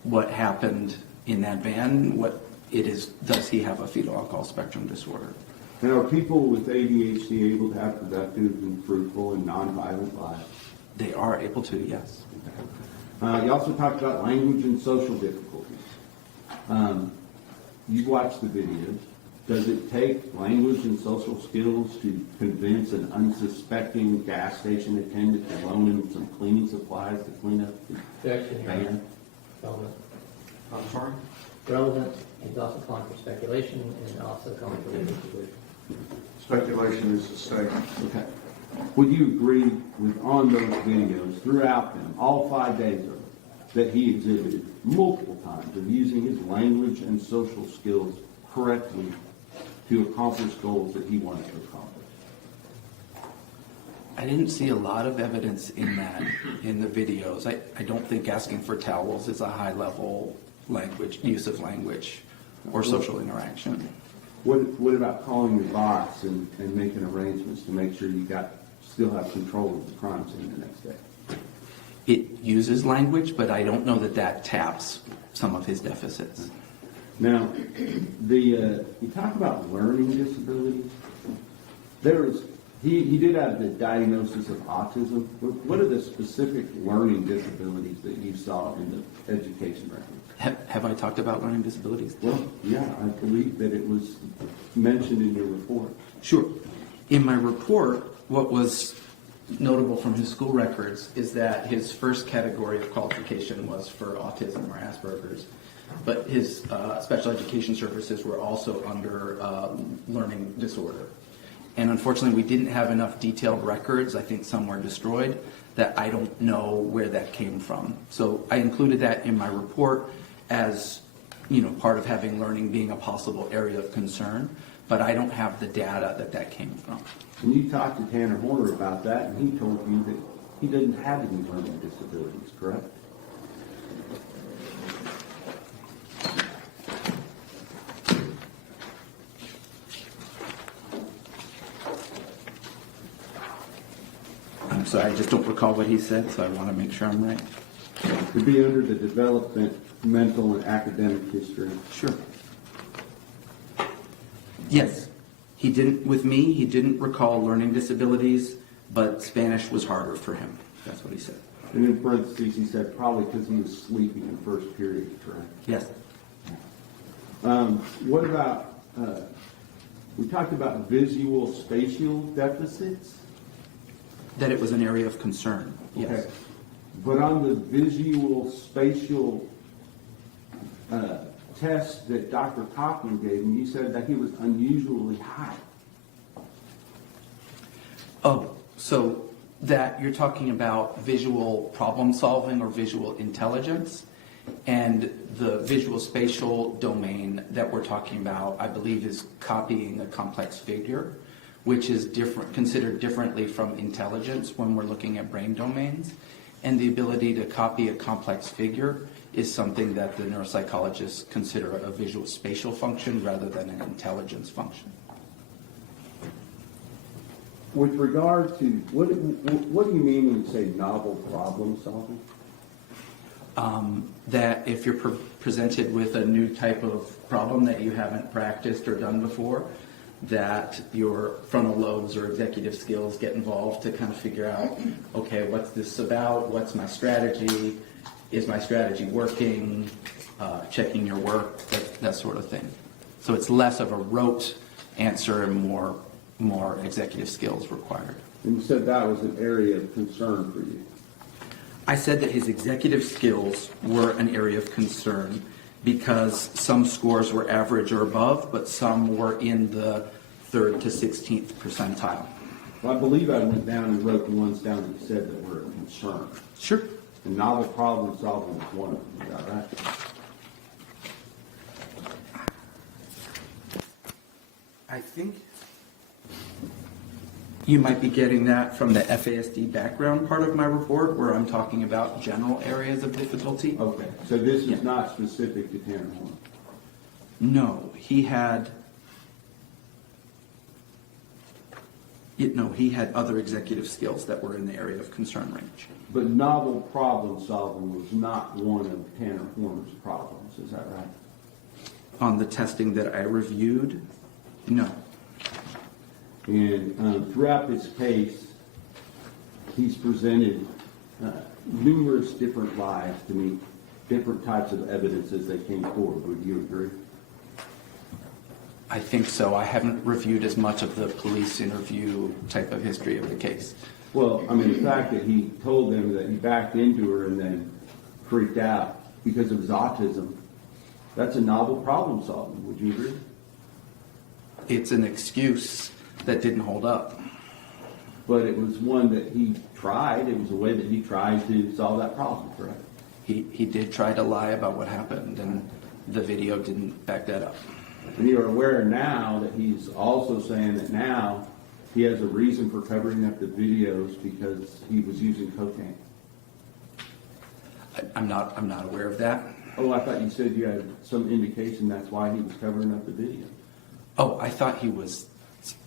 what happened in that van. What it is, does he have a fetal alcohol spectrum disorder? And are people with ADHD able to have productive and fruitful and nonviolent lives? They are able to, yes. You also talked about language and social difficulties. You've watched the videos. Does it take language and social skills to convince an unsuspecting gas station attendant to loan him some cleaning supplies to clean up the Objection, Your Honor. van? Relevant. I'm sorry? Relevant, is also calling for speculation and also calling for legal conclusion. Speculation is a statement. Okay. Would you agree with, on those videos, throughout them, all 5 days of it, that he exhibited multiple times of using his language and social skills correctly to accomplish goals that he wanted to accomplish? I didn't see a lot of evidence in that, in the videos. I don't think asking for towels is a high-level language, use of language or social interaction. What about calling your boss and making arrangements to make sure you still have control of the crime scene the next day? It uses language, but I don't know that that taps some of his deficits. Now, you talk about learning disabilities. He did have the diagnosis of autism. What are the specific learning disabilities that you saw in the education record? Have I talked about learning disabilities? Well, yeah, I believe that it was mentioned in your report. Sure. In my report, what was notable from his school records is that his first category of qualification was for autism or Asperger's, but his special education services were also under learning disorder. And unfortunately, we didn't have enough detailed records. I think some were destroyed, that I don't know where that came from. So I included that in my report as, part of having learning being a possible area of concern, but I don't have the data that came from. And you talked to Tanner Horner about that, and he told you that he doesn't have any learning disabilities, correct? I'm sorry, I just don't recall what he said, so I want to make sure I'm right. To be under the development, mental, and academic history. Sure. Yes. He didn't recall learning disabilities, but Spanish was harder for him. That's what he said. And in parentheses, he said probably because he was sleeping in first period, correct? Yes. What about, we talked about visual spatial deficits? That it was an area of concern. Yes. Okay. But on the visual spatial test that Dr. Cochran gave him, you said that he was unusually high. Oh, so that you're talking about visual problem solving or visual intelligence, and the visual spatial domain that we're talking about, I believe, is copying a complex figure, which is considered differently from intelligence when we're looking at brain domains. And the ability to copy a complex figure is something that the neuropsychologists consider a visual spatial function rather than an intelligence function. With regard to, what do you mean when you say novel problem solving? That if you're presented with a new type of problem that you haven't practiced or done before, that your frontal lobes or executive skills get involved to kind of figure out, okay, what's this about? What's my strategy? Is my strategy working? Checking your work, that sort of thing. So it's less of a rote answer and more executive skills required. And you said that was an area of concern for you. I said that his executive skills were an area of concern because some scores were average or above, but some were in the 3rd to 16th percentile. Well, I believe I went down and wrote the ones down that you said that were a concern. Sure. And novel problem solving is one of them. Is that right? I think you might be getting that from the FASD background part of my report, where I'm talking about general areas of difficulty. Okay. So this is not specific to Tanner Horner? No, he had other executive skills that were in the area of concern range. But novel problem solving was not one of Tanner Horner's problems. Is that right? On the testing that I reviewed, no. And throughout this case, he's presented numerous different lies to meet different types of evidence as they came forward. Would you agree? I think so. I haven't reviewed as much of the police interview type of history of the case. Well, I mean, the fact that he told them that he backed into her and then freaked out because of his autism, that's a novel problem solving. Would you agree? It's an excuse that didn't hold up. But it was one that he tried. It was a way that he tried to solve that problem, correct? He did try to lie about what happened, and the video didn't back that up. And you're aware now that he's also saying that now he has a reason for covering up the videos because he was using cocaine. I'm not aware of that. Oh, I thought you said you had some indication that's why he was covering up the video. Oh, I thought he was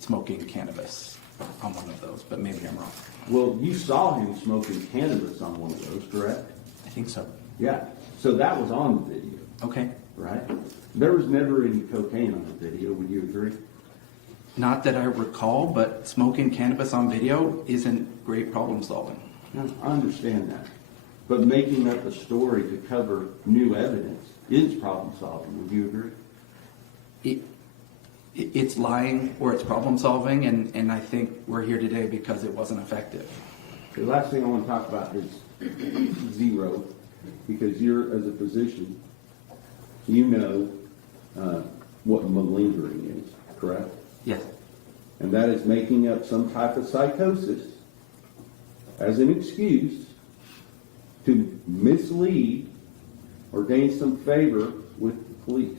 smoking cannabis on one of those, but maybe I'm wrong. Well, you saw him smoking cannabis on one of those, correct? I think so. Yeah. So that was on the video, Okay. right? There was never any cocaine on the video. Would you agree? Not that I recall, but smoking cannabis on video isn't great problem solving. Yeah, I understand that. But making up a story to cover new evidence is problem solving. Would you agree? It's lying or it's problem solving, and I think we're here today because it wasn't effective. The last thing I want to talk about is zero, because you're, as a physician, you know what malingering is, correct? Yes. And that is making up some type of psychosis as an excuse to mislead or gain some favor with the police.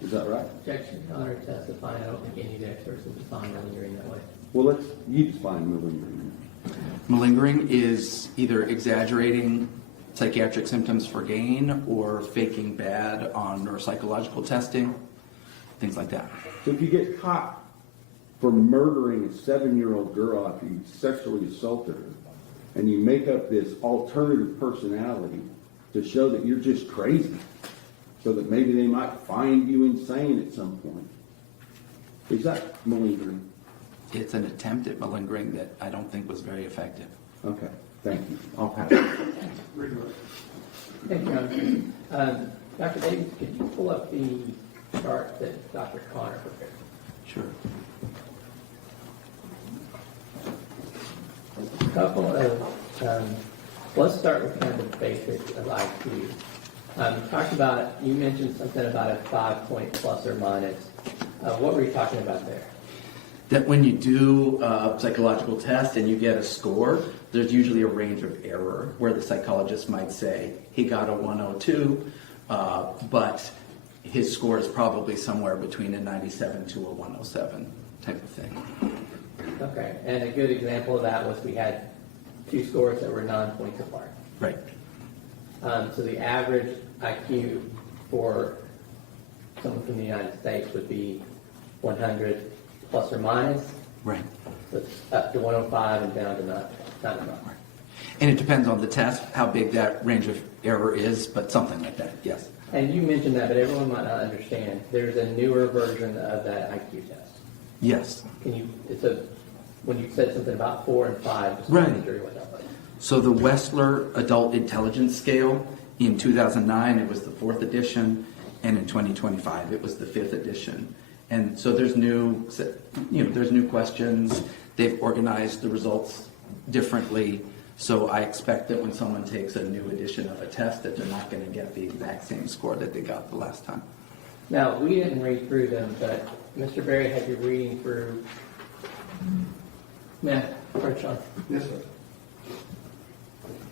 Is that right? Objection, Your Honor, testifying. I don't think any of the experts have defined malingering that way. Well, you define malingering. Malingering is either exaggerating psychiatric symptoms for gain or faking bad on neuropsychological testing, things like that. So if you get caught for murdering a 7-year-old girl after you sexually assaulted her, and you make up this alternative personality to show that you're just crazy, so that maybe they might find you insane at some point, is that malingering? It's an attempt at malingering that I don't think was very effective. Okay, thank you. I'll pass. Thank you, Your Honor. Dr. Davis, could you pull up the chart that Dr. Connor prepared? Sure. A couple of, let's start with kind of the basics of IQ. You mentioned something about a 5-point plus or minus. What were you talking about there? That when you do a psychological test and you get a score, there's usually a range of error where the psychologist might say he got a 102, but his score is probably somewhere between a 97 to a 107 type of thing. Okay, and a good example of that was we had two scores that were 9 points apart. Right. So the average IQ for someone from the United States would be 100 plus or minus. Right. So it's up to 105 and down to 95. And it depends on the test, how big that range of error is, but something like that, yes. And you mentioned that, but everyone might not understand. There's a newer version of that IQ test. Yes. When you said something about 4 and 5, just Right. to jury what that was. So the Wessler Adult Intelligence Scale, in 2009, it was the 4th edition, and in 2025, it was the 5th edition. And so there's new questions. They've organized the results differently. So I expect that when someone takes a new edition of a test, that they're not going to get the exact same score that they got the last time. Now, we didn't read through them, but Mr. Berry had you reading through. Sean. Yes, sir.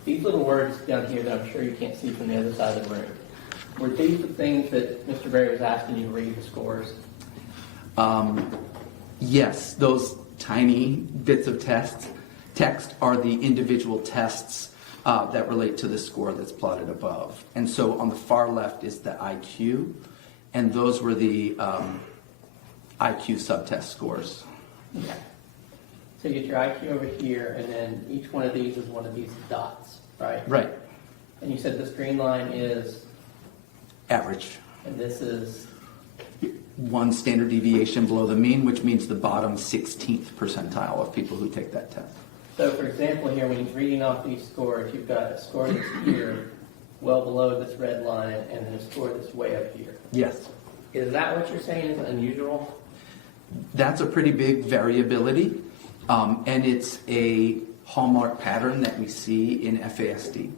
These little words down here that I'm sure you can't see from the other side of the room. Were these the things that Mr. Berry was asking you to read the scores? Yes, those tiny bits of text are the individual tests that relate to the score that's plotted above. And so on the far left is the IQ, and those were the IQ subtest scores. Okay. So you get your IQ over here, and then each one of these is one of these dots, right? Right. And you said this green line is, Average. and this is, One standard deviation below the mean, which means the bottom 16th percentile of people who take that test. so for example here, when he's reading off these scores, you've got a score that's here, well below this red line, and then a score that's way up here. Yes. Is that what you're saying is unusual? That's a pretty big variability, and it's a hallmark pattern that we see in FASD.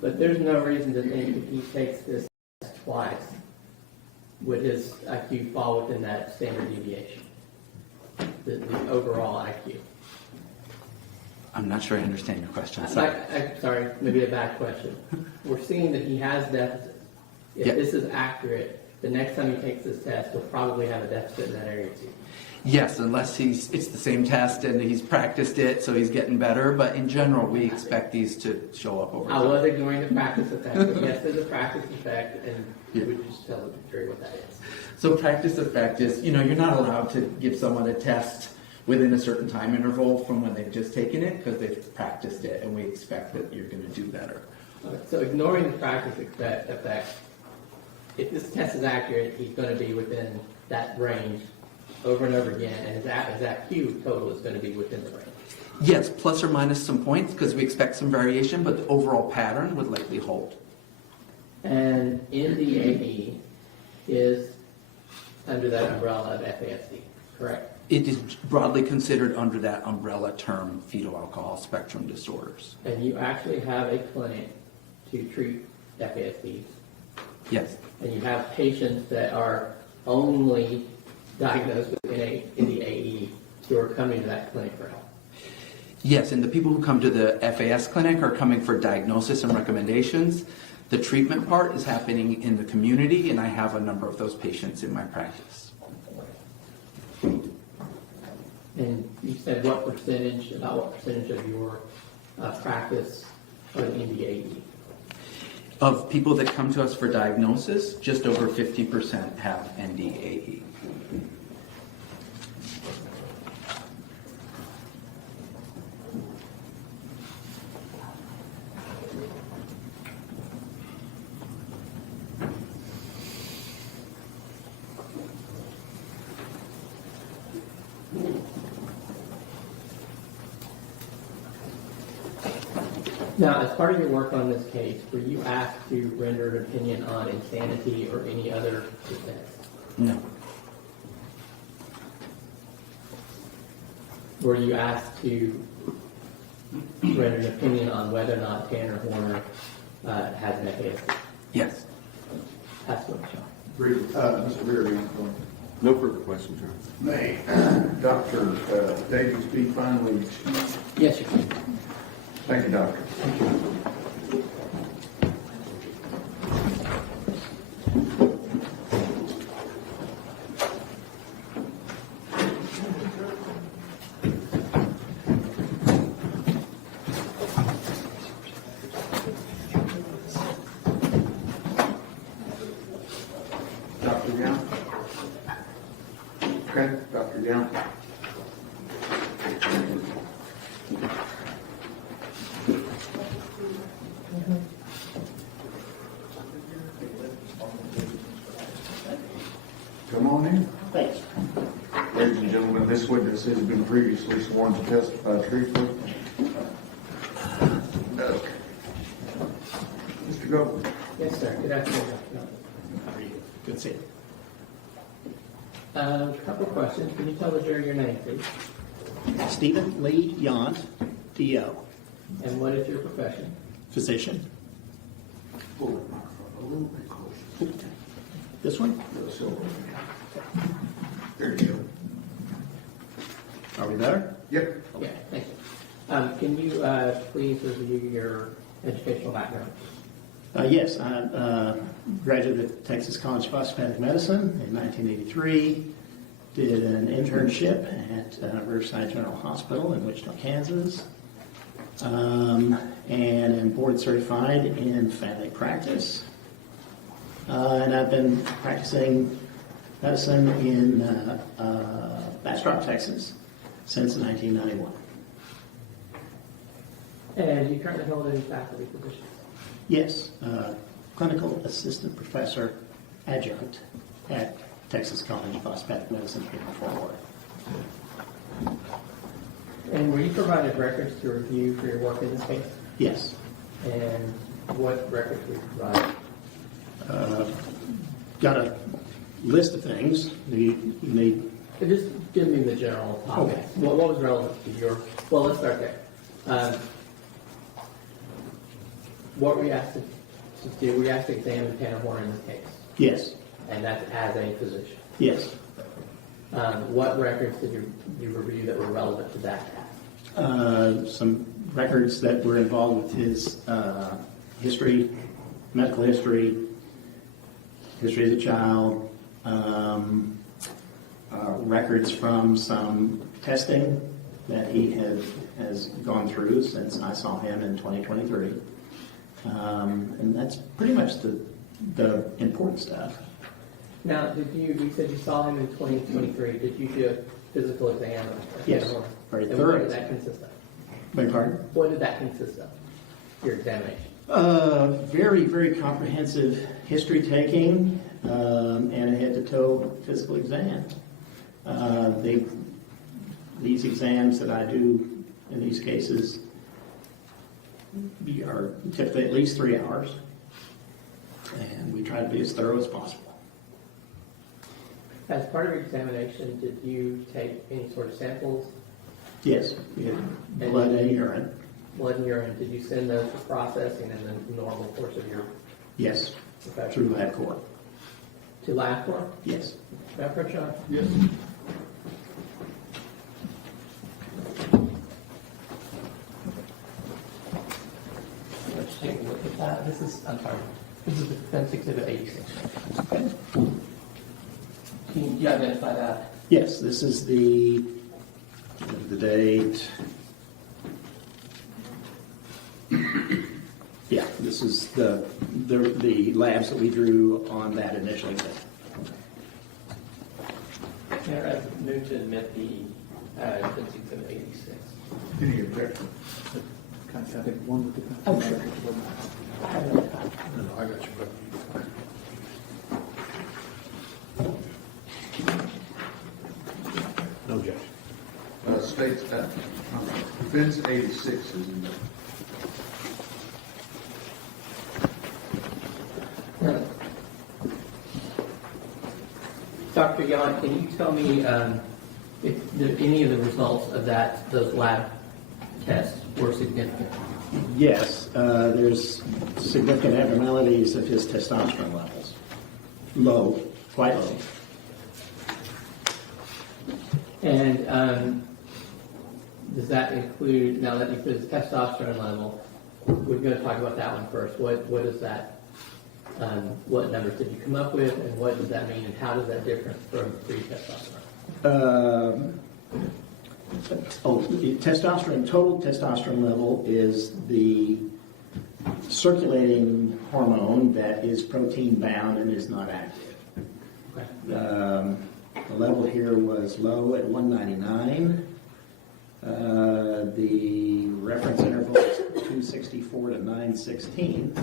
But there's no reason to think if he takes this test twice, would his IQ fall within that standard deviation? The overall IQ. I'm not sure I understand your question. Sorry, maybe a bad question. We're seeing that he has deficits. If Yeah. this is accurate, the next time he takes this test, he'll probably have a deficit in that area too. Yes, unless it's the same test and he's practiced it, so he's getting better. But in general, we expect these to show up over I time. was ignoring the practice effect, but yes, there's a practice effect, and you would just tell the jury what that is. So practice effect is, you're not allowed to give someone a test within a certain time interval from when they've just taken it because they've practiced it, and we expect that you're going to do better. Okay, so ignoring the practice effect, if this test is accurate, he's going to be within that range over and over again, and his IQ total is going to be within the range. Yes, plus or minus some points because we expect some variation, but the overall pattern would likely hold. And NDAE is under that umbrella of FASD, correct? It is broadly considered under that umbrella term, fetal alcohol spectrum disorders. And you actually have a clinic to treat FASD, Yes. and you have patients that are only diagnosed with NDAE who are coming to that clinic for help. Yes, and the people who come to the FAS clinic are coming for diagnosis and recommendations. The treatment part is happening in the community, and I have a number of those patients in my practice. And you said about what percentage of your practice are the NDAE? Of people that come to us for diagnosis, just over 50% have NDAE. Now, as part of your work on this case, were you asked to render an opinion on insanity or any other defense? No. Were you asked to render an opinion on whether or not Tanner Horner has an FASD? Yes. That's what I'm showing. Mr. Reardon. No further questions, Your Honor. May Dr. Davies be finally excused? Yes, you can. Thank you, Doctor. Dr. Young? Okay, Dr. Young. Come on in. Thanks. Ladies and gentlemen, this witness has been previously sworn to testify truthfully. Okay. Mr. Goldman. Yes, sir. Good afternoon. How are you? Good to see you. A couple of questions. Can you tell the jury your name, please? Stephen Lee Yant, DO, And what is your profession? physician. Pull that microphone a little bit closer. This one? There you go. Are we better? Yep. Yeah, thank you. Can you please review your educational background? Yes, I graduated at Texas College of Osteopathic Medicine in 1983. Did an internship at Riverside General Hospital in Wichita, Kansas. And am board certified in family practice. And I've been practicing medicine in Bastrop, Texas since 1991. And do you currently hold any faculty positions? Yes, clinical assistant professor adjunct at Texas College of Osteopathic Medicine here in Fort Worth. And were you provided records to review for your work in this case? Yes. And what records were you provided? Got a list of things. You need. Just give me the general topic. Okay. What was relevant to your? Well, let's start there. What were you asked to do? Were you asked to examine Tanner Horner in this case? Yes. And that's as a physician. Yes. What records did you review that were relevant to that task? Some records that were involved with his history, medical history, history as a child, records from some testing that he has gone through since I saw him in 2023. And that's pretty much the important stuff. Now, you said you saw him in 2023. Did you do a physical exam? Yes, very and thorough. what did that consist of? Beg your pardon? What did that consist of, your examination? Very, very comprehensive history taking and a head-to-toe physical exam. These exams that I do in these cases are typically at least 3 hours, and we try to be as thorough as possible. As part of your examination, did you take any sort of samples? Yes, we had blood and urine. Blood and urine. Did you send those for processing in the normal course of your Yes, profession? through LabCorp. To LabCorp? Yes. Dr. John? Yes. Let's take a look at that. This is the Defense Exhibit 86. Okay. Can you identify that? Yes, this is the date. Yeah, this is the labs that we drew on that initial exam. Mayor, I move to admit the Defense Exhibit 86. Any objection? Can I take one with the? Oh, sure. No, I got you, brother. No objection. States that Defense 86 is in there. Dr. Yon, can you tell me if any of the results of those lab tests were significant? Yes, there's significant abnormalities of his testosterone levels. Low, quite low. And does that include, now that you put his testosterone level, we're going to talk about that one first. What is that? What numbers did you come up with, and what does that mean, and how does that differ from pre-testosterone? Total testosterone level is the circulating hormone that is protein bound and is not active. Okay. The level here was low at 199. The reference interval is 264 to 916.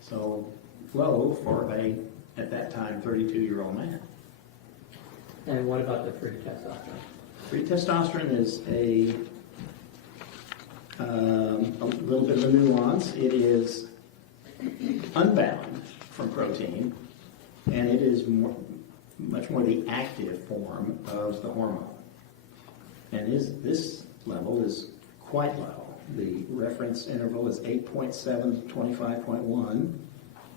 So low for at that time, 32-year-old man. And what about the pre-testosterone? Free testosterone is a little bit of a nuance. It is unbound from protein, and it is much more the active form of the hormone. And this level is quite low. The reference interval is 8.7 to 25.1,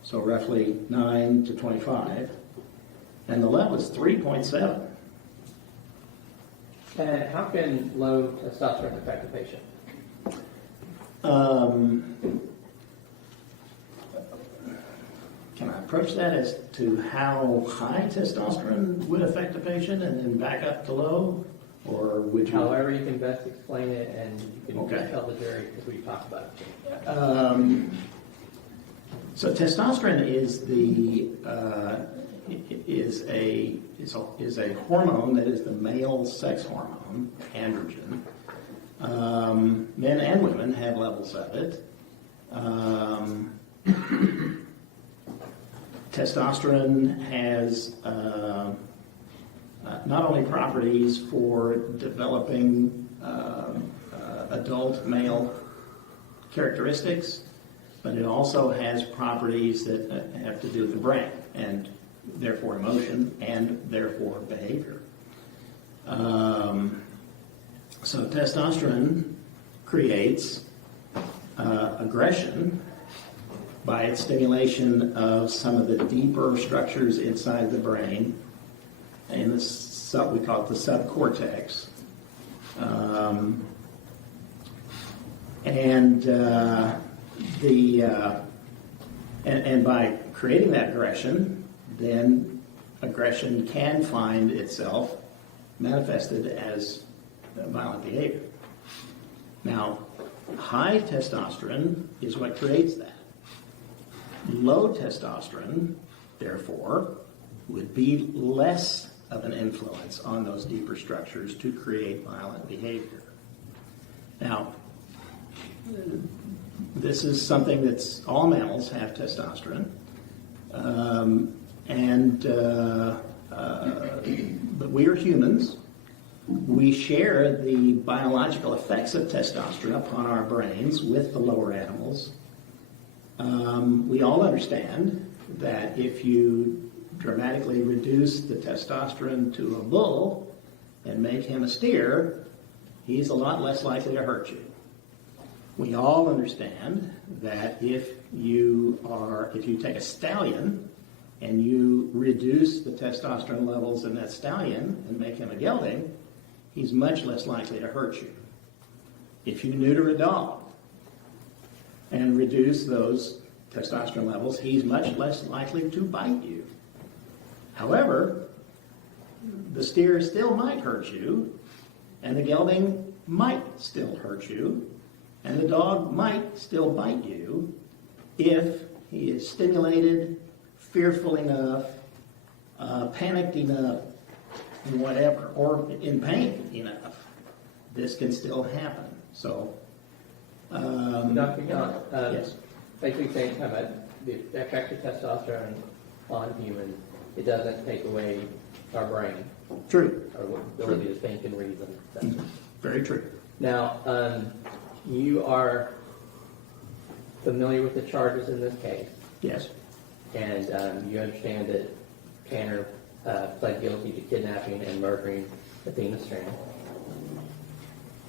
so roughly 9 to 25, and the level is 3.7. And how can low testosterone affect a patient? Can I approach that as to how high testosterone would affect a patient and then back up to low? Or would you? However you can best explain it, and you can Okay. tell the jury because we talked about it. So testosterone is a hormone that is the male sex hormone, androgen. Men and women have levels of it. Testosterone has not only properties for developing adult male characteristics, but it also has properties that have to do with the brain and therefore emotion and therefore behavior. So testosterone creates aggression by its stimulation of some of the deeper structures inside the brain, and we call it the subcortex. And by creating that aggression, then aggression can find itself manifested as violent behavior. Now, high testosterone is what creates that. Low testosterone, therefore, would be less of an influence on those deeper structures to create violent behavior. Now, this is something that's all mammals have testosterone, but we are humans. We share the biological effects of testosterone upon our brains with the lower animals. We all understand that if you dramatically reduce the testosterone to a bull and make him a steer, he's a lot less likely to hurt you. We all understand that if you take a stallion and you reduce the testosterone levels in that stallion and make him a gelding, he's much less likely to hurt you. If you neuter a dog and reduce those testosterone levels, he's much less likely to bite you. However, the steer still might hurt you, and the gelding might still hurt you, and the dog might still bite you if he is stimulated, fearful enough, panicked enough, whatever, or in pain enough. This can still happen. So, Dr. Young, yes. basically saying about the effect of testosterone on humans, it doesn't take away our brain. True. Our ability to think and reason. etc. Very true. Now, you are familiar with the charges in this case. Yes. And you understand that Tanner pled guilty to kidnapping and murdering Athena Strand.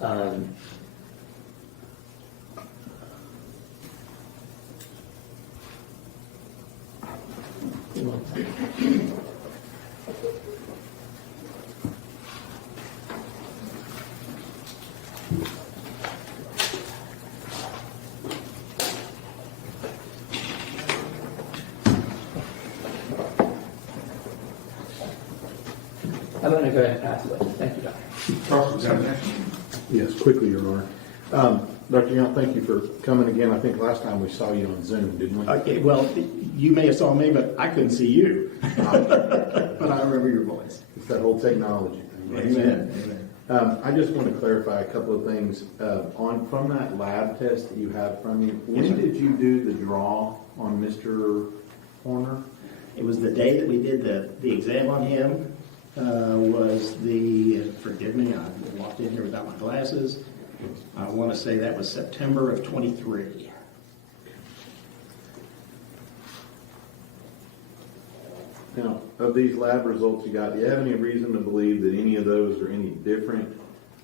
I'm going to go ahead and pass it. Thank you, Doctor. Yes, quickly, Your Honor. Dr. Young, thank you for coming again. I think last time we saw you on Zoom, didn't we? Okay, well, you may have saw me, but I couldn't see you. But I remember your voice. It's that whole technology thing. Amen. Amen. I just want to clarify a couple of things. From that lab test that you have from you, when did you do the draw on Mr. Horner? It was the day that we did the exam on him. Forgive me, I walked in here without my glasses. I want to say that was September of 23. Now, of these lab results you got, do you have any reason to believe that any of those are any different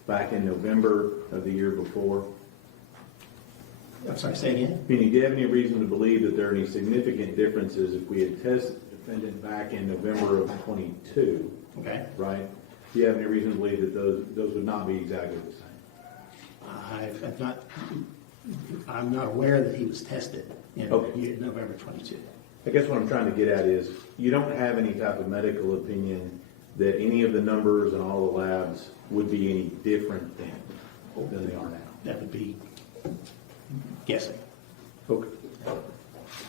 back in November of the year before? I'm sorry, say again? Meaning, do you have any reason to believe that there are any significant differences if we had tested the defendant back in November of 22? Okay. Right? Do you have any reason to believe that those would not be exactly the same? I'm not aware that he was tested in November 22. I guess what I'm trying to get at is you don't have any type of medical opinion that any of the numbers in all the labs would be any different than they are now. That would be guessing. Okay.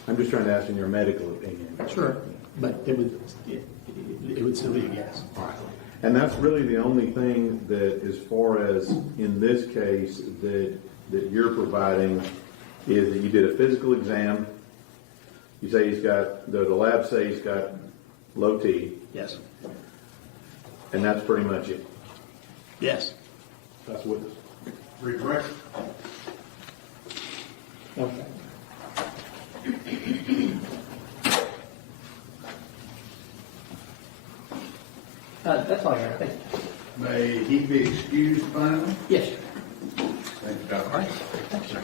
I'm just trying to ask in your medical opinion. Sure, but it would still be a guess. All right. And that's really the only thing that, as far as in this case, that you're providing is that you did a physical exam. You say he's got, the lab say he's got low T. Yes. And that's pretty much it. Yes. That's witness. Regret. Okay. That's all I have. Thank you. May he be excused finally? Yes, sir. Thank you, Doctor. All right. Thank you, sir.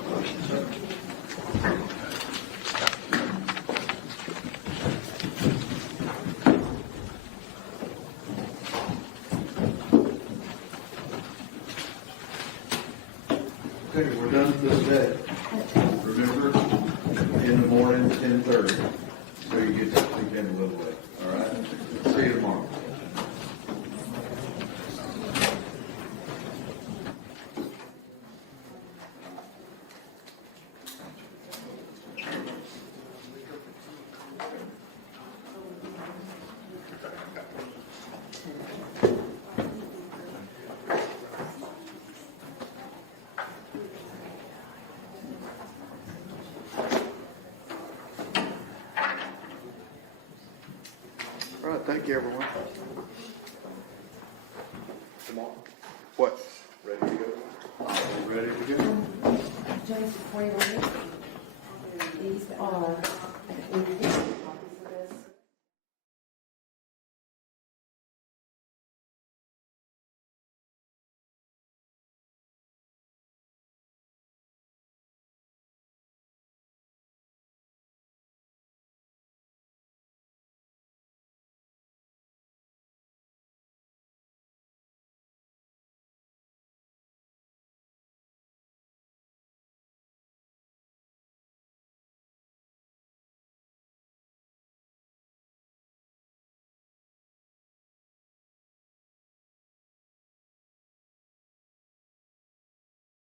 Okay, we're done for the day. Remember, in the morning, 10:30, so you get to sleep in a little bit, all right? See you tomorrow. All right, thank you, everyone. Tomorrow, What? ready to go? Ready to go? James, before you leave, these are